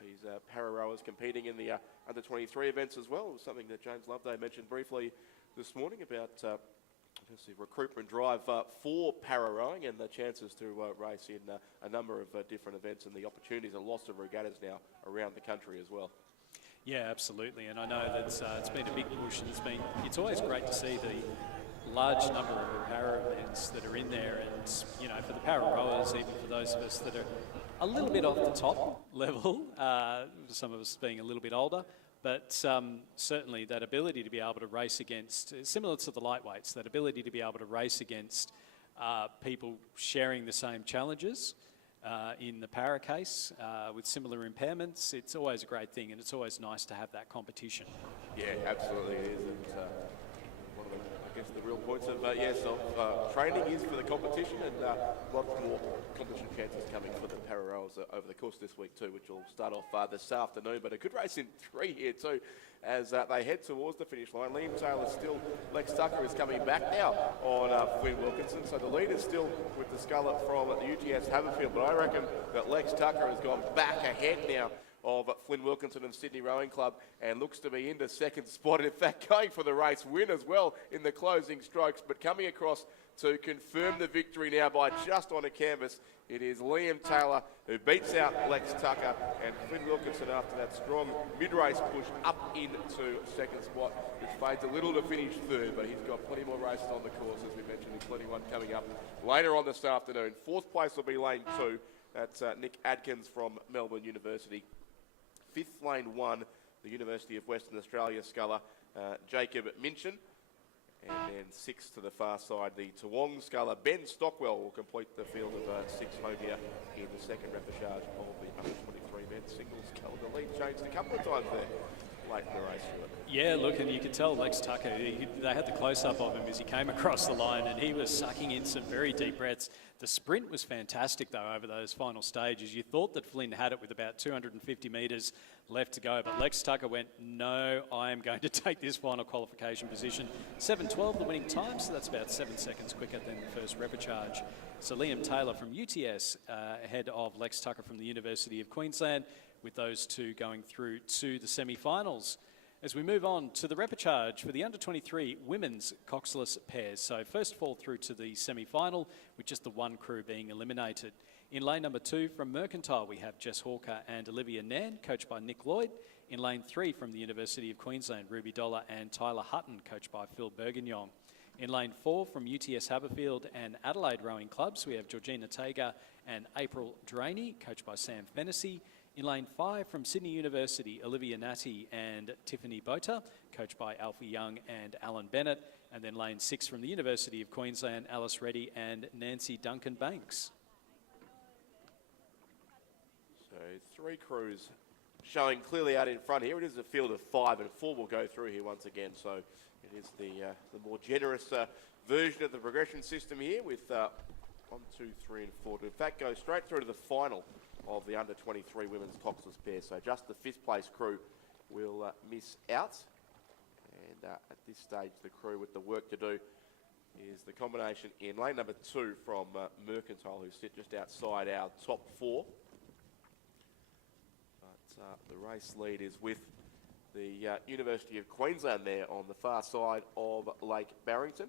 these para rowers competing in the under 23 events as well. It was something that James Loveday mentioned briefly this morning about the recruitment drive for para rowing and the chances to race in a number of different events, and the opportunities and lots of regattas now around the country as well. Yeah, absolutely, and I know that it's been a big push, and it's always great to see the large number of para events that are in there, and you know, for the para rowers, even for those of us that are a little bit off the top level, some of us being a little bit older. But certainly that ability to be able to race against, similar to the lightweights, that ability to be able to race against people sharing the same challenges in the para case with similar impairments, it's always a great thing, and it's always nice to have that competition. Yeah, absolutely it is. And one of the real points of training is for the competition, and lots more competition chances coming for the para rowers over the course of this week too, which will start off this afternoon. But a good race in 3 here too, as they head towards the finish line. Liam Taylor still, Lex Tucker is coming back now on Flynn Wilkinson, so the lead is still with the sculler from the UTS Haverfield, but I reckon that Lex Tucker has gone back ahead now of Flynn Wilkinson and Sydney Rowing Club, and looks to be into second spot. In fact, going for the race win as well in the closing strokes, but coming across to confirm the victory now by just on a canvas. It is Liam Taylor who beats out Lex Tucker, and Flynn Wilkinson, after that strong mid-race push up into second spot, it fades a little to finish third, but he's got plenty more races on the course, as we mentioned, and plenty one coming up later on this afternoon. Fourth place will be lane 2. That's Nick Adkins from Melbourne University. Fifth, lane 1, the University of Western Australia sculler, Jacob Minchin. And then 6th to the far side, the Toowong sculler, Ben Stockwell, will complete the field of 6 home here in the second repechage of the under 23 men's singles sculler. The lead changed a couple of times there late in the race. Yeah, look, and you could tell Lex Tucker, they had the close-up of him as he came across the line, and he was sucking in some very deep breaths. The sprint was fantastic, though, over those final stages. You thought that Flynn had it with about 250 metres left to go, but Lex Tucker went, no, I am going to take this final qualification position. 7:12 the winning time, so that's about 7 seconds quicker than the first repechage. So Liam Taylor from UTS ahead of Lex Tucker from the University of Queensland, with those two going through to the semi-finals. As we move on to the repechage for the under-23 women's coxless pairs. So first fall through to the semi-final, with just the one crew being eliminated. In lane number 2 from Mercantile, we have Jess Hawker and Olivia Nan, coached by Nick Lloyd. In lane 3 from the University of Queensland, Ruby Dollar and Tyler Hutton, coached by Phil Bergignon. In lane 4 from UTS Haverfield and Adelaide Rowing Clubs, we have Georgina Tager and April Draney, coached by Sam Fennessy. In lane 5 from Sydney University, Olivia Natty and Tiffany Bota, coached by Alfie Young and Alan Bennett. And then lane 6 from the University of Queensland, Alice Reddy and Nancy Duncan Banks. So 3 crews showing clearly out in front here. It is a field of 5, and 4 will go through here once again. So it is the more generous version of the progression system here, with 1, 2, 3 and 4 to in fact go straight through to the final of the under-23 women's coxless pair. So just the 5th place crew will miss out. And at this stage, the crew with the work to do is the combination in lane number 2 from Mercantile, who sit just outside our top 4. But the race lead is with the University of Queensland there on the far side of Lake Barrington.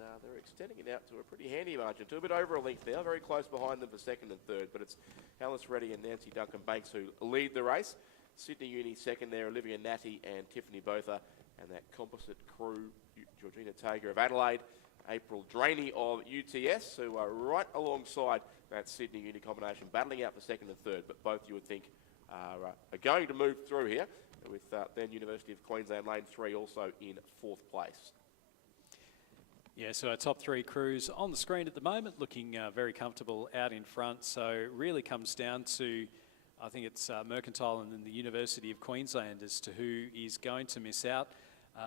And they're extending it out to a pretty handy margin, to a bit over a length now, very close behind them for second and third. But it's Alice Reddy and Nancy Duncan-Banks who lead the race. Sydney Uni second there, Olivia Natty and Tiffany Botha. And that composite crew, Georgina Tager of Adelaide, April Draney of UTS, who are right alongside that Sydney Uni combination, battling out for second and third. But both, you would think, are going to move through here, with then University of Queensland lane 3 also in 4th place. Yeah, so our top 3 crews on the screen at the moment, looking very comfortable out in front. So it really comes down to, I think it's Mercantile and then the University of Queensland as to who is going to miss out.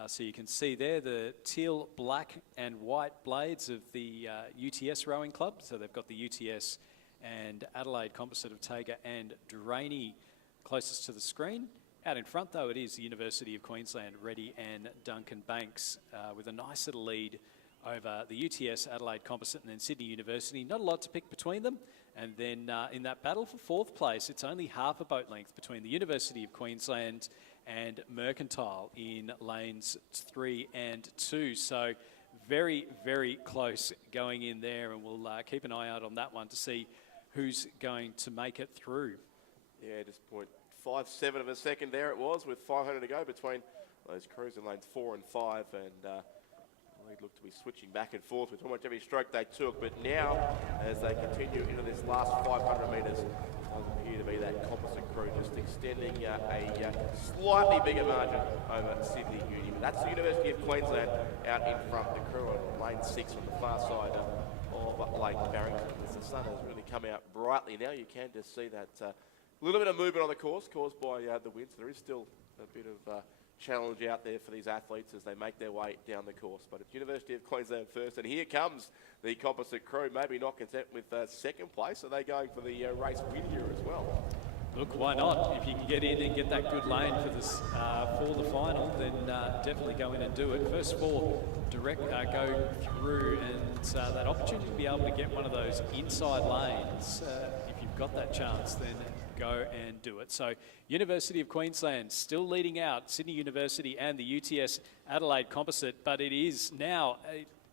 So you can see there the teal, black and white blades of the UTS rowing club. So they've got the UTS and Adelaide composite of Tager and Draney closest to the screen. Out in front though, it is the University of Queensland, Reddy and Duncan-Banks, with a nice little lead over the UTS Adelaide composite and then Sydney University. Not a lot to pick between them. And then in that battle for 4th place, it's only half a boat length between the University of Queensland and Mercantile in lanes 3 and 2. So very, very close going in there, and we'll keep an eye out on that one to see who's going to make it through. Yeah, just 0.57 of a second there it was, with 500 to go between those crews in lanes 4 and 5, and lead looked to be switching back and forth with almost every stroke they took. But now, as they continue into this last 500 metres, doesn't appear to be that composite crew, just extending a slightly bigger margin over Sydney Uni. But that's the University of Queensland out in front. The crew on lane 6 on the far side of Lake Barrington. As the sun has really come out brightly now, you can just see that little bit of movement on the course caused by the wind. So there is still a bit of challenge out there for these athletes as they make their way down the course. But it's University of Queensland first, and here comes the composite crew, maybe not content with second place. Are they going for the race win here as well? Look, why not? If you can get in and get that good lane for this for the final, then definitely go in and do it. First 4 direct go through, and that opportunity to be able to get one of those inside lanes, if you've got that chance, then go and do it. So University of Queensland still leading out Sydney University and the UTS Adelaide composite, but it is now,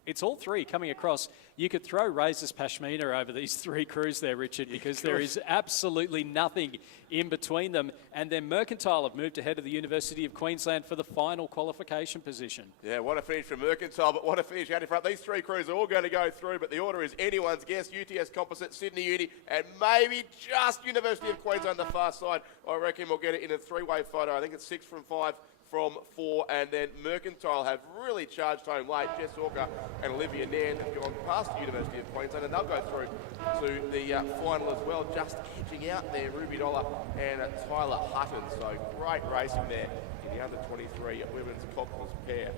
it's all 3 coming across. You could throw Razor's Pashmina over these 3 crews there, Richard, because there is absolutely nothing in between them. And then Mercantile have moved ahead of the University of Queensland for the final qualification position. Yeah, what a finish from Mercantile, but what a finish out in front. These 3 crews are all going to go through, but the order is anyone's guess. UTS Composite, Sydney Uni, and maybe just University of Queensland on the far side. I reckon we'll get it in a 3-way photo. I think it's 6 from 5. From 4, and then Mercantile have really charged home late. Jess Hawker and Olivia Nairn have gone past the University of Queensland, and they'll go through to the final as well, just edging out there Ruby Dollar and Tyler Hutton. So great racing there in the under-23 women's coxless pair,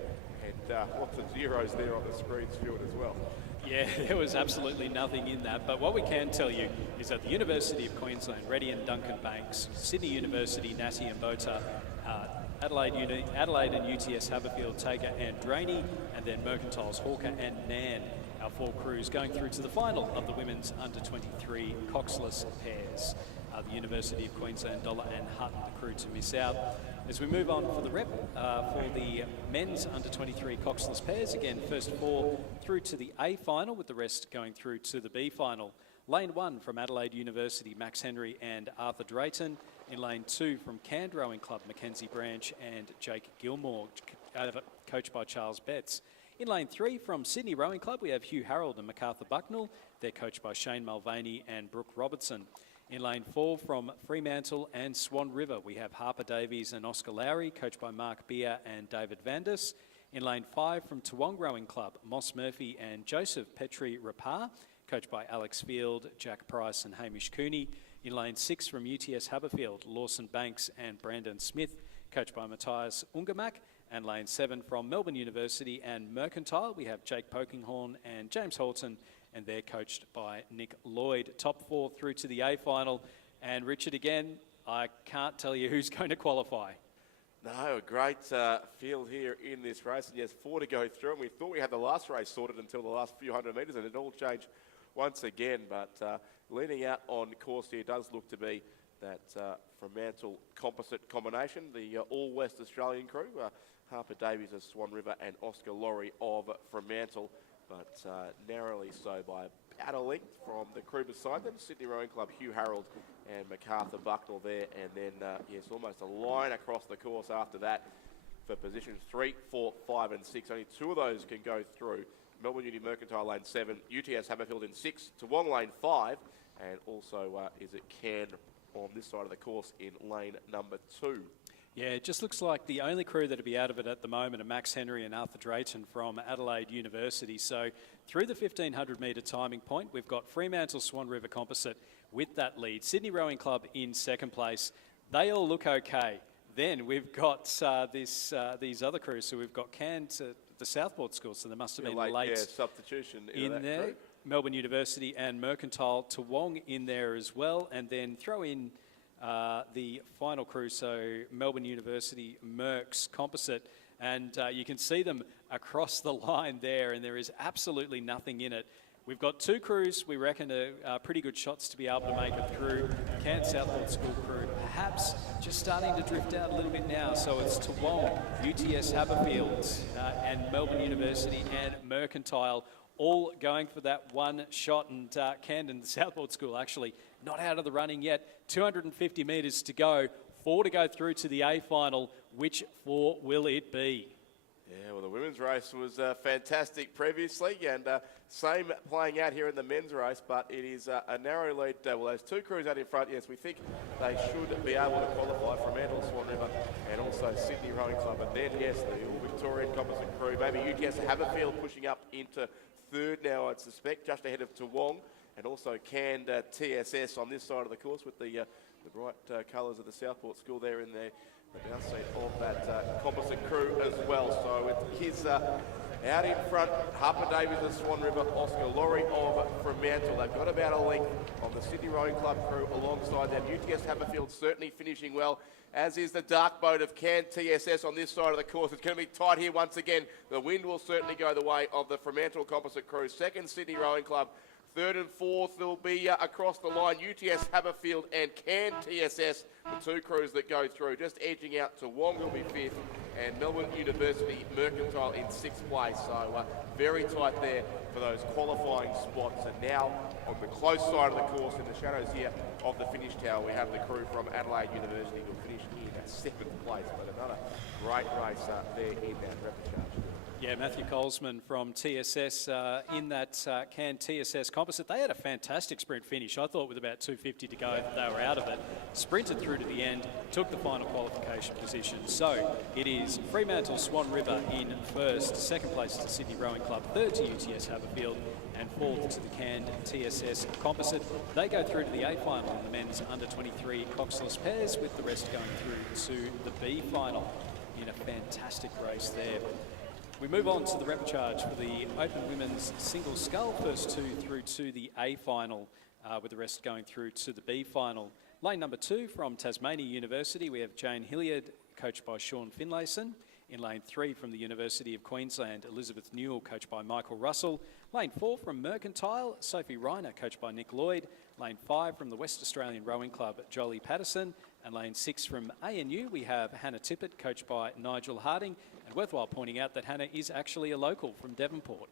and lots of zeros there on the screen, Stuart, as well. Yeah, there was absolutely nothing in that. But what we can tell you is that the University of Queensland, Reddy and Duncan-Banks, Sydney University, Natty and Bota, Adelaide and UTS Haberfield, Tager and Draney, and then Mercantile's Hawker and Nan, our 4 crews going through to the final of the women's under-23 coxless pairs. The University of Queensland, Dollar and Hutton, the crew to miss out. As we move on for the rep for the men's under-23 coxless pairs, again, first 4 through to the A final, with the rest going through to the B final. Lane 1 from Adelaide University, Max Henry and Arthur Drayton. In lane 2 from Cand Rowing Club, Mackenzie Branch and Jake Gilmore, coached by Charles Betts. In lane 3 from Sydney Rowing Club, we have Hugh Harold and MacArthur Bucknell. They're coached by Shane Mulvaney and Brooke Robertson. In lane 4 from Fremantle and Swan River, we have Harper Davies and Oscar Lowry, coached by Mark Beer and David Vandis. In lane 5 from Toowong Rowing Club, Moss Murphy and Joseph Petrie Rapar, coached by Alex Field, Jack Price and Hamish Cooney. In lane 6 from UTS Haberfield, Lawson Banks and Brandon Smith, coached by Matthias Ungermack. And lane 7 from Melbourne University and Mercantile, we have Jake Pokinghorn and James Horton, and they're coached by Nick Lloyd. Top 4 through to the A final. And Richard, again, I can't tell you who's going to qualify. No, a great field here in this race, and yes, 4 to go through. And we thought we had the last race sorted until the last few hundred metres, and it all changed once again. But leaning out on course here does look to be that Fremantle composite combination, the all West Australian crew, Harper Davies of Swan River and Oscar Laurie of Fremantle, but narrowly so by about a length from the crew beside them. Sydney Rowing Club, Hugh Harold and MacArthur Bucknell there, and then yes, almost a line across the course after that for positions 3, 4, 5 and 6. Only 2 of those can go through. Melbourne Uni Mercantile lane 7, UTS Hammerfield in 6, Toowong lane 5, and also is it Cairn on this side of the course in lane number 2. Yeah, it just looks like the only crew that'll be out of it at the moment are Max Henry and Arthur Drayton from Adelaide University. So through the 1500 metre timing point, we've got Fremantle Swan River Composite with that lead. Sydney Rowing Club in second place. They all look okay. Then we've got these other crews. So we've got Cairn to the Southport School, so there must have been late substitution in there. Crew. Melbourne University and Mercantile, Toowong in there as well, and then throw in the final crew, so Melbourne University Mercs Composite, and you can see them across the line there, and there is absolutely nothing in it. We've got 2 crews we reckon are pretty good shots to be able to make it through. Cairn Southport School crew perhaps just starting to drift out a little bit now, so it's Toowong, UTS Haberfield and Melbourne University and Mercantile all going for that one shot, and Camden, the Southport School, actually not out of the running yet. 250 metres to go, 4 to go through to the A final. Which 4 will it be? Yeah, well, the women's race was fantastic previously, and same playing out here in the men's race, but it is a narrow lead. Well, those 2 crews out in front, yes, we think they should be able to qualify from Fremantle, Swan River, and also Sydney Rowing Club. And then, yes, the all-Victorian composite crew, maybe UTS Haberfield pushing up into 3rd now, I'd suspect, just ahead of Toowong, and also canned TSS on this side of the course with the bright colours of the Southport School there in the down seat of that composite crew as well. So it is out in front, Harper Davies of Swan River, Oscar Laurie of Fremantle. They've got about a length of the Sydney Rowing Club crew alongside them. UTS Haberfield certainly finishing well, as is the dark boat of Cairn TSS on this side of the course. It's going to be tight here once again. The wind will certainly go the way of the Fremantle composite crew. 2nd, Sydney Rowing Club. 3rd and 4th will be across the line, UTS Haberfield and Cairn TSS, the 2 crews that go through. Just edging out to Wong will be 5th, and Melbourne University Mercantile in 6th place. So very tight there for those qualifying spots. And now on the close side of the course, in the shadows here of the finish tower, we have the crew from Adelaide University who finish in 7th place. But another great race there in that repechage. Yeah, Matthew Colesman from TSS in that Cairn TSS composite. They had a fantastic sprint finish. I thought with about 250 to go that they were out of it. Sprinted through to the end, took the final qualification position. So it is Fremantle Swan River in 1st, 2nd place to Sydney Rowing Club, 3rd to UTS Haberfield, and 4th to the Cairn TSS composite. They go through to the A final in the men's under 23 coxless pairs, with the rest going through to the B final in a fantastic race there. We move on to the repechage for the Open Women's Single Scull. First 2 through to the A final, with the rest going through to the B final. Lane number 2 from Tasmania University, we have Jane Hilliard, coached by Sean Finlayson. In lane 3 from the University of Queensland, Elizabeth Newell, coached by Michael Russell. Lane 4 from Mercantile, Sophie Reiner, coached by Nick Lloyd. Lane 5 from the West Australian Rowing Club, Jolie Patterson. And lane 6 from ANU, we have Hannah Tippett, coached by Nigel Harding. And worthwhile pointing out that Hannah is actually a local from Devonport.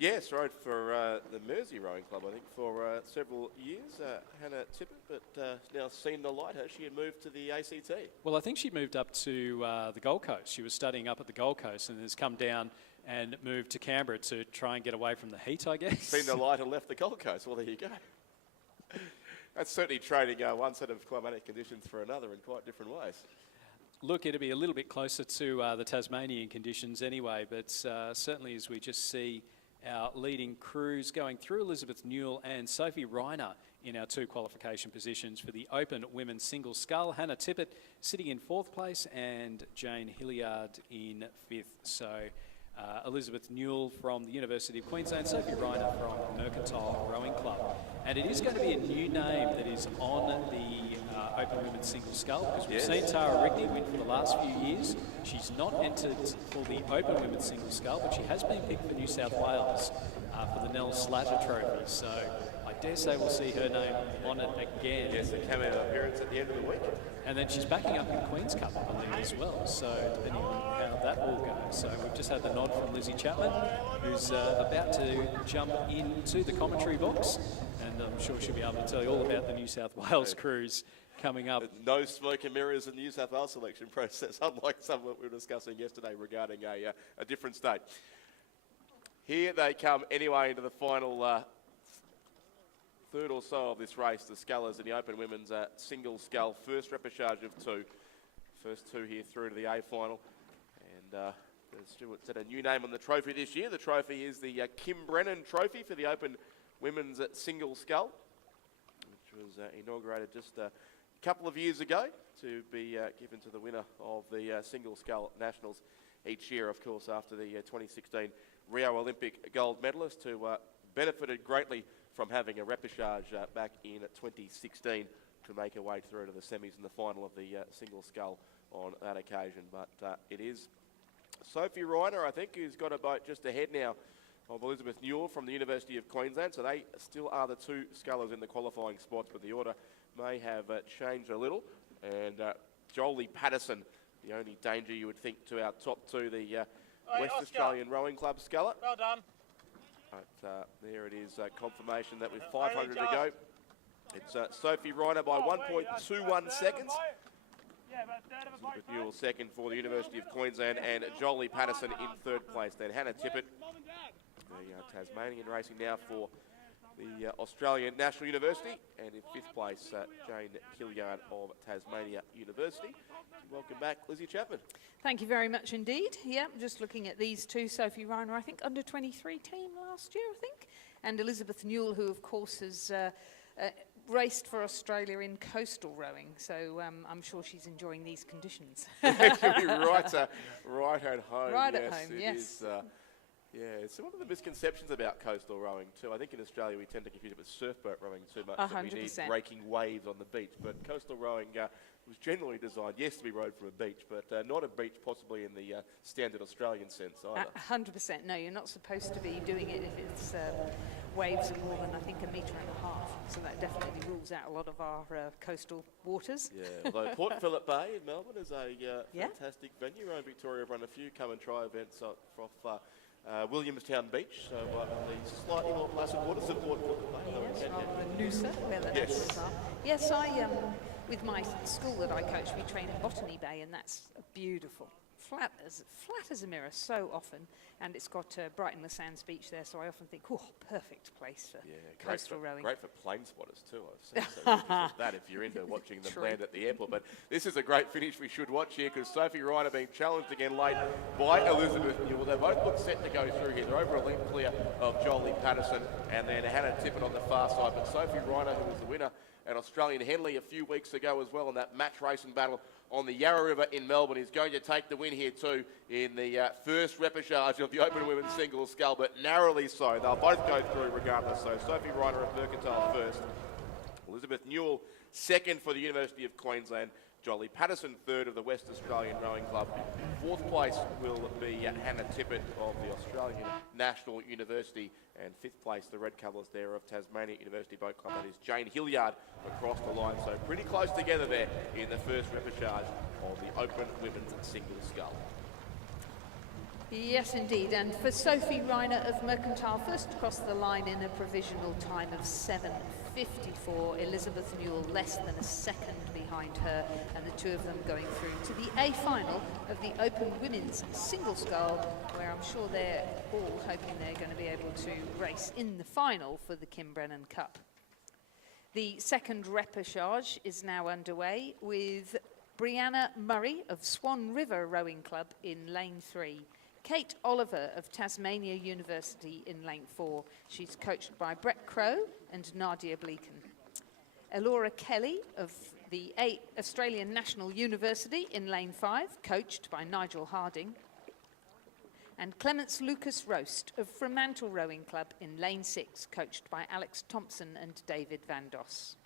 Yes, rode for the Mersey Rowing Club, I think, for several years. Hannah Tippett, but now seen the light. Has she moved to the ACT? Well, I think she moved up to the Gold Coast. She was studying up at the Gold Coast and has come down and moved to Canberra to try and get away from the heat, I guess. Seen the light and left the Gold Coast. Well, there you go. That's certainly trading one set of climatic conditions for another in quite different ways. Look, it'll be a little bit closer to the Tasmanian conditions anyway, but certainly as we just see our leading crews going through, Elizabeth Newell and Sophie Reiner in our 2 qualification positions for the Open Women's Single Scull. Hannah Tippett sitting in 4th place and Jane Hilliard in 5th. So Elizabeth Newell from the University of Queensland, Sophie Reiner from Mercantile Rowing Club. And it is going to be a new name that is on the Open Women's Single Scull, because we've seen Tara Rigney win for the last few years. She's not entered for the Open Women's Single Scull, but she has been picked for New South Wales for the Nell Slatter Trophy. So I dare say we'll see her name on it again. Yes, a cameo appearance at the end of the week. And then she's backing up in Queen's Cup, I believe, as well. So depending on how that all goes. So we've just had the nod from Lizzie Chapman, who's about to jump into the commentary box. And I'm sure she'll be able to tell you all about the New South Wales cruise coming up. No smoke and mirrors in the New South Wales selection process, unlike some that we were discussing yesterday regarding a different state. Here they come anyway into the final third or so of this race, the scullers in the Open Women's Single Scull. First repechage of two. First two here through to the A final. And Stuart set a new name on the trophy this year. The trophy is the Kim Brennan Trophy for the Open Women's Single Scull, which was inaugurated just a couple of years ago to be given to the winner of the Single Scull Nationals each year, of course, after the 2016 Rio Olympic gold medalist, who benefited greatly from having a repechage back in 2016 to make her way through to the semis and the final of the Single Scull on that occasion. But it is Sophie Reiner, I think, who's got a boat just ahead now of Elizabeth Newell from the University of Queensland. So they still are the two scullers in the qualifying spots, but the order may have changed a little. And Jolie Patterson, the only danger you would think to our top two, the West Australian Rowing Club sculler. Well done. But there it is, confirmation that with 500 to go, it's Sophie Reiner by 1.21 seconds. Elizabeth Newell second for the University of Queensland, and Jolie Patterson in third place. Then Hannah Tippett, the Tasmanian, racing now for the Australian National University, and in fifth place, Jane Hilliard of Tasmania University. Welcome back, Lizzie Chapman. Thank you very much indeed. Yeah, just looking at these two, Sophie Reiner, I think under 23 team last year, I think, and Elizabeth Newell, who of course has raced for Australia in coastal rowing, so I'm sure she's enjoying these conditions. right at home. Right yes, at home, it yes. Is, yeah, it's one of the misconceptions about coastal rowing too. I think in Australia we tend to confuse it with surfboat rowing too much. 100%. That we need breaking waves on the beach, but coastal rowing was generally designed, yes, to be rowed from a beach, but not a beach possibly in the standard Australian sense either. 100%. No, you're not supposed to be doing it if it's waves of more than, I think, 1.5 meters. So that definitely rules out a lot of our coastal waters. Yeah, although Port Phillip Bay in Melbourne is a fantastic venue. Rowing Victoria have run a few come and try events off Williamstown Beach, so the slightly more placid waters of Port Phillip Bay. Yes, rather than Noosa, where the naturals are. Yes, with my school that I coach, we train in Botany Bay, and that's beautiful. Flat as a mirror so often, and it's got Brighton Le Sands Beach there, so I often think, oh, perfect place for coastal rowing. Great for plane spotters too, I've seen. So interested that if you're into watching them land at the airport. But this is a great finish we should watch here, because Sophie Reiner being challenged again late by Elizabeth Newell. They both look set to go through here. They're over a length clear of Jolie Patterson, and then Hannah Tippett on the far side. But Sophie Reiner, who was the winner at Australian Henley a few weeks ago as well in that match racing battle on the Yarra River in Melbourne, is going to take the win here too in the first repechage of the Open Women's Single Scull, but narrowly so. They'll both go through regardless. So Sophie Reiner of Mercantile first, Elizabeth Newell second for the University of Queensland, Jolie Patterson third of the West Australian Rowing Club. Fourth place will be Hannah Tippett of the Australian National University, and fifth place, the red colours there of Tasmania University Boat Club. That is Jane Hilliard across the line. So pretty close together there in the first repechage of the Open Women's Single Scull. Yes, indeed. And for Sophie Reiner of Mercantile, first across the line in a provisional time of 7:54. Elizabeth Newell less than a second behind her, and the two of them going through to the A final of the Open Women's Single Scull, where I'm sure they're all hoping they're going to be able to race in the final for the Kim Brennan Cup. The second repechage is now underway with Brianna Murray of Swan River Rowing Club in lane 3. Kate Oliver of Tasmania University in lane 4. She's coached by Brett Crow and Nadia Bleaken. Elora Kelly of the Australian National University in lane 5, coached by Nigel Harding. And Clements Lucas Roast of Fremantle Rowing Club in lane 6, coached by Alex Thompson and David Van Doss.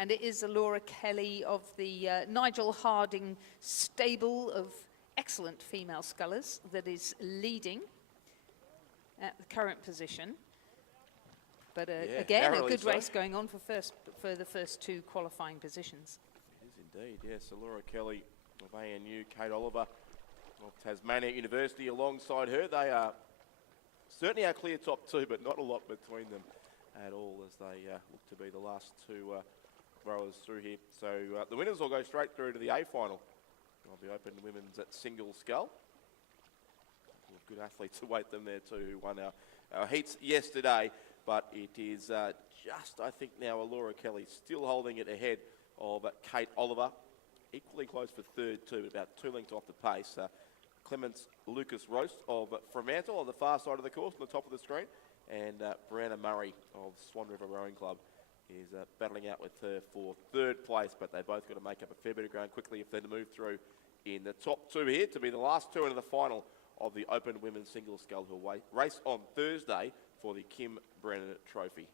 And it is Laura Kelly of the Nigel Harding stable of excellent female scullers that is leading at the current position. But again, a good race going on for the first two qualifying positions. It is indeed, yes. Laura Kelly of ANU, Kate Oliver of Tasmania University alongside her. They are certainly our clear top two, but not a lot between them at all as they look to be the last two rowers through here. So the winners will go straight through to the A final of the Open Women's at Single Scull. Good athletes await them there too, who won our heats yesterday. But it is just, I think now, Laura Kelly still holding it ahead of Kate Oliver. Equally close for third too, about 2 lengths off the pace. Clements Lucas Roast of Fremantle on the far side of the course, on the top of the screen. And Brianna Murray of Swan River Rowing Club is battling out with her for third place. But they both got to make up a fair bit of ground quickly if they're to move through in the top two here to be the last two into the final of the Open Women's Single Scull, who will race on Thursday for the Kim Brennan Trophy.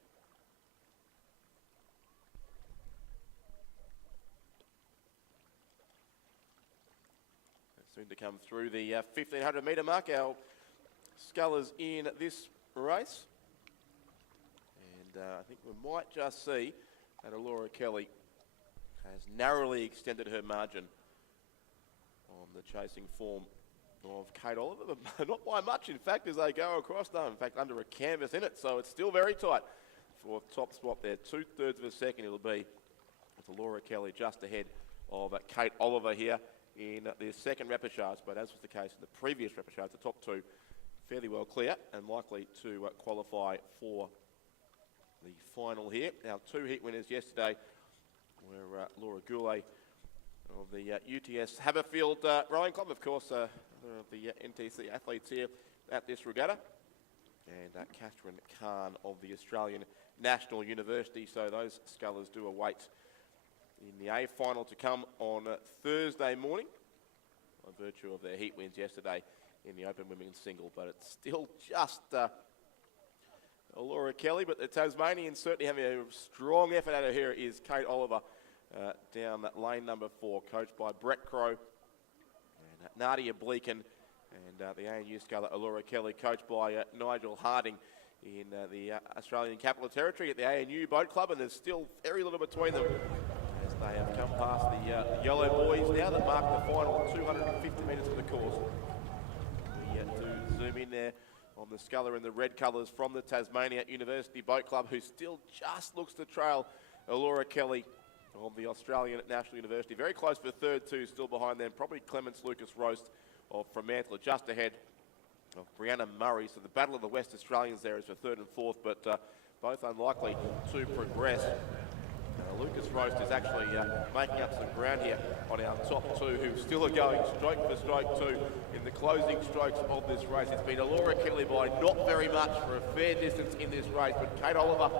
Soon to come through the 1500 metre mark, our scullers in this race. And I think we might just see that Laura Kelly has narrowly extended her margin on the chasing form of Kate Oliver, but not by much, in fact, as they go across them. In fact, under a canvas in it, so it's still very tight for top spot there. 2/3 of a second it'll be with Laura Kelly just ahead of Kate Oliver here in the second repechage, but as was the case in the previous repechage, the top two fairly well clear and likely to qualify for the final here. Our two heat winners yesterday were Laura Goulet of the UTS Haberfield Rowing Club, of course, of the NTC athletes here at this regatta, and Catherine Kahn of the Australian National University. So those scullers do await in the A final to come on Thursday morning by virtue of their heat wins yesterday in the Open Women's Single. But it's still just Laura Kelly, but the Tasmanians certainly having a strong effort out of here is Kate Oliver down that lane number 4, coached by Brett Crow and Nadia Bleakin, and the ANU sculler Laura Kelly, coached by Nigel Harding in the Australian Capital Territory at the ANU Boat Club, and there's still very little between them as they have come past the yellow boys now that mark the final 250 metres of the course. We do zoom in there on the sculler in the red colours from the Tasmania University Boat Club, who still just looks to trail Laura Kelly of the Australian National University. Very close for third too, still behind them. Probably Clements Lucas Roast of Fremantle just ahead of Brianna Murray. So the battle of the West Australians there is for third and fourth, but both unlikely to progress. Lucas Roast is actually making up some ground here on our top two, who still are going stroke for stroke too in the closing strokes of this race. It's been Laura Kelly by not very much for a fair distance in this race, but Kate Oliver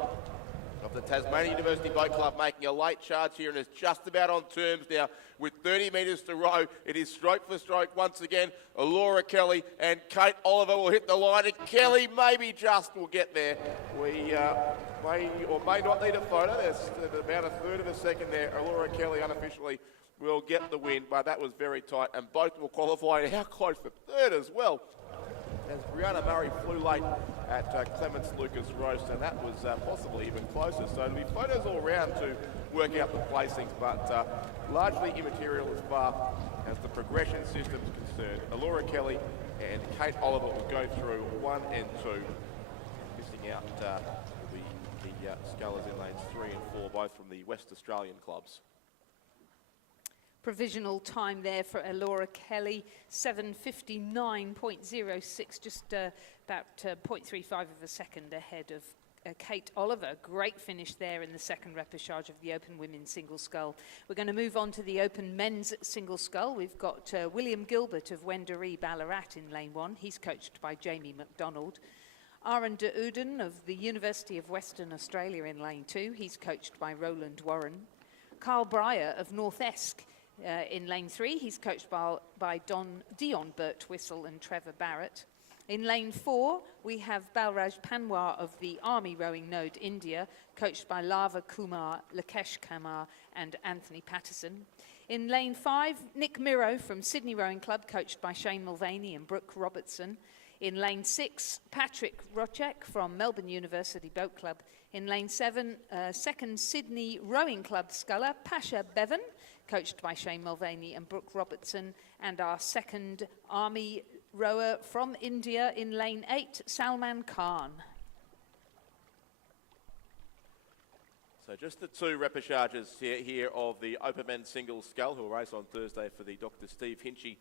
of the Tasmania University Boat Club making a late charge here and is just about on terms now with 30 metres to row. It is stroke for stroke once again. Laura Kelly and Kate Oliver will hit the line, and Kelly maybe just will get there. We may or may not need a photo. There's about a third of a second there. Laura Kelly unofficially will get the win, but that was very tight, and both will qualify. How close for third as well, as Brianna Murray flew late at Clements Lucas Roast, and that was possibly even closer. So it'll be photos all round to work out the placings, but largely immaterial as far as the progression system is concerned. Laura Kelly and Kate Oliver will go through 1 and 2. Missing out will be the scullers in lanes 3 and 4, both from the West Australian clubs. Provisional time there for Laura Kelly, 7:59.06, just about 0.35 of a second ahead of Kate Oliver. Great finish there in the second repechage of the Open Women's Single Scull. We're going to move on to the Open Men's Single Scull. We've got William Gilbert of Wendouree Ballarat in lane 1. He's coached by Jamie McDonald. Aaron de Uden of the University of Western Australia in lane 2. He's coached by Roland Warren. Carl Breyer of North Esk in lane 3, he's coached by Dion Birtwistle and Trevor Barrett. In lane 4, we have Balraj Panwar of the Army Rowing Node, India, coached by Lava Kumar, Lakesh Kamar and Anthony Patterson. In lane 5, Nick Miro from Sydney Rowing Club, coached by Shane Mulvaney and Brooke Robertson. In lane 6, Patrick Rochek from Melbourne University Boat Club. In lane 7, second Sydney Rowing Club sculler, Pasha Bevan, coached by Shane Mulvaney and Brooke Robertson. And our second Army rower from India in lane 8, Salman Khan. So just the 2 repechages here of the Open Men's Single Scull, who will race on Thursday for the Dr. Steve Hinchy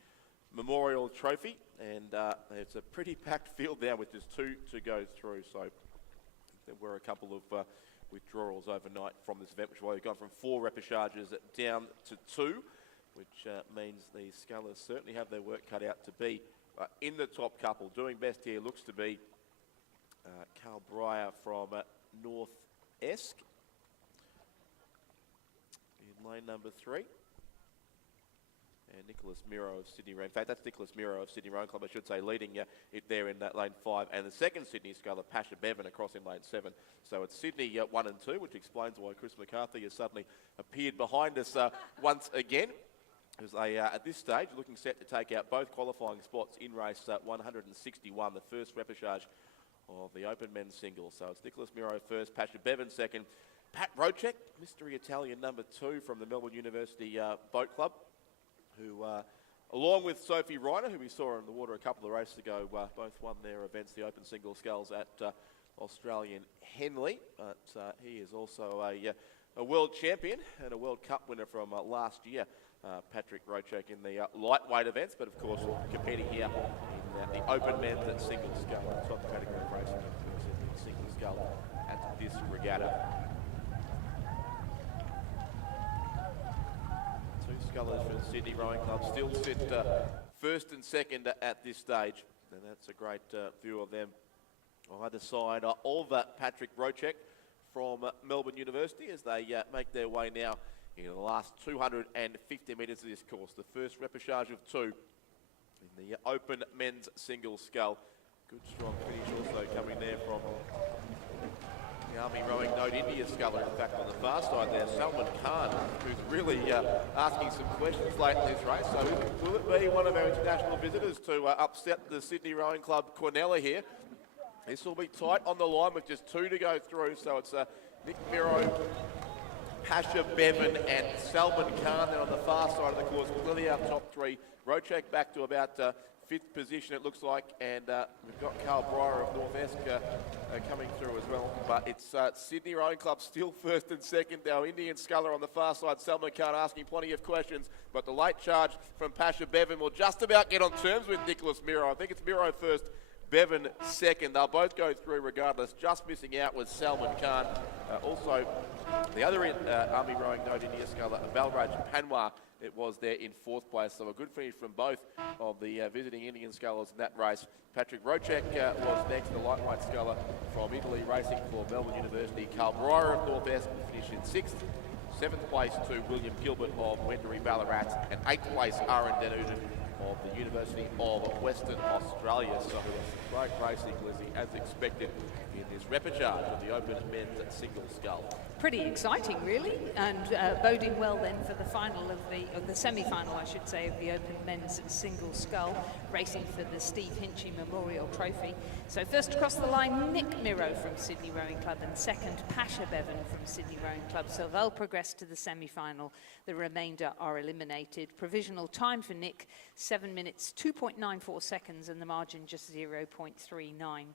Memorial Trophy. And it's a pretty packed field now with just 2 to go through. So there were a couple of withdrawals overnight from this event, which is why we've gone from 4 repechages down to 2, which means the scullers certainly have their work cut out to be in the top couple. Doing best here looks to be Carl Breyer from North Esk in lane number 3. And Nicholas Miro of Sydney Rowing. In fact, that's Nicholas Miro of Sydney Rowing Club, I should say, leading it there in that lane 5. And the second Sydney sculler, Pasha Bevan, across in lane 7. So it's Sydney 1 and 2, which explains why Chris McCarthy has suddenly appeared behind us once again. As they, at this stage, looking set to take out both qualifying spots in race 161, the first repechage of the Open Men's Singles. So it's Nicholas Miro first, Pasha Bevan second. Pat Rochek, mystery Italian number 2 from the Melbourne University Boat Club, who, along with Sophie Reiner, who we saw in the water a couple of races ago, both won their events, the Open Single Sculls at Australian Henley. But he is also a world champion and a World Cup winner from last year, Patrick Rochek, in the lightweight events, but of course competing here in the Open Men's Single Scull, top category of racing, the Single Scull at this regatta. 2 scullers for the Sydney Rowing Club still sit first and second at this stage, and that's a great view of them either side of Patrick Rochek from Melbourne University as they make their way now in the last 250 metres of this course. The first repechage of 2 in the Open Men's Single Scull. Good strong finish also coming there from the Army Rowing Node India sculler. In fact, on the far side there, Salman Khan, who's really asking some questions late in this race. So will it be one of our international visitors to upset the Sydney Rowing Club Quinella here? This will be tight on the line with just 2 to go through. So it's Nick Miro, Pasha Bevan and Salman Khan. Then on the far side of the course, clearly our top 3. Rochek back to about 5th position, it looks like, and we've got Carl Breyer of North Esk coming through as well. But it's Sydney Rowing Club still first and second. Our Indian sculler on the far side, Salman Khan, asking plenty of questions. But the late charge from Pasha Bevan will just about get on terms with Nicholas Miro. I think it's Miro first, Bevan second. They'll both go through regardless. Just missing out was Salman Khan. Also, the other Army Rowing Node India sculler, Balraj Panwar, it was there in 4th place. So a good finish from both of the visiting Indian scullers in that race. Patrick Rochek was next, the lightweight sculler from Italy, racing for Melbourne University. Carl Breyer of North Esk finished in 6th. 7th place to William Gilbert of Wendouree Ballarat, and 8th place Aaron Denuden of the University of Western Australia. So great racing, Lizzie, as expected in this repechage of the Open Men's Single Scull. Pretty exciting, really, and boding well then for the final of the semi-final, I should say, of the Open Men's Single Scull, racing for the Steve Hinchy Memorial Trophy. So first across the line, Nick Miro from Sydney Rowing Club, and second, Pasha Bevan from Sydney Rowing Club. So they'll progress to the semi-final. The remainder are eliminated. Provisional time for Nick, 7 minutes, 2.94 seconds, and the margin just 0.39.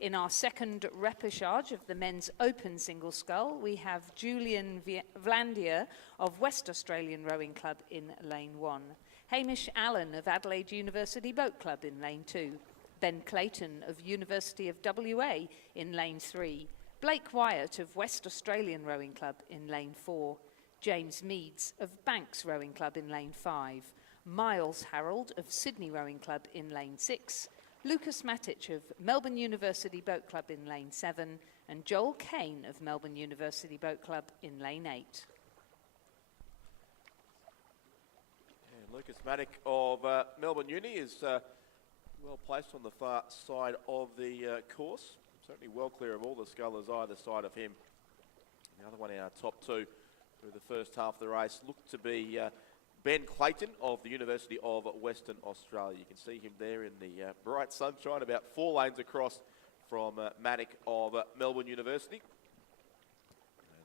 In our second repechage of the men's open single scull, we have Julian Vlandier of West Australian Rowing Club in lane 1. Hamish Allen of Adelaide University Boat Club in lane 2. Ben Clayton of University of WA in lane 3. Blake Wyatt of West Australian Rowing Club in lane 4. James Meads of Banks Rowing Club in lane 5. Miles Harold of Sydney Rowing Club in lane 6. Lucas Matic of Melbourne University Boat Club in lane 7, and Joel Kane of Melbourne University Boat Club in lane 8. And Lucas Matic of Melbourne Uni is Well placed on the far side of the course. Certainly well clear of all the scullers either side of him. The other one in our top two through the first half of the race looked to be Ben Clayton of the University of Western Australia. You can see him there in the bright sunshine, about 4 lanes across from Matic of Melbourne University.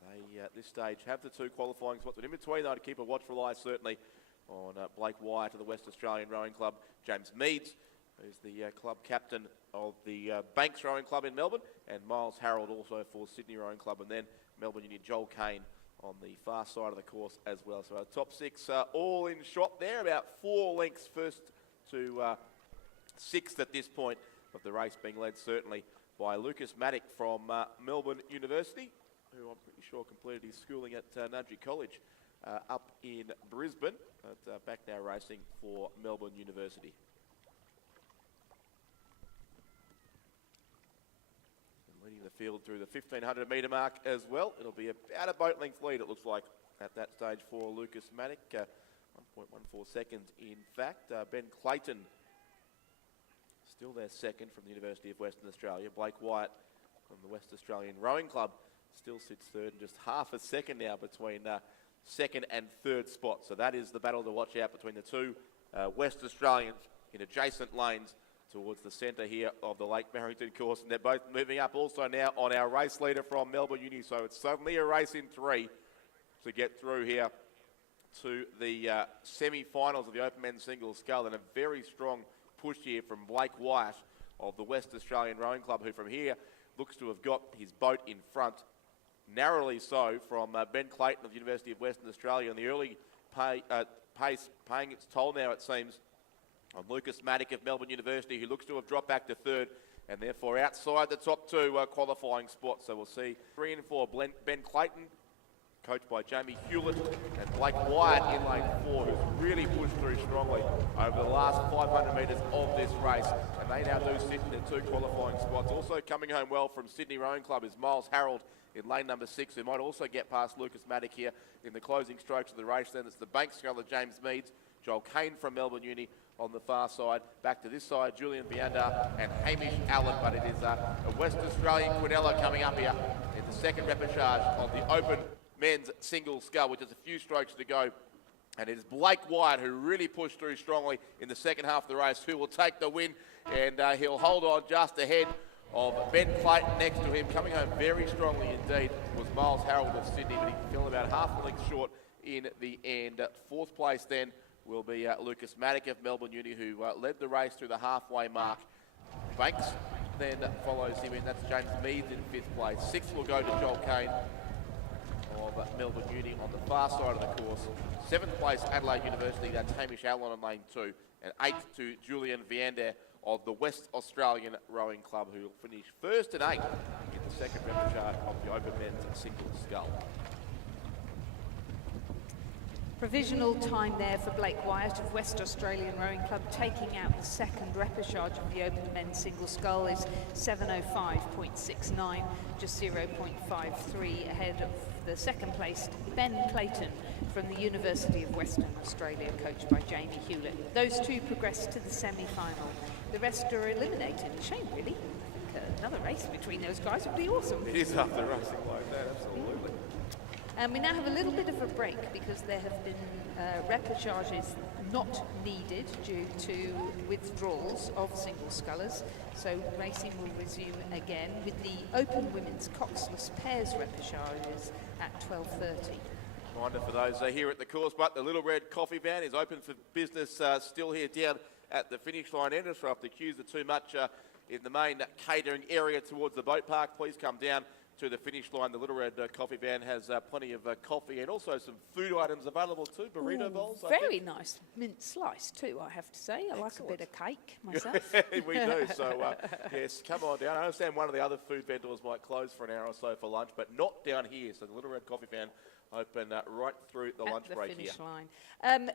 They, at this stage, have the 2 qualifying spots, but in between, they'd keep a watchful eye, certainly, on Blake Wyatt of the West Australian Rowing Club, James Meads, who's the club captain of the Banks Rowing Club in Melbourne, and Miles Harold also for Sydney Rowing Club, and then Melbourne Union Joel Kane on the far side of the course as well. So our top 6 all in shot there, about 4 lengths first to 6th at this point of the race, being led certainly by Lucas Matic from Melbourne University, who I'm pretty sure completed his schooling at Nudgee College up in Brisbane, but back now racing for Melbourne University. Leading the field through the 1500 metre mark as well. It'll be about a boat length lead, it looks like, at that stage for Lucas Matic. 1.14 seconds, in fact. Ben Clayton still there second from the University of Western Australia. Blake Wyatt from the West Australian Rowing Club still sits third, and just half a second now between second and third spot. So that is the battle to watch out between the 2 West Australians in adjacent lanes towards the centre here of the Lake Barrington course, and they're both moving up also now on our race leader from Melbourne Uni. So it's suddenly a race in 3 to get through here to the semi-finals of the Open Men's Single Scull, and a very strong push here from Blake Wyatt of the West Australian Rowing Club, who from here looks to have got his boat in front, narrowly so, from Ben Clayton of the University of Western Australia, and the early pace paying its toll now, it seems, on Lucas Matic of Melbourne University, who looks to have dropped back to third, and therefore outside the top 2 qualifying spots. So we'll see 3 and 4, Ben Clayton, coached by Jamie Hewlett, and Blake Wyatt in lane 4, who's really pushed through strongly over the last 500 metres of this race, and they now do sit in the 2 qualifying spots. Also coming home well from Sydney Rowing Club is Miles Harold in lane number 6, who might also get past Lucas Matic here in the closing strokes of the race. Then it's the Banks sculler James Meads, Joel Kane from Melbourne Uni on the far side. Back to this side, Julian Vianda and Hamish Allen, but it is a West Australian Quinella coming up here in the second repechage of the Open Men's Single Scull, which is a few strokes to go. And it is Blake Wyatt who really pushed through strongly in the second half of the race, who will take the win, and he'll hold on just ahead of Ben Clayton next to him. Coming home very strongly indeed was Miles Harold of Sydney, but he fell about half a length short in the end. 4th place then will be Lucas Matic of Melbourne Uni, who led the race through the halfway mark. Banks then follows him in. That's James Meads in 5th place. 6th will go to Joel Kane of Melbourne Uni on the far side of the course. 7th place, Adelaide University. That's Hamish Allen on lane 2. And 8th to Julian Viander of the West Australian Rowing Club, who will finish 1st and 8th in the second repechage of the Open Men's Single Scull. Provisional time there for Blake Wyatt of West Australian Rowing Club, taking out the second repechage of the Open Men's Single Scull, is 7:05.69, just 0.53 ahead of the second placed Ben Clayton from the University of Western Australia, coached by Jamie Hewlett. Those 2 progress to the semi-final. The rest are eliminated. A shame, really. I think another race between those guys would be awesome. It is after racing like that, absolutely. And we now have a little bit of a break because there have been repechages not needed due to withdrawals of single scullers. So racing will resume again with the Open Women's Coxless Pairs repechages at 12:30. Reminder for those here at the course, but the Little Red Coffee Van is open for business still here down at the finish line entrance. So if the queues are too much in the main catering area towards the boat park, please come down to the finish line. The Little Red Coffee Van has plenty of coffee and also some food items available too, burrito bowls. Very nice mint slice too, I have to say. I like a bit of cake myself. We do, so yes, come on down. I understand one of the other food vendors might close for an hour or so for lunch, but not down here. So the Little Red Coffee Van open right through the lunch break here. Line.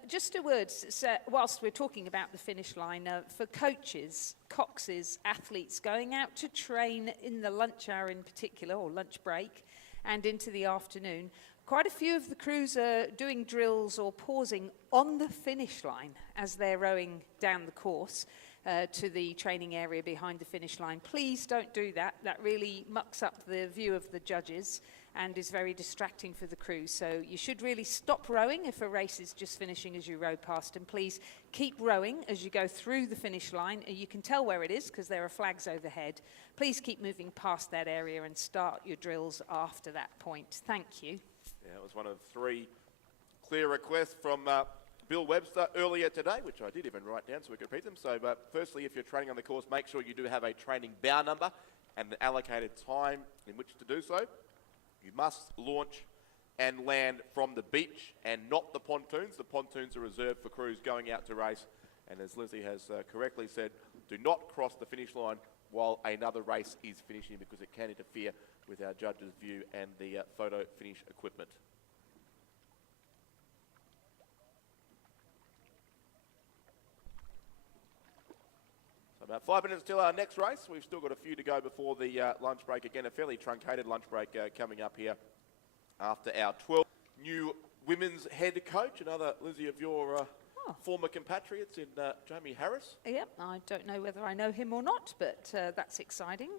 Just a word, so whilst we're talking about the finish line, for coaches, coxes, athletes going out to train in the lunch hour in particular, or lunch break, and into the afternoon, quite a few of the crews are doing drills or pausing on the finish line as they're rowing down the course. to the training area behind the finish line. Please don't do that. That really mucks up the view of the judges and is very distracting for the crew. So you should really stop rowing if a race is just finishing as you row past, and please keep rowing as you go through the finish line. You can tell where it is because there are flags overhead. Please keep moving past that area and start your drills after that point. Thank you. Yeah, it was one of 3 clear requests from Bill Webster earlier today, which I did even write down so we could repeat them. So, but firstly, if you're training on the course, make sure you do have a training bow number and an allocated time in which to do so. You must launch and land from the beach and not the pontoons. The pontoons are reserved for crews going out to race. And as Lizzie has correctly said, do not cross the finish line while another race is finishing, because it can interfere with our judges' view and the photo finish equipment. So about 5 minutes till our next race. We've still got a few to go before the lunch break. Again, a fairly truncated lunch break coming up here after our 12. New women's head coach, another, Lizzie, of your former compatriots in Jamie Harris. Yep, I don't know whether I know him or not, but that's exciting.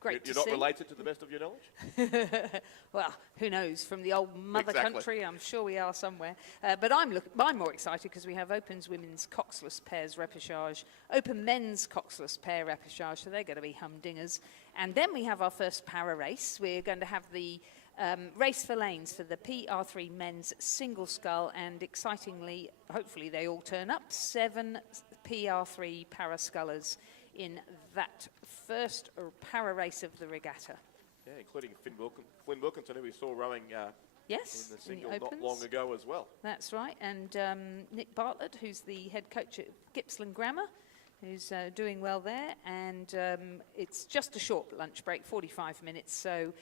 Great You're to not see. related to the best of your knowledge? Well, who knows? From the old mother Exactly. country, I'm sure we are somewhere. But I'm more excited because we have Open's women's coxless pairs repechage, Open men's coxless pair repechage, so they're going to be humdingers. And then we have our first para race. We're going to have the race for lanes for the PR3 men's single scull, and excitingly, hopefully they all turn up, 7 PR3 para scullers in that first para race of the regatta. Yeah, including Flynn Wilkinson, who we saw rowing Yes, in the single in the not opens. long ago as well. That's right, and Nick Bartlett, who's the head coach at Gippsland Grammar, who's doing well there. And it's just a short lunch break, 45 minutes, so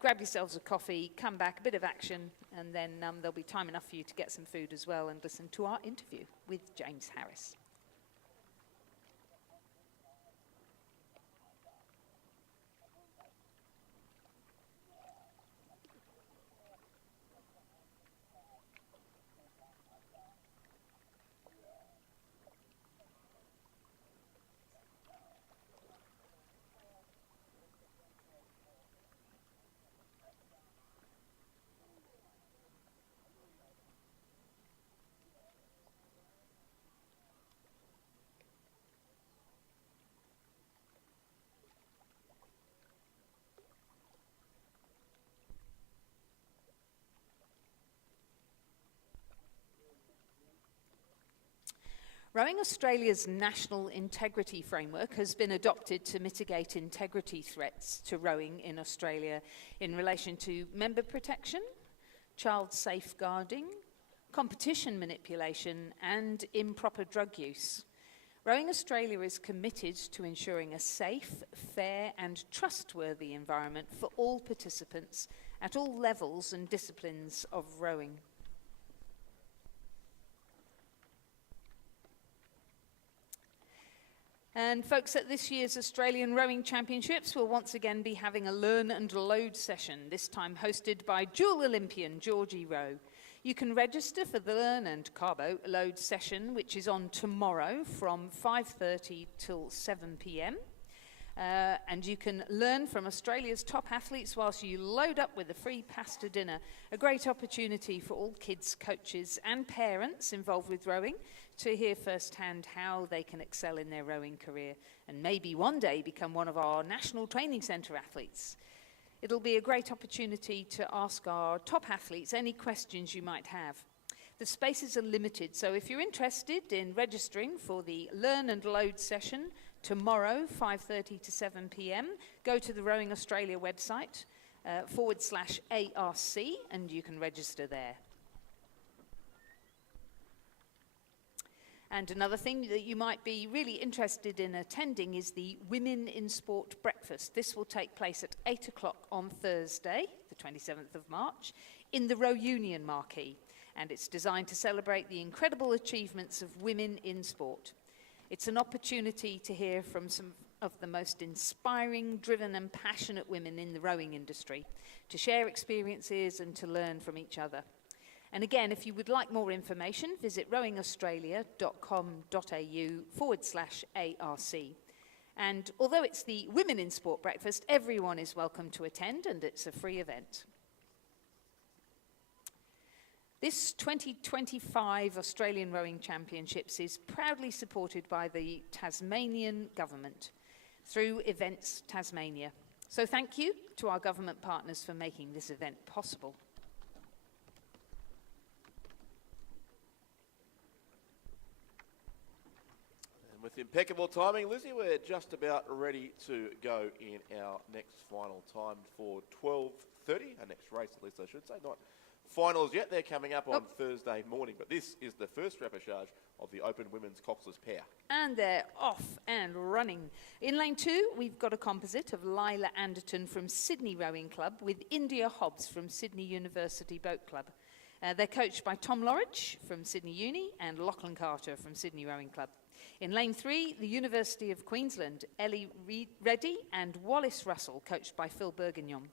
grab yourselves a coffee, come back, a bit of action, and then there'll be time enough for you to get some food as well and listen to our interview with James Harris. Rowing Australia's National Integrity Framework has been adopted to mitigate integrity threats to rowing in Australia in relation to member protection, child safeguarding, competition manipulation, and improper drug use. Rowing Australia is committed to ensuring a safe, fair, and trustworthy environment for all participants at all levels and disciplines of rowing. And folks, at this year's Australian Rowing Championships, we'll once again be having a learn and load session, this time hosted by dual Olympian Georgie Rowe. You can register for the learn and carbo load session, which is on tomorrow from 5:30 till 7 p.m. And you can learn from Australia's top athletes whilst you load up with a free pasta dinner. A great opportunity for all kids, coaches and parents involved with rowing to hear firsthand how they can excel in their rowing career and maybe one day become one of our National Training Centre athletes. It'll be a great opportunity to ask our top athletes any questions you might have. The spaces are limited, so if you're interested in registering for the Learn and Load session tomorrow, 5:30 to 7 p.m, go to the Rowing Australia website /ARC and you can register there. And another thing that you might be really interested in attending is the Women in Sport Breakfast. This will take place at 8 o'clock on Thursday, the 27th of March, in the Row Union Marquee. And it's designed to celebrate the incredible achievements of women in sport. It's an opportunity to hear from some of the most inspiring, driven and passionate women in the rowing industry, to share experiences and to learn from each other. And again, if you would like more information, visit rowingaustralia.com.au/ARC. And although it's the Women in Sport breakfast, everyone is welcome to attend, and it's a free event. This 2025 Australian Rowing Championships is proudly supported by the Tasmanian government through Events Tasmania. So thank you to our government partners for making this event possible. And with impeccable timing, Lizzie, we're just about ready to go in our next final time for 12:30, our next race, at least I should say, not finals yet. They're coming up on Thursday morning, but this is the first repechage of the Open Women's Coxless pair. And they're off and running. In lane 2, we've got a composite of Lila Anderton from Sydney Rowing Club with India Hobbs from Sydney University Boat Club. They're coached by Tom Lorridge from Sydney Uni and Lachlan Carter from Sydney Rowing Club. In lane 3, the University of Queensland, Ellie Reddy and Wallace Russell, coached by Phil Burgignon.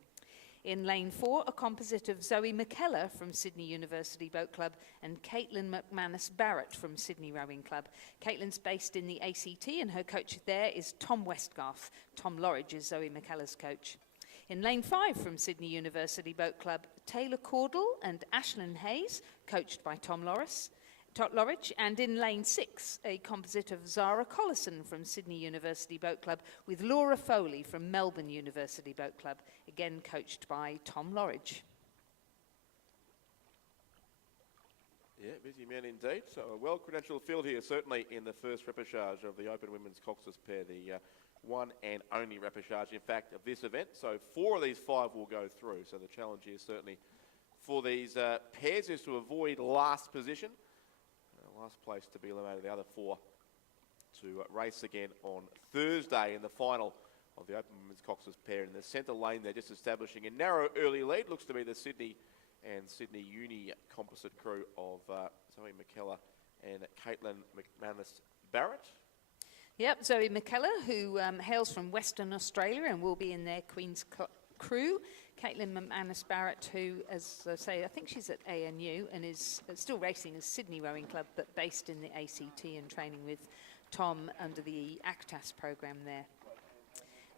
In lane 4, a composite of Zoe McKellar from Sydney University Boat Club and Caitlin McManus Barrett from Sydney Rowing Club. Caitlin's based in the ACT and her coach there is Tom Westgarth. Tom Lorridge is Zoe McKellar's coach. In lane 5 from Sydney University Boat Club, Taylor Caudle and Ashlyn Hayes, coached by Tom Lorridge. And in lane 6, a composite of Zara Collison from Sydney University Boat Club with Laura Foley from Melbourne University Boat Club, again coached by Tom Lorridge. Yeah, busy man indeed. So a well-credentialed field here, certainly in the first repechage of the Open Women's Coxless pair, the one and only repechage, in fact, of this event. So 4 of these 5 will go through. So the challenge here certainly for these pairs is to avoid last position. Last place to be eliminated, the other 4 to race again on Thursday in the final of the Open Women's Coxless pair. In the centre lane, they're just establishing a narrow early lead. Looks to be the Sydney and Sydney Uni composite crew of Zoe McKellar and Caitlin McManus Barrett. Yep, Zoe McKellar, who hails from Western Australia and will be in their Queen's crew. Caitlin McManus Barrett, who, as I say, I think she's at ANU and is still racing as Sydney Rowing Club, but based in the ACT and training with Tom under the ACTAS program there.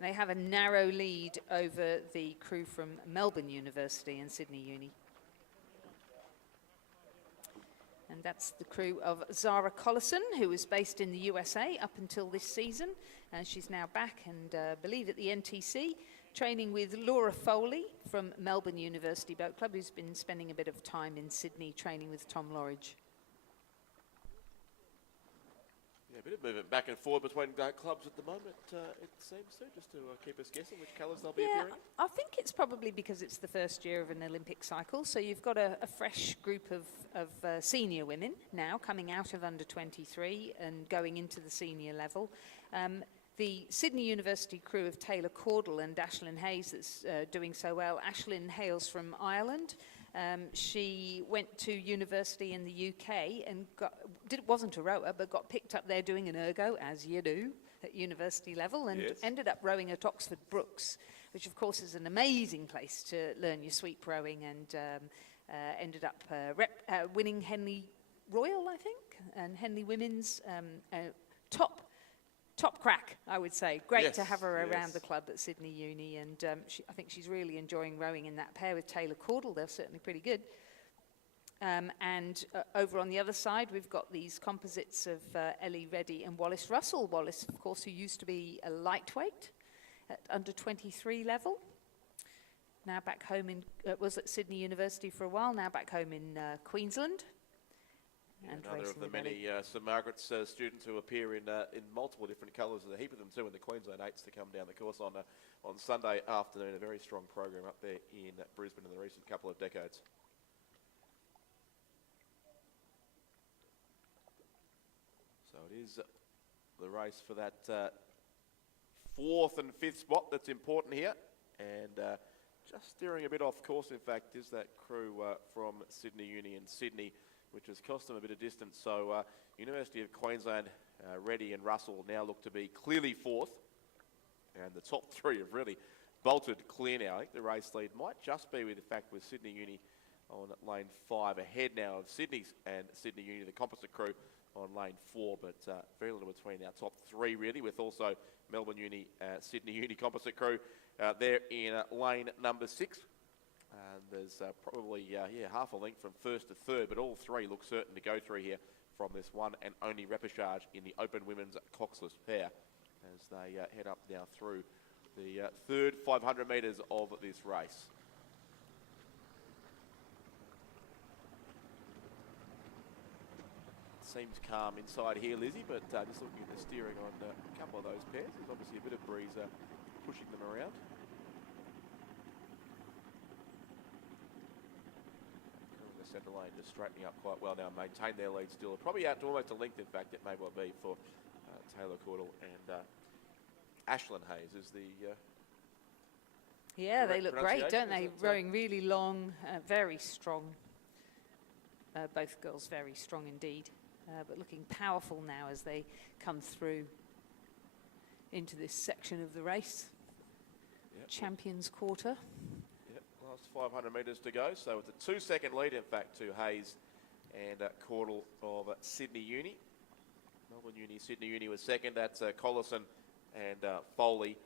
They have a narrow lead over the crew from Melbourne University and Sydney Uni. And that's the crew of Zara Collison, who was based in the USA up until this season. And she's now back and believe at the NTC, training with Laura Foley from Melbourne University Boat Club, who's been spending a bit of time in Sydney training with Tom Lorridge. Yeah, a bit of movement back and forward between clubs at the moment, it seems to, just to keep us guessing which colours they'll be appearing. I think it's probably because it's the first year of an Olympic cycle, so you've got a fresh group of senior women now coming out of under 23 and going into the senior level. The Sydney University crew of Taylor Caudle and Ashlyn Hayes that's doing so well. Ashlyn hails from Ireland. She went to university in the UK and wasn't a rower, but got picked up there doing an ergo, as you do, at university level, and ended up rowing at Oxford Brookes, which of course is an amazing place to learn your sweep rowing, and ended up winning Henley Royal, I think, and Henley Women's top crack, I would say. Great to have her around the club at Sydney Uni, and I think she's really enjoying rowing in that pair with Taylor Caudle. They're certainly pretty good. And over on the other side, we've got these composites of Ellie Reddy and Wallace Russell. Wallace, of course, who used to be a lightweight at under 23 level. Now back home was at Sydney University for a while, now back home in Queensland. And another of the many St Margaret's students who appear in multiple different colours. There's a heap of them too in the Queensland 8s to come down the course on Sunday afternoon. A very strong program up there in Brisbane in the recent couple of decades. So it is the race for that 4th and 5th spot that's important here. And just steering a bit off course, in fact, is that crew from Sydney Uni and Sydney, which has cost them a bit of distance. So University of Queensland, Reddy and Russell now look to be clearly 4th. And the top 3 have really bolted clear now. I think the race lead might just be with, in fact, with Sydney Uni on lane 5. Ahead now of Sydney's and Sydney Uni, the composite crew on lane 4, but very little between our top 3 really, with also Melbourne Uni, Sydney Uni composite crew there in lane number 6. And there's probably half a length from first to third, but all 3 look certain to go through here from this one and only repechage in the open women's coxless pair as they head up now through the third 500 metres of this race. Seems calm inside here, Lizzie, but just looking at the steering on a couple of those pairs, there's obviously a bit of breeze pushing them around. The centre lane just straightening up quite well now, maintain their lead still. Probably out to almost a length, in fact, it may well be for Taylor Caudle and Ashlyn Hayes is the yeah, they look great, don't they? Rowing really long, very strong. Both girls very strong indeed, but looking powerful now as they come through into this section of the race. Yep. Champions Quarter. Yep, last 500 metres to go, so it's a 2-second lead, in fact, to Hayes and Caudle of Sydney Uni. Melbourne Uni, Sydney Uni was second. That's Collison and Foley,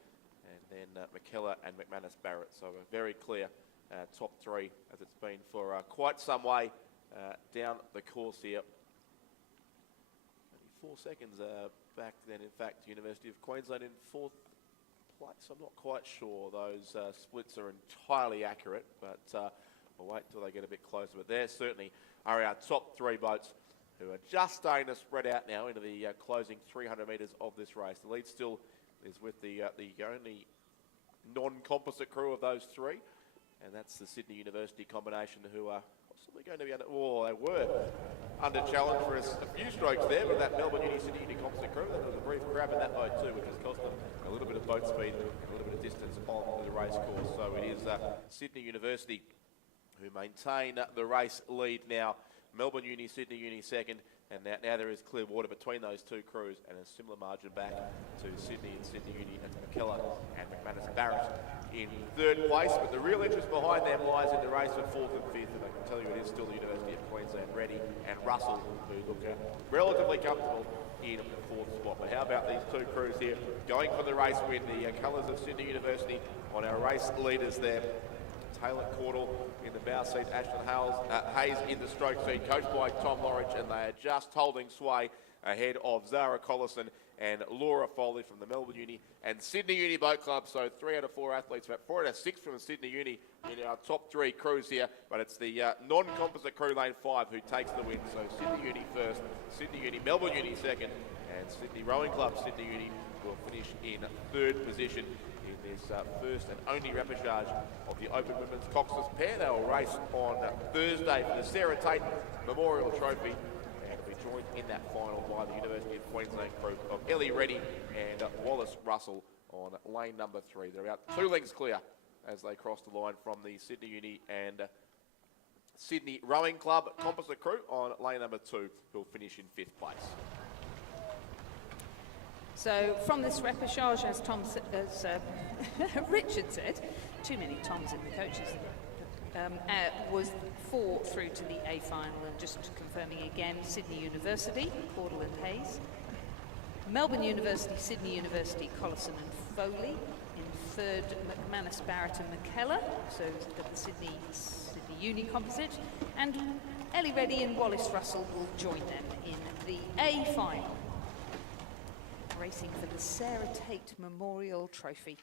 and then McKellar and McManus Barrett. So a very clear top 3, as it's been for quite some way down the course here. Only 4 seconds back then, in fact, University of Queensland in 4th place. I'm not quite sure those splits are entirely accurate, but we'll wait until they get a bit closer. But there certainly are our top 3 boats, who are just starting to spread out now into the closing 300 metres of this race. The lead still is with the only non-composite crew of those 3, and that's the Sydney University combination, who are possibly going to be they were under challenge for a few strokes there with that Melbourne Uni, Sydney Uni composite crew. There was a brief crab in that boat too, which has cost them a little bit of boat speed, a little bit of distance on the race course. So it is Sydney University who maintain the race lead now. Melbourne Uni, Sydney Uni second, and now there is clear water between those 2 crews, and a similar margin back to Sydney and Sydney Uni and McKellar and McManus Barrett in 3rd place. But the real interest behind them lies in the race for 4th and 5th, and I can tell you it is still the University of Queensland, Reddy and Russell, who look relatively comfortable in 4th spot. But how about these 2 crews here going for the race win? The colours of Sydney University on our race leaders there. Taylor Caudle in the bow seat, Ashlyn Hayes in the stroke seat, coached by Tom Lorich, and they are just holding sway ahead of Zara Collison and Laura Foley from the Melbourne Uni and Sydney Uni Boat Club. So 3 out of 4 athletes, about 4 out of 6 from Sydney Uni in our top 3 crews here, but it's the non-composite crew lane 5 who takes the win. So Sydney Uni first, Sydney Uni, Melbourne Uni second, and Sydney Rowing Club, Sydney Uni will finish in 3rd position in this first and only repechage of the Open Women's Coxless pair. They will race on Thursday for the Sarah Tate Memorial Trophy, and will be joined in that final by the University of Queensland crew of Ellie Reddy and Wallace Russell on lane number 3. They're about 2 lengths clear as they cross the line from the Sydney Uni and Sydney Rowing Club composite crew on lane number 2, who'll finish in 5th place. So from this repechage, as Richard said, too many Toms in the coaches, was 4 through to the A final, and just confirming again, Sydney University, Caudle and Hayes, Melbourne University, Sydney University, Collison and Foley, in 3rd McManus, Barrett and McKellar, so the Sydney Uni composite, and Ellie Reddy and Wallace Russell will join them in the A final, racing for the Sarah Tate Memorial Trophy.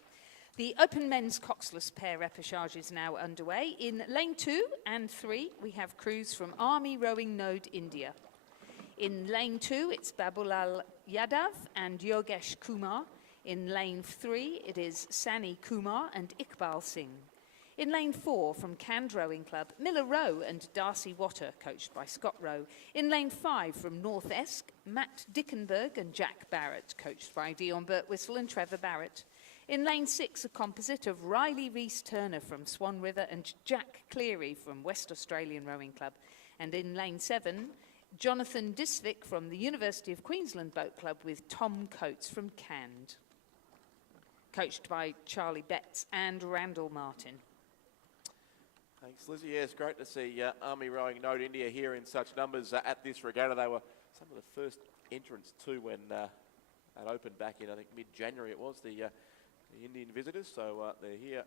The Open Men's Coxless pair repechage is now underway. In lane 2 and 3, we have crews from Army Rowing Node, India. In lane 2, it's Babulal Yadav and Yogesh Kumar. In lane 3, it is Sani Kumar and Iqbal Singh. In lane 4, from Cand Rowing Club, Miller Rowe and Darcy Watter, coached by Scott Rowe. In lane 5, from North Esk, Matt Dickenberg and Jack Barrett, coached by Dion Birtwistle and Trevor Barrett. In lane 6, a composite of Riley Rees-Turner from Swan River and Jack Cleary from West Australian Rowing Club. And in lane 7, Jonathan Disvick from the University of Queensland Boat Club with Tom Coates from Cand, coached by Charlie Betts and Randall Martin. Thanks, Lizzie. Yeah, it's great to see Army Rowing Node India here in such numbers at this regatta. They were some of the first entrants too when it opened back in, I think, mid-January it was, the Indian visitors. So they're here.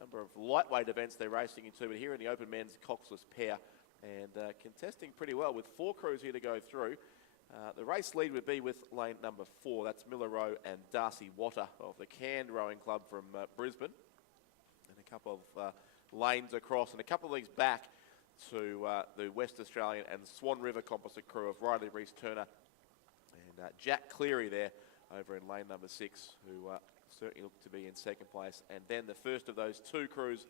Number of lightweight events they're racing into, but here in the open men's coxless pair and contesting pretty well with 4 crews here to go through. The race lead would be with lane number 4. That's Miller Rowe and Darcy Watter of the Canned Rowing Club from Brisbane. And a couple of lanes across and a couple of leagues back to the West Australian and Swan River composite crew of Riley Reese-Turner and Jack Cleary there over in lane number 6, who certainly look to be in second place. And then the first of those 2 crews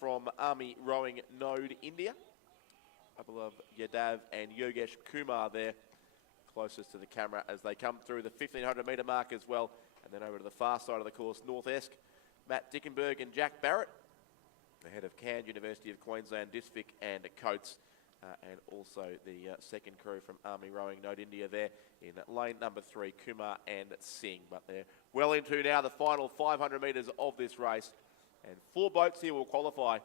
from Army Rowing Node India. A couple of Yadav and Yogesh Kumar there, closest to the camera as they come through the 1500 metre mark as well. And then over to the far side of the course, North Esk, Matt Dickenberg and Jack Barrett, ahead of Cairns, University of Queensland, Disvic and Coates. And also the second crew from Army Rowing Node India there in lane number 3, Kumar and Singh. But they're well into now the final 500 metres of this race. And 4 boats here will qualify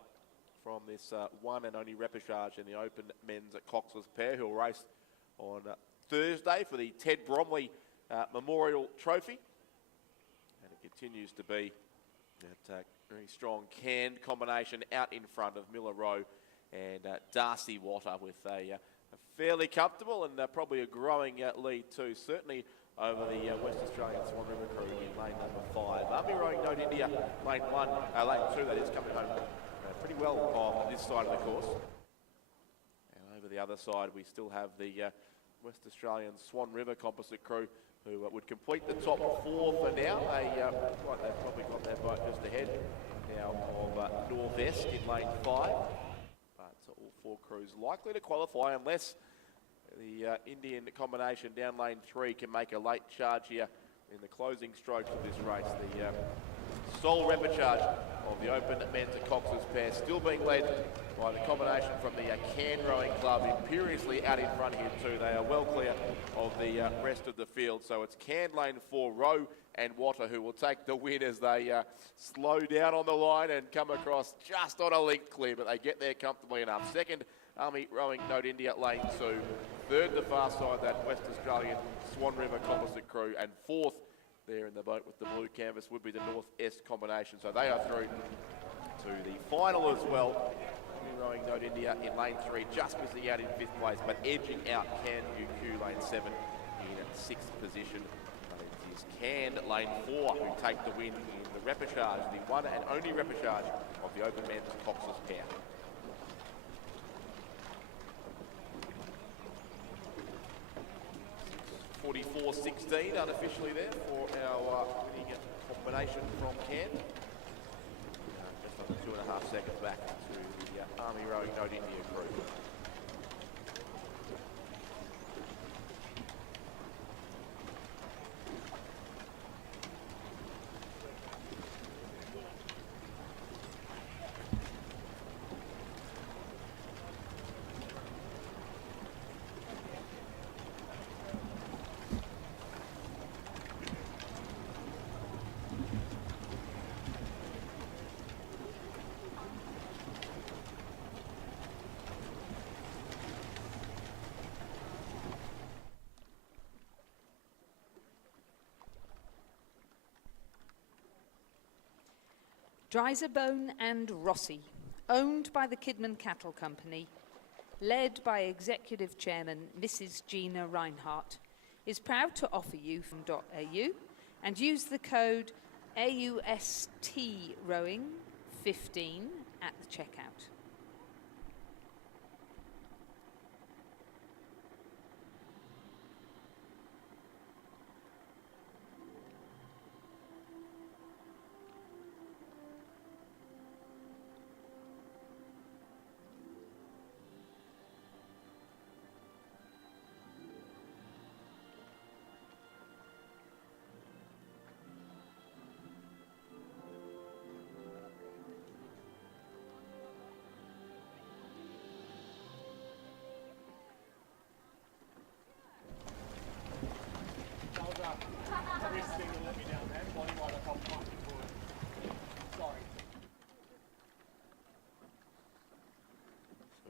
from this one and only repechage in the open men's coxless pair, who will race on Thursday for the Ted Bromley Memorial Trophy. And it continues to be that very strong canned combination out in front of Miller Rowe and Darcy Watter with a fairly comfortable and probably a growing lead too, certainly over the West Australian Swan River crew in lane number 5. Army Rowing Node India, lane 2, that is, coming home pretty well on this side of the course. And over the other side, we still have the West Australian Swan River composite crew, who would complete the top 4 for now. They've probably got their boat just ahead now of North Esk in lane 5. But all 4 crews likely to qualify unless the Indian combination down lane 3 can make a late charge here in the closing strokes of this race. The sole repechage of the open men's and coxless pair still being led by the combination from the Cairns Rowing Club, imperiously out in front here too. They are well clear of the rest of the field. So it's Cairns lane 4, Rowe and Watter, who will take the win as they slow down on the line and come across just on a link clear, but they get there comfortably enough. Second, Army Rowing Node India, lane 2. Third, the far side, that West Australian Swan River composite crew. And fourth, there in the boat with the blue canvas, would be the North Esk combination. So they are through to the final as well. Army Rowing Node India in lane 3, just missing out in 5th place, but edging out Can UQ lane 7 in 6th position. It is Can lane 4 who take the win in the repechage, the one and only repechage of the open men's coxless pair. 44-16 unofficially there for our winning combination from Cairns. Just under 2.5 seconds back to the Army Rowing Node India crew. Dryserbone and Rossi, owned by the Kidman Cattle Company, led by Executive Chairman Mrs. Gina Reinhardt, is proud to offer you from .au and use the code AUST Rowing 15 at the checkout.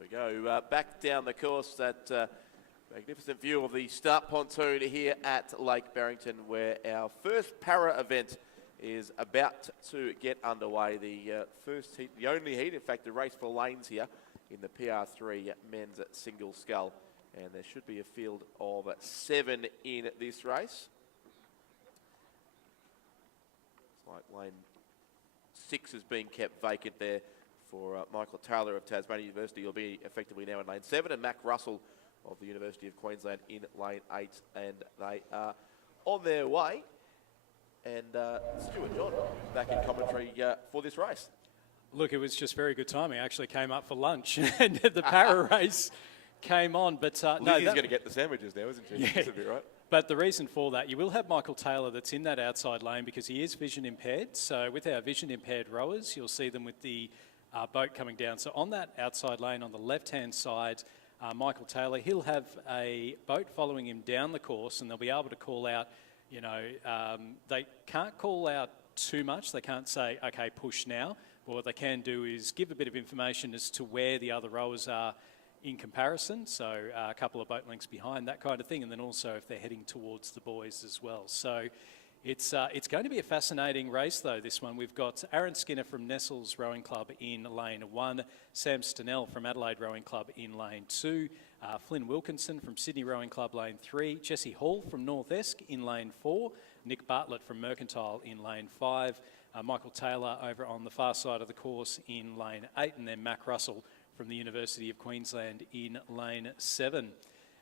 go. Back down the course, that magnificent view of the start pontoon here at Lake Barrington, where our first para event is about to get underway. The first heat, the only heat, in fact, the race for lanes here in the PR3 men's single scull. And there should be a field of 7 in this race. It's like lane 6 is being kept vacant there for Michael Taylor of Tasmania University. He'll be effectively now in lane 7, and Mac Russell of the University of Queensland in lane 8, and they are on their way. And Stuart John back in commentary for this race. Look, it was just very good timing. I actually came up for lunch and the para race came on. But no, Lizzie's going to get the sandwiches now, isn't she? Yeah. Be right. But the reason for that, you will have Michael Taylor that's in that outside lane because he is vision impaired. So with our vision impaired rowers, you'll see them with the boat coming down. So on that outside lane on the left-hand side, Michael Taylor, he'll have a boat following him down the course, and they'll be able to call out, you know, they can't call out too much. They can't say, okay, push now. But what they can do is give a bit of information as to where the other rowers are in comparison, so a couple of boat lengths behind, that kind of thing, and then also if they're heading towards the buoys as well. So it's going to be a fascinating race, though, this one. We've got Aaron Skinner from Nestles Rowing Club in lane 1, Sam Stenell from Adelaide Rowing Club in lane 2, Flynn Wilkinson from Sydney Rowing Club lane 3, Jesse Hall from North Esk in lane 4, Nick Bartlett from Mercantile in lane 5, Michael Taylor over on the far side of the course in lane 8, and then Mac Russell from the University of Queensland in lane 7.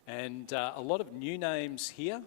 And a lot of new names here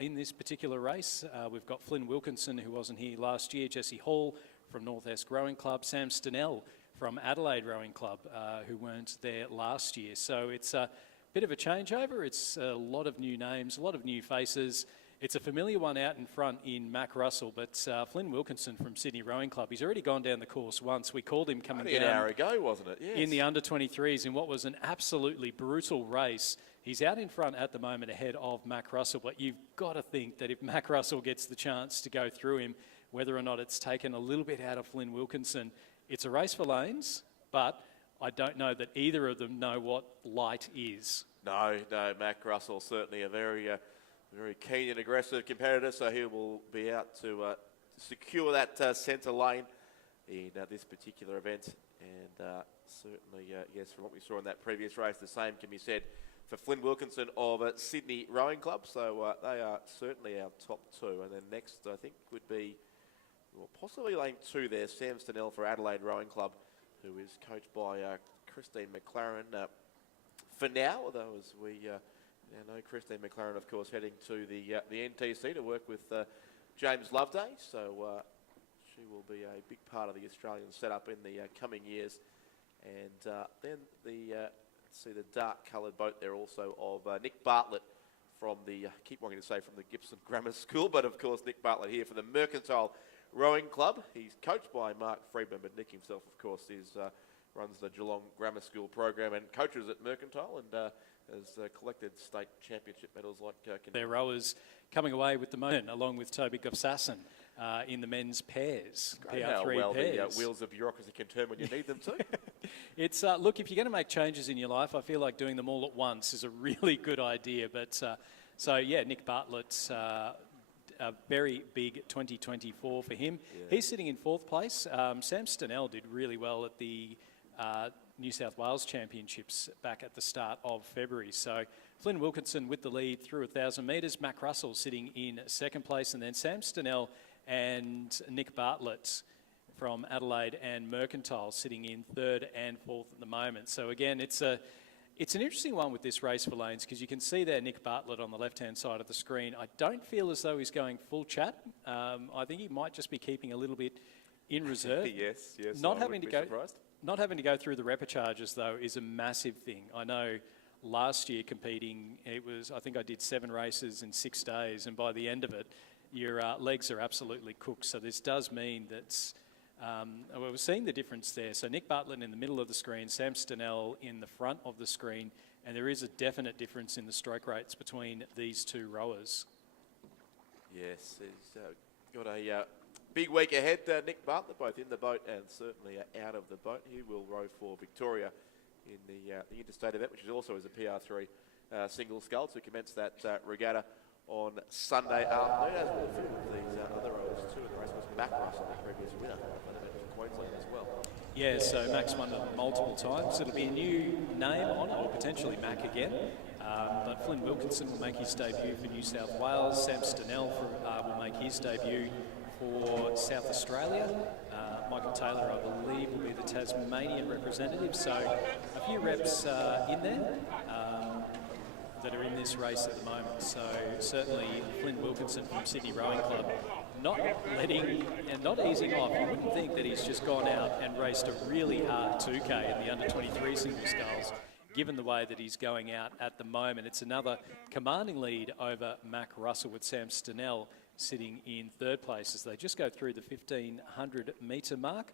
in this particular race. We've got Flynn Wilkinson, who wasn't here last year, Jesse Hall from North Esk Rowing Club, Sam Stenell from Adelaide Rowing Club, who weren't there last year. So it's a bit of a changeover. It's a lot of new names, a lot of new faces. It's a familiar one out in front in Mac Russell, but Flynn Wilkinson from Sydney Rowing Club, he's already gone down the course once. We called him coming down an hour ago, wasn't it? Yes. In the under-23s in what was an absolutely brutal race. He's out in front at the moment ahead of Mac Russell, but you've got to think that if Mac Russell gets the chance to go through him, whether or not it's taken a little bit out of Flynn Wilkinson, it's a race for lanes, but I don't know that either of them know what light is. No, Mac Russell certainly a very keen and aggressive competitor, so he will be out to secure that centre lane in this particular event. And certainly, yes, from what we saw in that previous race, the same can be said for Flynn Wilkinson of Sydney Rowing Club. So they are certainly our top 2. And then next, I think, would be, well, possibly lane 2 there, Sam Stenell for Adelaide Rowing Club, who is coached by Christine McLaren. For now, though, as we now know, Christine McLaren, of course, heading to the NTC to work with James Loveday. So she will be a big part of the Australian setup in the coming years. And then see the dark-coloured boat there also of Nick Bartlett from the, I keep wanting to say from the Gibson Grammar School, but of course Nick Bartlett here for the Mercantile Rowing Club. He's coached by Mark Friedman, but Nick himself, of course, runs the Geelong Grammar School program and coaches at Mercantile, and has collected state championship medals like... Their rowers coming away with the moment, along with Toby Gofsasson in the men's pairs, Great PR3 how well pairs. The wheels of bureaucracy can turn when you need them to. It's look, if you're going to make changes in your life, I feel like doing them all at once is a really good idea. But so yeah, Nick Bartlett, a very big 2024 for him. Yeah. He's sitting in 4th place. Sam Stenell did really well at the New South Wales Championships back at the start of February. So Flynn Wilkinson with the lead through 1,000 metres. Mac Russell sitting in 2nd place, and then Sam Stenell and Nick Bartlett from Adelaide and Mercantile sitting in 3rd and 4th at the moment. So again, it's an interesting one with this race for lanes, because you can see there Nick Bartlett on the left-hand side of the screen. I don't feel as though he's going full chat. I think he might just be keeping a little bit in reserve. yes. Not having to go through the repecharges, though, is a massive thing. I know last year competing, I think I did 7 races in 6 days, and by the end of it, your legs are absolutely cooked. So this does mean that we're seeing the difference there. So Nick Bartlett in the middle of the screen, Sam Stenell in the front of the screen, and there is a definite difference in the stroke rates between these 2 rowers. Yes, he's got a big week ahead, Nick Bartlett, both in the boat and certainly out of the boat. He will row for Victoria in the interstate event, which is also as a PR3 single scull to commence that regatta on Sunday afternoon, as will a few of these other rowers too. In the race was Mac Russell, the previous winner for Queensland as well. Yeah, so Mac's won it multiple times. It'll be a new name on it, or potentially Mac again. But Flynn Wilkinson will make his debut for New South Wales. Sam Stenell will make his debut for South Australia. Michael Taylor, I believe, will be the Tasmanian representative. So a few reps in there that are in this race at the moment. So certainly Flynn Wilkinson from Sydney Rowing Club, not letting and not easing off. You wouldn't think that he's just gone out and raced a really hard 2K in the under-23 single sculls, given the way that he's going out at the moment. It's another commanding lead over Mac Russell, with Sam Stenell sitting in third place as they just go through the 1,500 metre mark.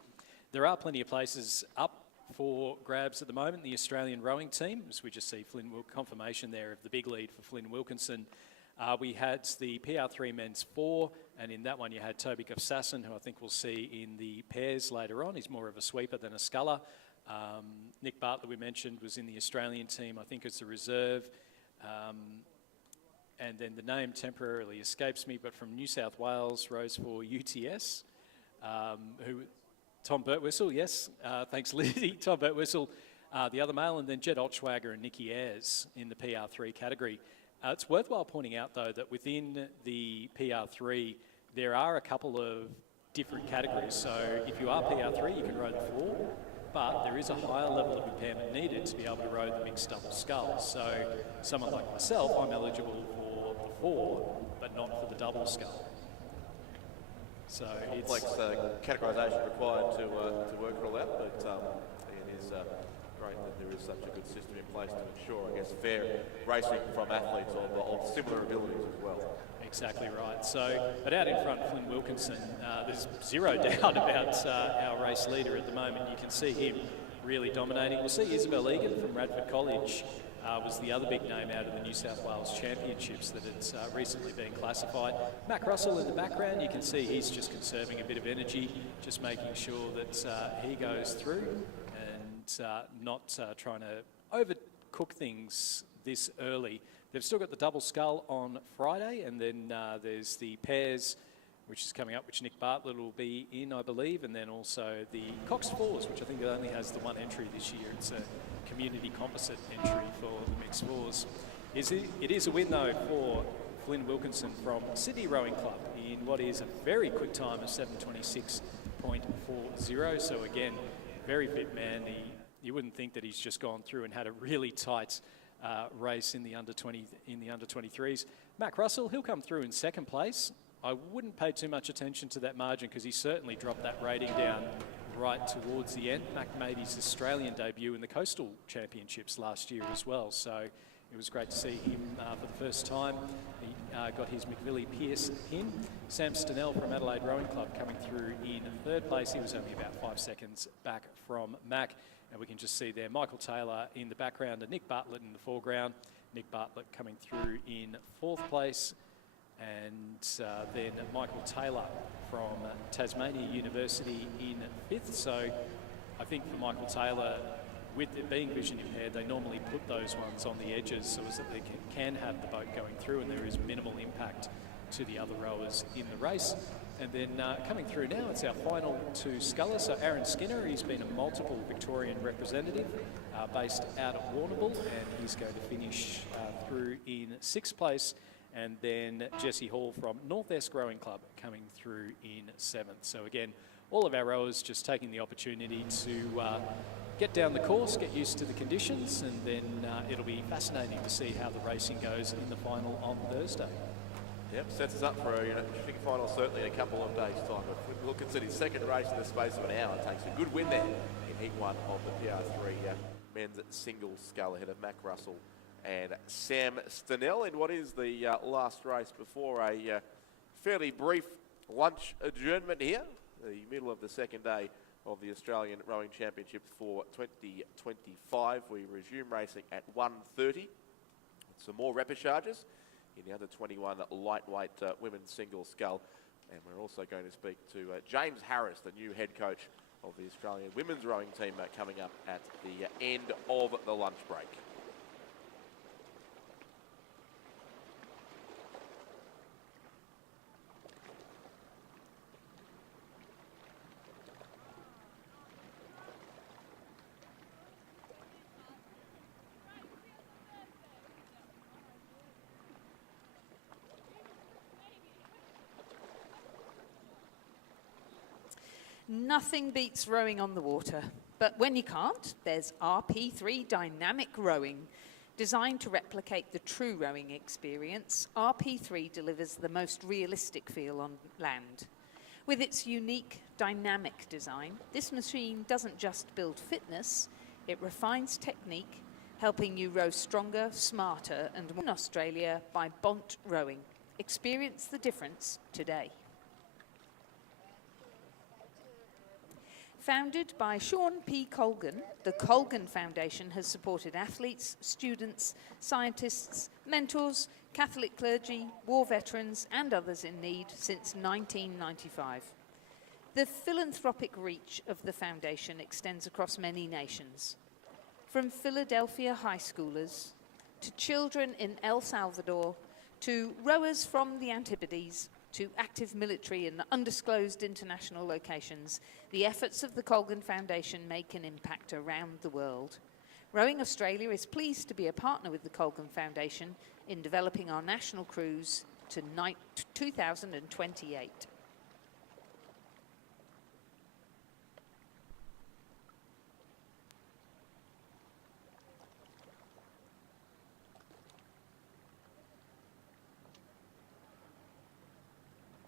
There are plenty of places up for grabs at the moment. The Australian rowing team, as we just see confirmation there of the big lead for Flynn Wilkinson. We had the PR3 men's 4, and in that one you had Toby Gofsasson, who I think we'll see in the pairs later on. He's more of a sweeper than a sculler. Nick Bartlett, we mentioned, was in the Australian team, I think it's a reserve. And then the name temporarily escapes me, but from New South Wales, rose for UTS, Tom Birtwistle, yes, thanks Lizzie, Tom Birtwistle, the other male, and then Jed Otschwager and Nikki Ayres in the PR3 category. It's worthwhile pointing out, though, that within the PR3, there are a couple of different categories. So if you are PR3, you can row the 4, but there is a higher level of impairment needed to be able to row the mixed double scull. So someone like myself, I'm eligible for the 4, but not for the double scull. So it's complex categorisation required to work it all out, but it is great that there is such a good system in place to ensure, I guess, fair racing from athletes of similar abilities as well. Exactly right. So, but out in front, Flynn Wilkinson, there's zero doubt about our race leader at the moment. You can see him really dominating. We'll see Isabel Egan from Radford College was the other big name out of the New South Wales Championships that it's recently been classified. Mac Russell in the background, you can see he's just conserving a bit of energy, just making sure that he goes through and not trying to overcook things this early. They've still got the double scull on Friday, and then there's the pairs, which is coming up, which Nick Bartlett will be in, I believe, and then also the Cox Fours, which I think only has the one entry this year. It's a community composite entry for the mixed fours. It is a win, though, for Flynn Wilkinson from Sydney Rowing Club in what is a very quick time of 7:26.40. So again, very fit man. You wouldn't think that he's just gone through and had a really tight race in the under-23s. Mac Russell, he'll come through in second place. I wouldn't pay too much attention to that margin because he certainly dropped that rating down right towards the end. Mac made his Australian debut in the Coastal Championships last year as well, so it was great to see him for the first time. He got his McVilly Pierce pin. Sam Stenell from Adelaide Rowing Club coming through in third place. He was only about 5 seconds back from Mac. And we can just see there Michael Taylor in the background and Nick Bartlett in the foreground. Nick Bartlett coming through in fourth place. And then Michael Taylor from Tasmania University in fifth. So I think for Michael Taylor, with it being vision impaired, they normally put those ones on the edges so as that they can have the boat going through and there is minimal impact to the other rowers in the race. And then coming through now, it's our final 2 scullers. So Aaron Skinner, he's been a multiple Victorian representative based out of Warrnambool, and he's going to finish through in 6th place. And then Jesse Hall from North Esk Rowing Club coming through in 7th. So again, all of our rowers just taking the opportunity to get down the course, get used to the conditions, and then it'll be fascinating to see how the racing goes in the final on Thursday. Yep, sets us up for a big final certainly in a couple of days' time. But we'll consider his second race in the space of an hour. Takes a good win there in heat 1 of the PR3 men's single scull ahead of Mac Russell and Sam Stenell in what is the last race before a fairly brief lunch adjournment here. The middle of the second day of the Australian Rowing Championships for 2025. We resume racing at 1:30. Some more repechages in the under-21 lightweight women's single scull. And we're also going to speak to James Harris, the new head coach of the Australian women's rowing team coming up at the end of the lunch break. Nothing beats rowing on the water, but when you can't, there's RP3 Dynamic Rowing. Designed to replicate the true rowing experience, RP3 delivers the most realistic feel on land. With its unique dynamic design, this machine doesn't just build fitness, it refines technique, helping you row stronger, smarter, and more. In Australia by Bont Rowing. Experience the difference today. Founded by Sean P. Colgan, the Colgan Foundation has supported athletes, students, scientists, mentors, Catholic clergy, war veterans, and others in need since 1995. The philanthropic reach of the foundation extends across many nations. From Philadelphia high schoolers to children in El Salvador to rowers from the Antipodes to active military and undisclosed international locations, the efforts of the Colgan Foundation make an impact around the world. Rowing Australia is pleased to be a partner with the Colgan Foundation in developing our national cruise to 2028.